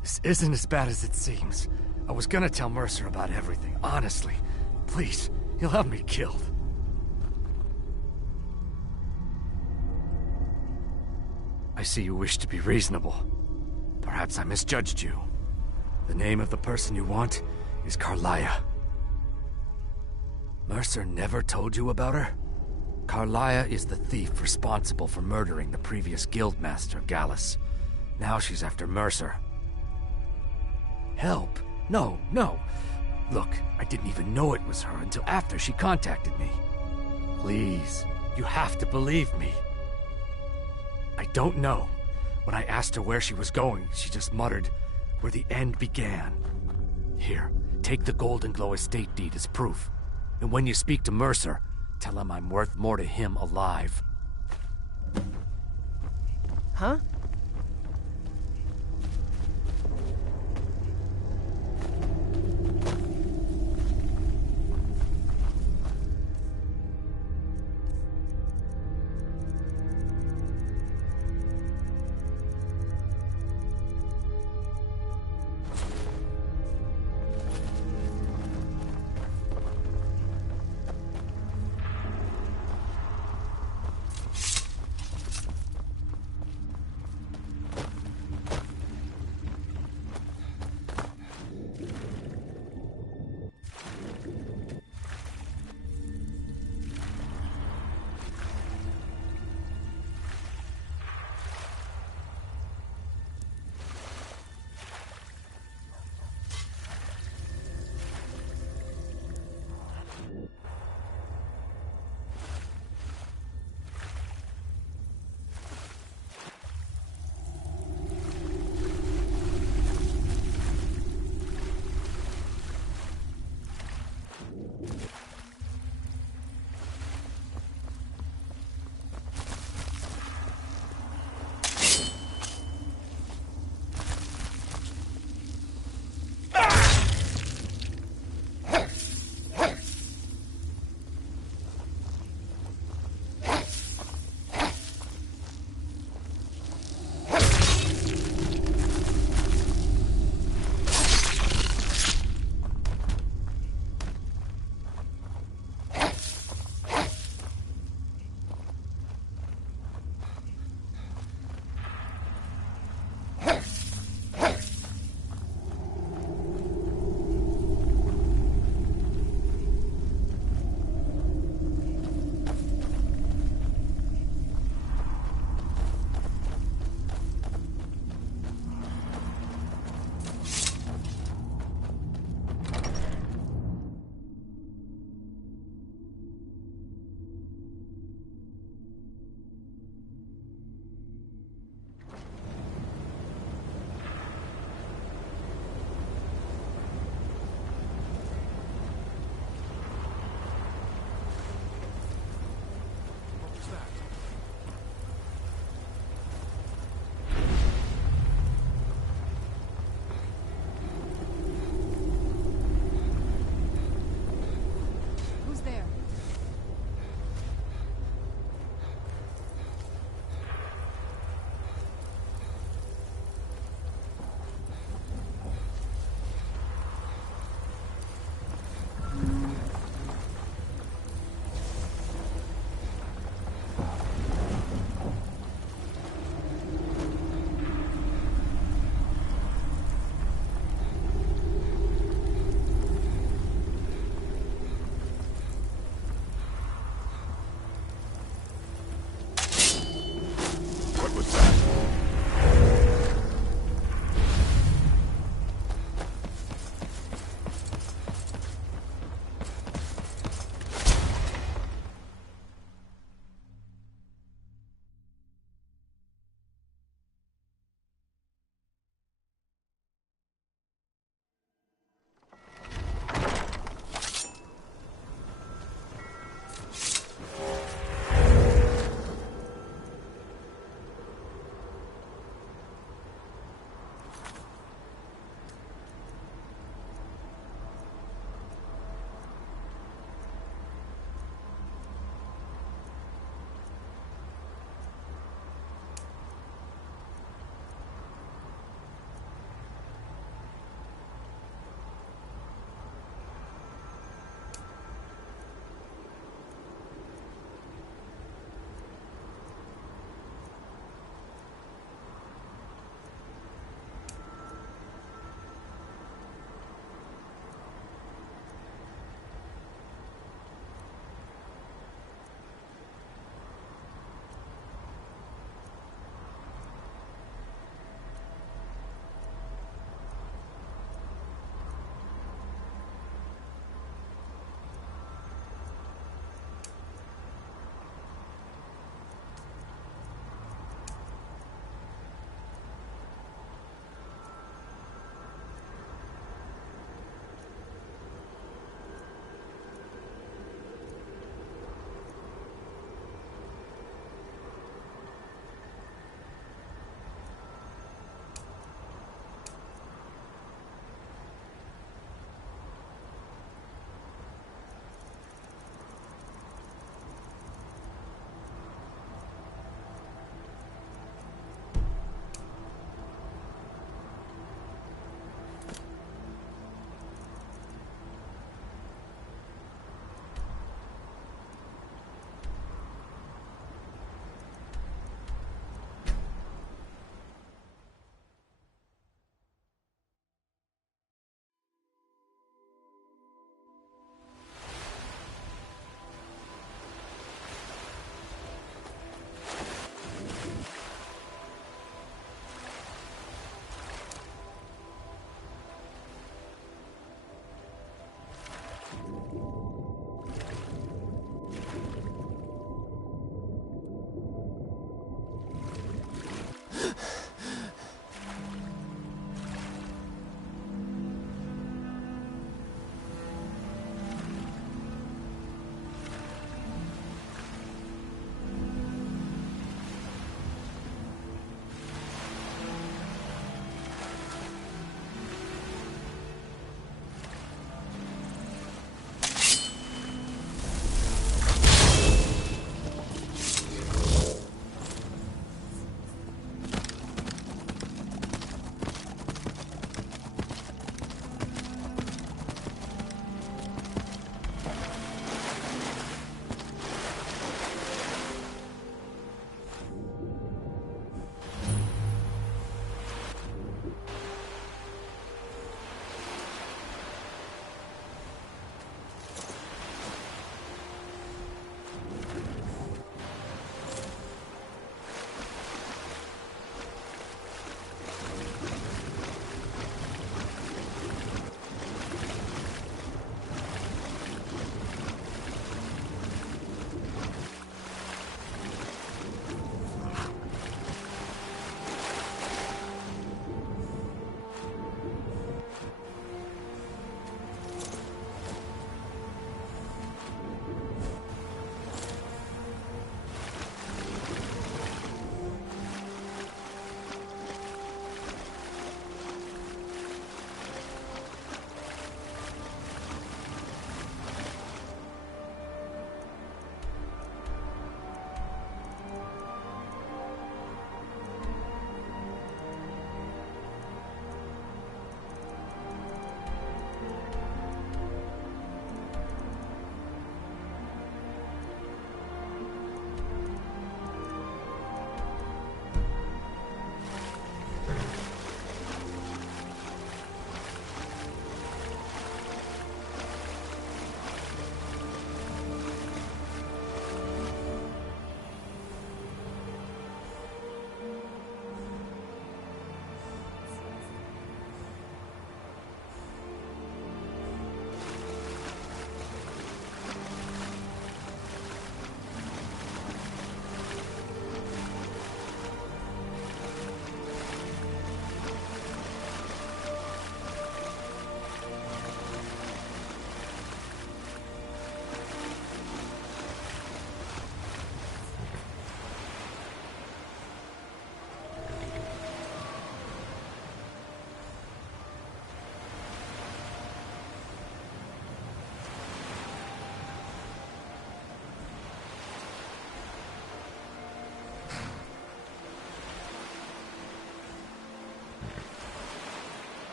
This isn't as bad as it seems. I was gonna tell Mercer about everything, honestly. Please, he'll have me killed. I see you wish to be reasonable. Perhaps I misjudged you. The name of the person you want is Carlia. Mercer never told you about her? Carlia is the thief responsible for murdering the previous guildmaster, Gallus. Now she's after Mercer. Help? No, no. Look, I didn't even know it was her until after she contacted me. Please, you have to believe me. I don't know. When I asked her where she was going, she just muttered, where the end began. Here, take the Golden Glow estate deed as proof. And when you speak to Mercer, tell him I'm worth more to him alive. Huh?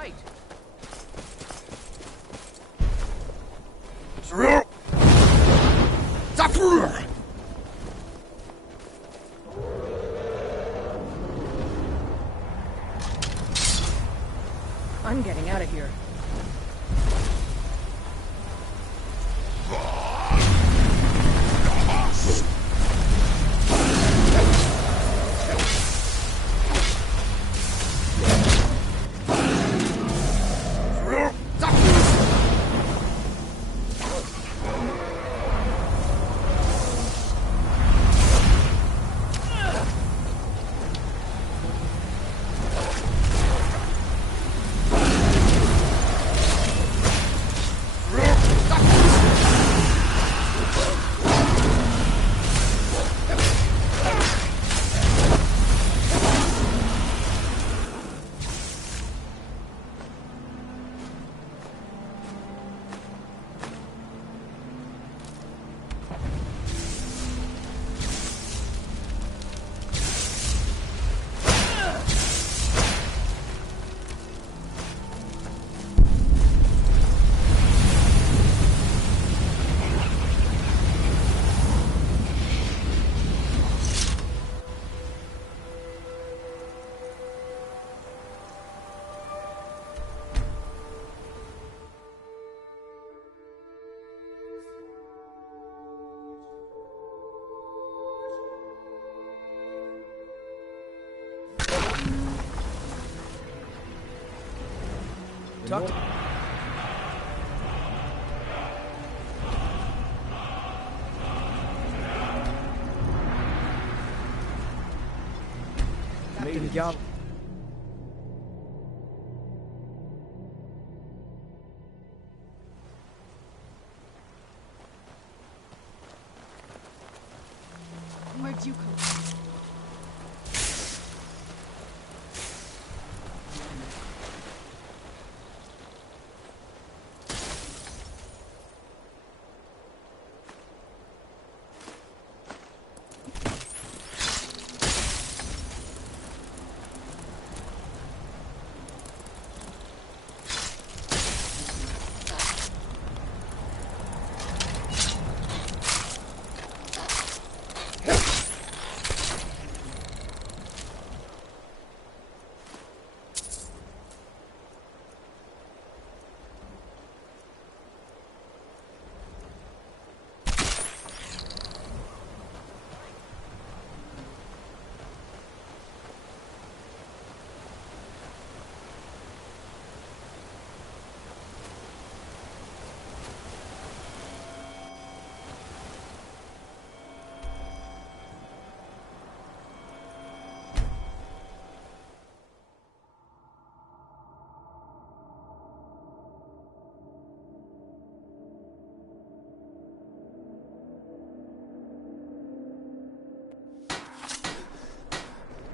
right. I'm getting out of here. Talk to... Captain Gal. Where'd you come from?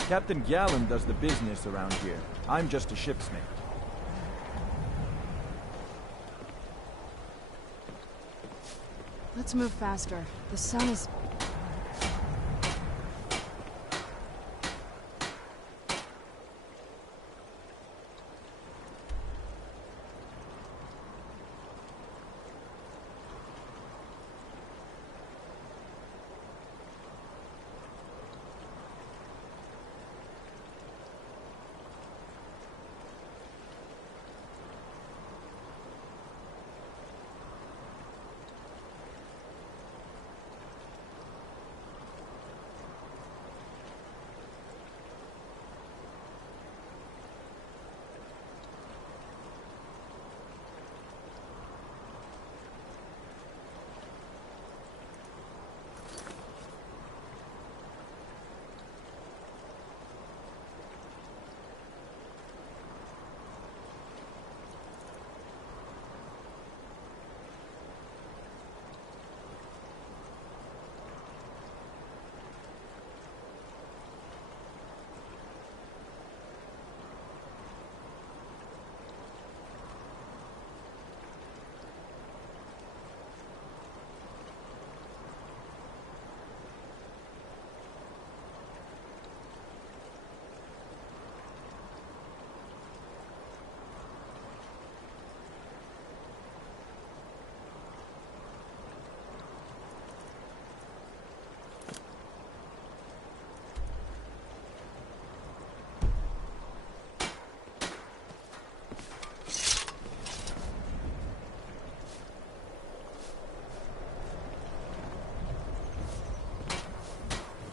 Captain Gallen does the business around here. I'm just a ship's mate. Let's move faster. The sun is...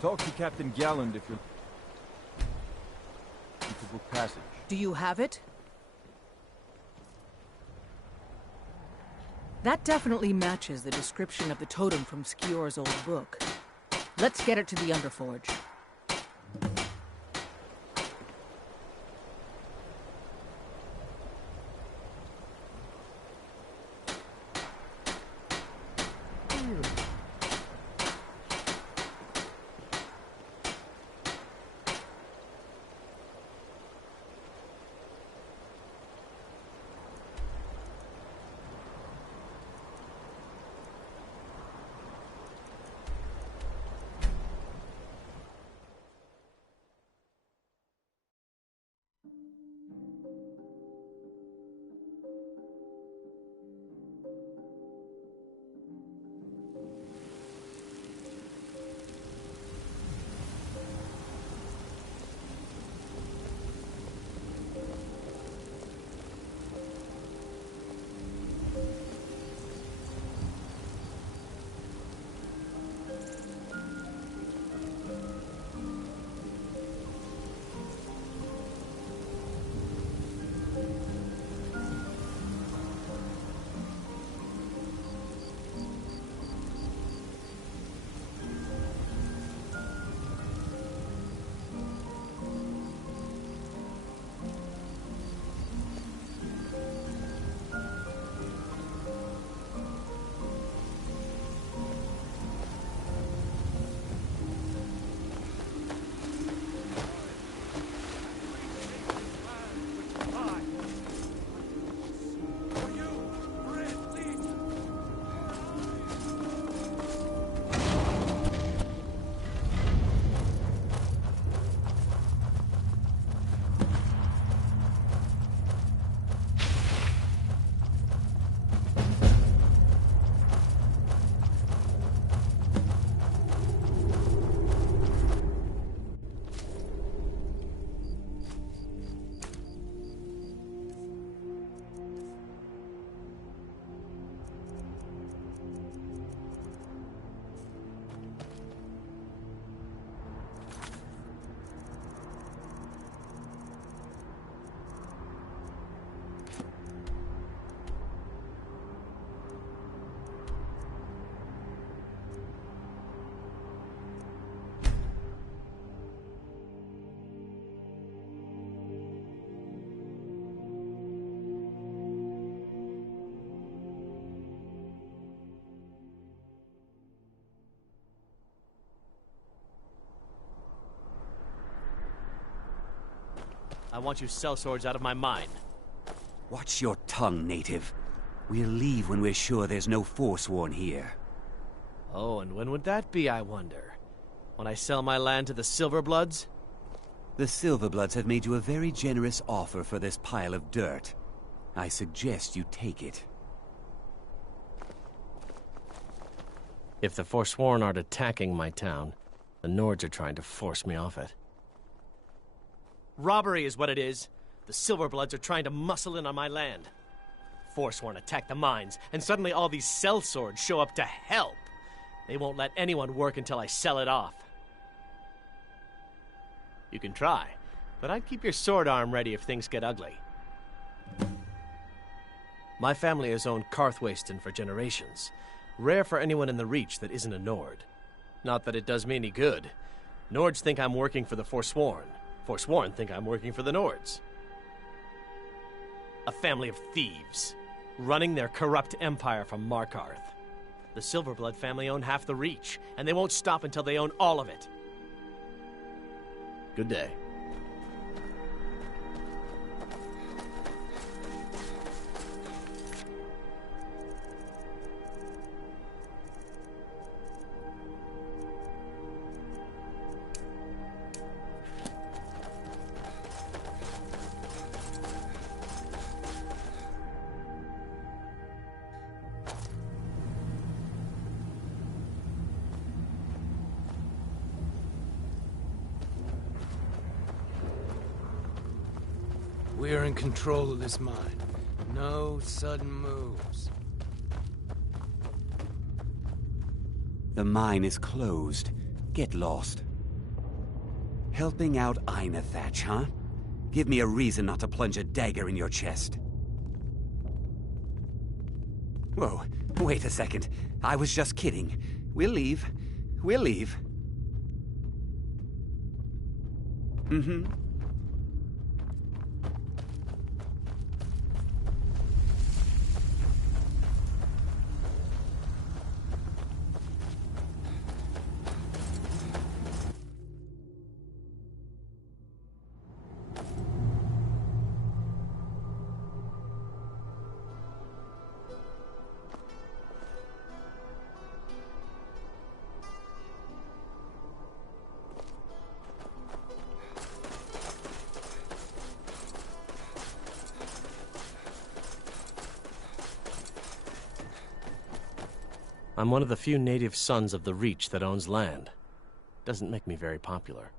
Talk to Captain Galland if you're... You could book passage. Do you have it? That definitely matches the description of the totem from Skior's old book. Let's get it to the Underforge. I want you sellswords out of my mind. Watch your tongue, native. We'll leave when we're sure there's no Forsworn here. Oh, and when would that be, I wonder? When I sell my land to the Silverbloods? The Silverbloods have made you a very generous offer for this pile of dirt. I suggest you take it. If the Forsworn aren't attacking my town, the Nords are trying to force me off it. Robbery is what it is. The Silverbloods are trying to muscle in on my land. Forsworn attack the mines, and suddenly all these sellswords show up to help. They won't let anyone work until I sell it off. You can try, but I'd keep your sword arm ready if things get ugly. My family has owned Karthwasten for generations. Rare for anyone in the Reach that isn't a Nord. Not that it does me any good. Nords think I'm working for the Forsworn. Forsworn think I'm working for the Nords. A family of thieves, running their corrupt empire from Markarth. The Silverblood family own half the Reach, and they won't stop until they own all of it. Good day. We're in control of this mine. No sudden moves. The mine is closed. Get lost. Helping out Einethach, huh? Give me a reason not to plunge a dagger in your chest. Whoa, wait a second. I was just kidding. We'll leave. We'll leave. Mm-hmm. I'm one of the few native sons of the Reach that owns land. Doesn't make me very popular.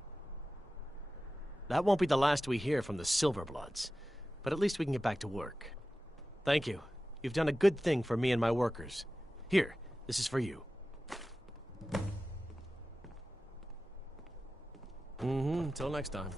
That won't be the last we hear from the Silverbloods, but at least we can get back to work. Thank you. You've done a good thing for me and my workers. Here, this is for you. Until next time.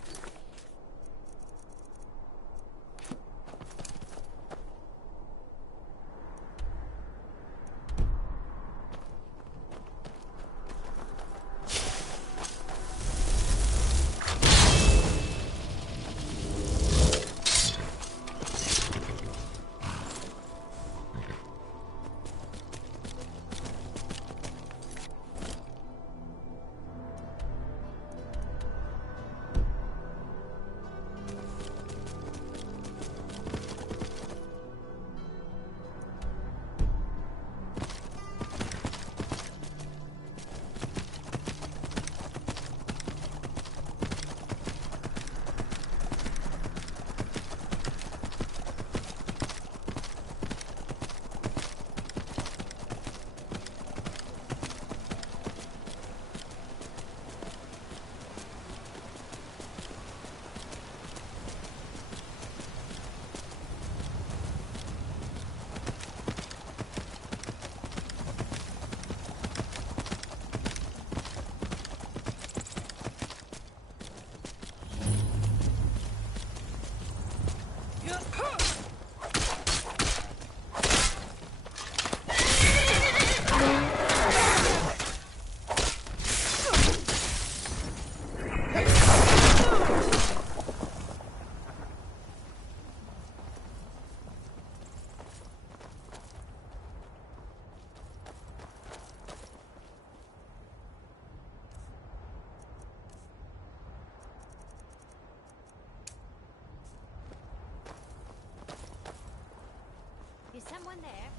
Is someone there?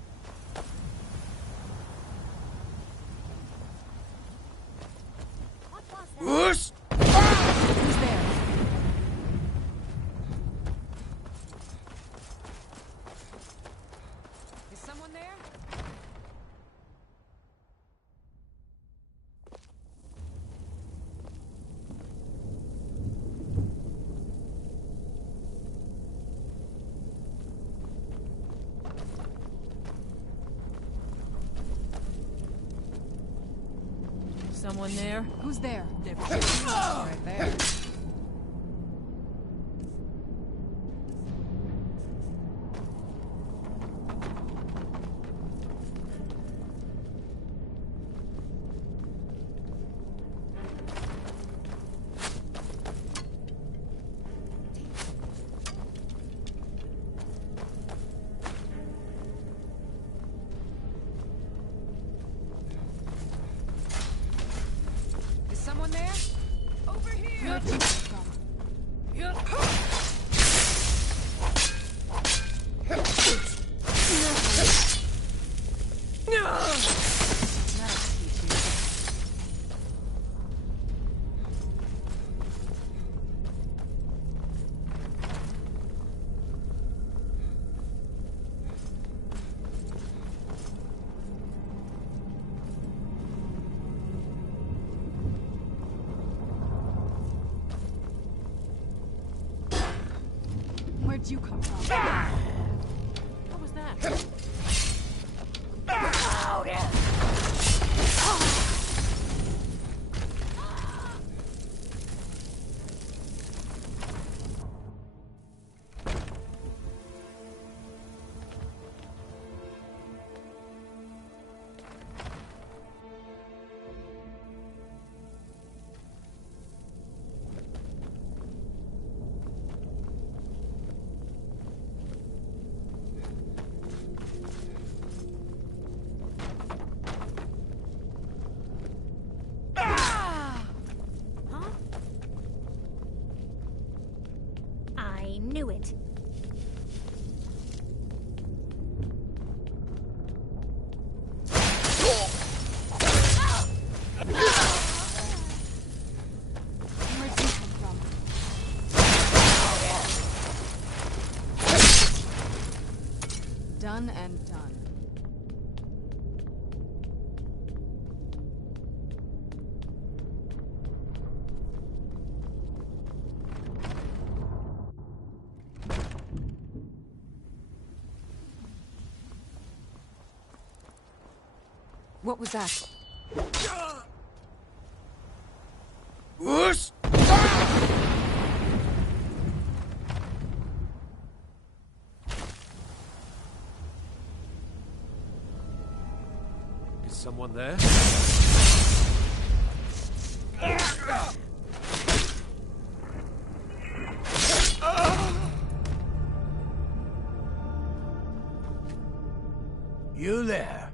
What was that? Whoosh! Who's there? Is someone there? Someone there? Who's there? Right there. Is someone there? Over here! Where'd you come from? What was that? knew it. Where'd you come from? Done and done. What was that? Whoosh! Is someone there? You there?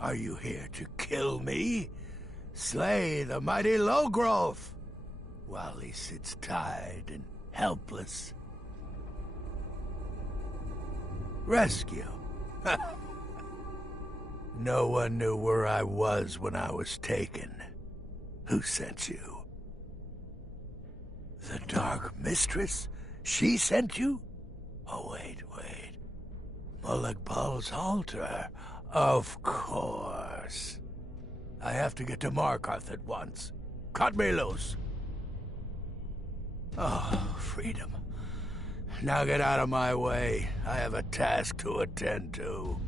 Are you here to kill me? Slay the mighty Logrowth, while he sits tied and helpless. Rescue? No one knew where I was when I was taken. Who sent you? The Dark Mistress? She sent you? Oh, wait. Mulagbal's altar. Of course. I have to get to Markarth at once. Cut me loose. Oh, freedom. Now get out of my way. I have a task to attend to.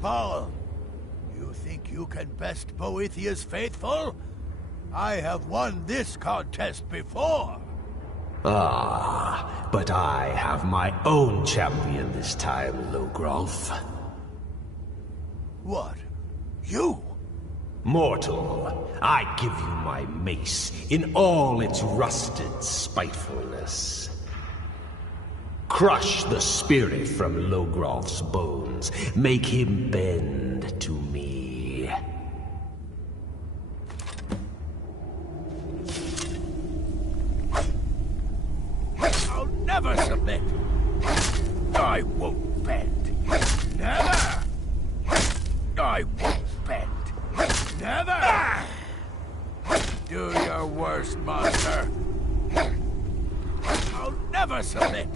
Paul, you think you can best Boethiah's faithful? I have won this contest before. Ah, but I have my own champion this time, Logrolf. What? You? Mortal, I give you my mace in all its rusted spitefulness. Crush the spirit from Logrolf's bones. Make him bend to me. I'll never submit. I won't bend. Never. I won't bend. Never. Do your worst, monster. I'll never submit.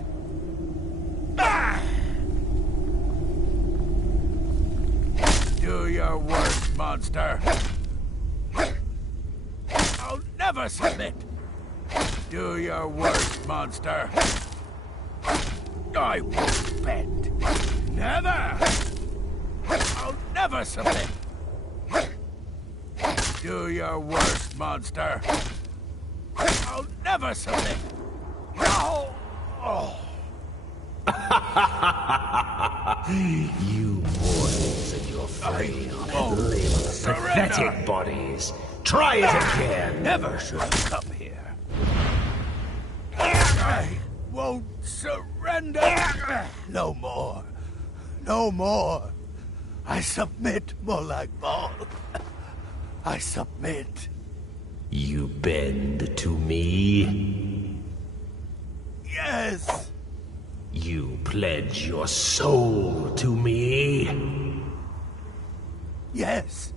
Do your worst, monster. I'll never submit. Do your worst, monster. I won't bend. Never. I'll never submit. Do your worst, monster. I'll never submit. No. Oh. You mortals and your frail, limbed, pathetic bodies. Try it again. Never should have come here. won't surrender! No more. No more. I submit, Molag Bal. I submit. You bend to me? Yes! You pledge your soul to me? Yes.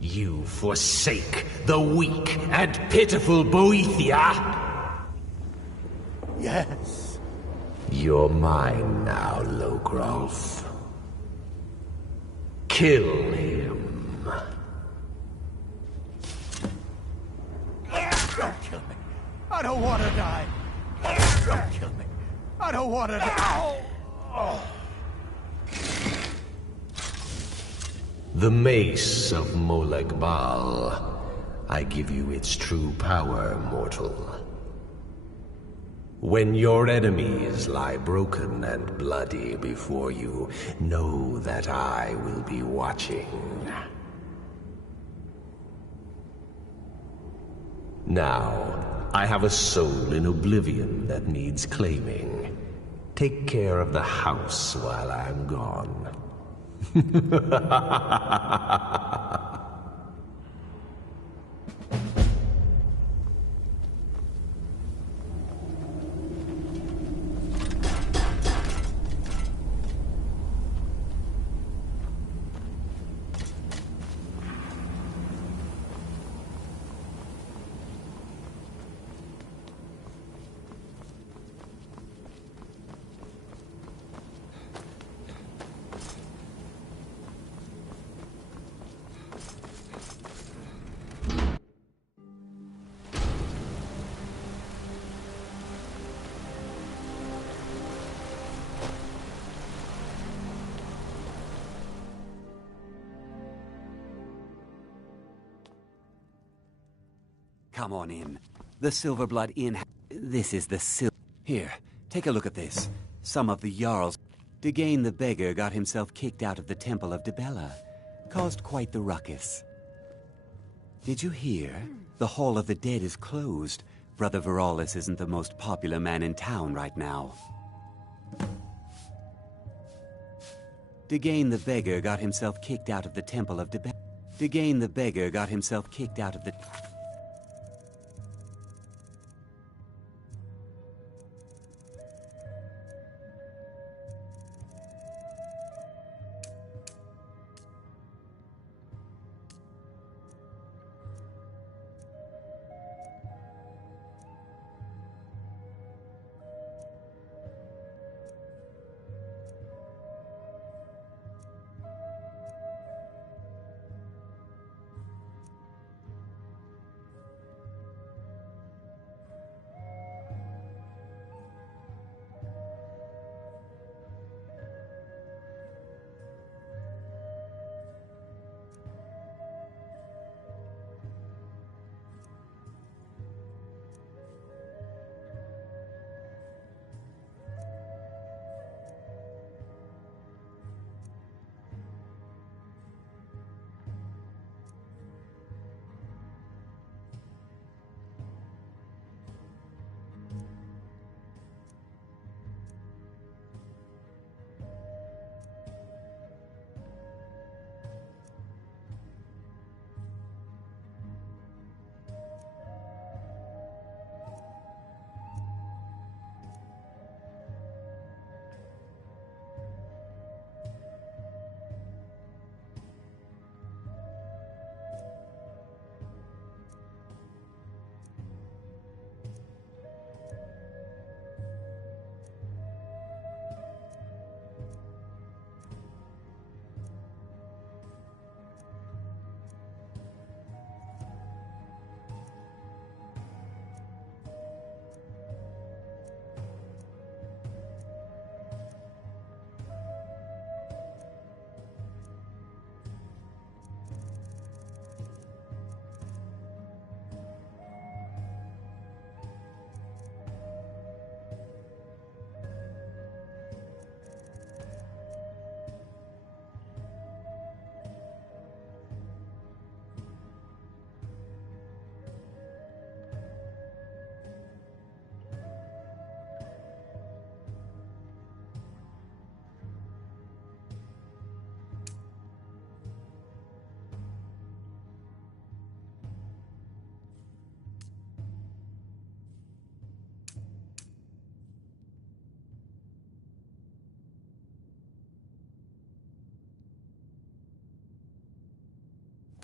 You forsake the weak and pitiful Boethia? Yes. You're mine now, Logrolf. Kill him. Don't kill me. I don't want to die. Don't kill me. I don't want to die. The mace of Molag Bal. I give you its true power, mortal. When your enemies lie broken and bloody before you, know that I will be watching. Now, I have a soul in oblivion that needs claiming. Take care of the house while I'm gone. Come on in. The Silverblood Inn. This is the Here, take a look at this. Some of the Jarl's. Degane the Beggar got himself kicked out of the Temple of Dibella. Caused quite the ruckus. Did you hear? The Hall of the Dead is closed. Brother Veralis isn't the most popular man in town right now. Degane the Beggar got himself kicked out of the Temple of Dibella. Degane the Beggar got himself kicked out of the...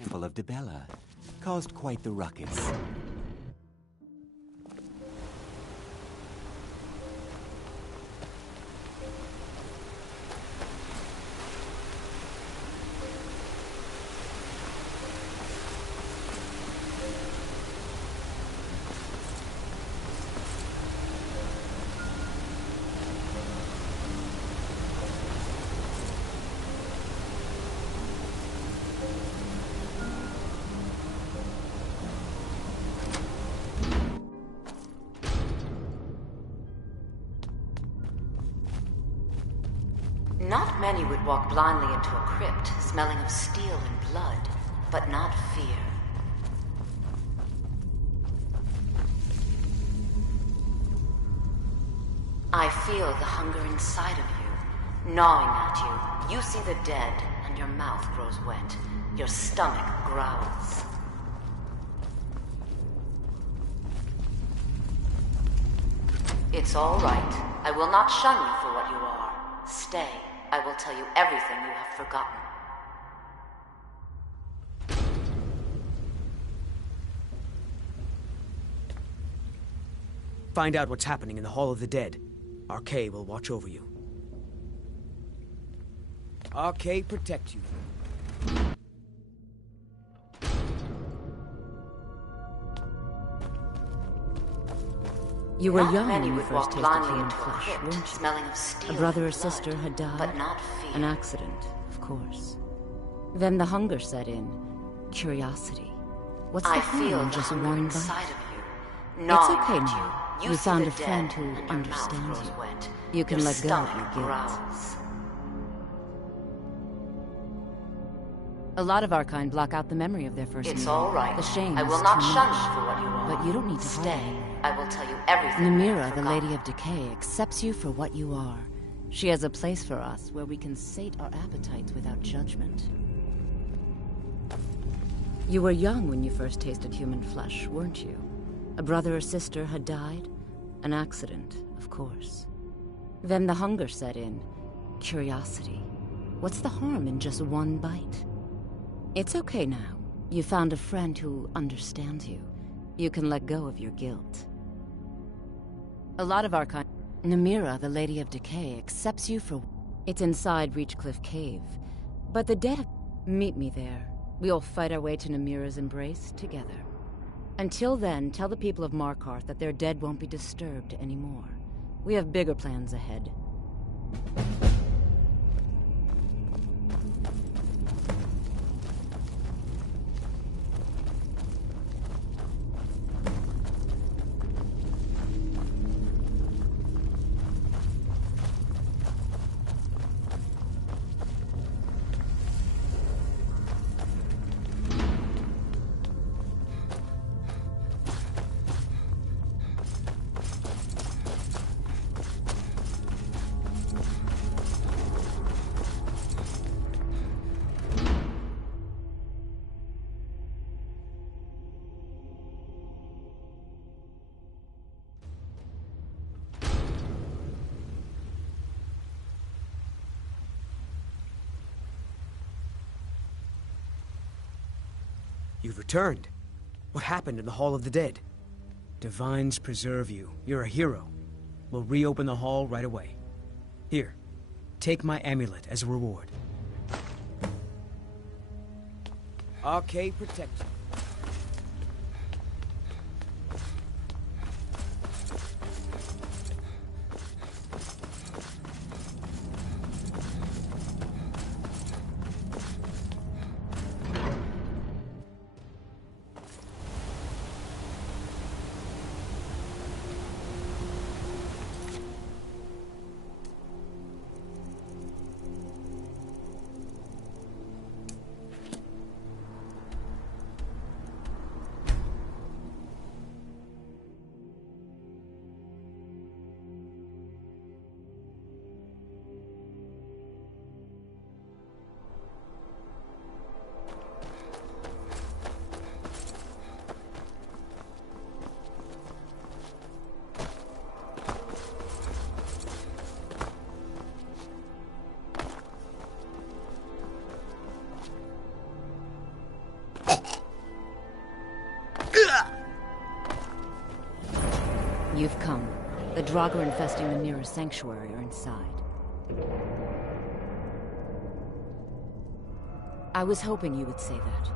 full of Dibella. Caused quite the ruckus. Not many would walk blindly into a crypt, smelling of steel and blood, but not fear. I feel the hunger inside of you, gnawing at you. You see the dead, and your mouth grows wet. Your stomach growls. It's all right. I will not shun you for what you are. Stay. I will tell you everything you have forgotten. Find out what's happening in the Hall of the Dead. RK will watch over you. RK protect you. You were Not young many when you would first walk tasted blindly human into a flesh, crypt, weren't you? smelling of steel A brother or and blood, sister had died. but not fear. An accident, of course. Then the hunger set in. Curiosity. What's the I harm feel in the just hunger one inside bite? of you, It's gnawing okay at now. you. You see found the a friend dead, who and your mouth understands grows you. wet. You can Your let go of stomach your guilt. growls. A lot of our kind block out the memory of their first It's meeting. all right. The shame I is will not too shun much. you for what you are. But you don't need to hide Stay. anymore. I will tell you everything you Namira, have the forgotten. Lady of Decay, accepts you for what you are. She has a place for us where we can sate our appetites without judgment. You were young when you first tasted human flesh, weren't you? A brother or sister had died? An accident, of course. Then the hunger set in. Curiosity. What's the harm in just one bite? It's okay now. You found a friend who understands you. You can let go of your guilt. A lot of our kind... Namira, the Lady of Decay, accepts you for... It's inside Reachcliff Cave. But the dead... Meet me there. We'll fight our way to Namira's embrace together. Until then, tell the people of Markarth that their dead won't be disturbed anymore. We have bigger plans ahead. You've returned. What happened in the Hall of the Dead? Divines preserve you. You're a hero. We'll reopen the hall right away. Here, take my amulet as a reward. RK protect you. You've come. The Draugr infesting the nearest sanctuary are inside. I was hoping you would say that.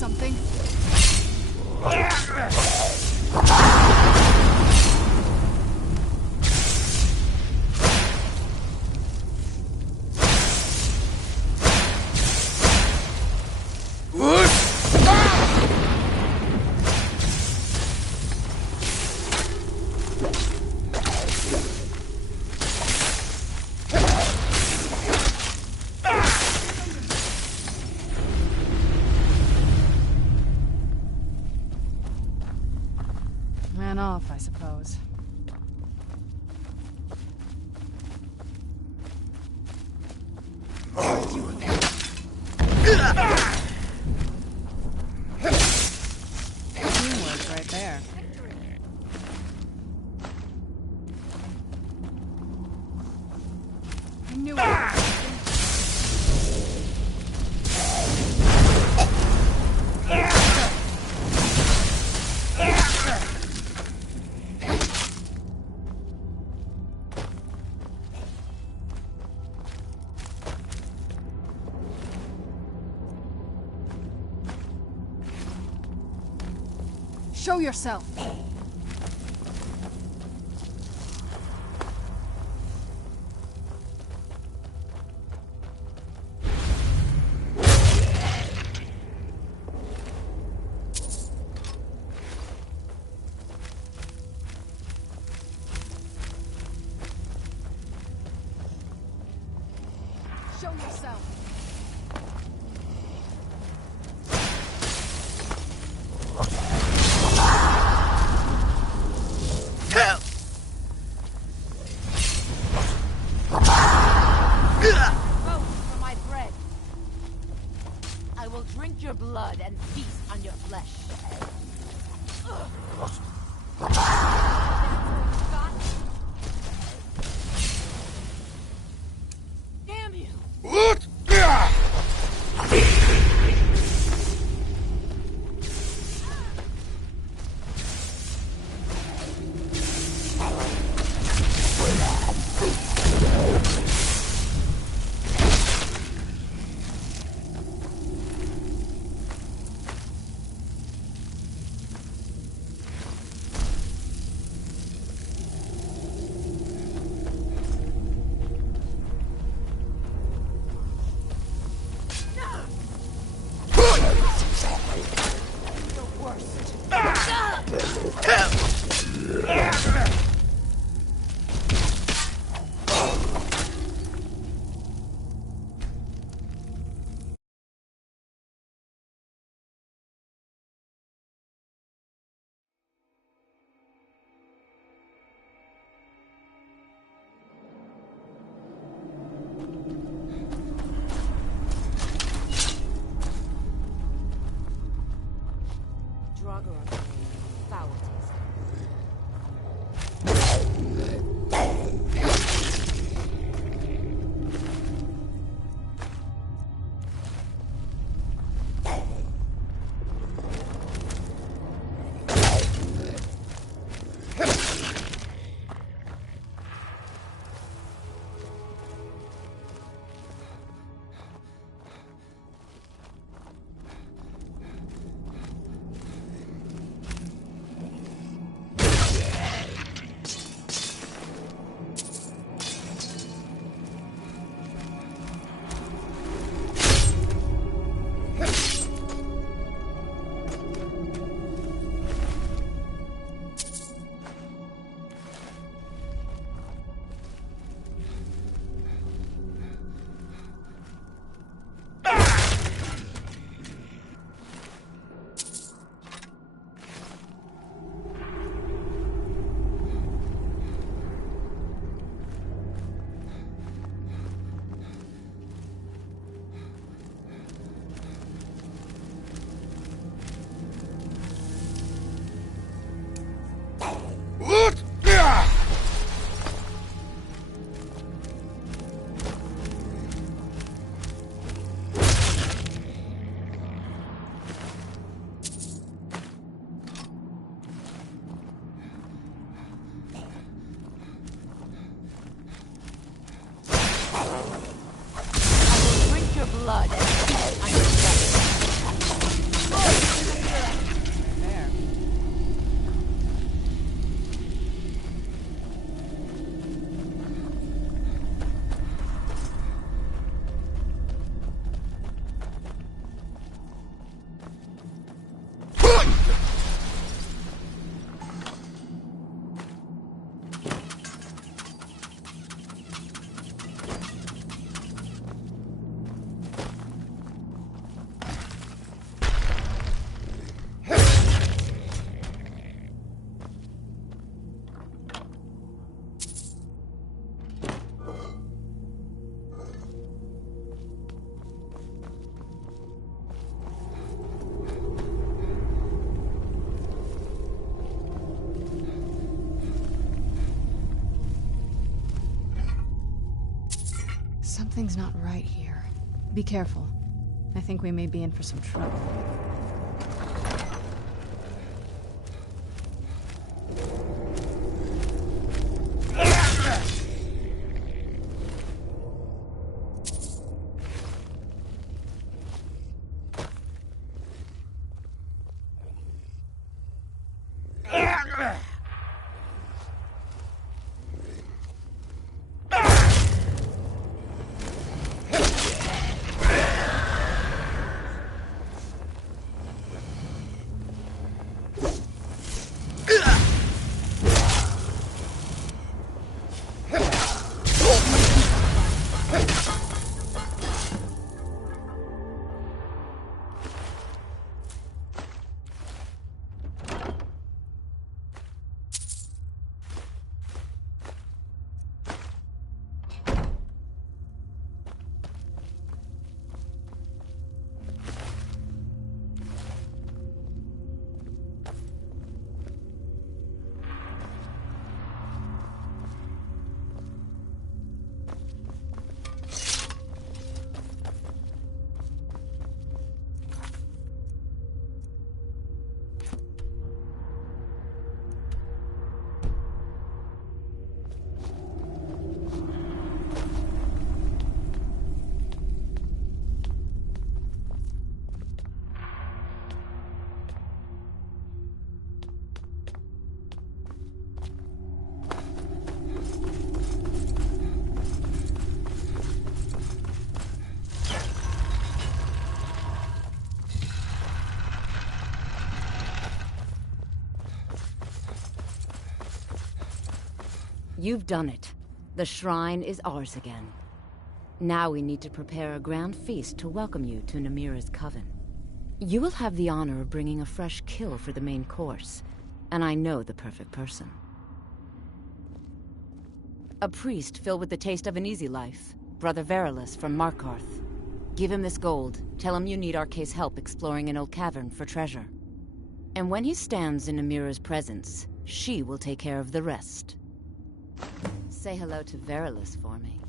Something? Man off, I suppose. Teamwork right there. I knew it. Show yourself! Show yourself! Drink your blood and feast on your flesh. Damn you! blood and feast on your There. Something's not right here. Be careful. I think we may be in for some trouble. You've done it. The shrine is ours again. Now we need to prepare a grand feast to welcome you to Namira's coven. You will have the honor of bringing a fresh kill for the main course, and I know the perfect person. A priest filled with the taste of an easy life, Brother Verilus from Markarth. Give him this gold, tell him you need Arcae's help exploring an old cavern for treasure. And when he stands in Namira's presence, she will take care of the rest. Say hello to Verilus for me.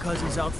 Cousin's out.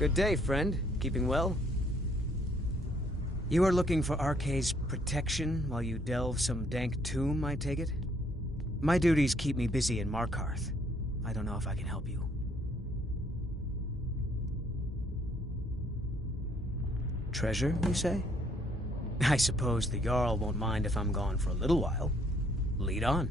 Good day, friend. Keeping well? You are looking for Arkay's protection while you delve some dank tomb, I take it? My duties keep me busy in Markarth. I don't know if I can help you. Treasure, you say? I suppose the Jarl won't mind if I'm gone for a little while. Lead on.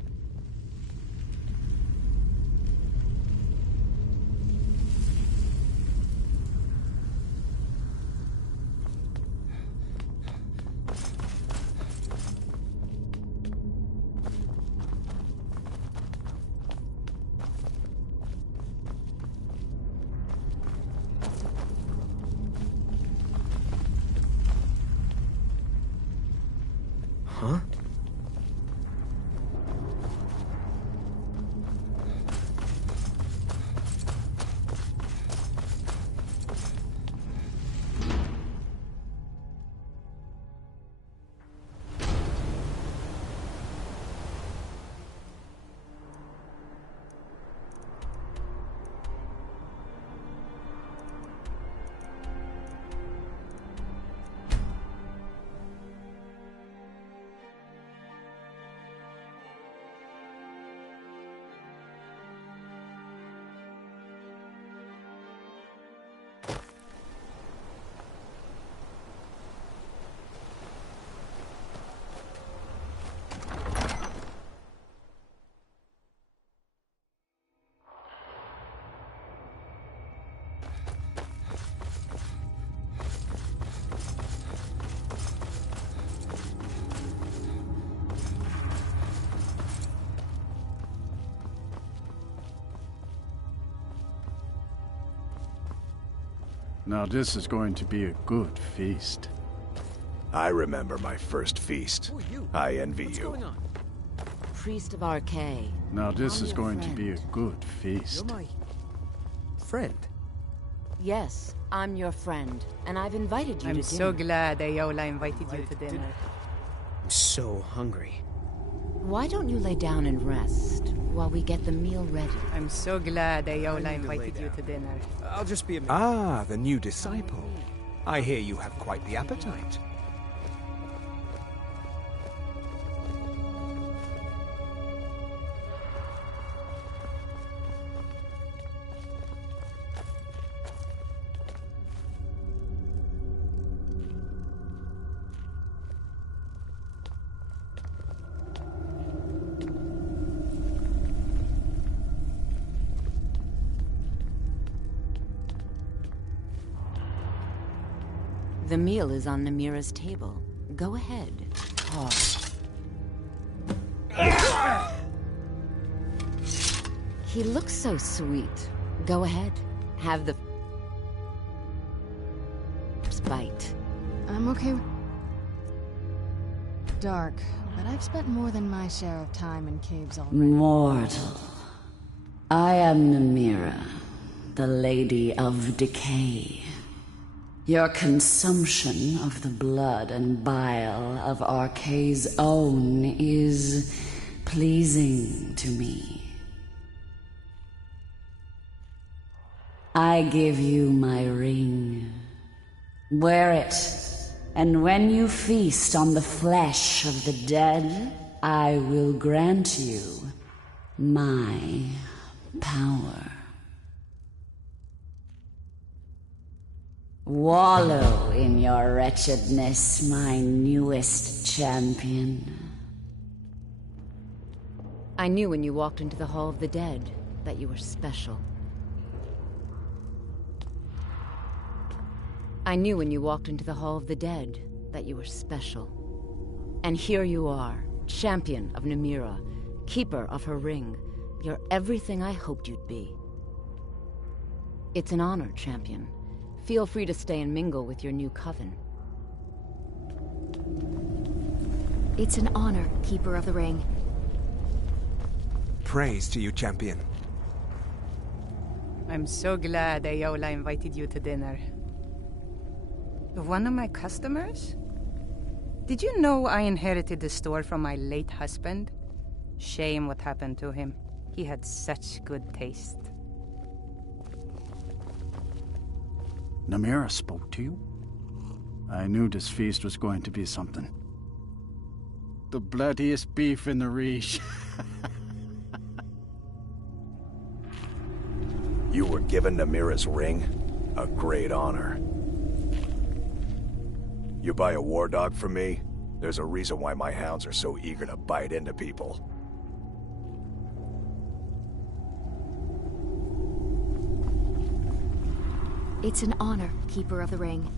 Huh? Now this is going to be a good feast. I remember my first feast. I envy you. Priest of Arkay. Now this is going to be a good feast. You're my friend. Yes, I'm your friend, and I've invited you I'm to so dinner. glad Ayola invited you to dinner. I'm so hungry. Why don't you lay down and rest while we get the meal ready? I'm so glad Ayola invited you to dinner. I'll just be a minute. Ah, the new disciple. I hear you have quite the appetite. The meal is on Namira's table. Go ahead. He looks so sweet. Go ahead. Have the bite. I'm okay with dark, but I've spent more than my share of time in caves already. Mortal. I am Namira, the Lady of Decay. Your consumption of the blood and bile of Arkay's own is pleasing to me. I give you my ring. Wear it, and when you feast on the flesh of the dead, I will grant you my power. Wallow in your wretchedness, my newest champion. I knew when you walked into the Hall of the Dead that you were special. I knew when you walked into the Hall of the Dead that you were special. And here you are, champion of Namira, keeper of her ring. You're everything I hoped you'd be. It's an honor, champion. Feel free to stay and mingle with your new coven. It's an honor, Keeper of the Ring. Praise to you, champion. I'm so glad Ayola invited you to dinner. One of my customers? Did you know I inherited the store from my late husband? Shame what happened to him. He had such good taste. Namira spoke to you? I knew this feast was going to be something. The bloodiest beef in the Reach. You were given Namira's ring? A great honor. You buy a war dog from me? There's a reason why my hounds are so eager to bite into people. It's an honor, Keeper of the Ring.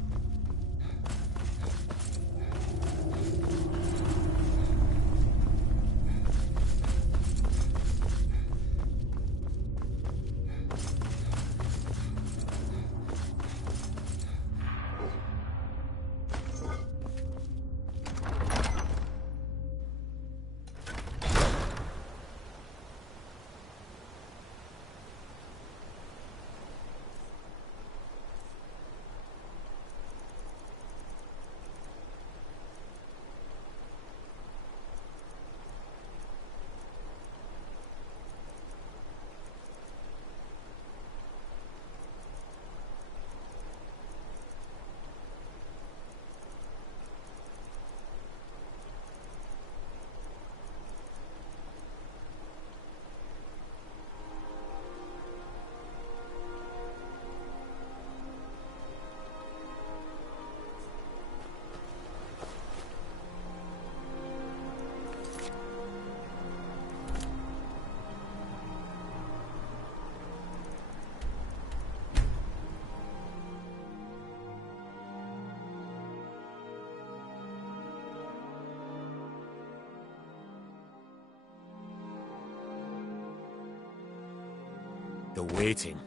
The waiting.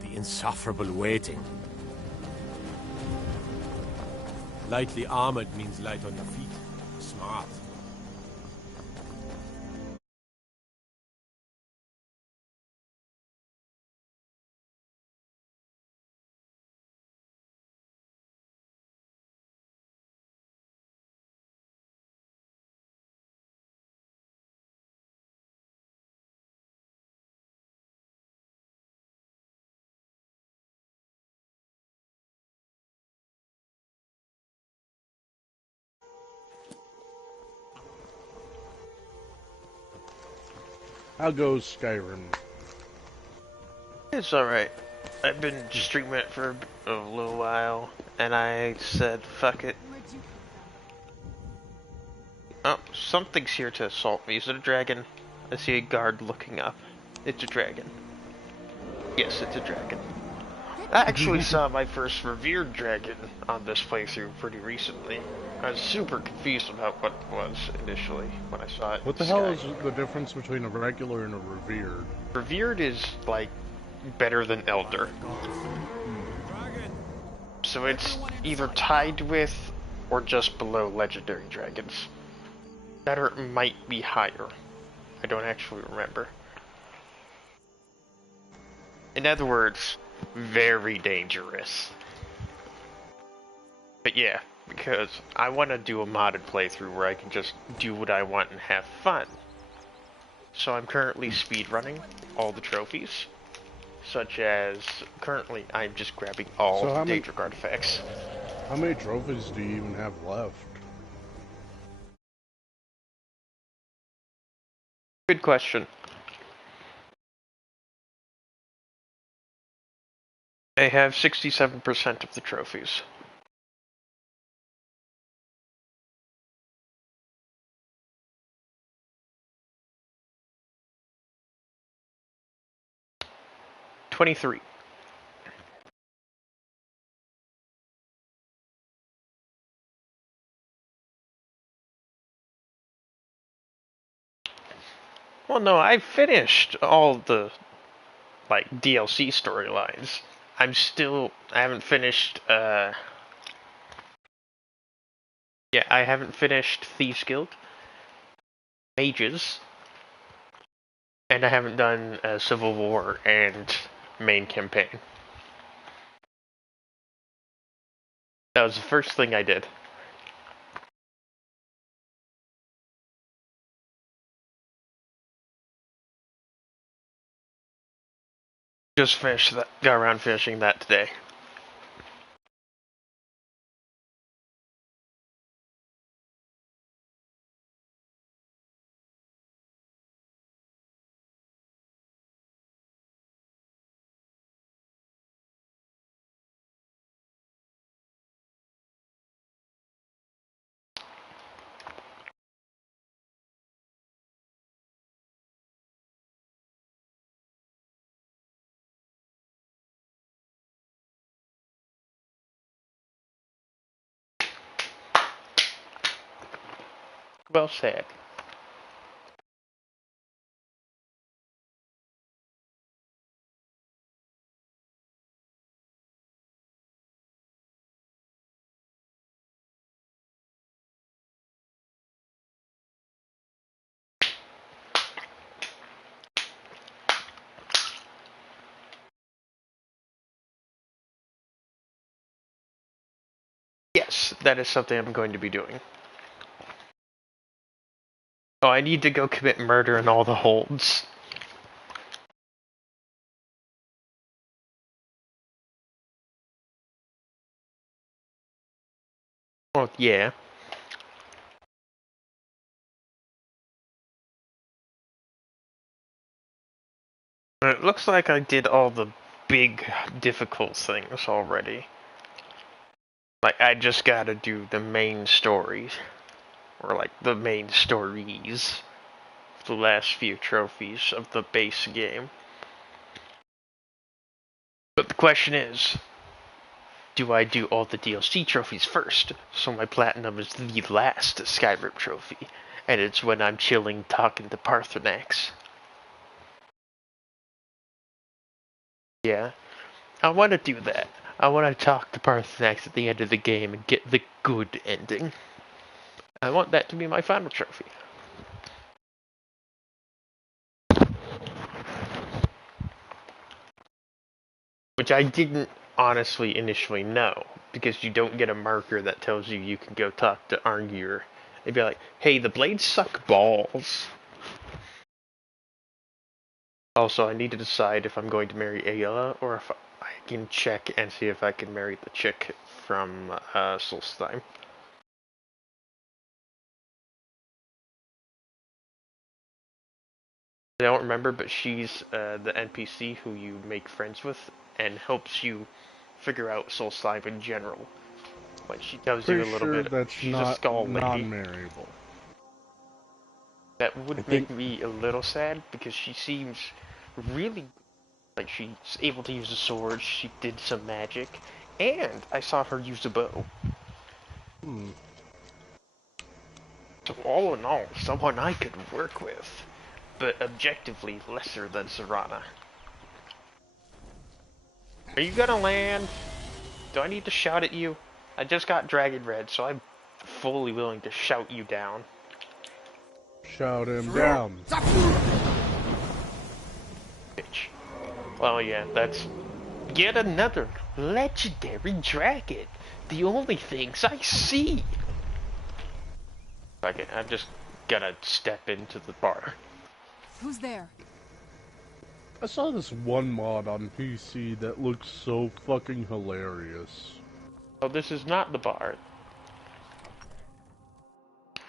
The insufferable waiting. Lightly armored means light on your feet. Smart. How goes Skyrim? It's alright. I've been streaming it for a little while, and I said, fuck it. Oh, something's here to assault me. Is it a dragon? I see a guard looking up. It's a dragon. Yes, it's a dragon. I actually saw my first revered dragon on this playthrough pretty recently. I was super confused about what it was initially when I saw it. What the hell is the difference between a regular and a revered? Revered is, like, better than Elder. So it's either tied with or just below legendary dragons. That or it might be higher. I don't actually remember. In other words, very dangerous. But yeah, because I want to do a modded playthrough where I can just do what I want and have fun. So I'm currently speedrunning all the trophies, such as currently I'm just grabbing all the Daedric artifacts. How many trophies do you even have left? Good question. I have 67% of the trophies. $23. Well, no, I've finished all the, like, DLC storylines. I haven't finished, yeah, I haven't finished Thieves Guild, Mages, and I haven't done Civil War and main campaign. That was the first thing I did. Just finished that, got around finishing that today. Well said. Yes, that is something I'm going to be doing. Oh, I need to go commit murder in all the holds. Well, yeah. It looks like I did all the big, difficult things already. Like, I just gotta do the main stories. Or, like, the main stories. The last few trophies of the base game. But the question is, do I do all the DLC trophies first? So my platinum is the last Skyrim trophy. And it's when I'm chilling talking to Parthenax. Yeah. I want to do that. I want to talk to Parthenax at the end of the game and get the good ending. I want that to be my final trophy. Which I didn't honestly initially know, because you don't get a marker that tells you you can go talk to Arngeir. They'd be like, hey, the blades suck balls. Also, I need to decide if I'm going to marry Ayla, or if I can check and see if I can marry the chick from Solstheim. I don't remember, but she's the NPC who you make friends with and helps you figure out Solstheim in general. Like, she tells you a little bit. That's she's not a skull lady. non-marryable. That would make me a little sad, because she seems really like she's able to use a sword. She did some magic, and I saw her use a bow. So all in all, someone I could work with, but objectively lesser than Serana. Are you gonna land? Do I need to shout at you? I just got Dragon Red, so I'm fully willing to shout you down. Shout him down. Bitch. Well, yeah, that's yet another legendary dragon. The only things I see. Okay, I'm just gonna step into the bar. Who's there? I saw this one mod on PC that looks so fucking hilarious. Oh, this is not the bar.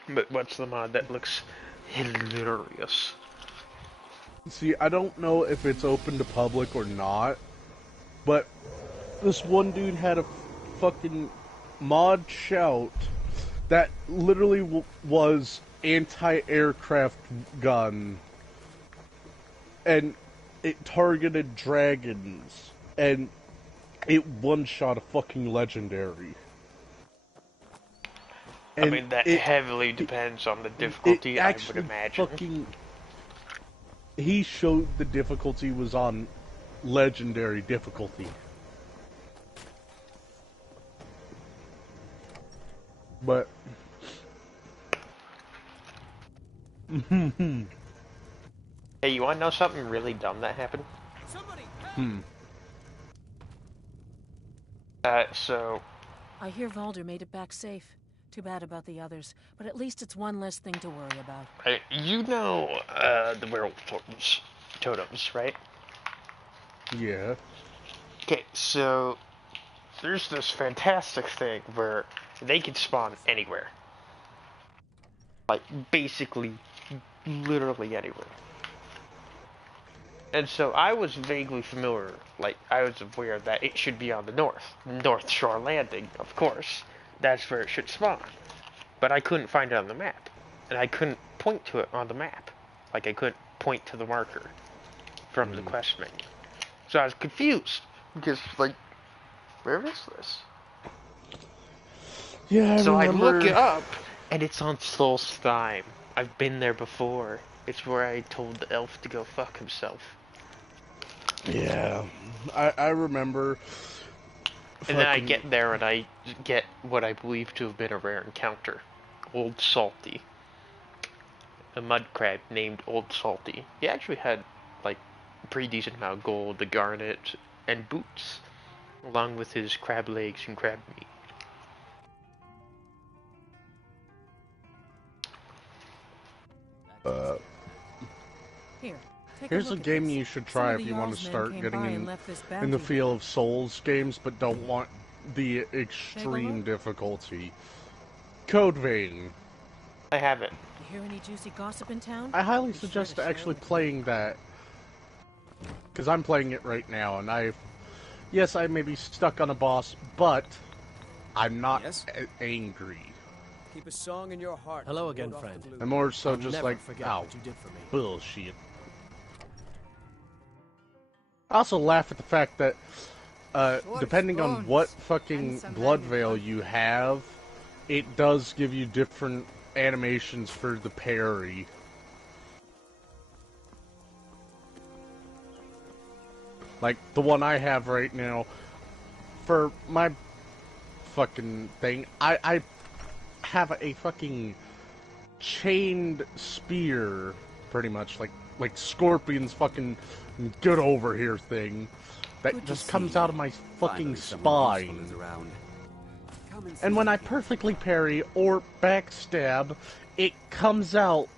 But what's the mod that looks hilarious? See, I don't know if it's open to public or not, but this one dude had a fucking mod shout that literally was anti-aircraft gun, and it targeted dragons, and it one-shot a fucking legendary. And I mean, that heavily depends on the difficulty, I would imagine. He showed the difficulty was on legendary difficulty. But... Hey, you wanna know something really dumb that happened? So... I hear Valder made it back safe. Too bad about the others, but at least it's one less thing to worry about. You know, the werewolf totems, right? Yeah. Okay, so there's this fantastic thing where they can spawn anywhere. Like, basically, literally anywhere. And so I was vaguely familiar, like, I was aware that it should be on the North Shore Landing, of course. That's where it should spawn. But I couldn't find it on the map. And I couldn't point to it on the map. Like, I couldn't point to the marker from the quest menu. So I was confused. Because, like, where is this? Yeah, So I look it up, And it's on Solstheim. I've been there before. It's where I told the elf to go fuck himself. Yeah, I remember. And then I get there and I get what I believe to have been a rare encounter. Old Salty. A mud crab named Old Salty. He actually had, like, a pretty decent amount of gold, the garnet, and boots. Along with his crab legs and crab meat. Here's a game you should try if you want to start getting in the feel of Souls games, but don't want the extreme difficulty. Code Vein. I have it. You hear any juicy gossip in town? I highly suggest actually playing that, because I'm playing it right now, and yes, I may be stuck on a boss, but I'm not angry. Keep a song in your heart. Hello again, friend. I'm more so I'll just never like, forget ow, what you did for me. bullshit. I also laugh at the fact that, depending on what fucking blood veil you have, it does give you different animations for the parry. Like, the one I have right now, for my fucking thing, I have a fucking chained spear, pretty much, like Scorpion's fucking get over here thing, that just comes out of my fucking spine. And when I perfectly parry or backstab, it comes out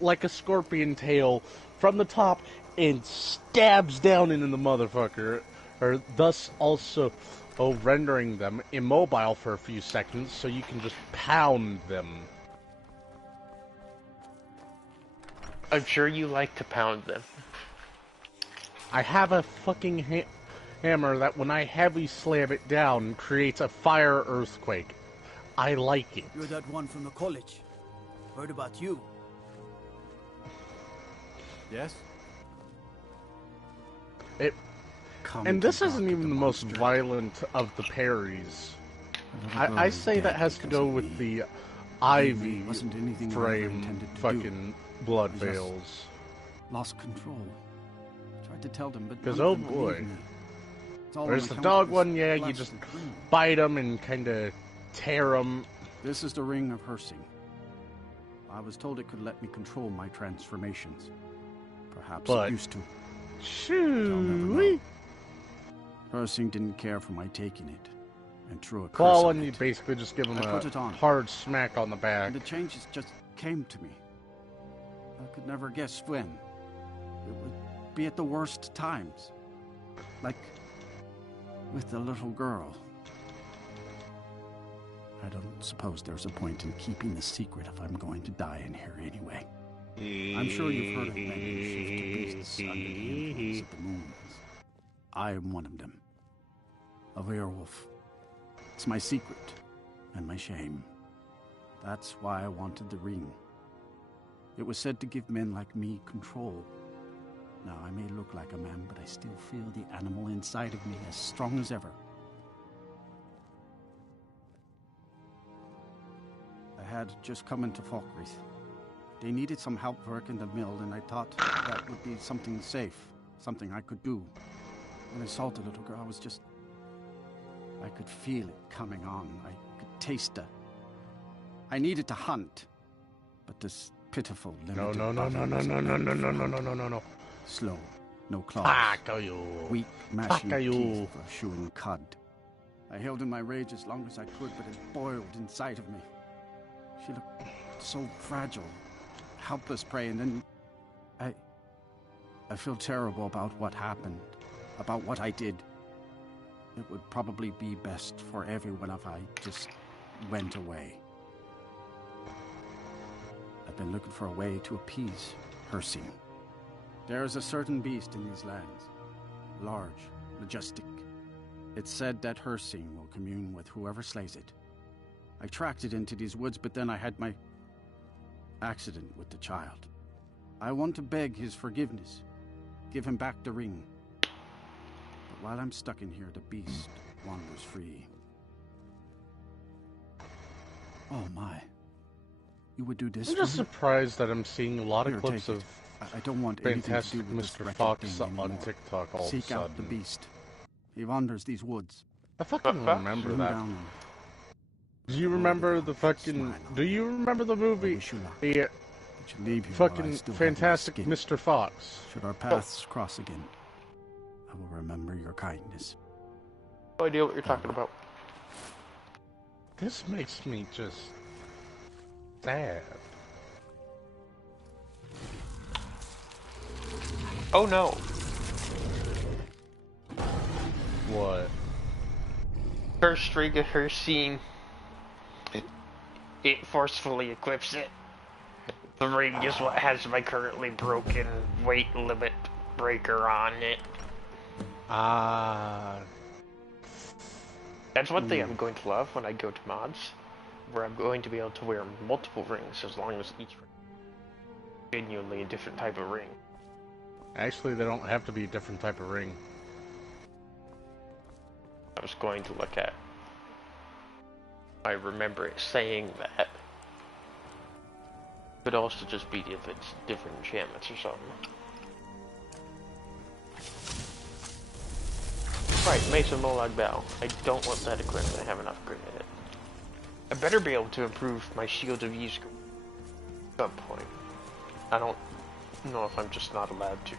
like a scorpion tail from the top and stabs down into the motherfucker, or thus also rendering them immobile for a few seconds so you can just pound them. I'm sure you like to pound them. I have a fucking hammer that when I heavy slam it down creates a fire earthquake. I like it. You're that one from the college. Heard about you. Yes? And this isn't even the most violent of the parries. I say that has to go with the Ivy frame fucking blood veils. Lost control. Tried to tell them, but because oh boy, there's the dog one. Yeah, you just bite them and kind of tear them. This is the ring of Hersing. I was told it could let me control my transformations. Perhaps it used to. Shoo! Hersing didn't care for my taking it, and threw a curse Well, on and it. you basically just give him I put a it on. hard smack on the back. And the changes just came to me. I could never guess when. It would be at the worst times. Like with the little girl. I don't suppose there's a point in keeping the secret if I'm going to die in here anyway. I'm sure you've heard of many shifty beasts under the influence of the moons. I am one of them. A werewolf. It's my secret and my shame. That's why I wanted the ring. It was said to give men like me control. Now, I may look like a man, but I still feel the animal inside of me as strong as ever. I had just come into Falkreath. They needed some help working the mill, and I thought that would be something safe, something I could do. When I saw the little girl, I could feel it coming on. I could taste it. I needed to hunt, but this pitiful limited No. Slow, no claws. Fuck you. Weak, mashing Fuck you. teeth for chewing cud. I held in my rage as long as I could, but it boiled inside of me. She looked so fragile, helpless prey, and then I feel terrible about what happened, about what I did. It would probably be best for everyone if I just went away. I've been looking for a way to appease Hersing. There is a certain beast in these lands, large, majestic. It's said that Hersing will commune with whoever slays it. I tracked it into these woods, but then I had my accident with the child. I want to beg his forgiveness, give him back the ring. But while I'm stuck in here, the beast wanders free. Oh my, You would do this I'm for just me? surprised that I'm seeing a lot of Here, clips take of it. I don't want anything to Fantastic do with this Mr. wretched Fox thing on anymore. TikTok all Seek of a out the sudden. beast. He wanders these woods. I fucking remember Bring that. down Do you remember the fucking... Do you remember the movie? The leave here fucking while I still have Fantastic my skin. Mr. Fox. Should our paths cross again, I will remember your kindness. No idea what you're talking about. This makes me just sad. Oh no. What? First ring of her scene. It forcefully equips it. The ring is what has my currently broken weight limit breaker on it. That's one thing I'm going to love when I go to mods, where I'm going to be able to wear multiple rings as long as each ring is genuinely a different type of ring. Actually, they don't have to be a different type of ring. I was going to look at. I remember it saying that. Could also just be if it's different enchantments or something. Right, Mason Molag Bell. I don't want that equipped. I have enough grenade. I better be able to improve my shield of use at some point. I don't know if I'm just not allowed to.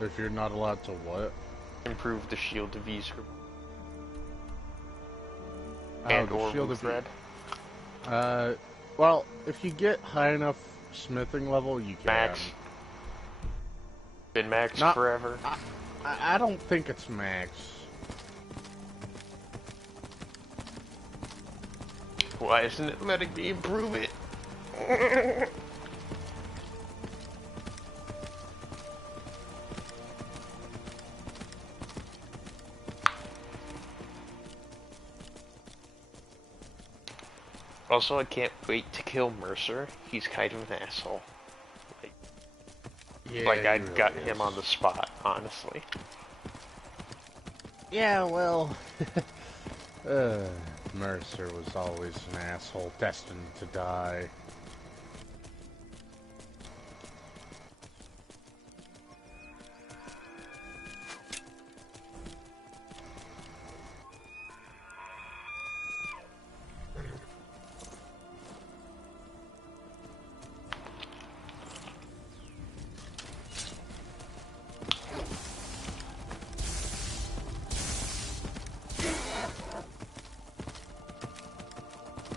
If you're not allowed to what? Improve the shield of use. Oh, And the or shield with of red. Well, if you get high enough smithing level, you can. Max. Been max Not, forever. I don't think it's max. Why isn't it letting me improve it? Also, I can't wait to kill Mercer. He's kind of an asshole. Like I really got him on the spot, honestly. Yeah, well, Mercer was always an asshole, destined to die.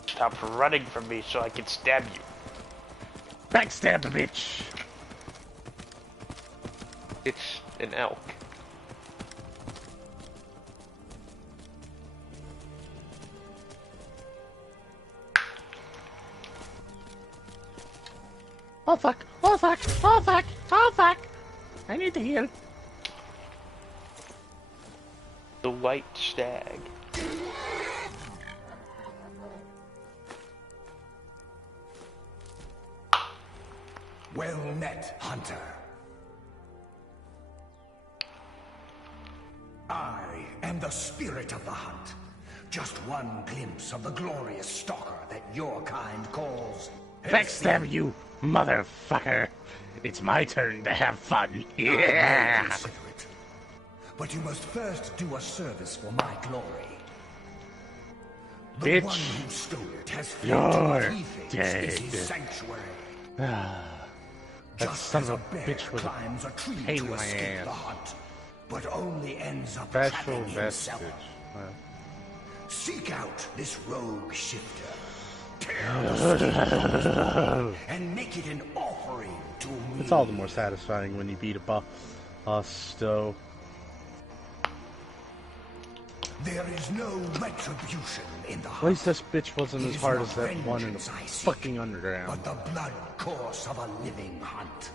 Stop running from me so I can stab you. Backstab, bitch! It's an elk. Oh fuck! Oh fuck! Oh fuck! Oh fuck! I need to heal. The white stag. Well met, hunter. I am the spirit of the hunt. Just one glimpse of the glorious stalker that your kind calls... Backstab you, motherfucker! It's my turn to have fun. Yeah! Consider it. But you must first do a service for my glory. The Bitch, one who stole it has fled you're to what he thinks dead. is his sanctuary. That Just son as of a a bear bitch was climbs a a tree pain to in my escape the ass. hunt, but only ends up Special trapping himself. vestige. Seek out this rogue shifter. Tear the skin from his body and make it an offering to me. It's all the more satisfying when you beat a boss, though. There is no retribution in the At hunt. least this bitch wasn't It as is hard not as that one in the vengeance I seek, fucking underground. but the blood course of a living hunt.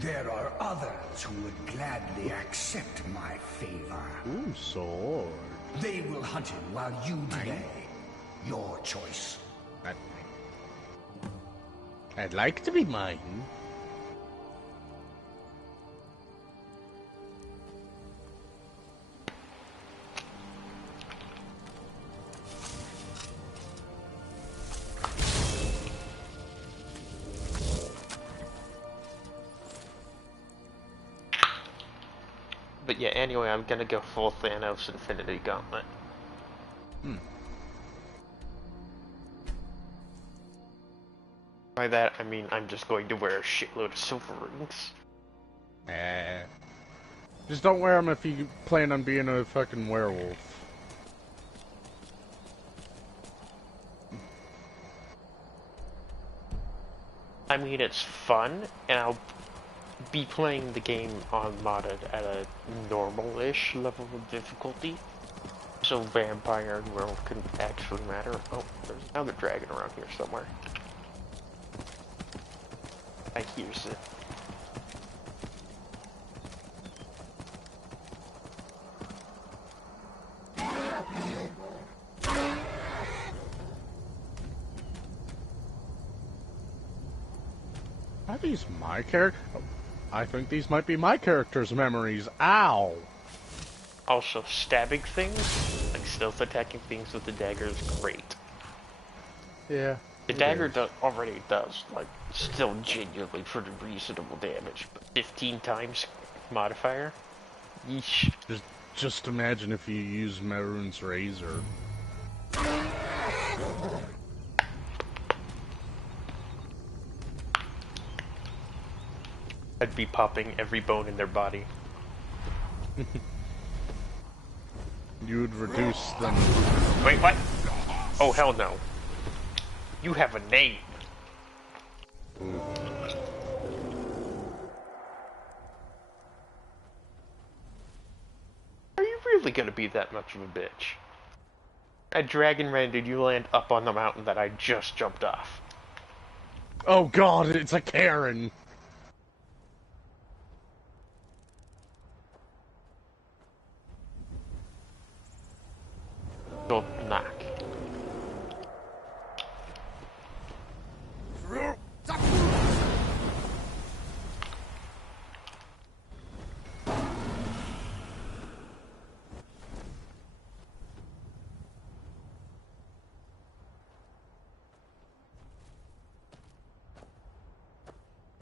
There are others who would gladly accept my favor. Ooh, sword. They will hunt him while you delay. Your choice. I'd like to be mine. But yeah, anyway, I'm gonna go full Thanos Infinity Gauntlet. By that, I mean I'm just going to wear a shitload of silver rings. Just don't wear them if you plan on being a fucking werewolf. I mean, it's fun, and I'll be playing the game on modded at a normal-ish level of difficulty. So vampire and werewolf can actually matter. Oh, there's another dragon around here somewhere. I hears it. Are these my character? I think these might be my character's memories. Ow! Also, stabbing things, like stealth attacking things with the dagger is great. Yeah. The dagger already does, like, still genuinely pretty reasonable damage, but 15 times modifier? Yeesh. Just imagine if you use Maroon's razor. I'd be popping every bone in their body. You would reduce them. Wait, what? Oh, hell no. You have a name. Are you really gonna be that much of a bitch? At Dragon Rend, you land up on the mountain that I just jumped off. Oh god, it's a Karen! Don't knock.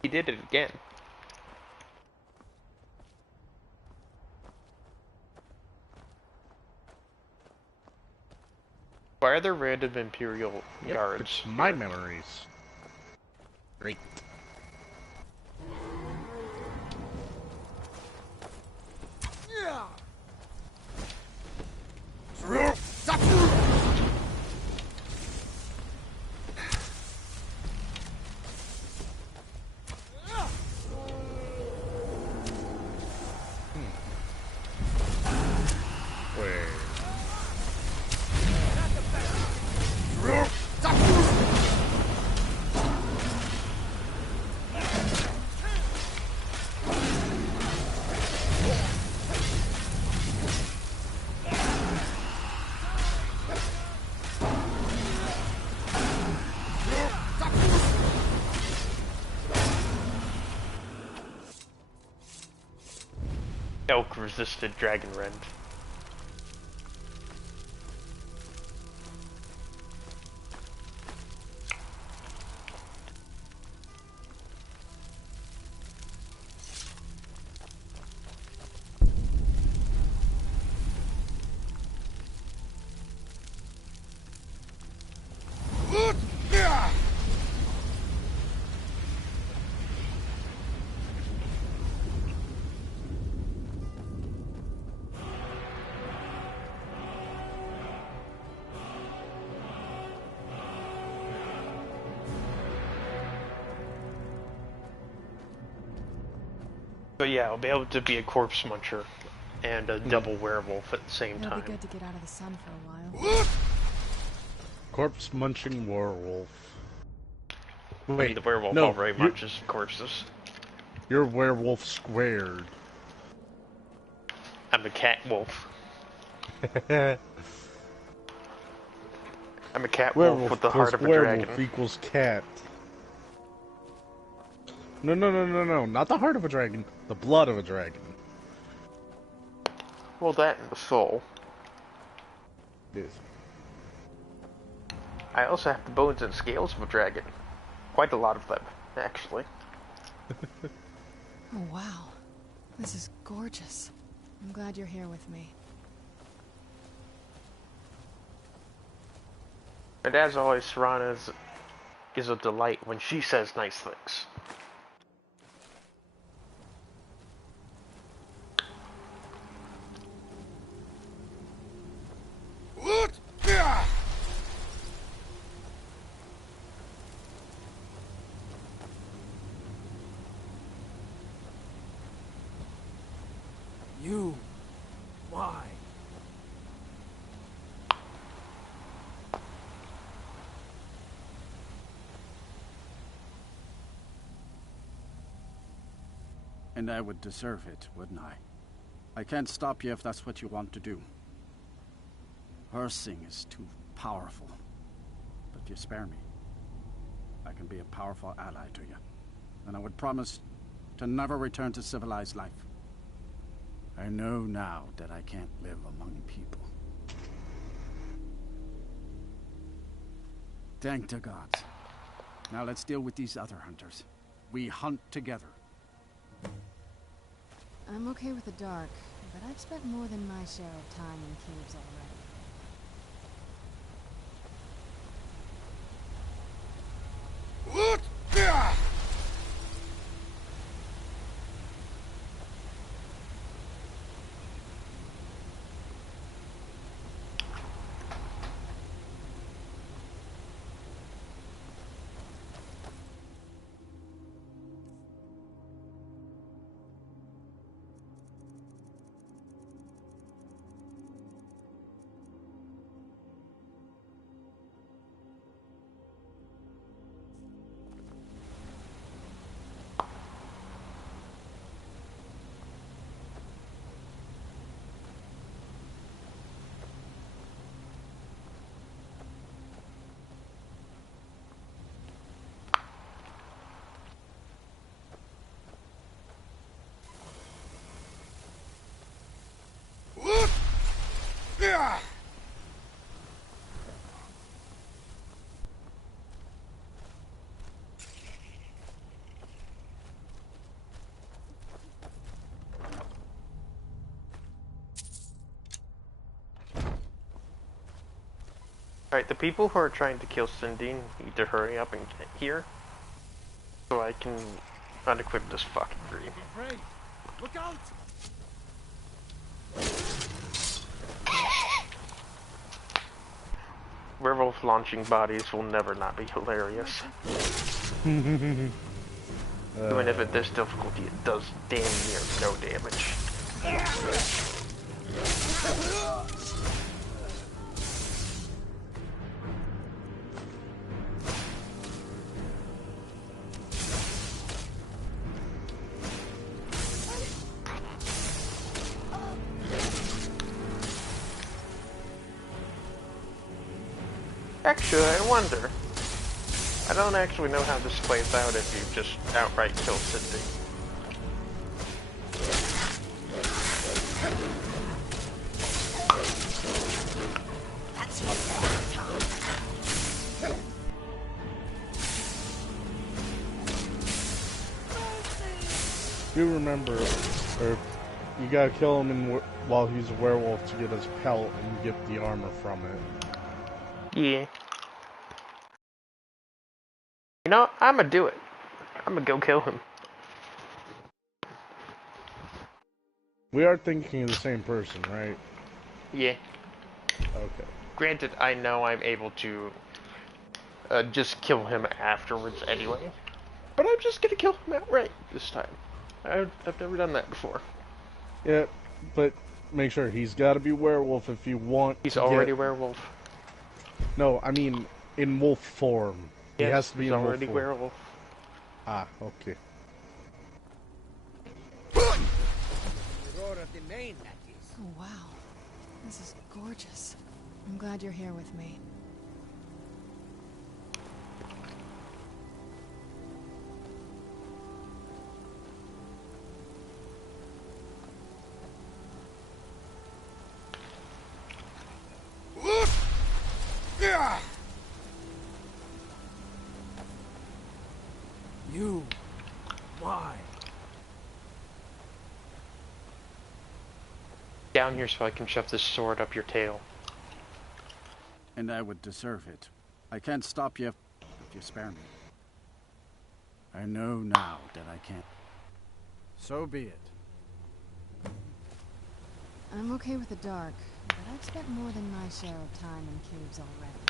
He did it again. Why are there random Imperial guards? It's my memories. Great. Elk resisted Dragon Rend. But yeah, I'll be able to be a corpse muncher and a double werewolf at the same It'll time. be good to get out of the sun for a while. Corpse munching werewolf. Wait, the werewolf already munches corpses. You're werewolf squared. I'm a cat wolf. I'm a cat wolf with the heart of a dragon. Werewolf equals cat. No, not the heart of a dragon. The blood of a dragon. Well, that and the soul. Yes. I also have the bones and scales of a dragon. Quite a lot of them, actually. Oh wow, this is gorgeous. I'm glad you're here with me. And as always, Serana is a delight when she says nice things. You... why? And I would deserve it, wouldn't I? I can't stop you if that's what you want to do. Hersing is too powerful. But if you spare me, I can be a powerful ally to you. And I would promise to never return to civilized life. I know now that I can't live among people. Thank the gods. Now let's deal with these other hunters. We hunt together. I'm okay with the dark, but I've spent more than my share of time in caves already. Alright, the people who are trying to kill Cindy need to hurry up and get here so I can unequip this fucking green. Look out! Werewolf launching bodies will never not be hilarious. Even if at this difficulty it does damn near no damage. Actually, I wonder. I don't actually know how this plays out if you just outright kill Cindy. You remember, or you gotta kill him while he's a werewolf to get his pelt and get the armor from it. Yeah. You know, I'ma do it. I'ma go kill him. We are thinking of the same person, right? Yeah. Okay. Granted, I know I'm able to just kill him afterwards anyway. But I'm just gonna kill him outright this time. I've never done that before. Yeah, but make sure he's gotta be werewolf if you want. He's already werewolf. No, I mean in wolf form. Yes, he has to be he's in wolf already form. werewolf. Ah, okay. Oh, wow. This is gorgeous. I'm glad you're here with me. You... why? Down here so I can shove this sword up your tail. And I would deserve it. I can't stop you if you spare me. I know now that I can't. So be it. I'm okay with the dark, but I've spent more than my share of time in caves already.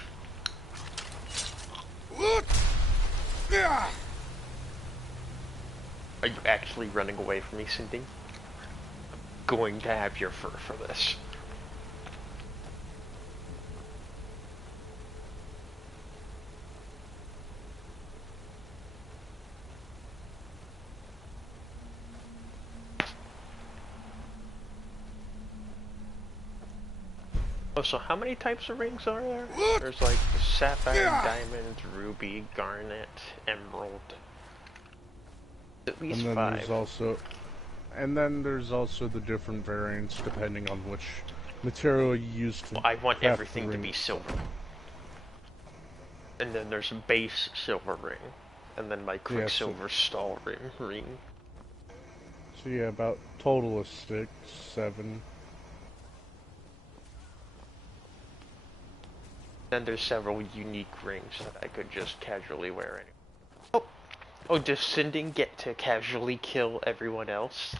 Are you actually running away from me, Cindy? I'm going to have your fur for this. Oh, so how many types of rings are there? There's like sapphire, diamond, ruby, garnet, emerald. At least and then 5. there's also, and then there's also the different variants depending on which material you use to. Well, I want craft everything the to ring. be silver. And then there's a base silver ring, and then my quicksilver stall ring. So yeah, about total of 6, 7. Then there's several unique rings that I could just casually wear anyway. Oh, does Sinding get to casually kill everyone else?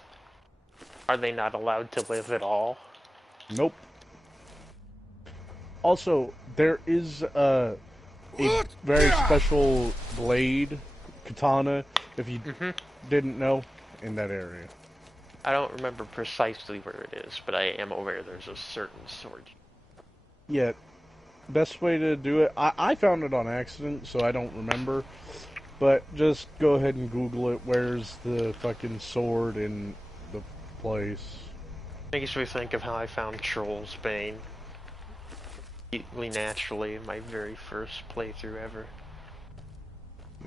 Are they not allowed to live at all? Nope. Also, there is a very special blade, katana, if you didn't know, in that area. I don't remember precisely where it is, but I am aware there's a certain sword. Yeah, best way to do it, I found it on accident, so I don't remember. But just go ahead and Google it. Where's the fucking sword in the place? Makes me think of how I found Troll's Bane. Completely naturally in my very first playthrough ever.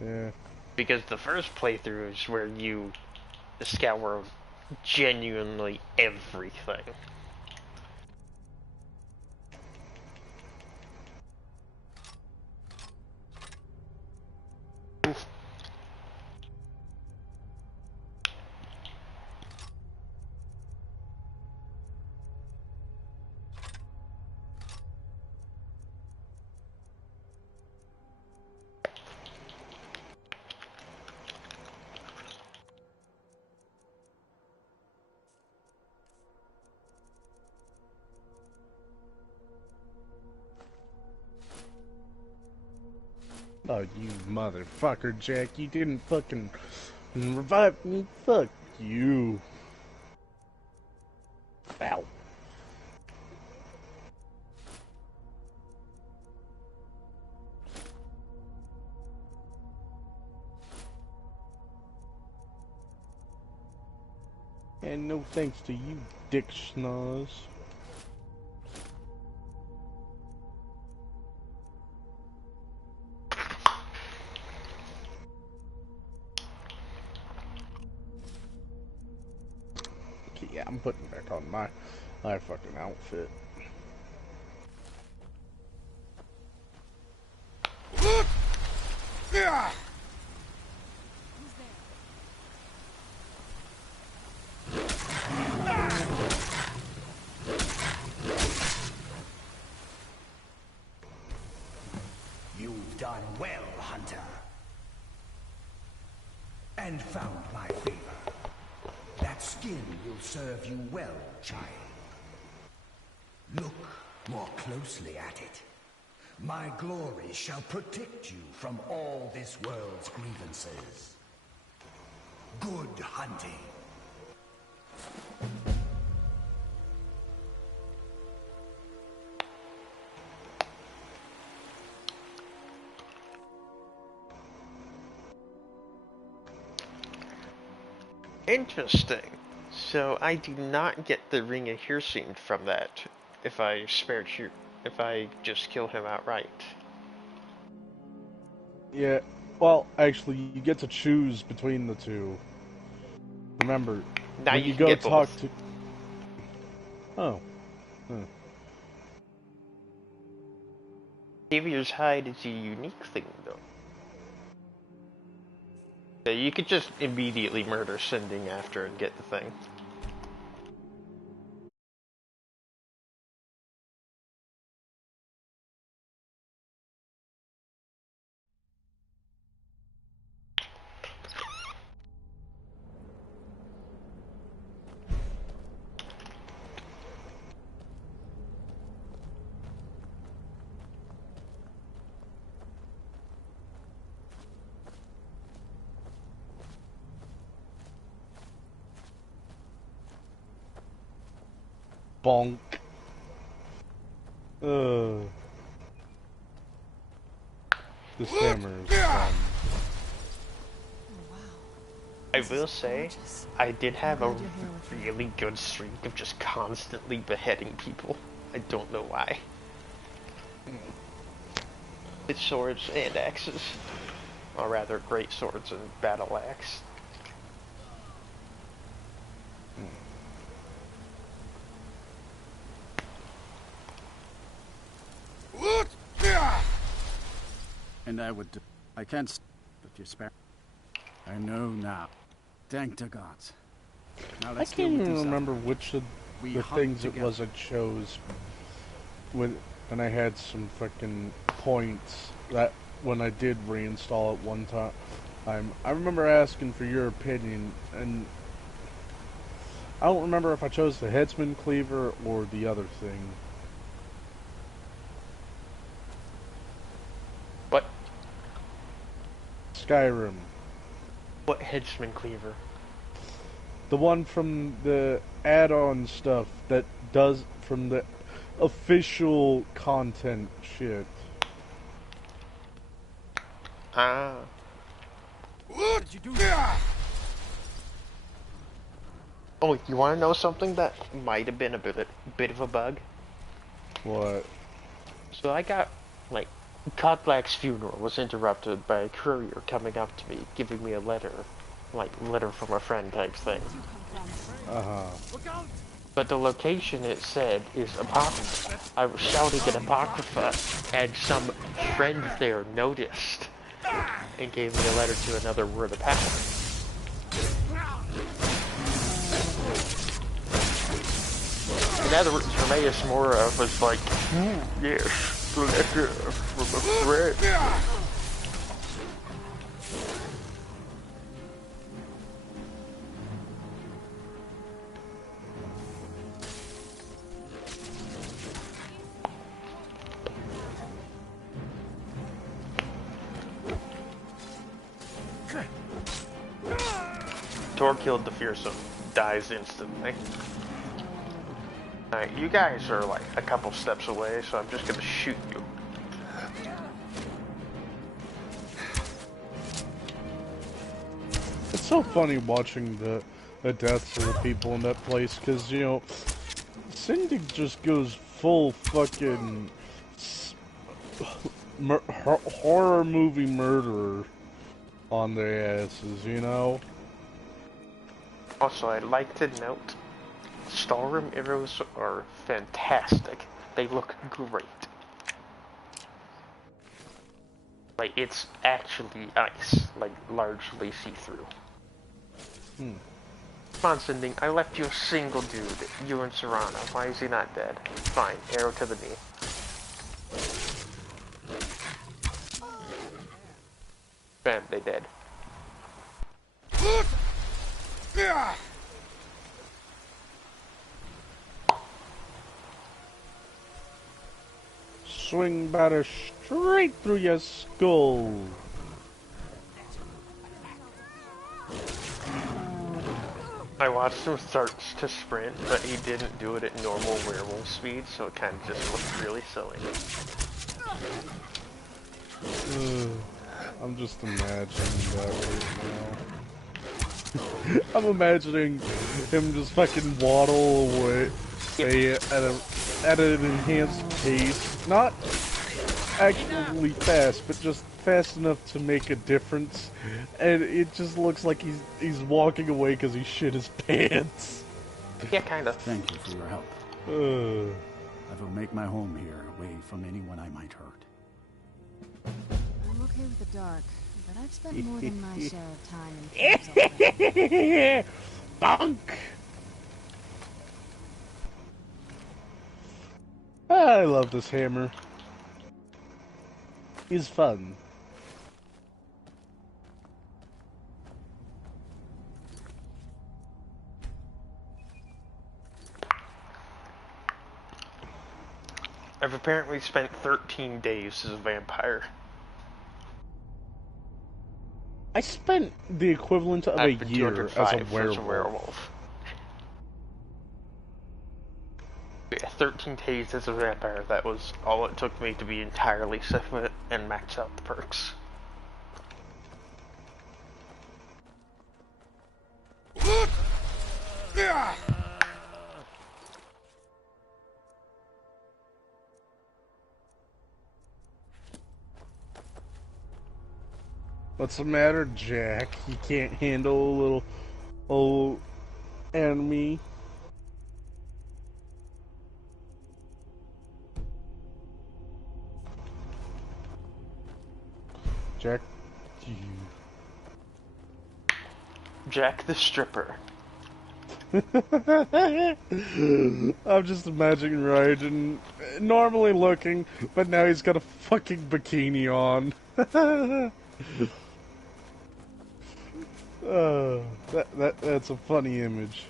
Yeah. Because the first playthrough is where you scour genuinely everything. Oh, you motherfucker, Jack. You didn't fucking revive me. Fuck you. Ow. And no thanks to you, dick schnoz. Okay, yeah, I'm putting back on my fucking outfit. You've done well, Hunter. And found my favor. That skin will serve you well, child. Look more closely at it. My glory shall protect you from all this world's grievances. Good hunting. Interesting. So I do not get the Ring of Hirsine from that if I if I just kill him outright. Yeah, well, actually, you get to choose between the two. Remember, Now when you you can go get talk both. to... Oh. Huh. Savior's Hide is a unique thing, though. So you could just immediately murder Sinding after and get the thing. Bonk. This hammer is fun. I will say, I did have a really good streak of just constantly beheading people. I don't know why. With swords and axes. Or rather, great swords and battle axe. And I can't if you spare. I know now. Thank the gods. Now I let's can't deal with even these remember which of the things it was I chose when I had some fucking points that when I did reinstall it one time. I remember asking for your opinion, and I don't remember if I chose the Headsman Cleaver or the other thing. What? Skyrim. What Headsman Cleaver? The one from the add-on stuff that does from the official content shit. Ah. What did you do? Oh, you want to know something that might have been a bit of a bug? What? So I got, like, Kotlak's funeral was interrupted by a courier coming up to me, giving me a letter. Like, letter from a friend type thing. But the location it said is Apocrypha. I was shouting at Apocrypha, and some friend there noticed, and gave me a letter to another word of power. In other words, Hermaeus Mora was like, yes, the letter from a friend. Tor killed the fearsome, dies instantly. Alright, you guys are like a couple steps away, so I'm just gonna shoot you. It's so funny watching the deaths of the people in that place, because, you know, Cindy just goes full fucking horror movie murderer on their asses, you know? Also, I'd like to note, Skyrim arrows are fantastic. They look great. Like, it's actually ice, like, largely see-through. Come on, Cindy, I left you a single dude, you and Serrano. Why is he not dead? Fine, arrow to the knee. Bam, they dead. Swing batter straight through your skull. I watched him start to sprint, but he didn't do it at normal werewolf speed, so it kind of just looked really silly. I'm just imagining that right now. I'm imagining him just fucking waddle away at an enhanced pace. Not actually fast, but just fast enough to make a difference. And it just looks like he's walking away because he shit his pants. Yeah, kind of. Thank you for your help. I will make my home here, away from anyone I might hurt. I'm okay with the dark, but I've spent more than my share of time in caves already. Bonk! I love this hammer. He's fun. I've apparently spent 13 days as a vampire. I spent the equivalent of a year as a werewolf. Yeah, 13 days as a vampire, that was all it took me to be entirely sick of it and max out the perks. What's the matter, Jack? You can't handle a little old enemy? Jack, Jack the Stripper. I'm just imagining Raiden normally looking, but now he's got a fucking bikini on. That's a funny image.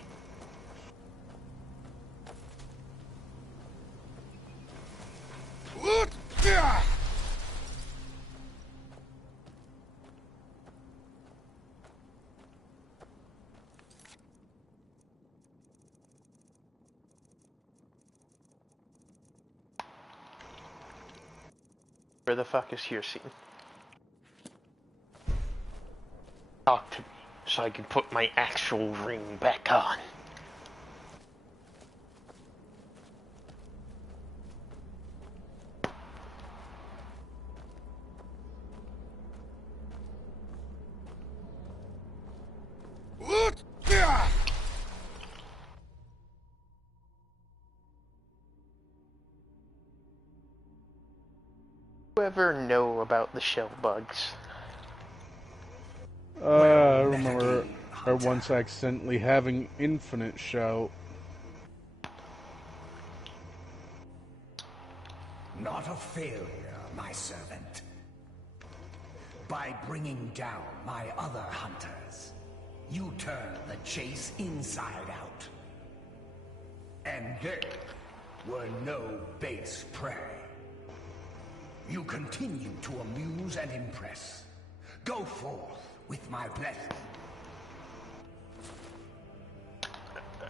Where the fuck is Hircine? Talk to me, so I can put my actual ring back on. You ever know about the shell bugs? I remember her once accidentally having infinite shout. Not a failure, my servant. By bringing down my other hunters, you turn the chase inside out. And they were no base prey. You continue to amuse and impress. Go forth with my blessing.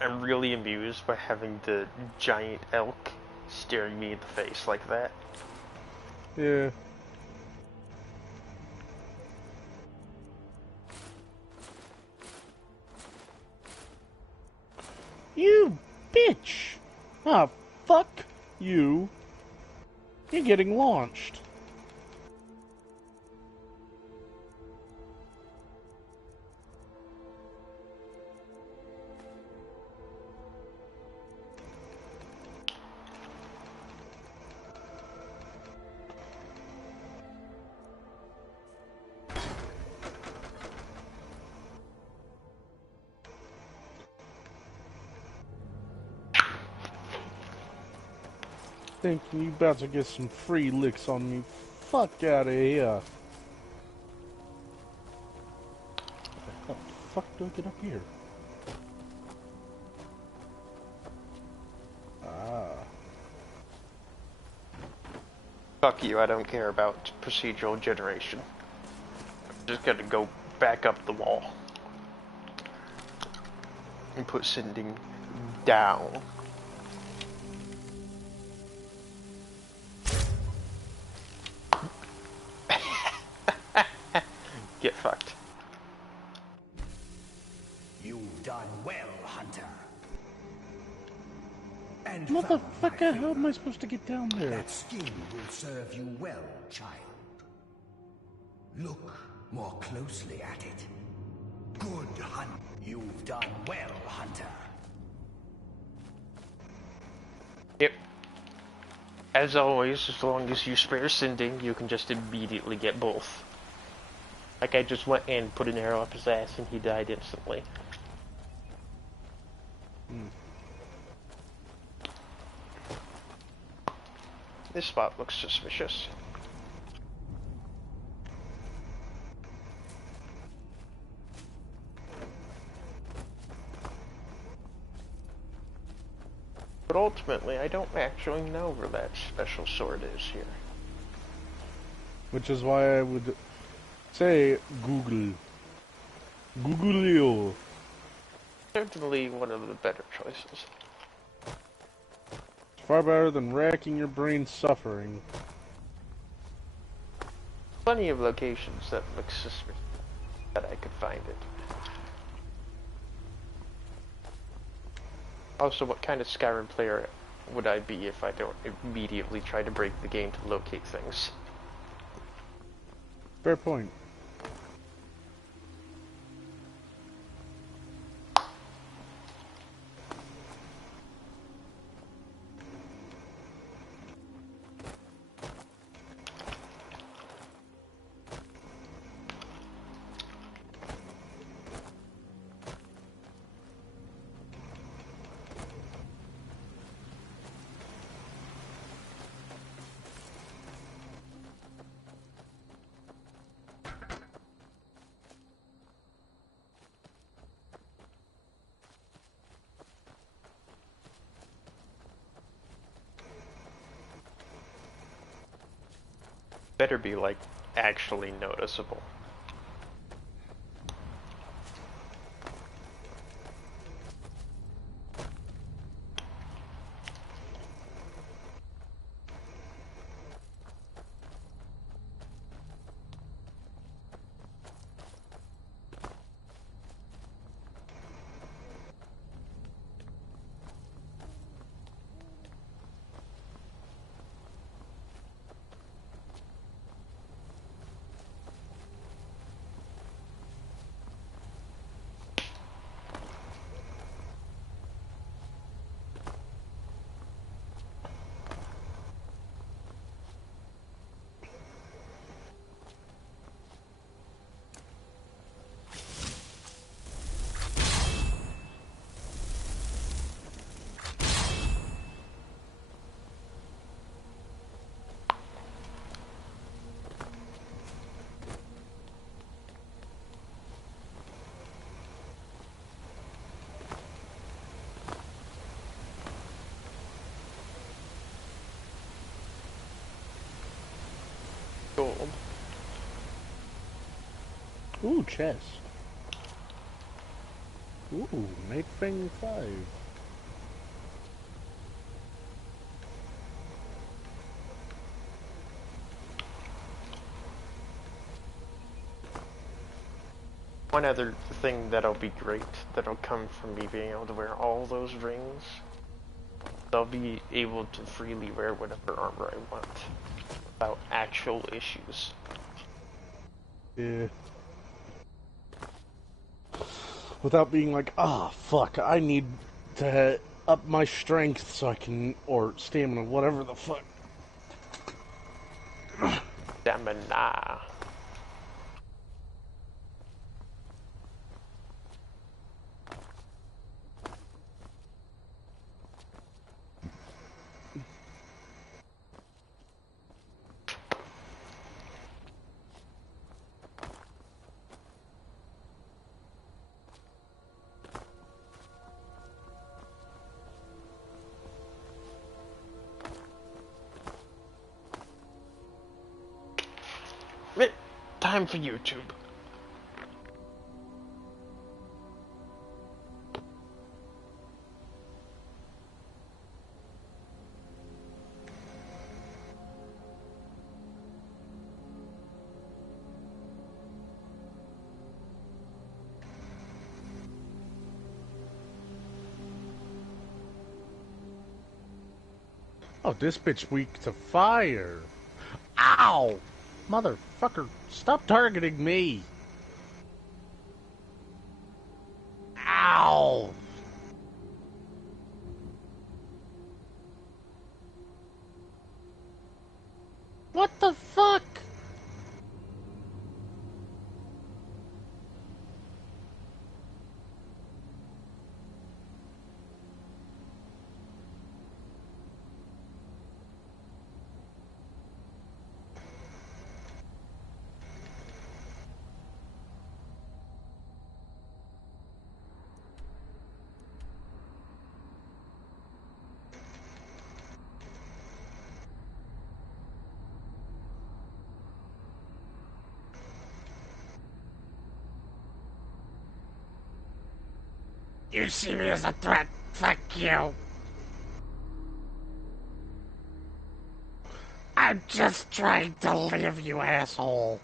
I'm really amused by having the giant elk staring me in the face like that. Yeah. You bitch! Ah, fuck you. You're getting launched. Thinking you about to get some free licks on me. Fuck out of here. How the fuck do I get up here? Ah. Fuck you, I don't care about procedural generation. I'm just gonna go back up the wall. And put sending down. Get fucked. You've done well, Hunter. And Motherfucker, how am I supposed to get down there? that skin will serve you well, child. Look more closely at it. Good hunt. You've done well, Hunter. Yep. As always, as long as you spare sending, you can just immediately get both. Like I just went and put an arrow up his ass and he died instantly. This spot looks suspicious. But ultimately, I don't actually know where that special sword is here. Which is why I would say Google. Googleo. Certainly one of the better choices. Far better than racking your brain suffering. Plenty of locations that look suspicious that I could find it. Also, what kind of Skyrim player would I be if I don't immediately try to break the game to locate things? Fair point. Better be, like, actually noticeable. Gold. Ooh, chest. Ooh, Night Fang 5. One other thing that'll be great, that'll come from me being able to wear all those rings, I'll be able to freely wear whatever armor I want, without actual issues. Yeah. Without being like, ah, fuck, I need to up my strength so I can, or stamina, whatever the fuck. Stamina. Time for YouTube. Oh, this bitch weak to fire. Ow! Motherfucker, stop targeting me! Ow! What the fuck? You see me as a threat? Fuck you. I'm just trying to live, you asshole.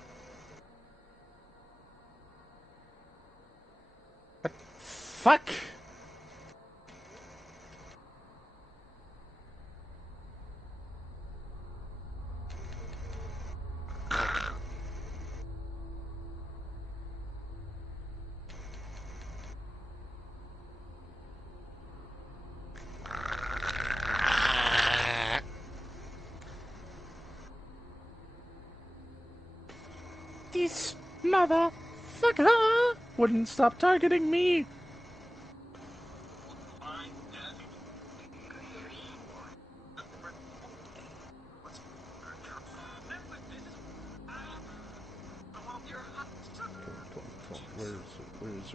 What the fuck? This motherfucker wouldn't stop targeting me.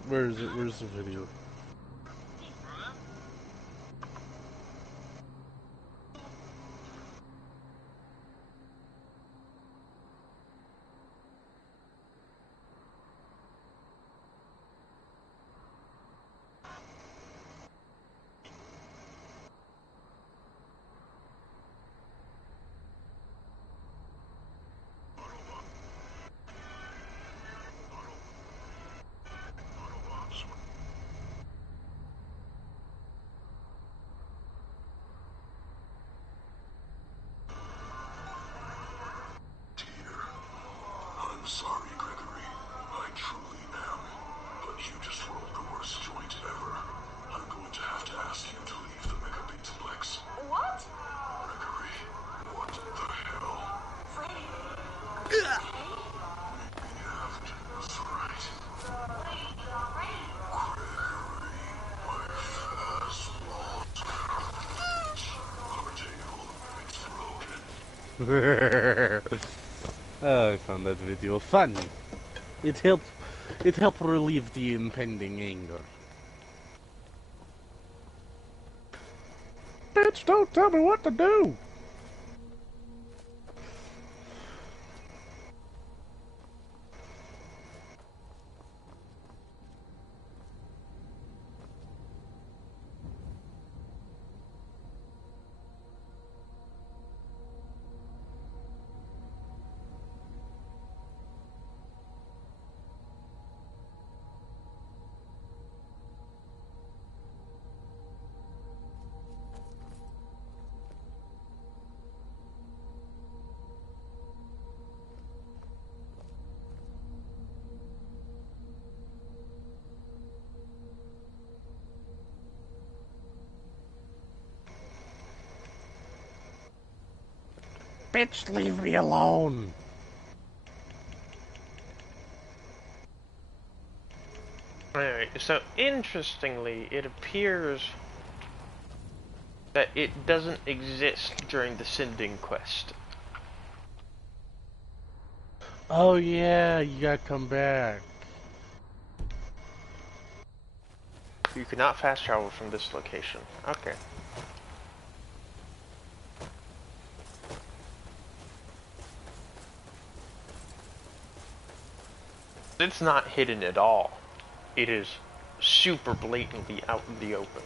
Where's the video? I'm sorry, Gregory. I truly am. But you just rolled the worst joint ever. I'm going to have to ask you to leave the Megapixelplex. What? Gregory, what the hell? Freddy. Yeah, that's right. Gregory, my fastball. I found that video funny. It helped relieve the impending anger. Bitch, don't tell me what to do! Bitch, leave me alone! Alright, so interestingly, it appears that it doesn't exist during the sending quest. Oh yeah, you gotta come back. You cannot fast travel from this location. Okay. It's not hidden at all. It is super blatantly out in the open.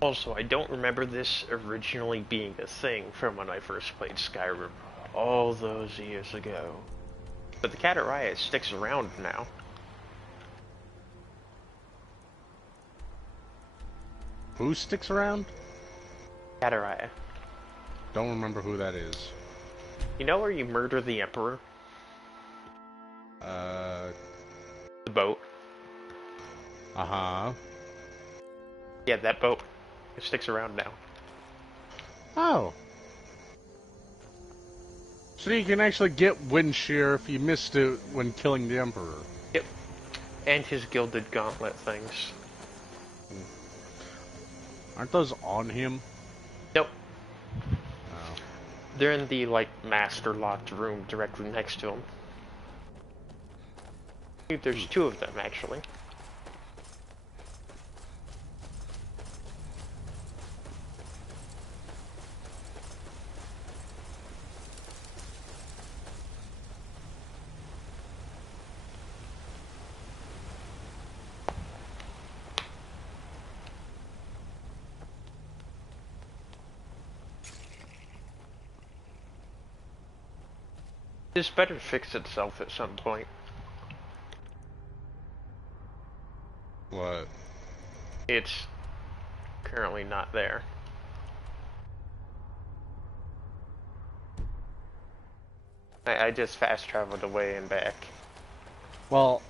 Also, I don't remember this originally being a thing from when I first played Skyrim all those years ago. But the Kataraya sticks around now. Who sticks around? Kataraya. Don't remember who that is. You know where you murder the Emperor? The boat. Uh-huh. Yeah, that boat. It sticks around now. Oh. So you can actually get wind shear if you missed it when killing the Emperor. Yep. And his gilded gauntlet things. Aren't those on him? Nope. Oh. They're in the, like, master locked room directly next to him. I think there's two of them, actually. This better fix itself at some point. What? It's currently not there. I just fast traveled away and back. Well,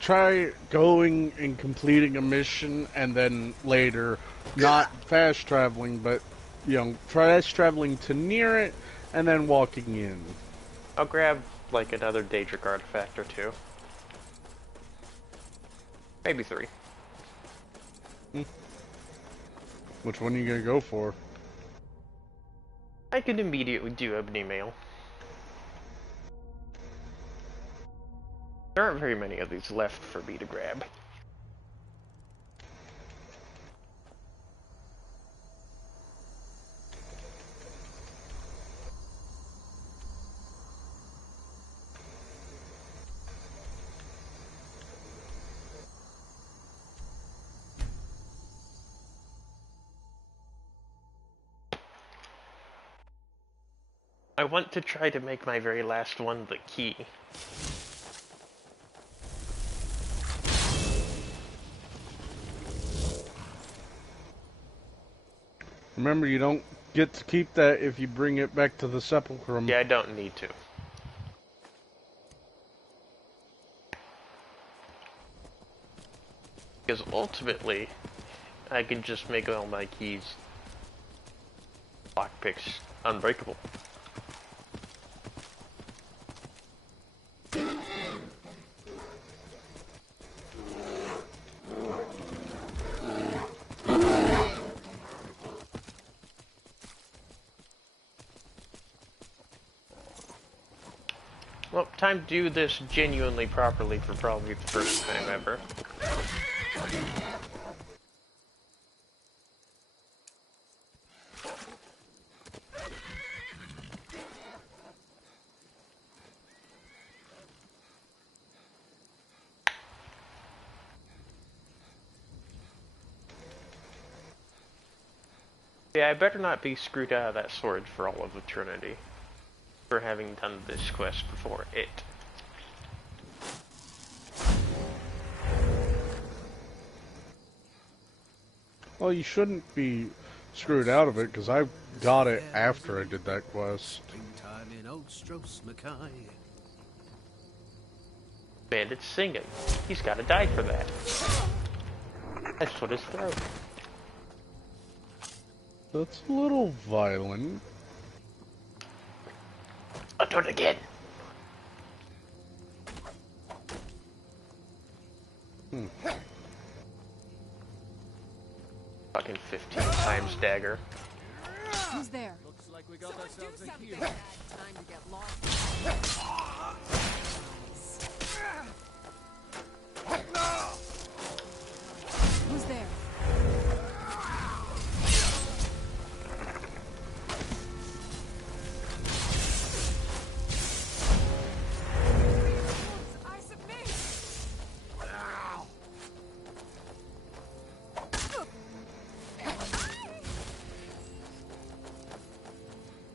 try going and completing a mission and then later, not fast traveling, but, you know, fast traveling to near it and then walking in. I'll grab, like, another Daedric artifact or two. Maybe 3. Which one are you gonna go for? I could immediately do Ebony Mail. There aren't very many of these left for me to grab. I want to try to make my very last one the key. Remember, you don't get to keep that if you bring it back to the Sepulchrum. Yeah, I don't need to. Because ultimately, I can just make all my keys lockpicks unbreakable. Well, time to do this genuinely properly for probably the first time ever. Yeah, I better not be screwed out of that sword for all of eternity. For having done this quest before it. Well, you shouldn't be screwed out of it, because I got it after I did that quest. Bandit's singing. He's gotta die for that. That's what his throat. That's a little violent. I'll do it again. Fucking 15 times dagger. Who's there? Looks like we got ourselves a hero. Time to get lost. Who's there?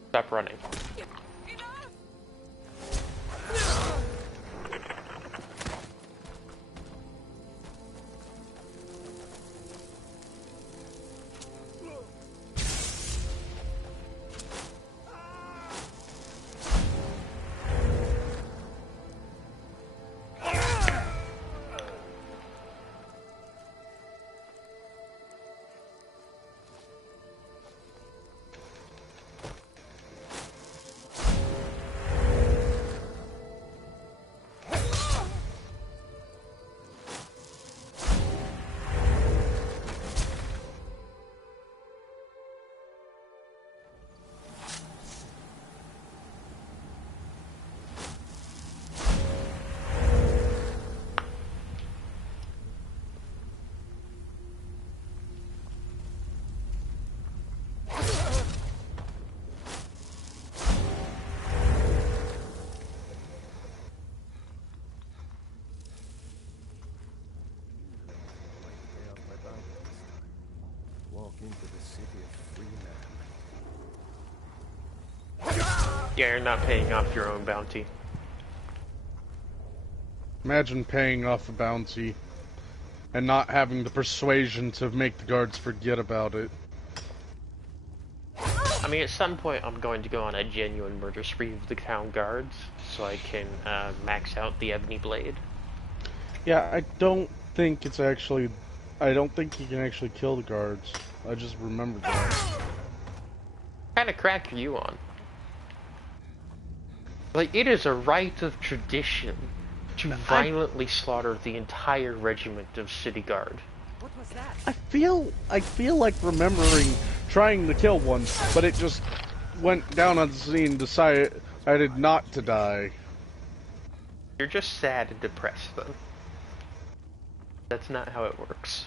Stop running. Yeah, you're not paying off your own bounty. Imagine paying off a bounty and not having the persuasion to make the guards forget about it. I mean, at some point I'm going to go on a genuine murder spree with the town guards, so I can max out the ebony blade. Yeah, I don't think it's actually... I don't think you can actually kill the guards. I just remembered that. What kind of crack are you on? Like, it is a rite of tradition to violently slaughter the entire regiment of city guard. What was that? I feel like remembering trying to kill one, but it just went down on the scene, decided not to die. You're just sad and depressed, then. That's not how it works.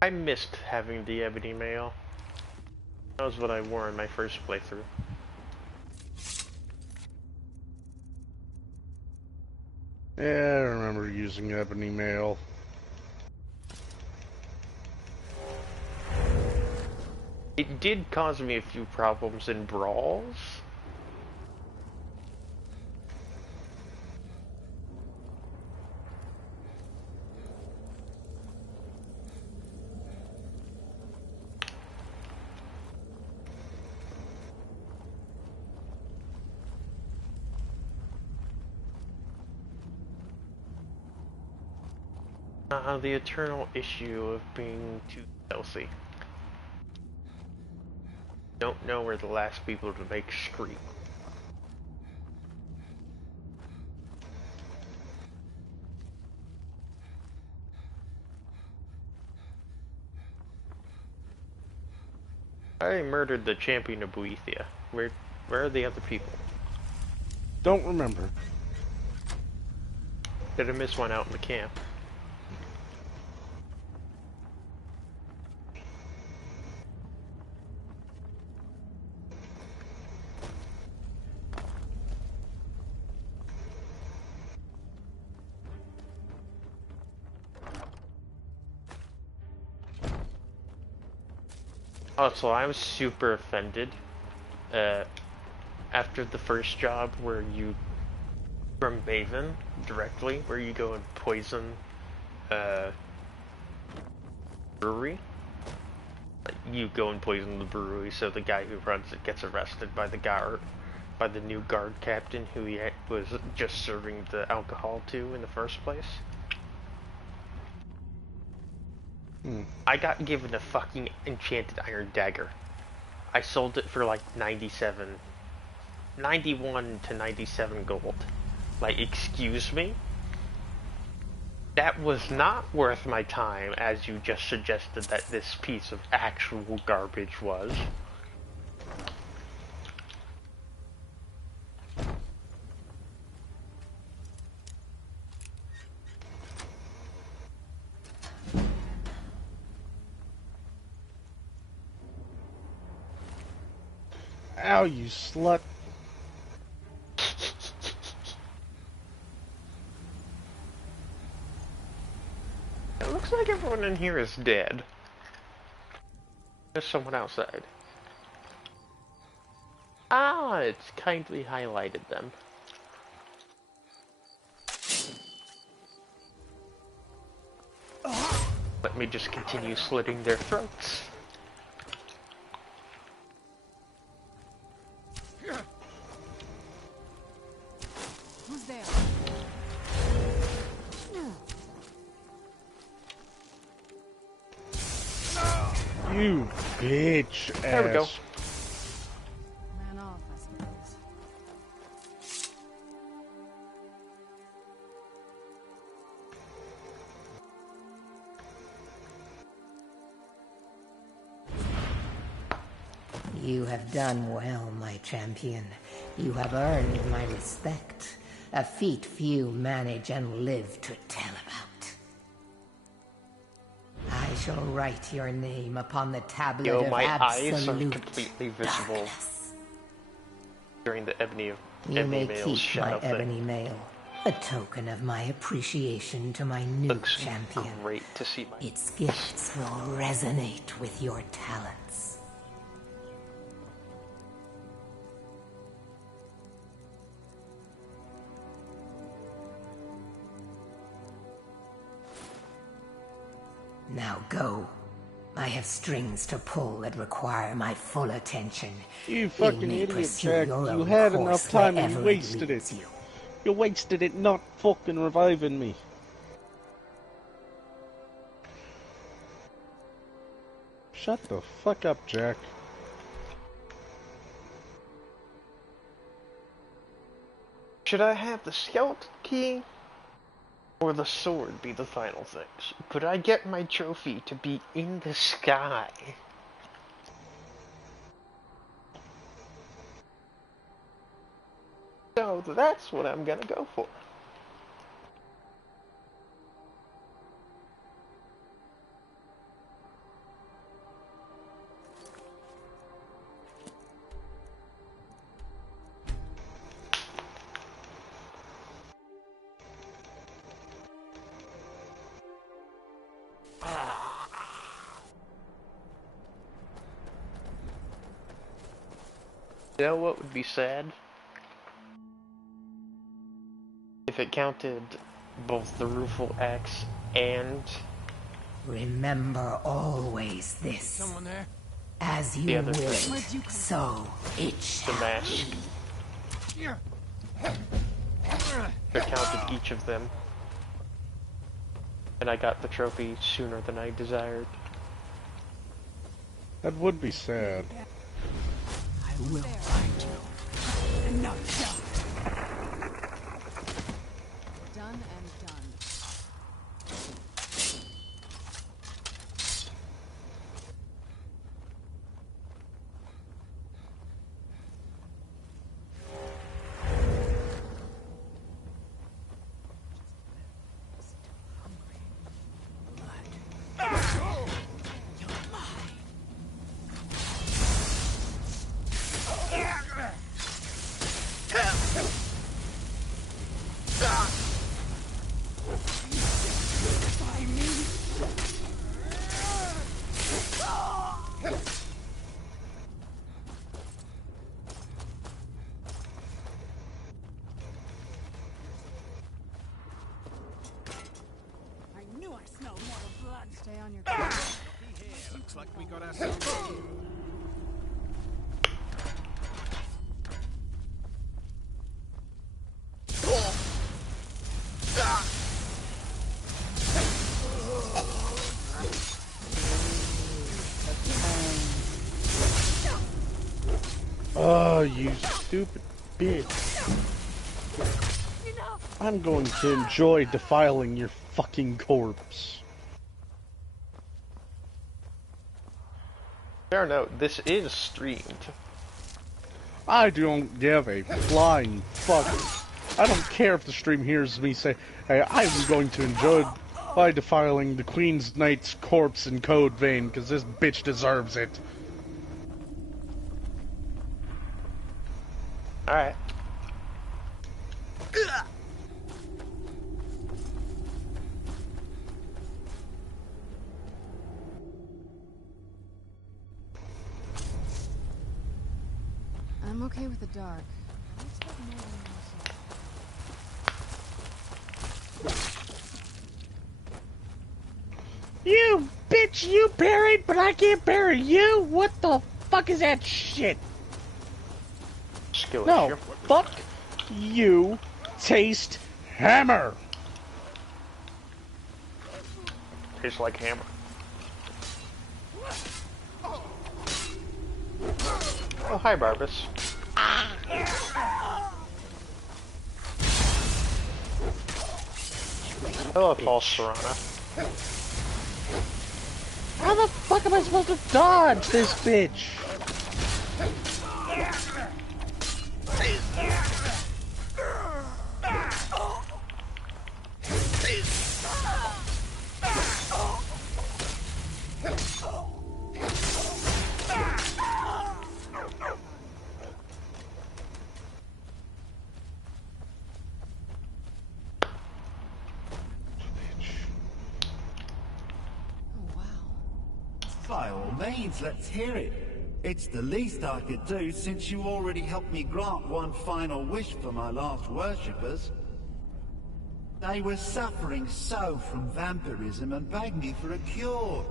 I missed having the ebony mail. That was what I wore in my first playthrough. Yeah, I remember using ebony mail. It did cause me a few problems in brawls. The eternal issue of being too stealthy. Don't know where the last people to make scream. I murdered the champion of Boethia. Where are the other people? Don't remember. Did I miss one out in the camp? Also, I was super offended after the first job where you, from Maven directly, where you go and poison brewery. You go and poison the brewery, so the guy who runs it gets arrested by the new guard captain who he was just serving the alcohol to in the first place. I got given a fucking enchanted iron dagger. I sold it for like 91 to 97 gold. Like, excuse me? That was not worth my time, as you just suggested that this piece of actual garbage was. Ow, you slut. It looks like everyone in here is dead. There's someone outside. Ah, it's kindly highlighted them. Let me just continue slitting their throats. Who's there? You bitch ass. There we go. Man off, I suppose. You have done well, my champion. You have earned my respect. A feat few manage and live to tell about. I I shall write your name upon the tablet Yo, of my eyes are absolute completely visible during the You ebony may male's keep shadow my thing. ebony mail, a token of my appreciation to my new Looks champion. great to see my. Its gifts will resonate with your talents. Now go. I have strings to pull that require my full attention. You fucking may idiot, pursue Jack. your You own had course enough time and wherever you wasted leads it. you. You wasted it not fucking reviving me. Shut the fuck up, Jack. Should I have the scout key or the sword be the final things? Could I get my trophy to be in the sky? So that's what I'm gonna go for. You know what would be sad? If it counted both the rueful axe and... Remember always this. Someone there? As The you other will thing. it, so it shall The mask. be. If it counted each of them. And I got the trophy sooner than I desired. That would be sad. I will find you. And not done. Done and done. Stay on your guard. Looks like we got ourselves. Oh, you stupid bitch. I'm going to enjoy defiling your fucking corpse. Fair note, this is streamed. I don't give a flying fuck. I don't care if the stream hears me say, hey, I'm going to enjoy by defiling the Queen's Knight's corpse in Code Vein, because this bitch deserves it. Alright. I'm okay with the dark. I expect more than You bitch, you parried, but I can't parry you? What the fuck is that shit? Skill No, issue. fuck you, taste hammer. Tastes like hammer. Oh, hi, Barbas. Hello, Paul Serrana. How the fuck am I supposed to dodge this bitch? means, let's hear it. It's the least I could do since you already helped me grant one final wish for my last worshippers. They were suffering so from vampirism and begged me for a cure.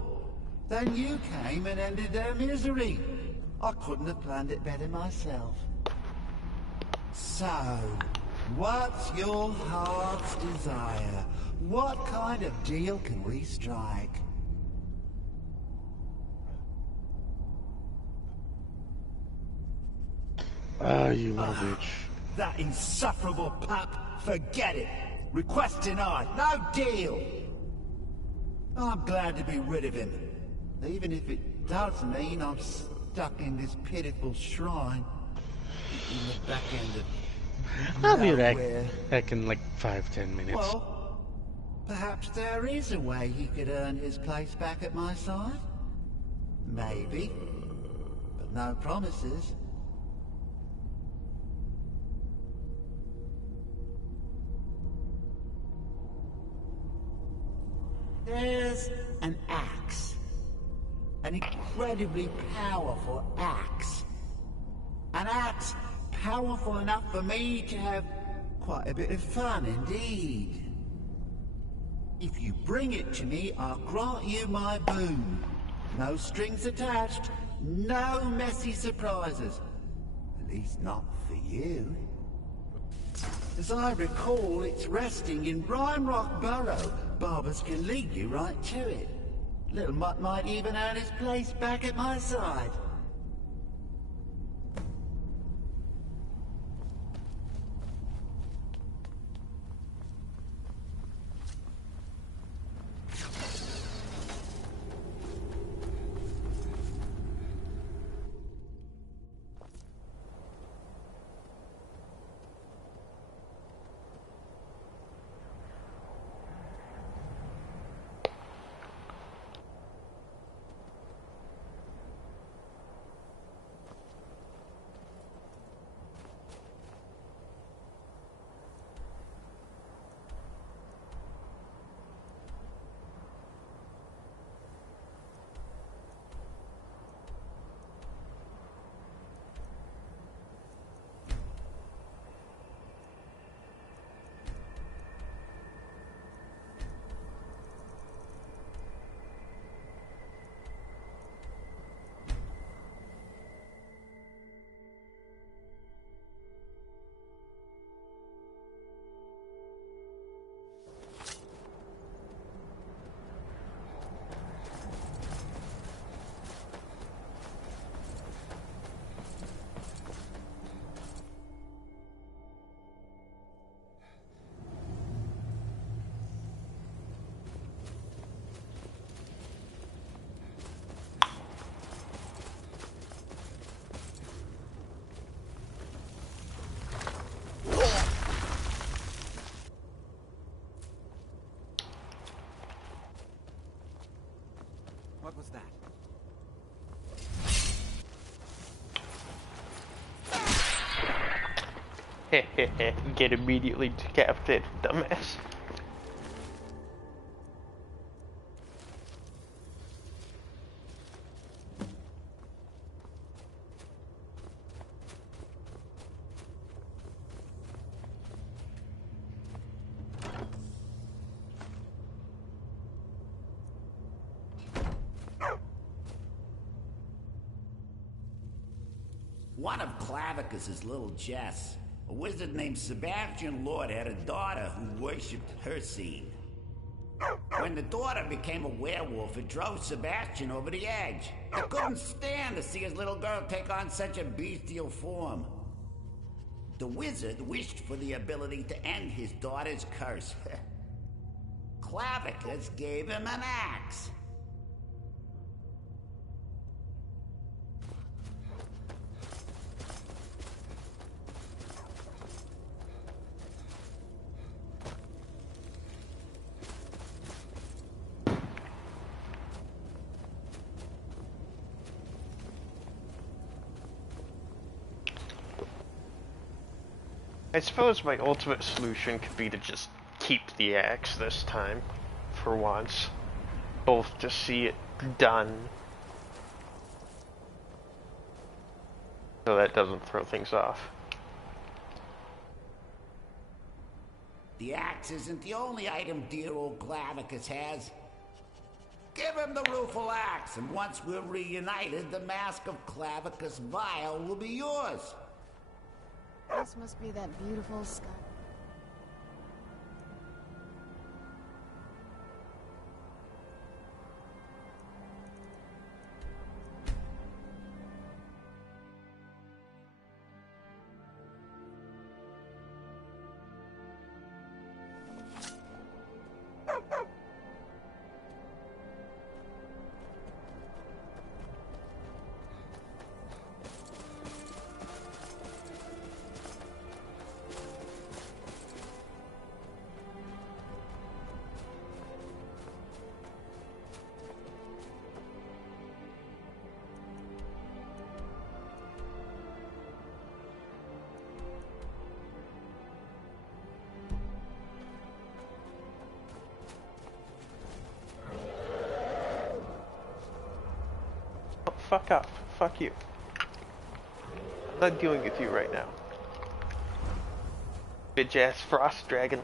Then you came and ended their misery. I couldn't have planned it better myself. So, what's your heart's desire? What kind of deal can we strike? You little bitch. That insufferable pup, forget it. Request denied, no deal. I'm glad to be rid of him, even if it does mean I'm stuck in this pitiful shrine in the back end of I'll be nowhere. back in like 5-10 minutes. Well, perhaps there is a way he could earn his place back at my side. Maybe, but no promises. There's an axe. An incredibly powerful axe. An axe powerful enough for me to have quite a bit of fun indeed. If you bring it to me, I'll grant you my boon. No strings attached, no messy surprises. At least not for you. As I recall, it's resting in Rime Rock Burrow. Barbers can lead you right to it. Little Mutt might even earn his place back at my side. What was that? Get immediately decapitated, dumbass. One of Clavicus's little Jess, a wizard named Sebastian Lord, had a daughter who worshipped her scene. When the daughter became a werewolf, it drove Sebastian over the edge. He couldn't stand to see his little girl take on such a bestial form. The wizard wished for the ability to end his daughter's curse. Clavicus gave him an axe. I suppose my ultimate solution could be to just keep the axe this time, for once. Both to see it done, So that doesn't throw things off. The axe isn't the only item dear old Clavicus has. Give him the rueful axe, and once we're reunited, the mask of Clavicus Vile will be yours. This must be that beautiful sky. Fuck up. Fuck you. I'm not dealing with you right now. Bitch ass frost dragon.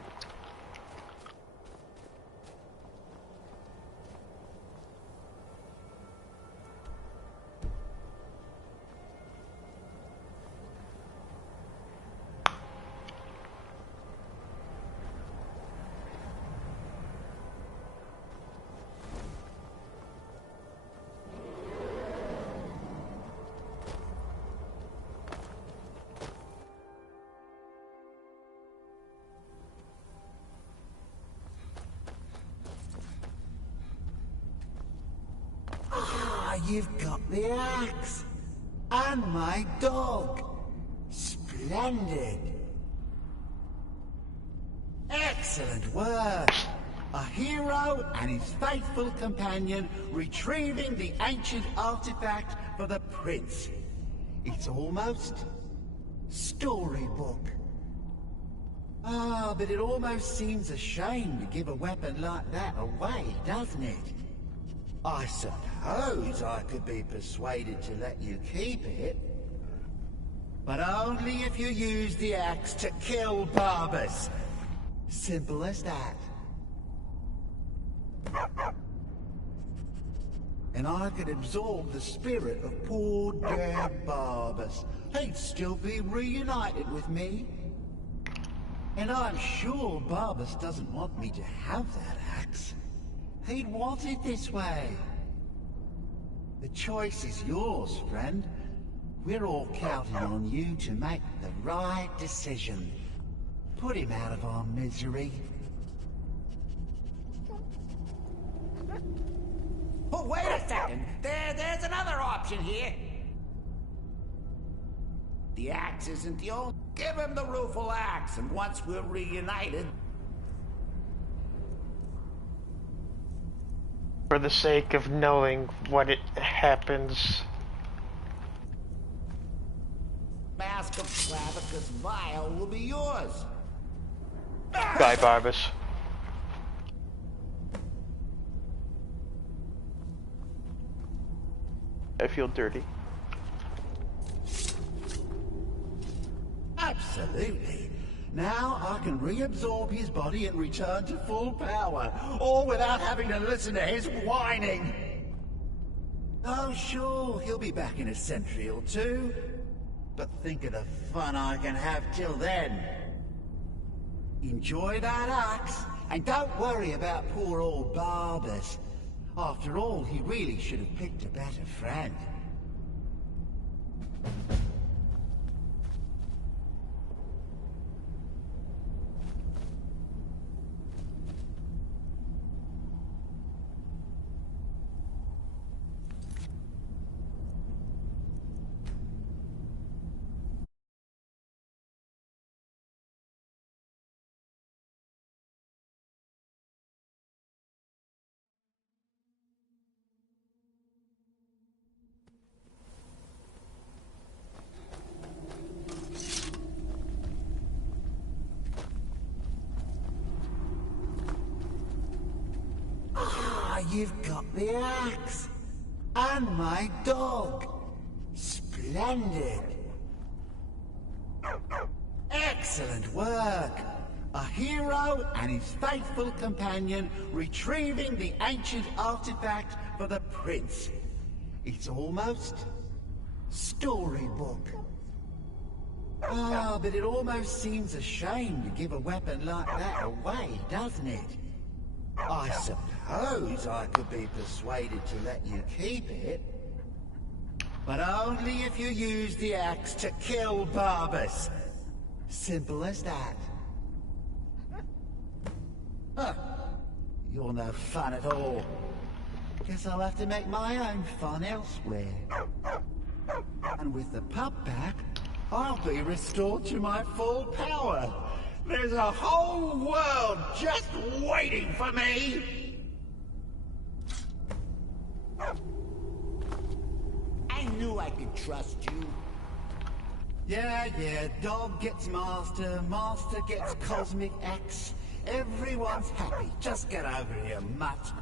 You've got the axe. And my dog. Splendid. Excellent work. A hero and his faithful companion retrieving the ancient artifact for the prince. It's almost storybook. Ah, but it almost seems a shame to give a weapon like that away, doesn't it? I suppose I could be persuaded to let you keep it. But only if you use the axe to kill Barbas. Simple as that. And I could absorb the spirit of poor dead Barbas. He'd still be reunited with me. And I'm sure Barbas doesn't want me to have that axe. He'd want it this way. The choice is yours, friend. We're all counting on you to make the right decision. Put him out of our misery. Oh, wait a second. There's another option here. The axe isn't the only... Give him the rueful axe, and once we're reunited... For the sake of knowing what it happens. Mask of Clavicus Vile will be yours. Bye, Barbas. I feel dirty. Absolutely. Now I can reabsorb his body and return to full power, all without having to listen to his whining. Oh, sure, he'll be back in a century or two. But think of the fun I can have till then. Enjoy that axe, and don't worry about poor old Barbas. After all, he really should have picked a better friend. You've got the axe. And my dog. Splendid. Excellent work. A hero and his faithful companion retrieving the ancient artifact for the prince. It's almost storybook. Ah, but it almost seems a shame to give a weapon like that away, doesn't it? I suppose I could be persuaded to let you keep it. But only if you use the axe to kill Barbas. Simple as that. Huh. You're no fun at all. Guess I'll have to make my own fun elsewhere. And with the pup back, I'll be restored to my full power. There's a whole world just waiting for me! I knew I could trust you. Yeah, dog gets master, master gets cosmic axe. Everyone's happy. Just get over here, mutt.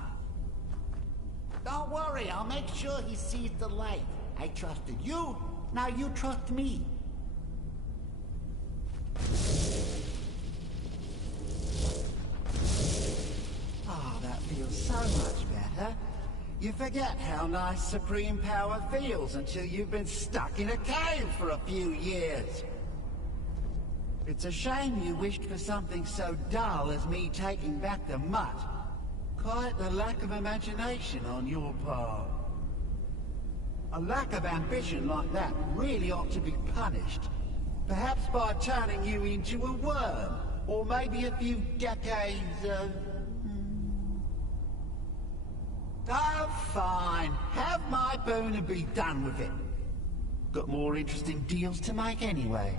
Don't worry, I'll make sure he sees the light. I trusted you, now you trust me. Ah, that feels so much better. You forget how nice supreme power feels until you've been stuck in a cave for a few years. It's a shame you wished for something so dull as me taking back the mutt. Quite the lack of imagination on your part. A lack of ambition like that really ought to be punished. Perhaps by turning you into a worm, or maybe a few decades of... Oh, fine. Have my boon and be done with it. Got more interesting deals to make anyway.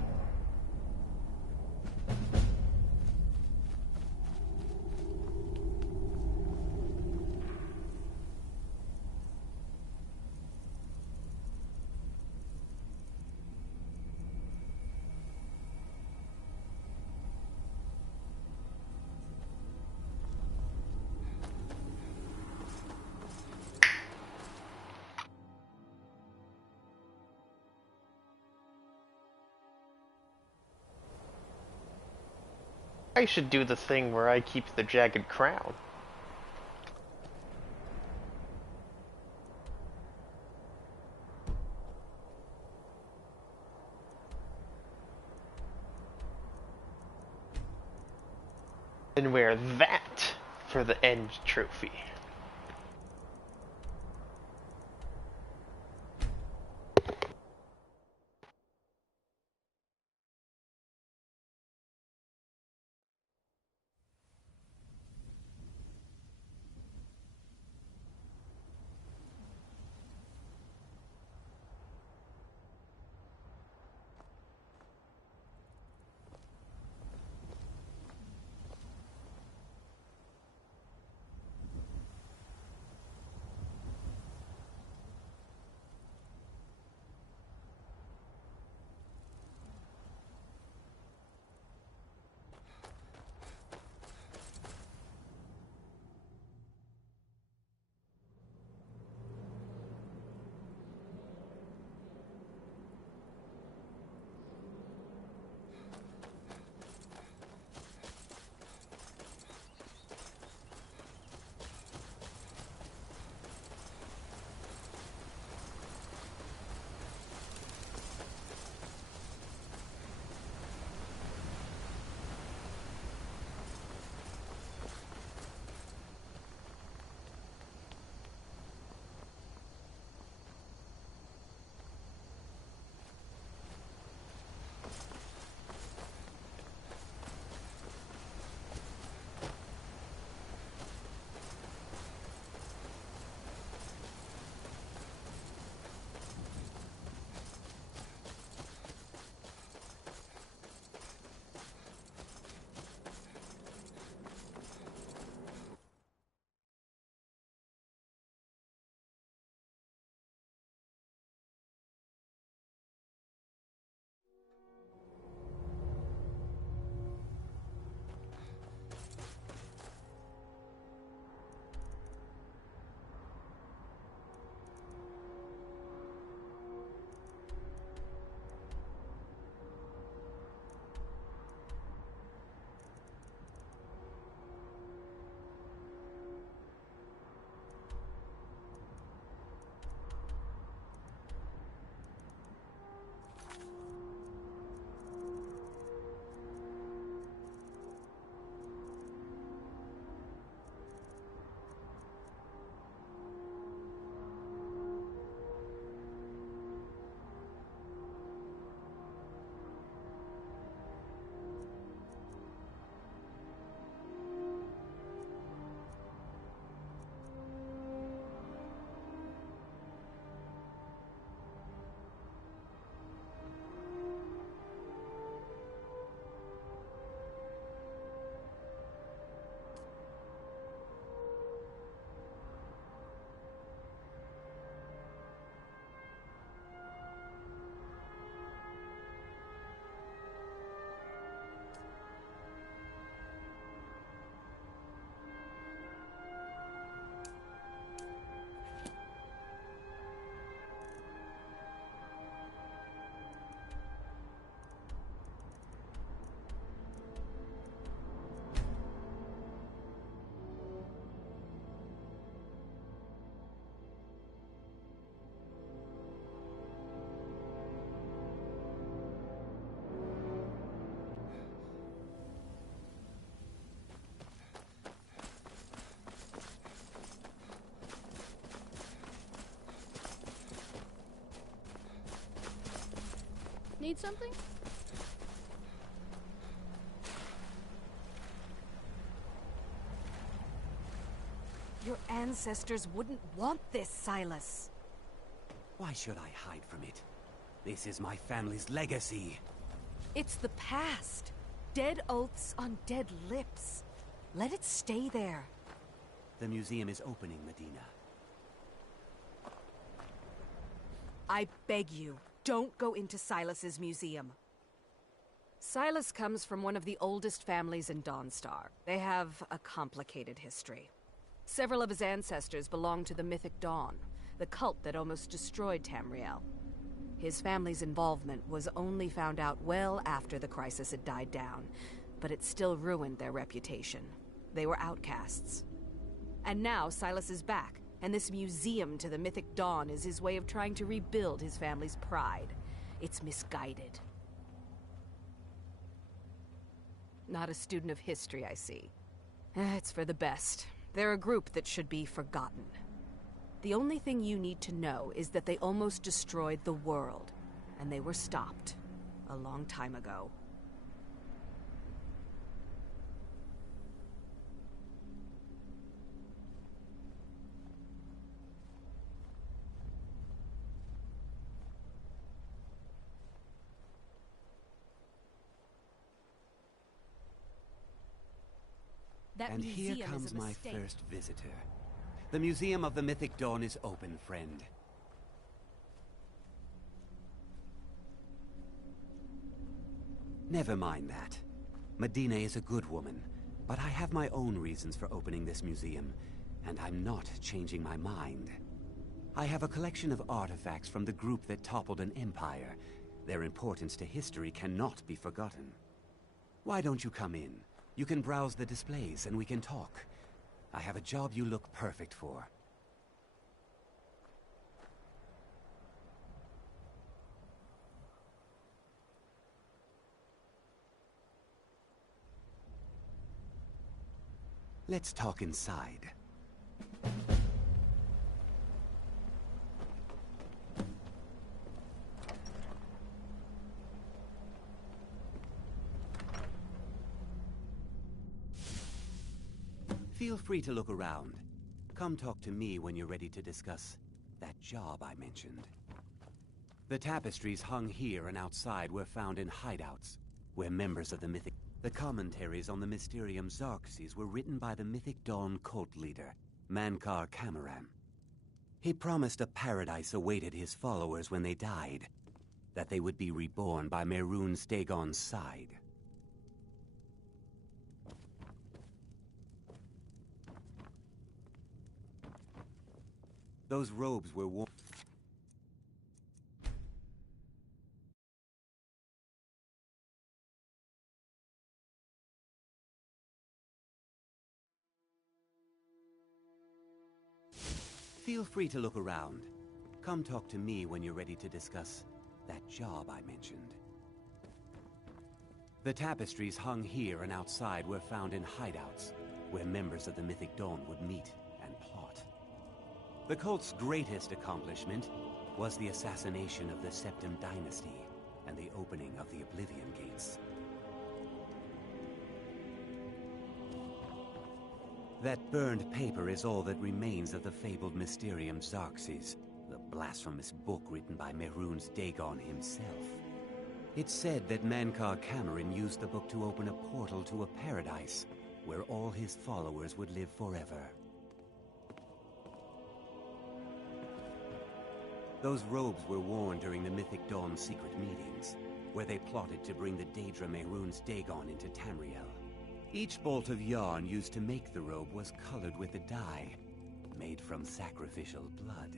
I should do the thing where I keep the jagged crown. And wear that for the end trophy. Need something? Your ancestors wouldn't want this, Silas. Why should I hide from it? This is my family's legacy. It's the past. Dead oaths on dead lips. Let it stay there. The museum is opening, Medina. I beg you, don't go into Silas's museum. Silas comes from one of the oldest families in Dawnstar. They have a complicated history. Several of his ancestors belong to the Mythic Dawn, the cult that almost destroyed Tamriel. His family's involvement was only found out well after the crisis had died down, but it still ruined their reputation. They were outcasts. And now Silas is back, and this museum to the Mythic Dawn is his way of trying to rebuild his family's pride. It's misguided. Not a student of history, I see. It's for the best. They're a group that should be forgotten. The only thing you need to know is that they almost destroyed the world, and they were stopped a long time ago. And here comes my first visitor. The Museum of the Mythic Dawn is open, friend. Never mind that. Medina is a good woman, but I have my own reasons for opening this museum, and I'm not changing my mind. I have a collection of artifacts from the group that toppled an empire. Their importance to history cannot be forgotten. Why don't you come in? You can browse the displays and we can talk. I have a job you look perfect for. Let's talk inside. Feel free to look around. Come talk to me when you're ready to discuss that job I mentioned. The tapestries hung here and outside were found in hideouts, where members of the Mythic... The commentaries on the Mysterium Xarxes were written by the Mythic Dawn cult leader, Mankar Camoran. He promised a paradise awaited his followers when they died, that they would be reborn by Mehrunes Dagon's side. Those robes were worn. Feel free to look around. Come talk to me when you're ready to discuss that job I mentioned. The tapestries hung here and outside were found in hideouts, where members of the Mythic Dawn would meet and plot. The cult's greatest accomplishment was the assassination of the Septim Dynasty and the opening of the Oblivion Gates. That burned paper is all that remains of the fabled Mysterium Xarxes, the blasphemous book written by Mehrunes Dagon himself. It's said that Mankar Camoran used the book to open a portal to a paradise where all his followers would live forever. Those robes were worn during the Mythic Dawn secret meetings, where they plotted to bring the Daedra Mehrunes Dagon into Tamriel. Each bolt of yarn used to make the robe was colored with a dye, made from sacrificial blood.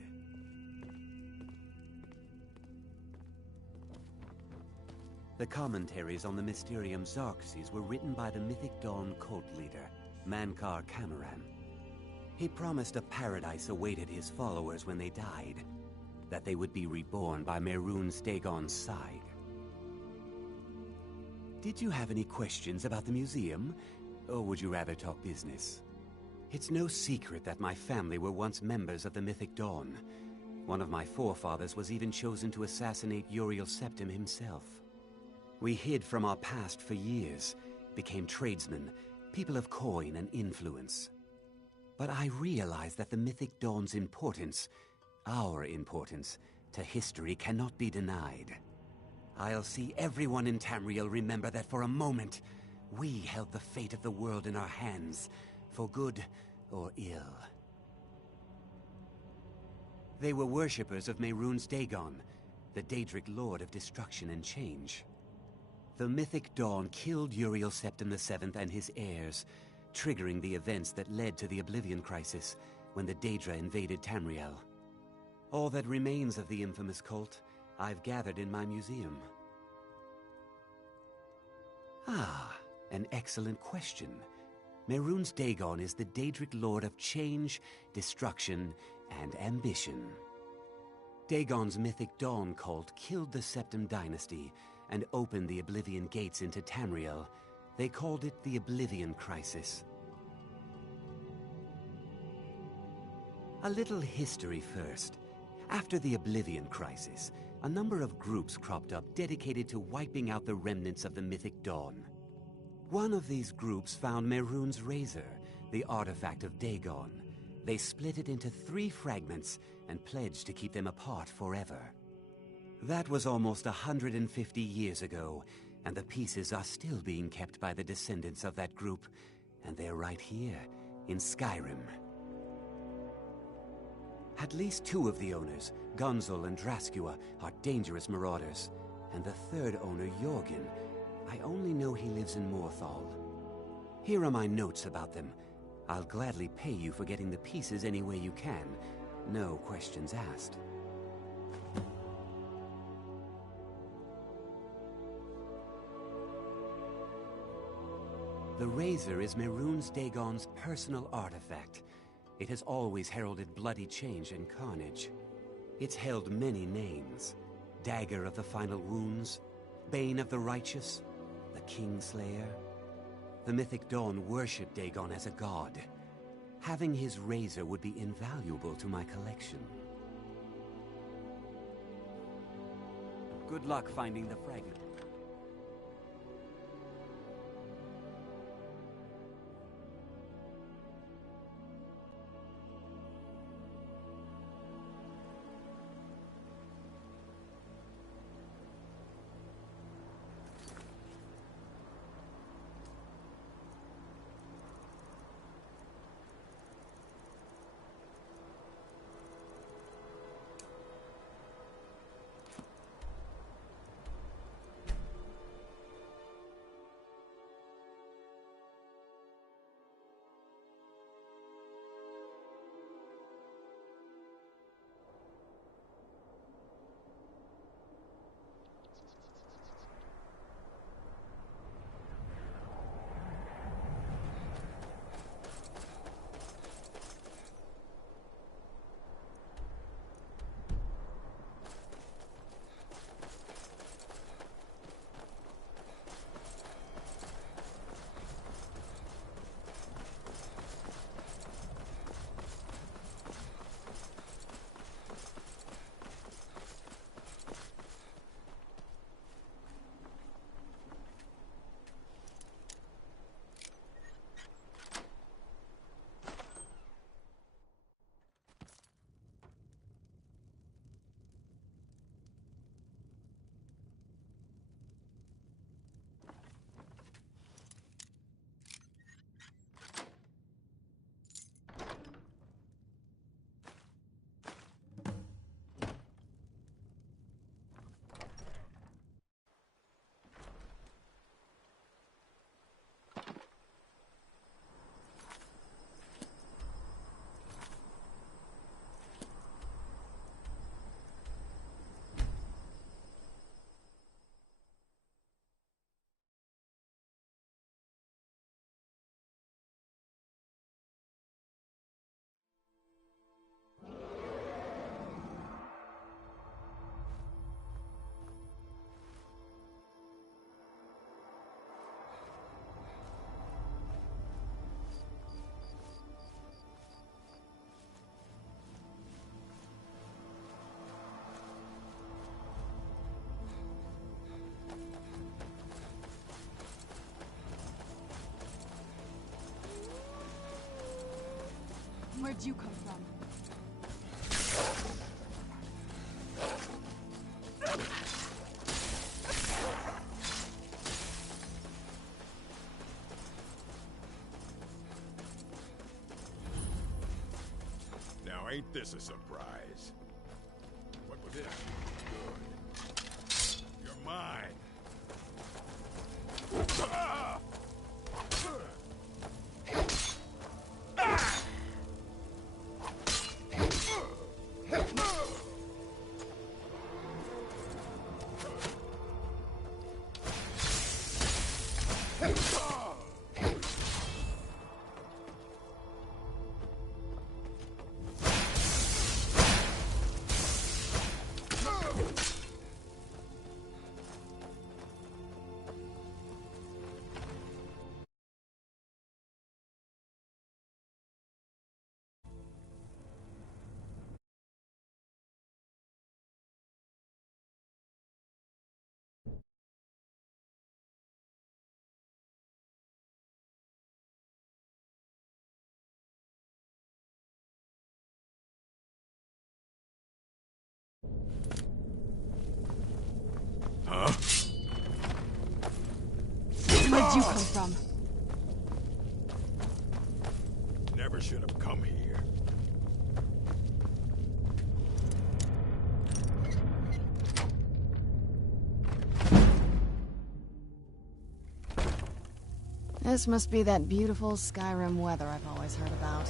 The commentaries on the Mysterium Xarxes were written by the Mythic Dawn cult leader, Mankar Camoran. He promised a paradise awaited his followers when they died, that they would be reborn by Mehrunes Dagon's side. Did you have any questions about the museum, or would you rather talk business? It's no secret that my family were once members of the Mythic Dawn. One of my forefathers was even chosen to assassinate Uriel Septim himself. We hid from our past for years, became tradesmen, people of coin and influence. But I realized that the Mythic Dawn's importance, our importance, to history cannot be denied. I'll see everyone in Tamriel remember that for a moment, we held the fate of the world in our hands, for good or ill. They were worshippers of Mehrunes Dagon, the Daedric Lord of Destruction and Change. The Mythic Dawn killed Uriel Septim VII and his heirs, triggering the events that led to the Oblivion Crisis when the Daedra invaded Tamriel. All that remains of the infamous cult, I've gathered in my museum. Ah, an excellent question. Mehrunes Dagon is the Daedric Lord of Change, Destruction, and Ambition. Dagon's Mythic Dawn cult killed the Septim dynasty and opened the Oblivion gates into Tamriel. They called it the Oblivion Crisis. A little history first. After the Oblivion Crisis, a number of groups cropped up dedicated to wiping out the remnants of the Mythic Dawn. One of these groups found Mehrunes' Razor, the artifact of Dagon. They split it into 3 fragments and pledged to keep them apart forever. That was almost 150 years ago, and the pieces are still being kept by the descendants of that group, and they're right here, in Skyrim. At least 2 of the owners, Gunzel and Draskua, are dangerous marauders, and the 3rd owner, Jorgen, I only know he lives in Morthal. Here are my notes about them. I'll gladly pay you for getting the pieces any way you can. No questions asked. The Razor is Mehrunes Dagon's personal artifact. It has always heralded bloody change and carnage. It's held many names. Dagger of the Final Wounds, Bane of the Righteous, the Kingslayer. The Mythic Dawn worshipped Dagon as a god. Having his razor would be invaluable to my collection. Good luck finding the fragment. Where'd you come from? Now, ain't this a surprise? What was this? Good. You're mine. Ah! Huh? Where'd you come from? Never should have come here. This must be that beautiful Skyrim weather I've always heard about.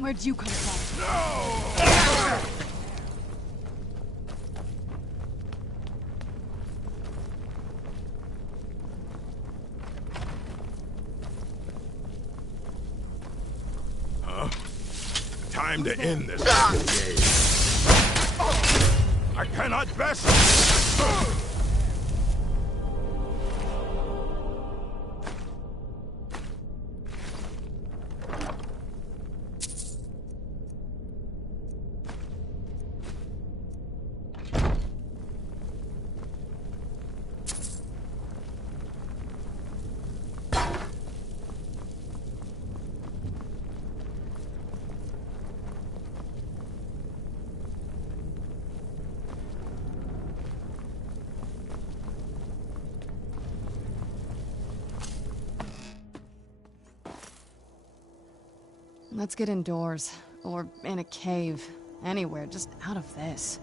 Where'd you come from? No! Huh? Time to end this game. I cannot best. Let's get indoors. Or in a cave. Anywhere, just out of this.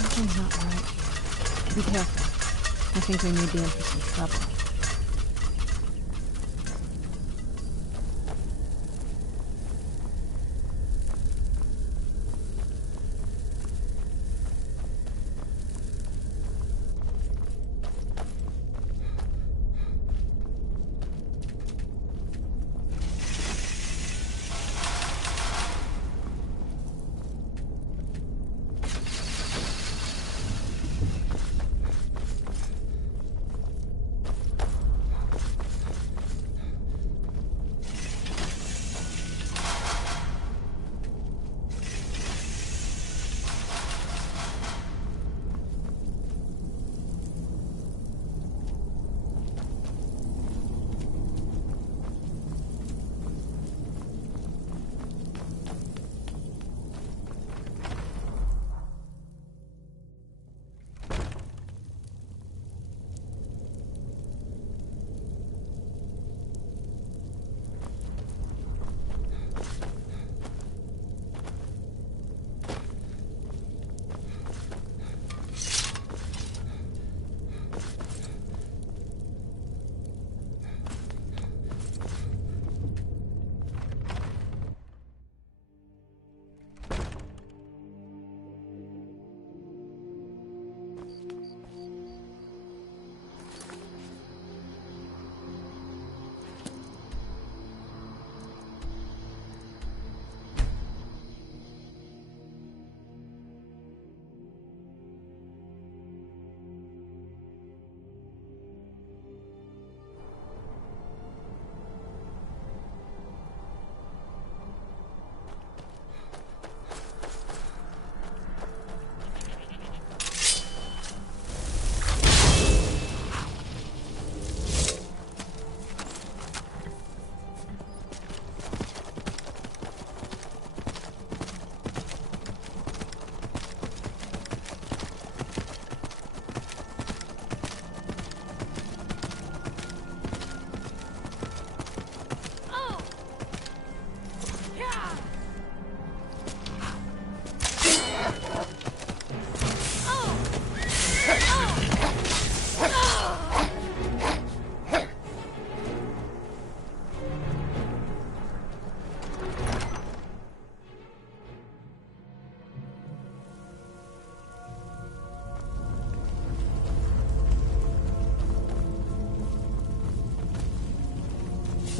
Something's not right here. Be careful. I think we need the in for some trouble.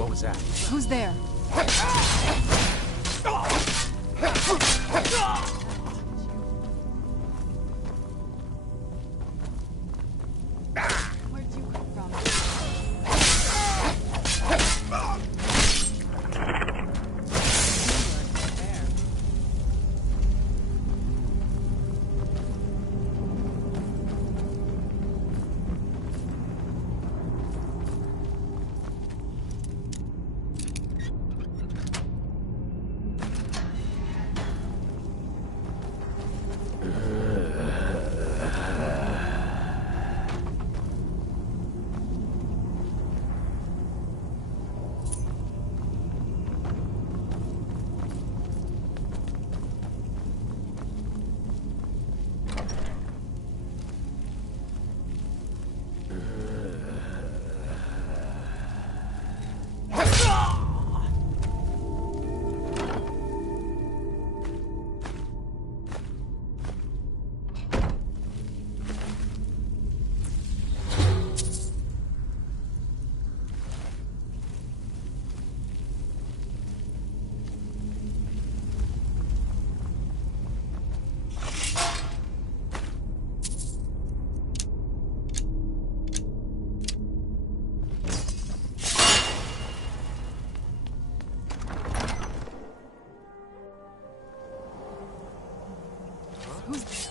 What was that? Who's there? Where'd you come from?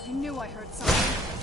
I knew I heard something.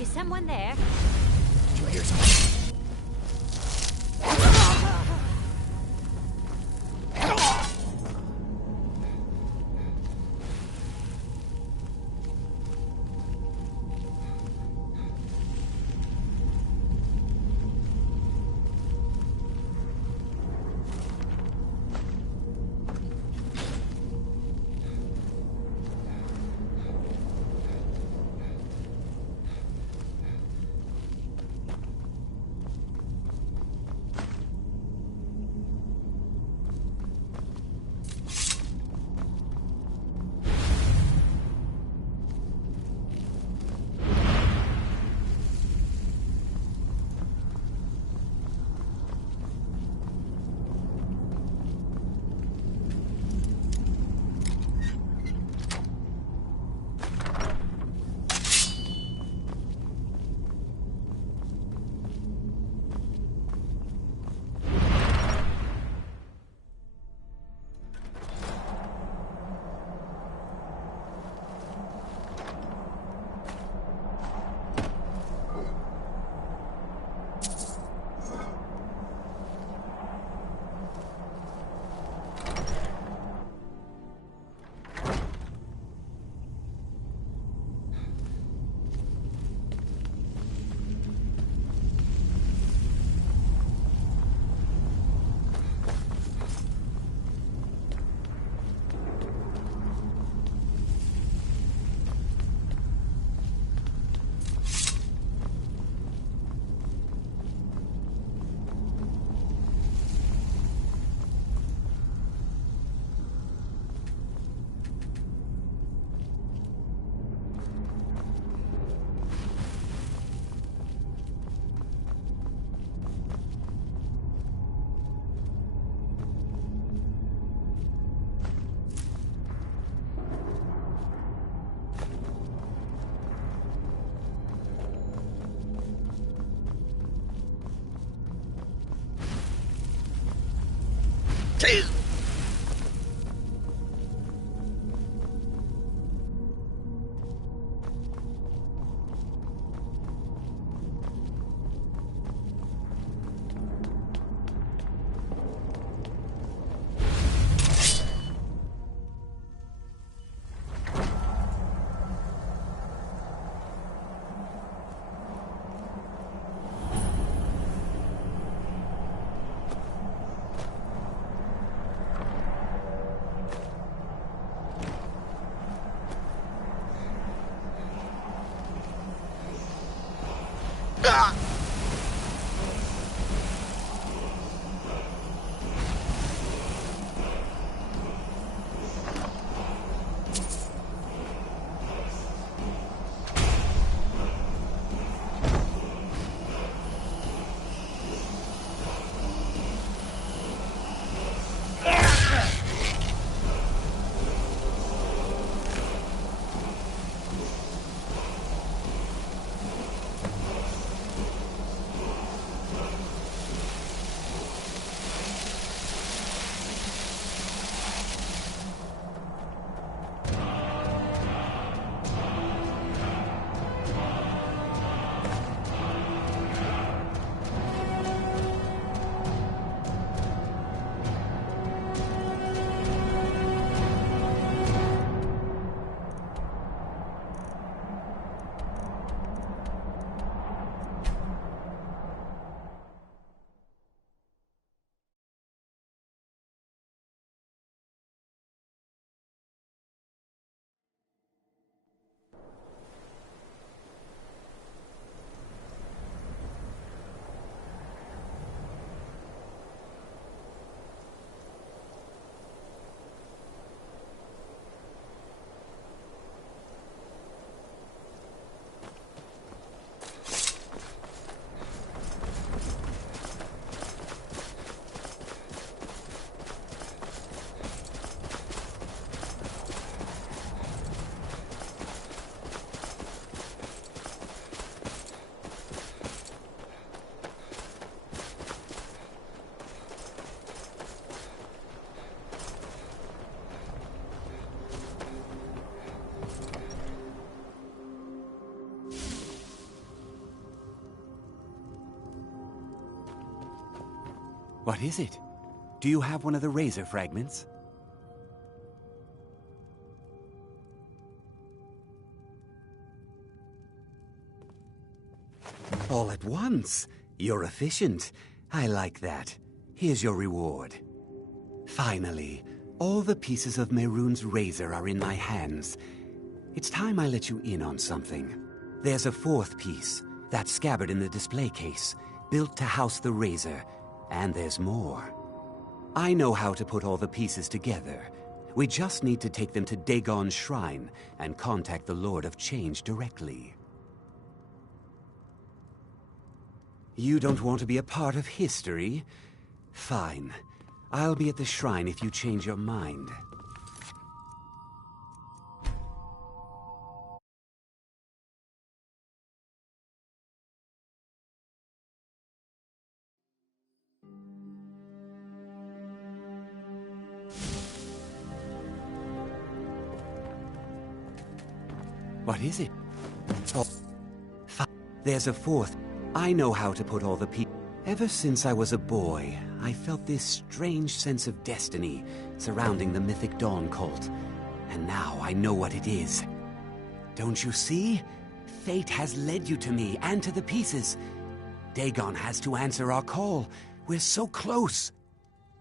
Is someone there? Do you hear something? What is it? Do you have one of the razor fragments? All at once. You're efficient. I like that. Here's your reward. Finally, all the pieces of Mehrunes' razor are in my hands. It's time I let you in on something. There's a fourth piece, that scabbard in the display case, built to house the razor. And there's more. I know how to put all the pieces together. We just need to take them to Dagon's shrine and contact the Lord of Change directly. You don't want to be a part of history? Fine. I'll be at the shrine if you change your mind. What is it? Oh, there's a fourth. I know how to put all the pieces. Ever since I was a boy, I felt this strange sense of destiny surrounding the mythic Dawn cult. And now I know what it is. Don't you see? Fate has led you to me and to the pieces. Dagon has to answer our call. We're so close.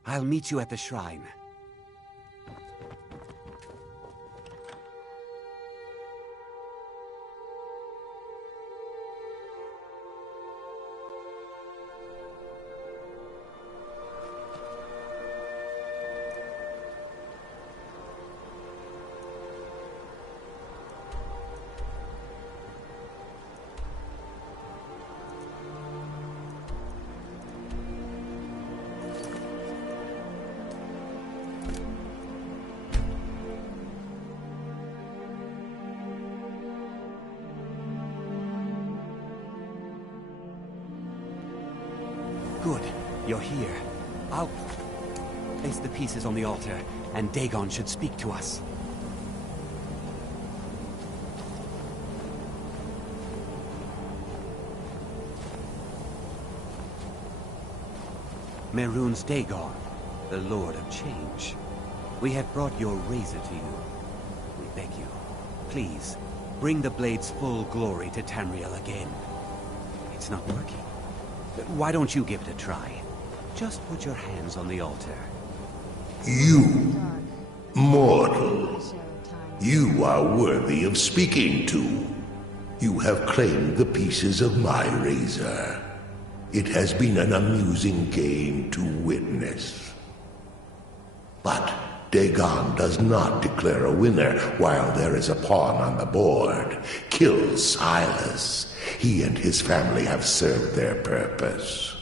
I'll meet you at the shrine. Good. You're here. I'll... Place the pieces on the altar, and Dagon should speak to us. Mehrunes Dagon, the Lord of Change. We have brought your razor to you. We beg you, please, bring the blade's full glory to Tamriel again. It's not working. Why don't you give it a try? Just put your hands on the altar. You, mortal, you are worthy of speaking to. You have claimed the pieces of my razor. It has been an amusing game to witness. But Dagon does not declare a winner while there is a pawn on the board. Kill Silas. He and his family have served their purpose.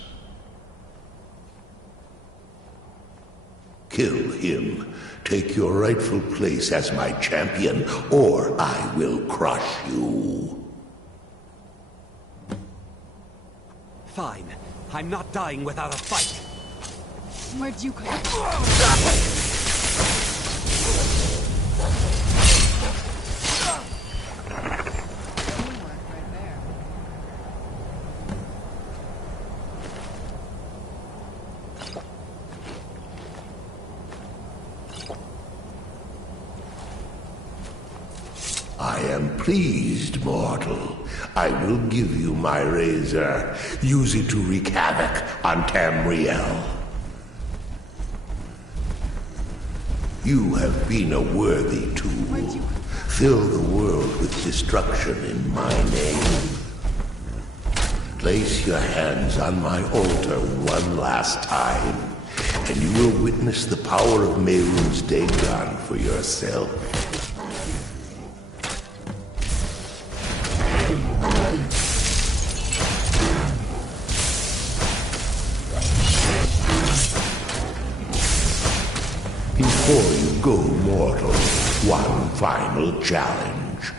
Kill him. Take your rightful place as my champion, or I will crush you. Fine. I'm not dying without a fight. Where'd you come from? I am pleased, mortal. I will give you my razor. Use it to wreak havoc on Tamriel. You have been a worthy tool. Fill the world with destruction in my name. Place your hands on my altar one last time, and you will witness the power of Mehrunes Dagon for yourself. Before you go, mortal, one final challenge.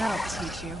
That'll teach you.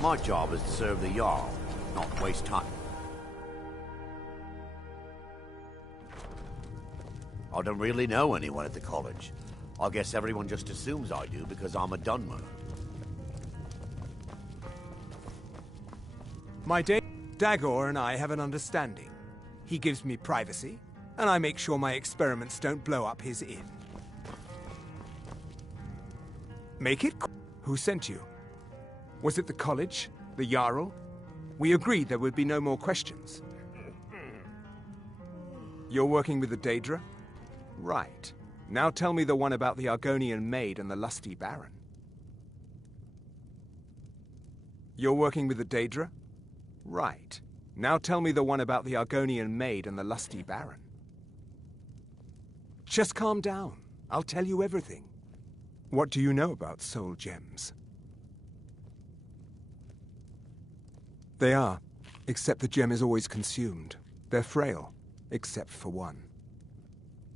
My job is to serve the Jarl, not waste time. I don't really know anyone at the college. I guess everyone just assumes I do because I'm a Dunmer. My Dagor and I have an understanding. He gives me privacy, and I make sure my experiments don't blow up his inn. Make it Who sent you? Was it the college? The Jarl? We agreed there would be no more questions. You're working with the Daedra? Right. Now tell me the one about the Argonian maid and the lusty baron. You're working with the Daedra? Right. Now tell me the one about the Argonian maid and the lusty baron. Just calm down. I'll tell you everything. What do you know about soul gems? They are, except the gem is always consumed. They're frail, except for one.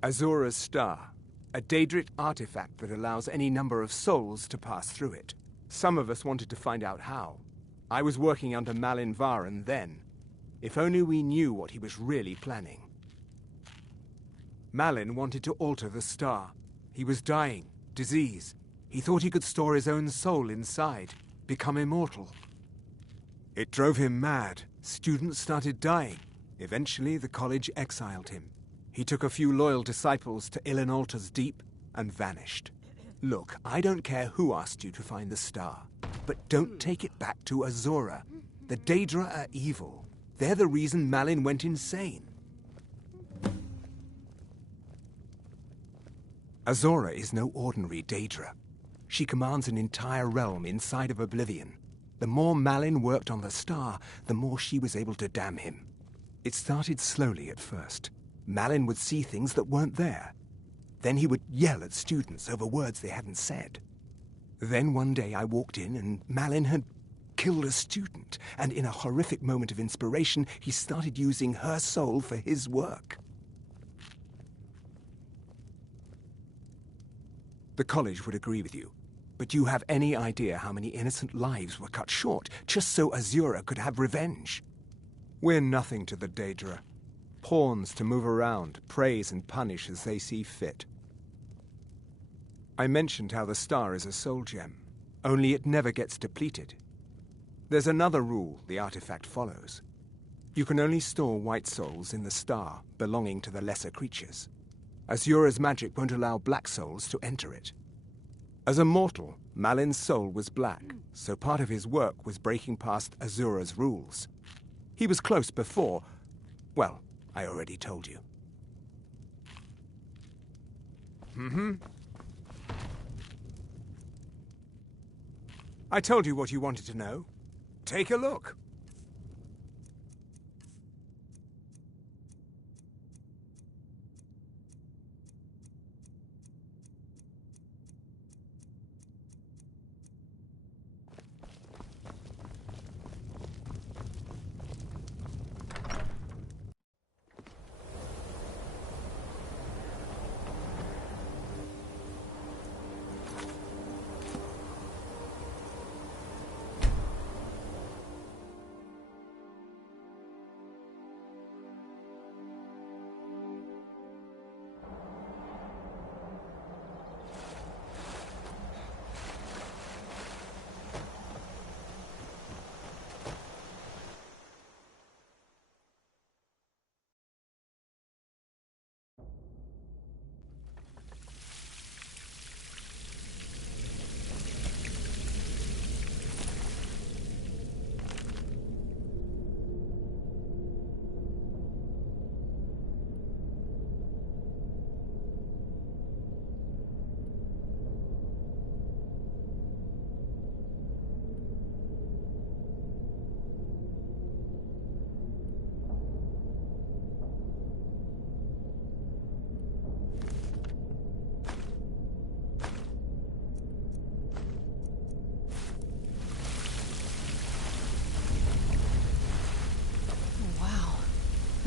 Azura's Star, a Daedric artifact that allows any number of souls to pass through it. Some of us wanted to find out how. I was working under Malin Varen then. If only we knew what he was really planning. Malin wanted to alter the star. He was dying, disease. He thought he could store his own soul inside, become immortal. It drove him mad. Students started dying. Eventually, the college exiled him. He took a few loyal disciples to Illinalta's Deep and vanished. Look, I don't care who asked you to find the star, but don't take it back to Azura. The Daedra are evil. They're the reason Malin went insane. Azura is no ordinary Daedra. She commands an entire realm inside of Oblivion. The more Malin worked on the star, the more she was able to damn him. It started slowly at first. Malin would see things that weren't there. Then he would yell at students over words they hadn't said. Then one day I walked in and Malin had killed a student, and in a horrific moment of inspiration, he started using her soul for his work. The college would agree with you. But do you have any idea how many innocent lives were cut short just so Azura could have revenge? We're nothing to the Daedra. Pawns to move around, praise and punish as they see fit. I mentioned how the star is a soul gem, only it never gets depleted. There's another rule the artifact follows. You can only store white souls in the star belonging to the lesser creatures. Azura's magic won't allow black souls to enter it. As a mortal, Malin's soul was black, so part of his work was breaking past Azura's rules. He was close before. Well, I already told you. I told you what you wanted to know. Take a look.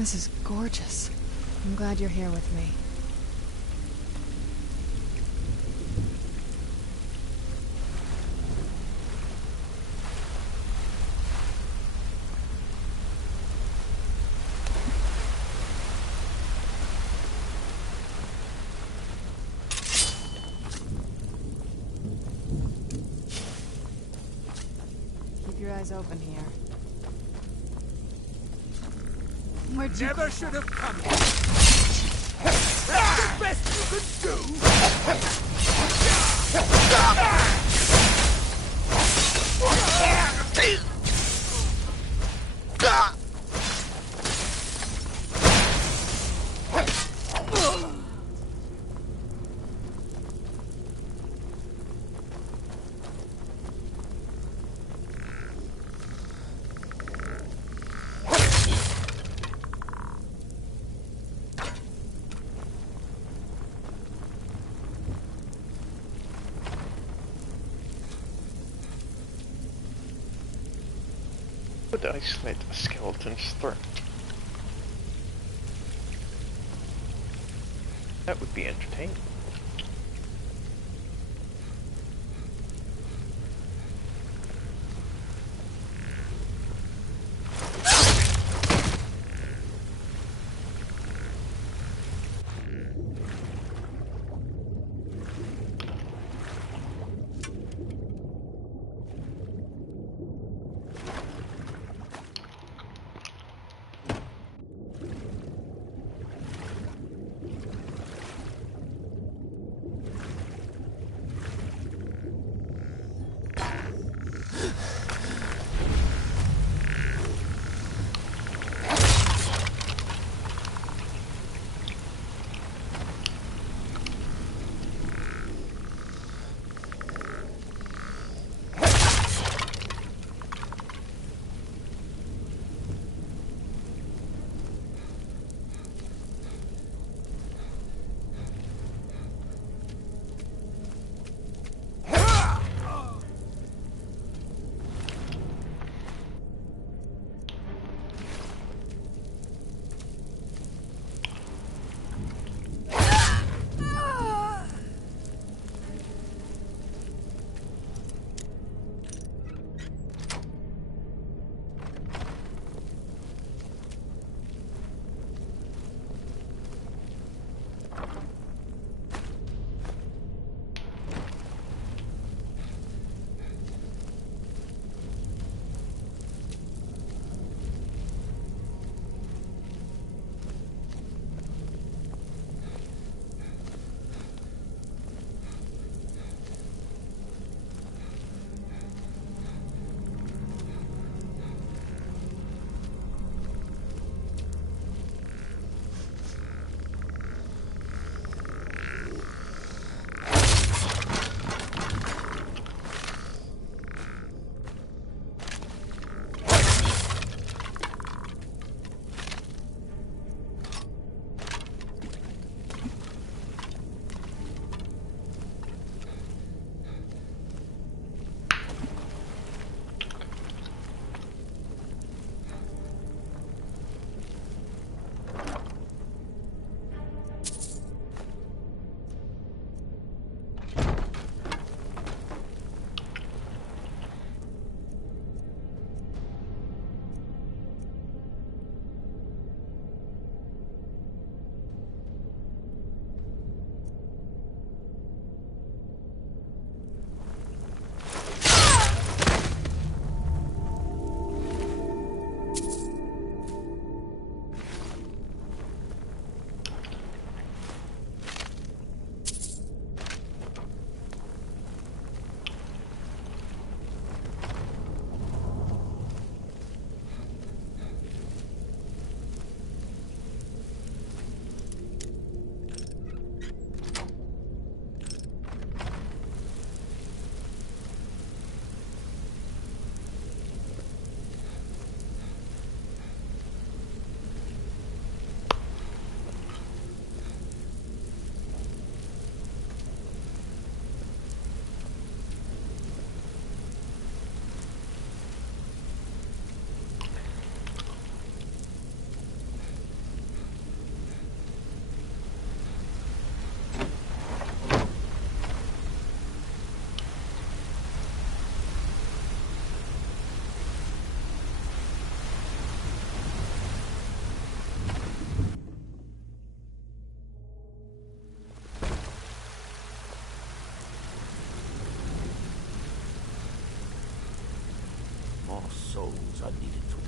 This is gorgeous. I'm glad you're here with me. Keep your eyes open here. Where'd you Never should have come here. That's the best you could do. Would isolate a skeleton's threat. That would be entertaining.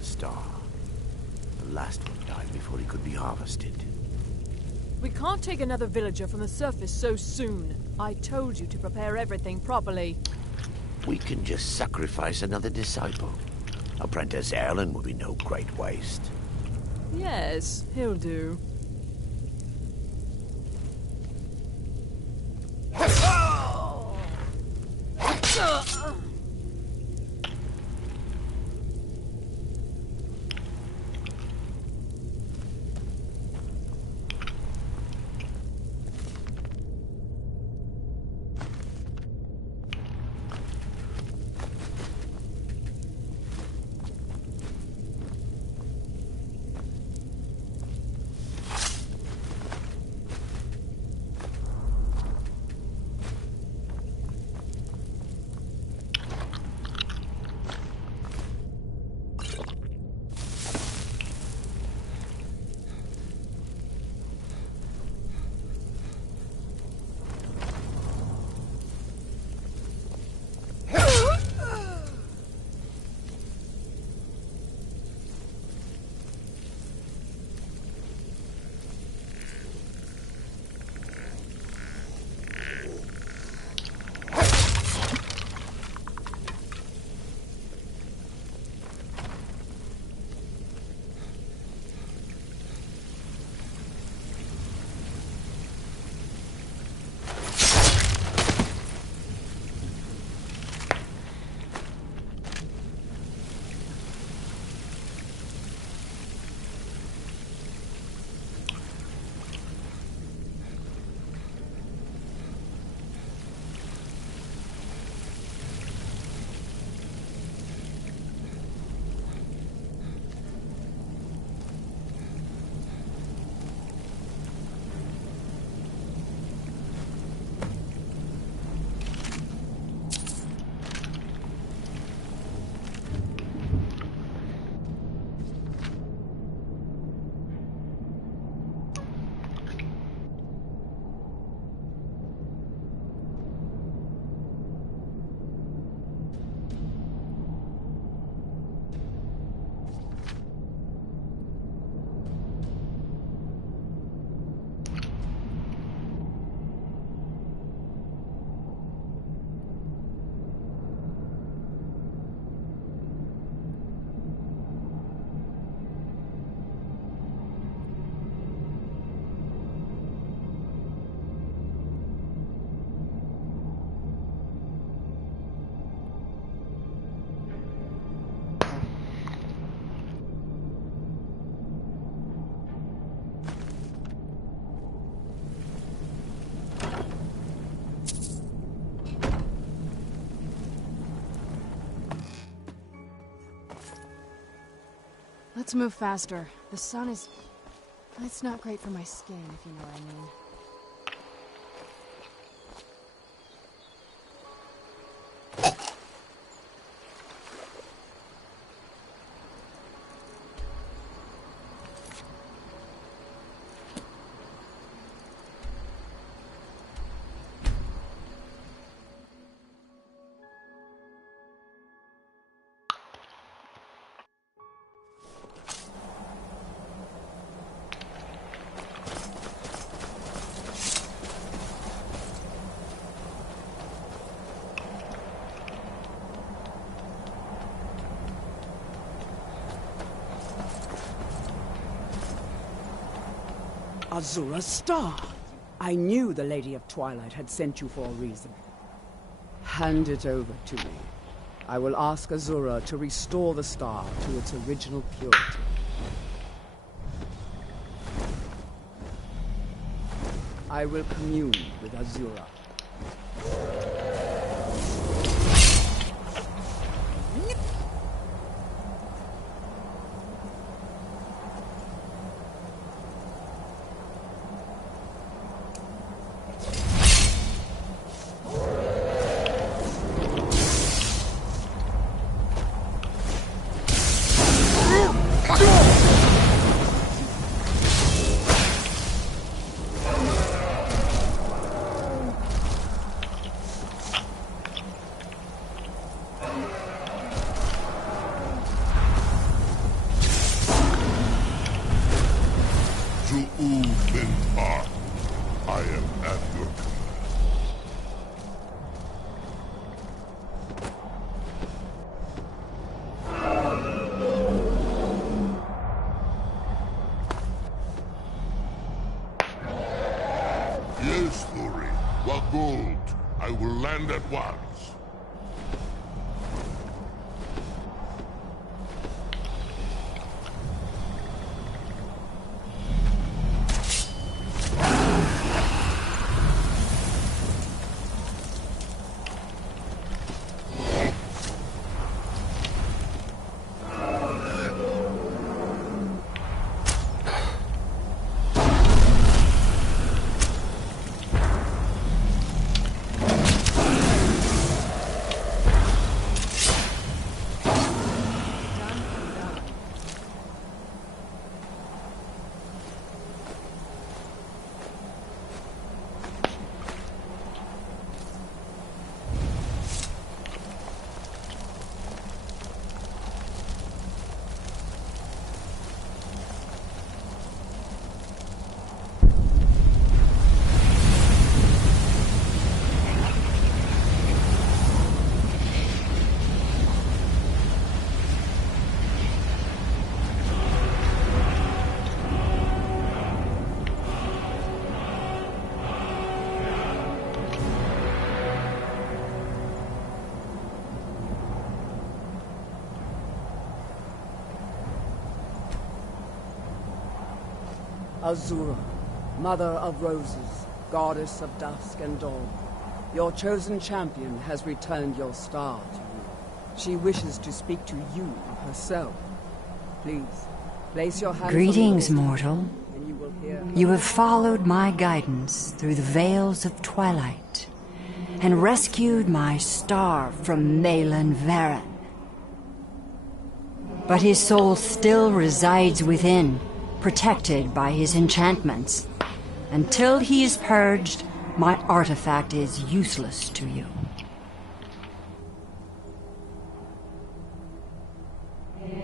star. The last one died before he could be harvested. We can't take another villager from the surface so soon. I told you to prepare everything properly. We can just sacrifice another disciple. Apprentice Erlen will be no great waste. Yes, he'll do. Let's move faster. The sun is... It's not great for my skin, if you know what I mean. Azura's star. I knew the Lady of Twilight had sent you for a reason. Hand it over to me. I will ask Azura to restore the star to its original purity. I will commune with Azura. Yes, Lori. What gold? I will land at once. Azura, Mother of Roses, Goddess of Dusk and Dawn, your chosen champion has returned your star to you. She wishes to speak to you herself. Please, place your hands Greetings, on the mortal. and you will hear her. You have followed my guidance through the veils of twilight and rescued my star from Malin Varen. But his soul still resides within, protected by his enchantments. Until he is purged, my artifact is useless to you.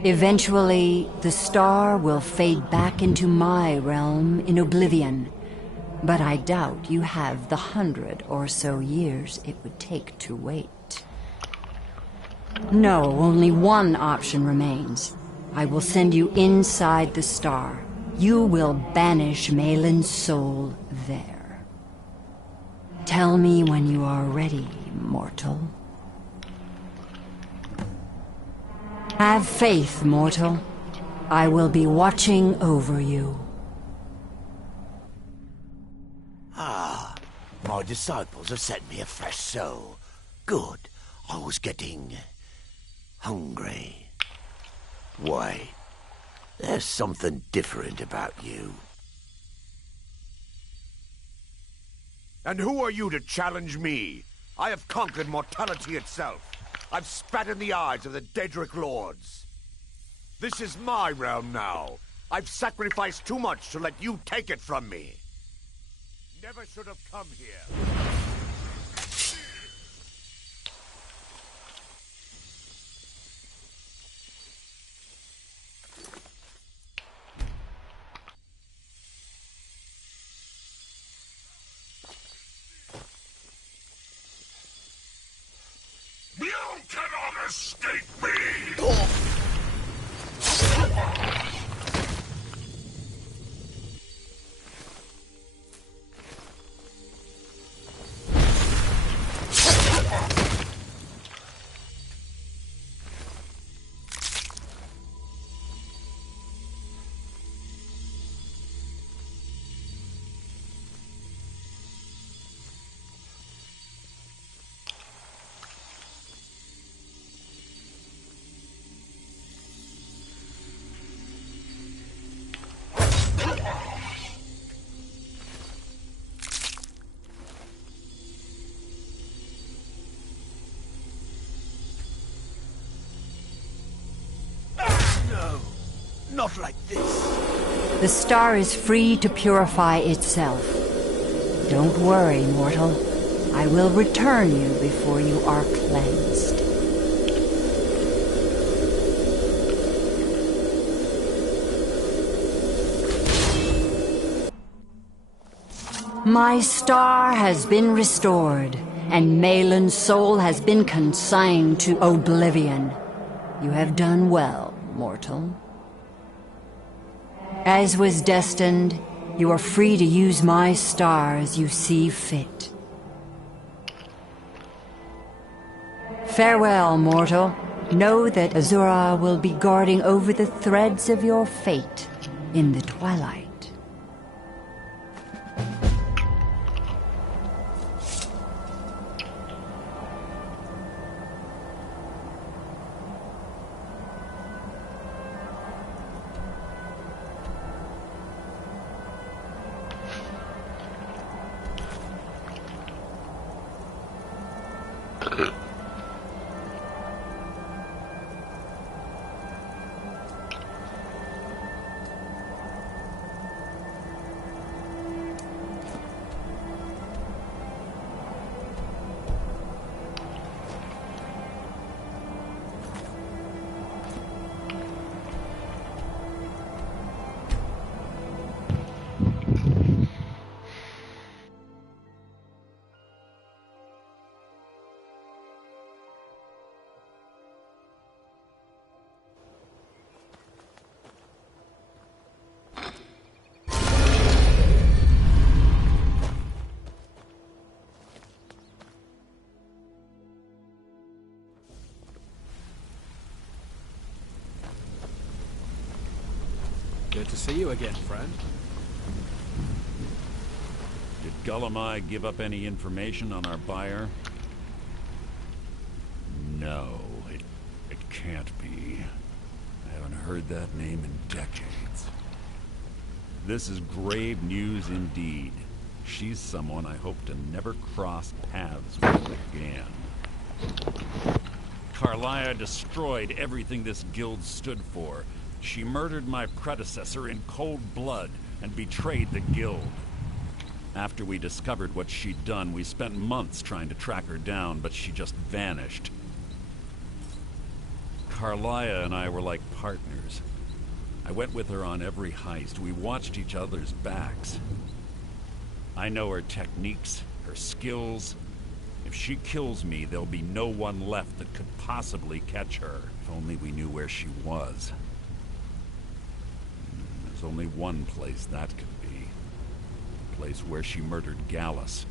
Eventually, the star will fade back into my realm in oblivion, but I doubt you have the 100 or so years it would take to wait. No, only one option remains. I will send you inside the star. You will banish Malin's soul there. Tell me when you are ready, mortal. Have faith, mortal. I will be watching over you. Ah, my disciples have sent me a fresh soul. Good. I was getting hungry. Wait, there's something different about you. And who are you to challenge me? I have conquered mortality itself. I've spat in the eyes of the Daedric Lords. This is my realm now. I've sacrificed too much to let you take it from me. Never should have come here. You cannot escape me! Not like this. The star is free to purify itself. Don't worry, mortal. I will return you before you are cleansed. My star has been restored, and Malin's soul has been consigned to oblivion. You have done well, mortal. As was destined, You are free to use my star as you see fit. Farewell, mortal. Know that Azura will be guarding over the threads of your fate in the twilight. Good to see you again, friend. Did Gullamai give up any information on our buyer? No, it can't be. I haven't heard that name in decades. This is grave news indeed. She's someone I hope to never cross paths with again. Carlia destroyed everything this guild stood for. She murdered my predecessor in cold blood and betrayed the guild. After we discovered what she'd done, we spent months trying to track her down, but she just vanished. Carlia and I were like partners. I went with her on every heist. We watched each other's backs. I know her techniques, her skills. If she kills me, there'll be no one left that could possibly catch her. If only we knew where she was. There's only one place that could be. A place where she murdered Gallus.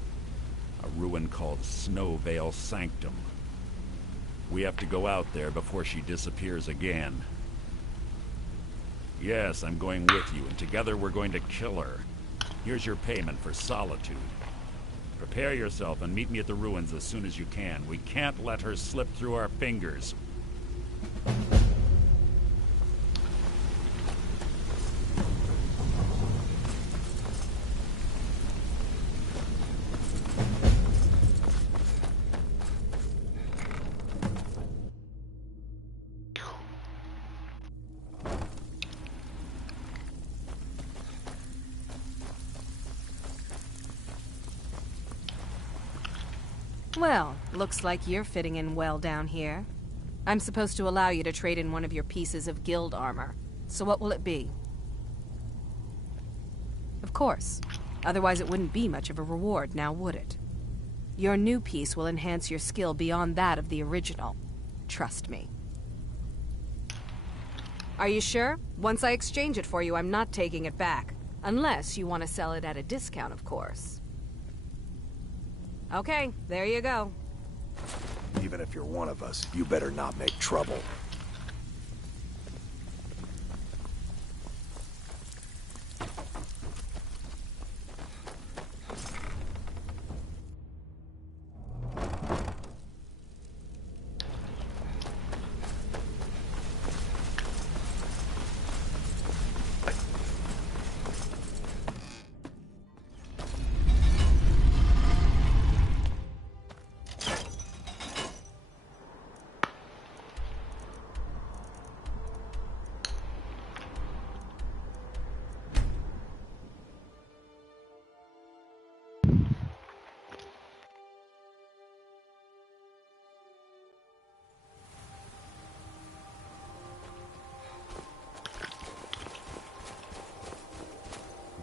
A ruin called Snow Veil Sanctum. We have to go out there before she disappears again. Yes, I'm going with you, and together we're going to kill her. Here's your payment for solitude. Prepare yourself and meet me at the ruins as soon as you can. We can't let her slip through our fingers. Well, looks like you're fitting in well down here. I'm supposed to allow you to trade in one of your pieces of guild armor. So what will it be? Of course. Otherwise it wouldn't be much of a reward, now would it? Your new piece will enhance your skill beyond that of the original. Trust me. Are you sure? Once I exchange it for you, I'm not taking it back. Unless you want to sell it at a discount, of course. Okay, there you go. Even if you're one of us, you better not make trouble.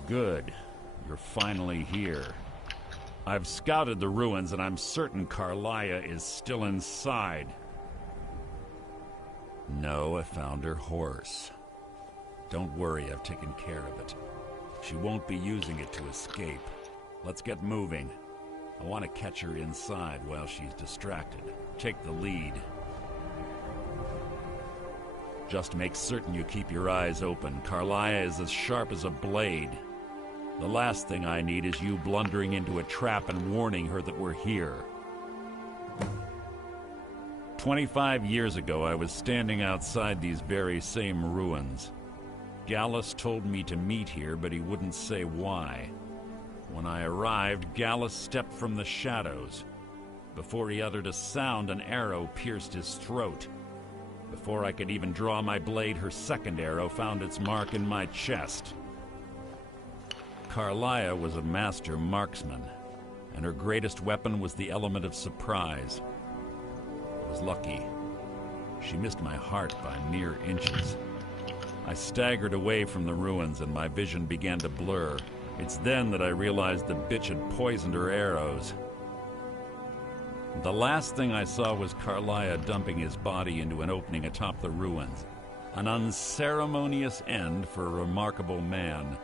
Good. You're finally here. I've scouted the ruins and I'm certain Carlia is still inside. No, I found her horse. Don't worry, I've taken care of it. She won't be using it to escape. Let's get moving. I want to catch her inside while she's distracted. Take the lead. Just make certain you keep your eyes open. Carlia is as sharp as a blade. The last thing I need is you blundering into a trap and warning her that we're here. 25 years ago, I was standing outside these very same ruins. Gallus told me to meet here, but he wouldn't say why. When I arrived, Gallus stepped from the shadows. Before he uttered a sound, an arrow pierced his throat. Before I could even draw my blade, her second arrow found its mark in my chest. Carlia was a master marksman, and her greatest weapon was the element of surprise. I was lucky. She missed my heart by mere inches. I staggered away from the ruins and my vision began to blur. It's then that I realized the bitch had poisoned her arrows. The last thing I saw was Carlia dumping his body into an opening atop the ruins. An unceremonious end for a remarkable man.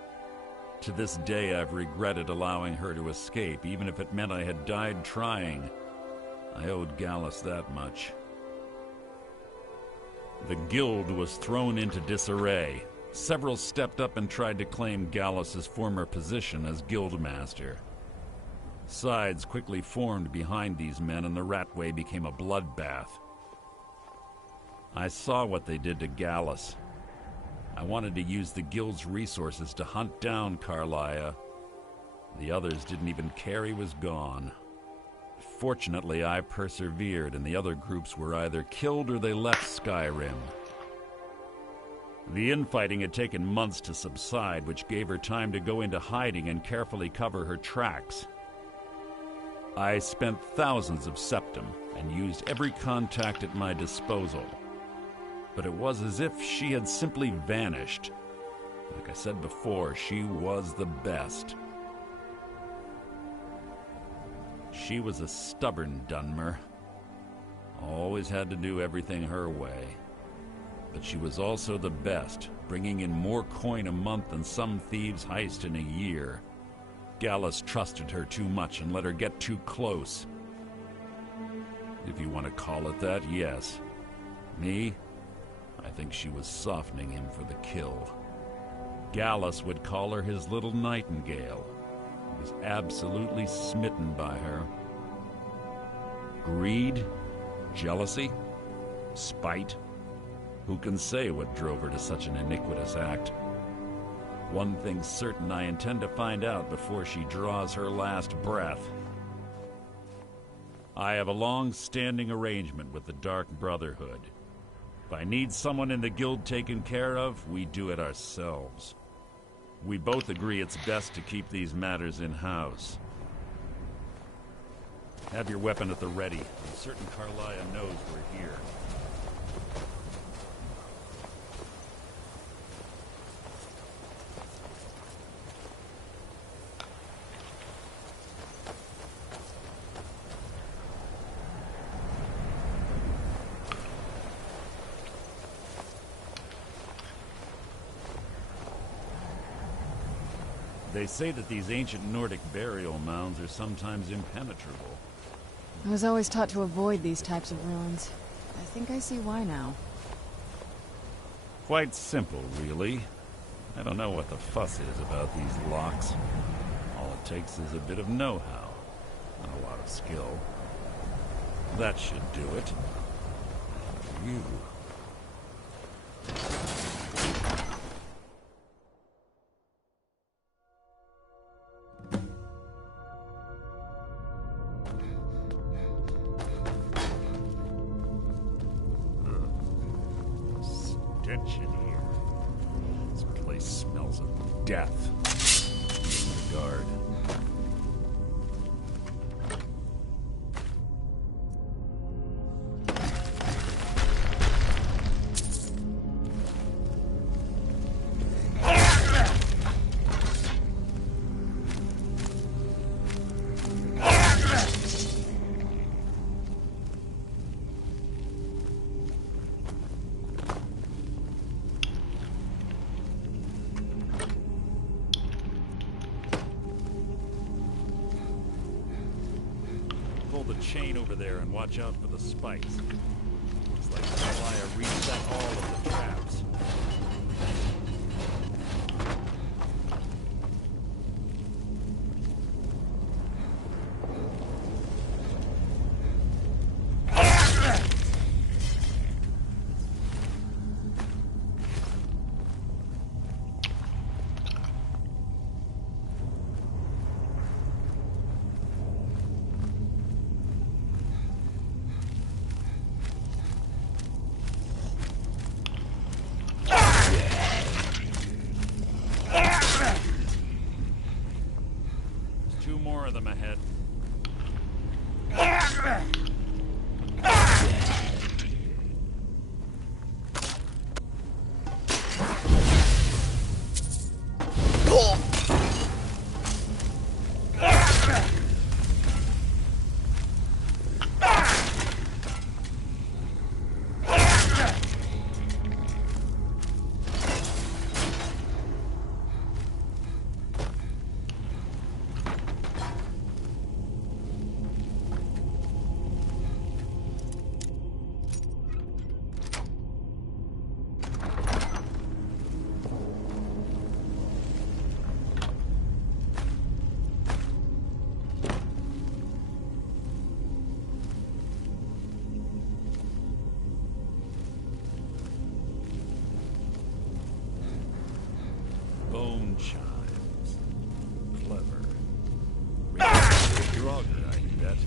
To this day, I've regretted allowing her to escape, even if it meant I had died trying. I owed Gallus that much. The guild was thrown into disarray. Several stepped up and tried to claim Gallus's former position as guildmaster. Sides quickly formed behind these men, and the Ratway became a bloodbath. I saw what they did to Gallus. I wanted to use the guild's resources to hunt down Carlia. The others didn't even care he was gone. Fortunately, I persevered, and the other groups were either killed or they left Skyrim. The infighting had taken months to subside, which gave her time to go into hiding and carefully cover her tracks. I spent thousands of septum and used every contact at my disposal. But it was as if she had simply vanished. Like I said before, she was the best. She was a stubborn Dunmer. Always had to do everything her way. But she was also the best, bringing in more coin a month than some thieves heist in a year. Gallus trusted her too much and let her get too close. If you want to call it that, yes. Me? I think she was softening him for the kill. Gallus would call her his little nightingale. He was absolutely smitten by her. Greed? Jealousy? Spite? Who can say what drove her to such an iniquitous act? One thing's certain, I intend to find out before she draws her last breath. I have a long-standing arrangement with the Dark Brotherhood. If I need someone in the guild taken care of, we do it ourselves. We both agree it's best to keep these matters in-house. Have your weapon at the ready. I'm certain Carlia knows we're here. They say that these ancient Nordic burial mounds are sometimes impenetrable. I was always taught to avoid these types of ruins. I think I see why now. Quite simple, really. I don't know what the fuss is about these locks. All it takes is a bit of know-how, and a lot of skill. That should do it. You. Stench in here. This place smells of death. Be on guard. pull the chain over there and watch out for the spikes. Looks like Zelaya reset all of the traps. Two more of them ahead. Bone chimes. Clever. Draugr, I bet.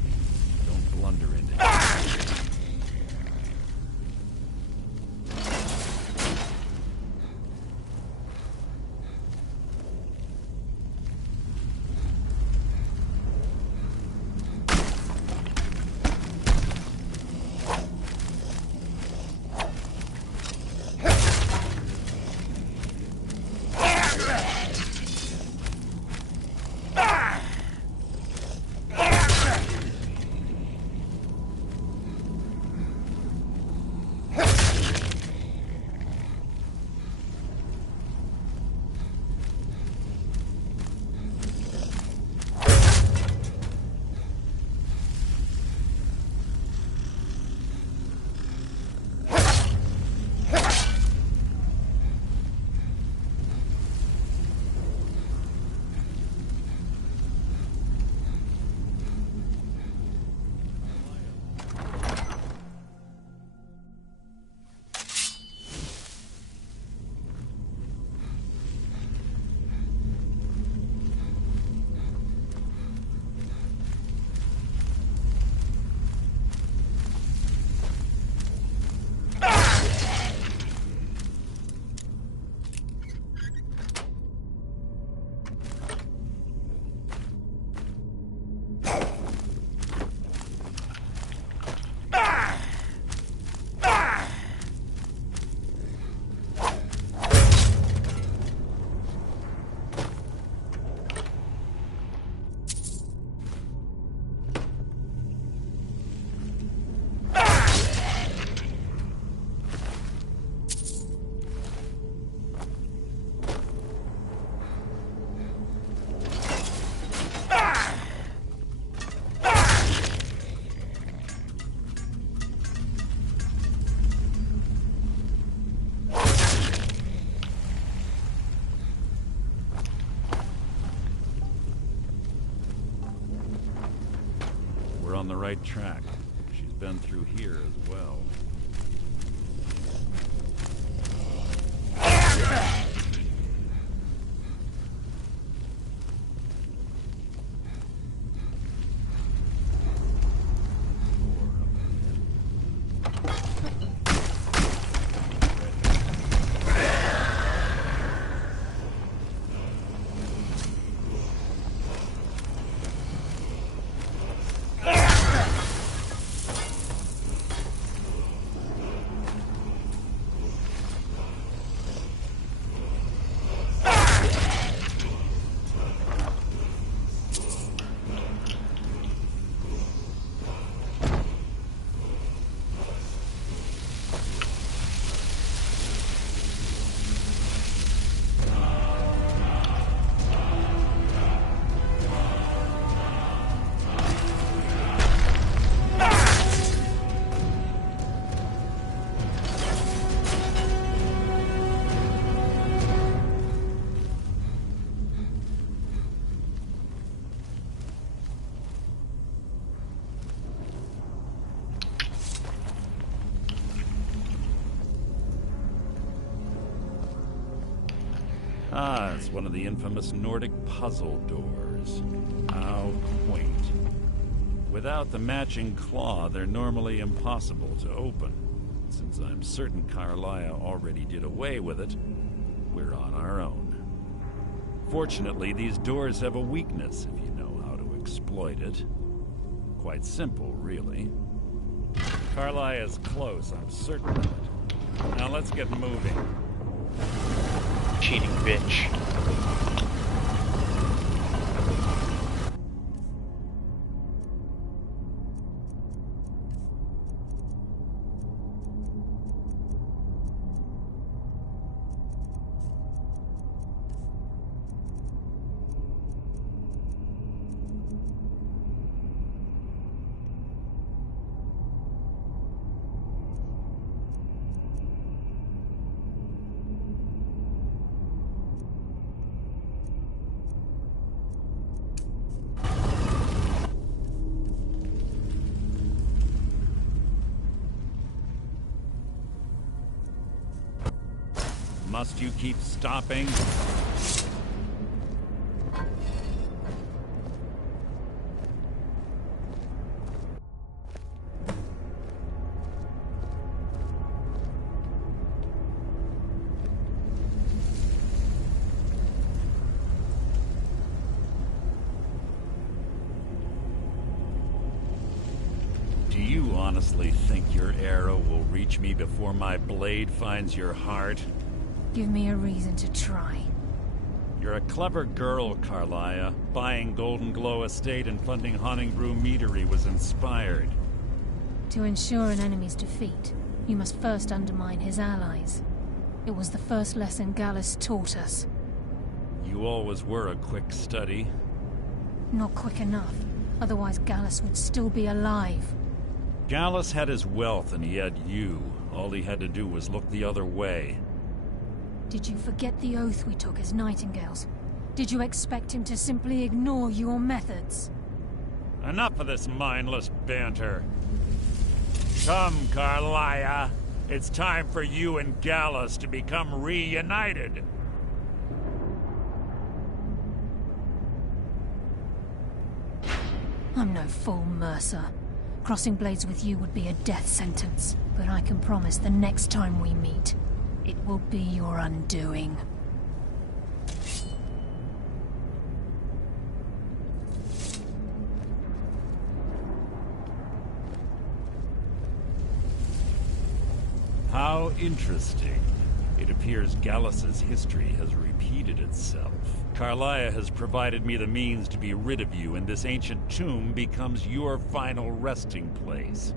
Don't blunder into it. On the right track. She's been through here as well. Ah, it's one of the infamous Nordic puzzle doors. How quaint. Without the matching claw, they're normally impossible to open. Since I'm certain Carlia already did away with it, we're on our own. Fortunately, these doors have a weakness if you know how to exploit it. Quite simple, really. Carlia is close, I'm certain of it. Now let's get moving. Cheating bitch. Must you keep stopping? Do you honestly think your arrow will reach me before my blade finds your heart? Give me a reason to try. You're a clever girl, Carlia. Buying Golden Glow Estate and funding Honningbrew Meadery was inspired. To ensure an enemy's defeat, you must first undermine his allies. It was the first lesson Gallus taught us. You always were a quick study. Not quick enough. Otherwise Gallus would still be alive. Gallus had his wealth and he had you. All he had to do was look the other way. Did you forget the oath we took as Nightingales? Did you expect him to simply ignore your methods? Enough of this mindless banter. Come, Carlia. It's time for you and Gallus to become reunited. I'm no fool, Mercer. Crossing blades with you would be a death sentence. But I can promise the next time we meet, it will be your undoing. How interesting. It appears Gallus's history has repeated itself. Carlia has provided me the means to be rid of you, and this ancient tomb becomes your final resting place.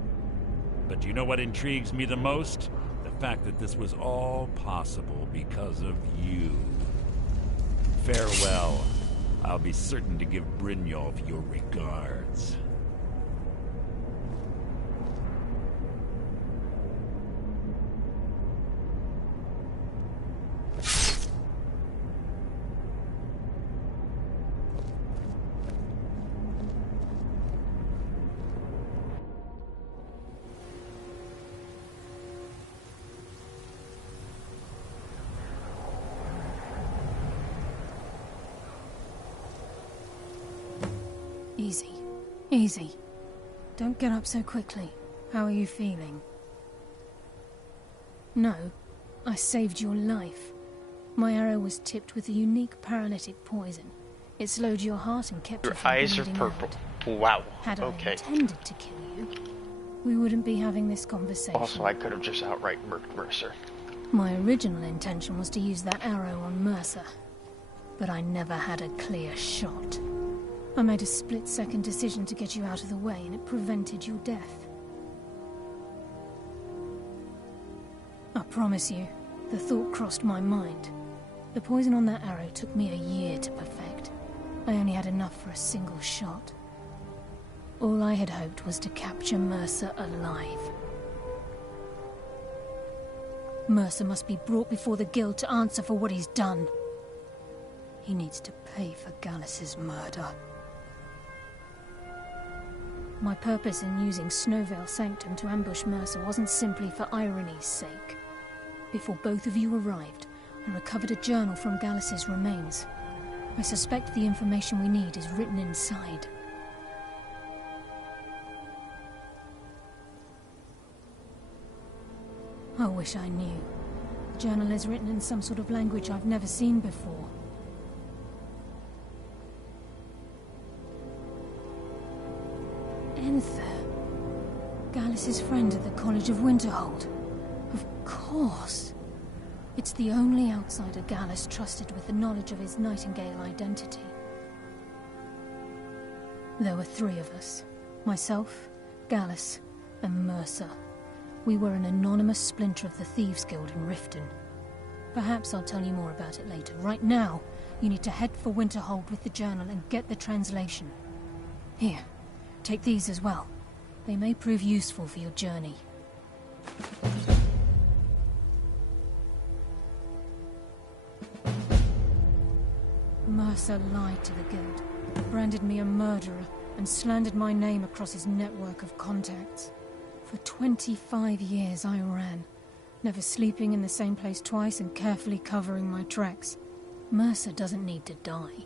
But do you know what intrigues me the most? The fact that this was all possible because of you. Farewell. I'll be certain to give Brynjolf your regards. Easy. Easy. Don't get up so quickly. How are you feeling? No, I saved your life. My arrow was tipped with a unique paralytic poison. It slowed your heart and kept you from eyes are bleeding purple. out. Wow. Had I Okay. intended to kill you, we wouldn't be having this conversation. Also, I could have just outright murdered Mercer. My original intention was to use that arrow on Mercer, but I never had a clear shot. I made a split-second decision to get you out of the way, and it prevented your death. I promise you, the thought crossed my mind. The poison on that arrow took me a year to perfect. I only had enough for a single shot. All I had hoped was to capture Mercer alive. Mercer must be brought before the Guild to answer for what he's done. He needs to pay for Gallus's murder. My purpose in using Snowvale Sanctum to ambush Mercer wasn't simply for irony's sake. Before both of you arrived, I recovered a journal from Gallus's remains. I suspect the information we need is written inside. I wish I knew. The journal is written in some sort of language I've never seen before. Enther. Gallus's friend at the College of Winterhold. Of course. It's the only outsider Gallus trusted with the knowledge of his Nightingale identity. There were 3 of us. Myself, Gallus, and Mercer. We were an anonymous splinter of the Thieves' Guild in Riften. Perhaps I'll tell you more about it later. Right now, you need to head for Winterhold with the journal and get the translation. Here, take these as well. They may prove useful for your journey. Mercer lied to the Guild, branded me a murderer, and slandered my name across his network of contacts. For 25 years I ran, never sleeping in the same place twice and carefully covering my tracks. Mercer doesn't need to die.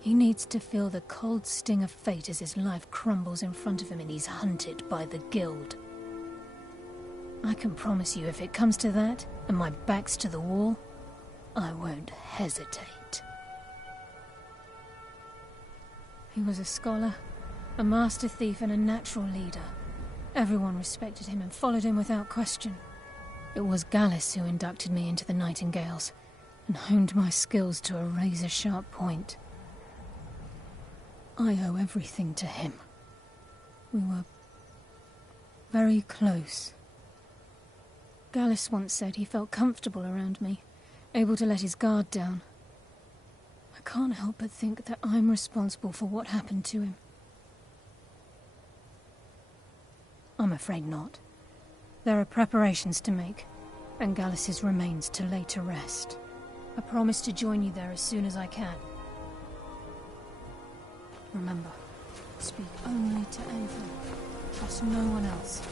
He needs to feel the cold sting of fate as his life crumbles in front of him and he's hunted by the Guild. I can promise you, if it comes to that, and my back's to the wall, I won't hesitate. He was a scholar, a master thief, and a natural leader. Everyone respected him and followed him without question. It was Gallus who inducted me into the Nightingales, and honed my skills to a razor-sharp point. I owe everything to him. We were very close. Gallus once said he felt comfortable around me, able to let his guard down. I can't help but think that I'm responsible for what happened to him. I'm afraid not. There are preparations to make, and Gallus's remains to lay to rest. I promise to join you there as soon as I can. Remember, speak only to Anthem. Trust no one else.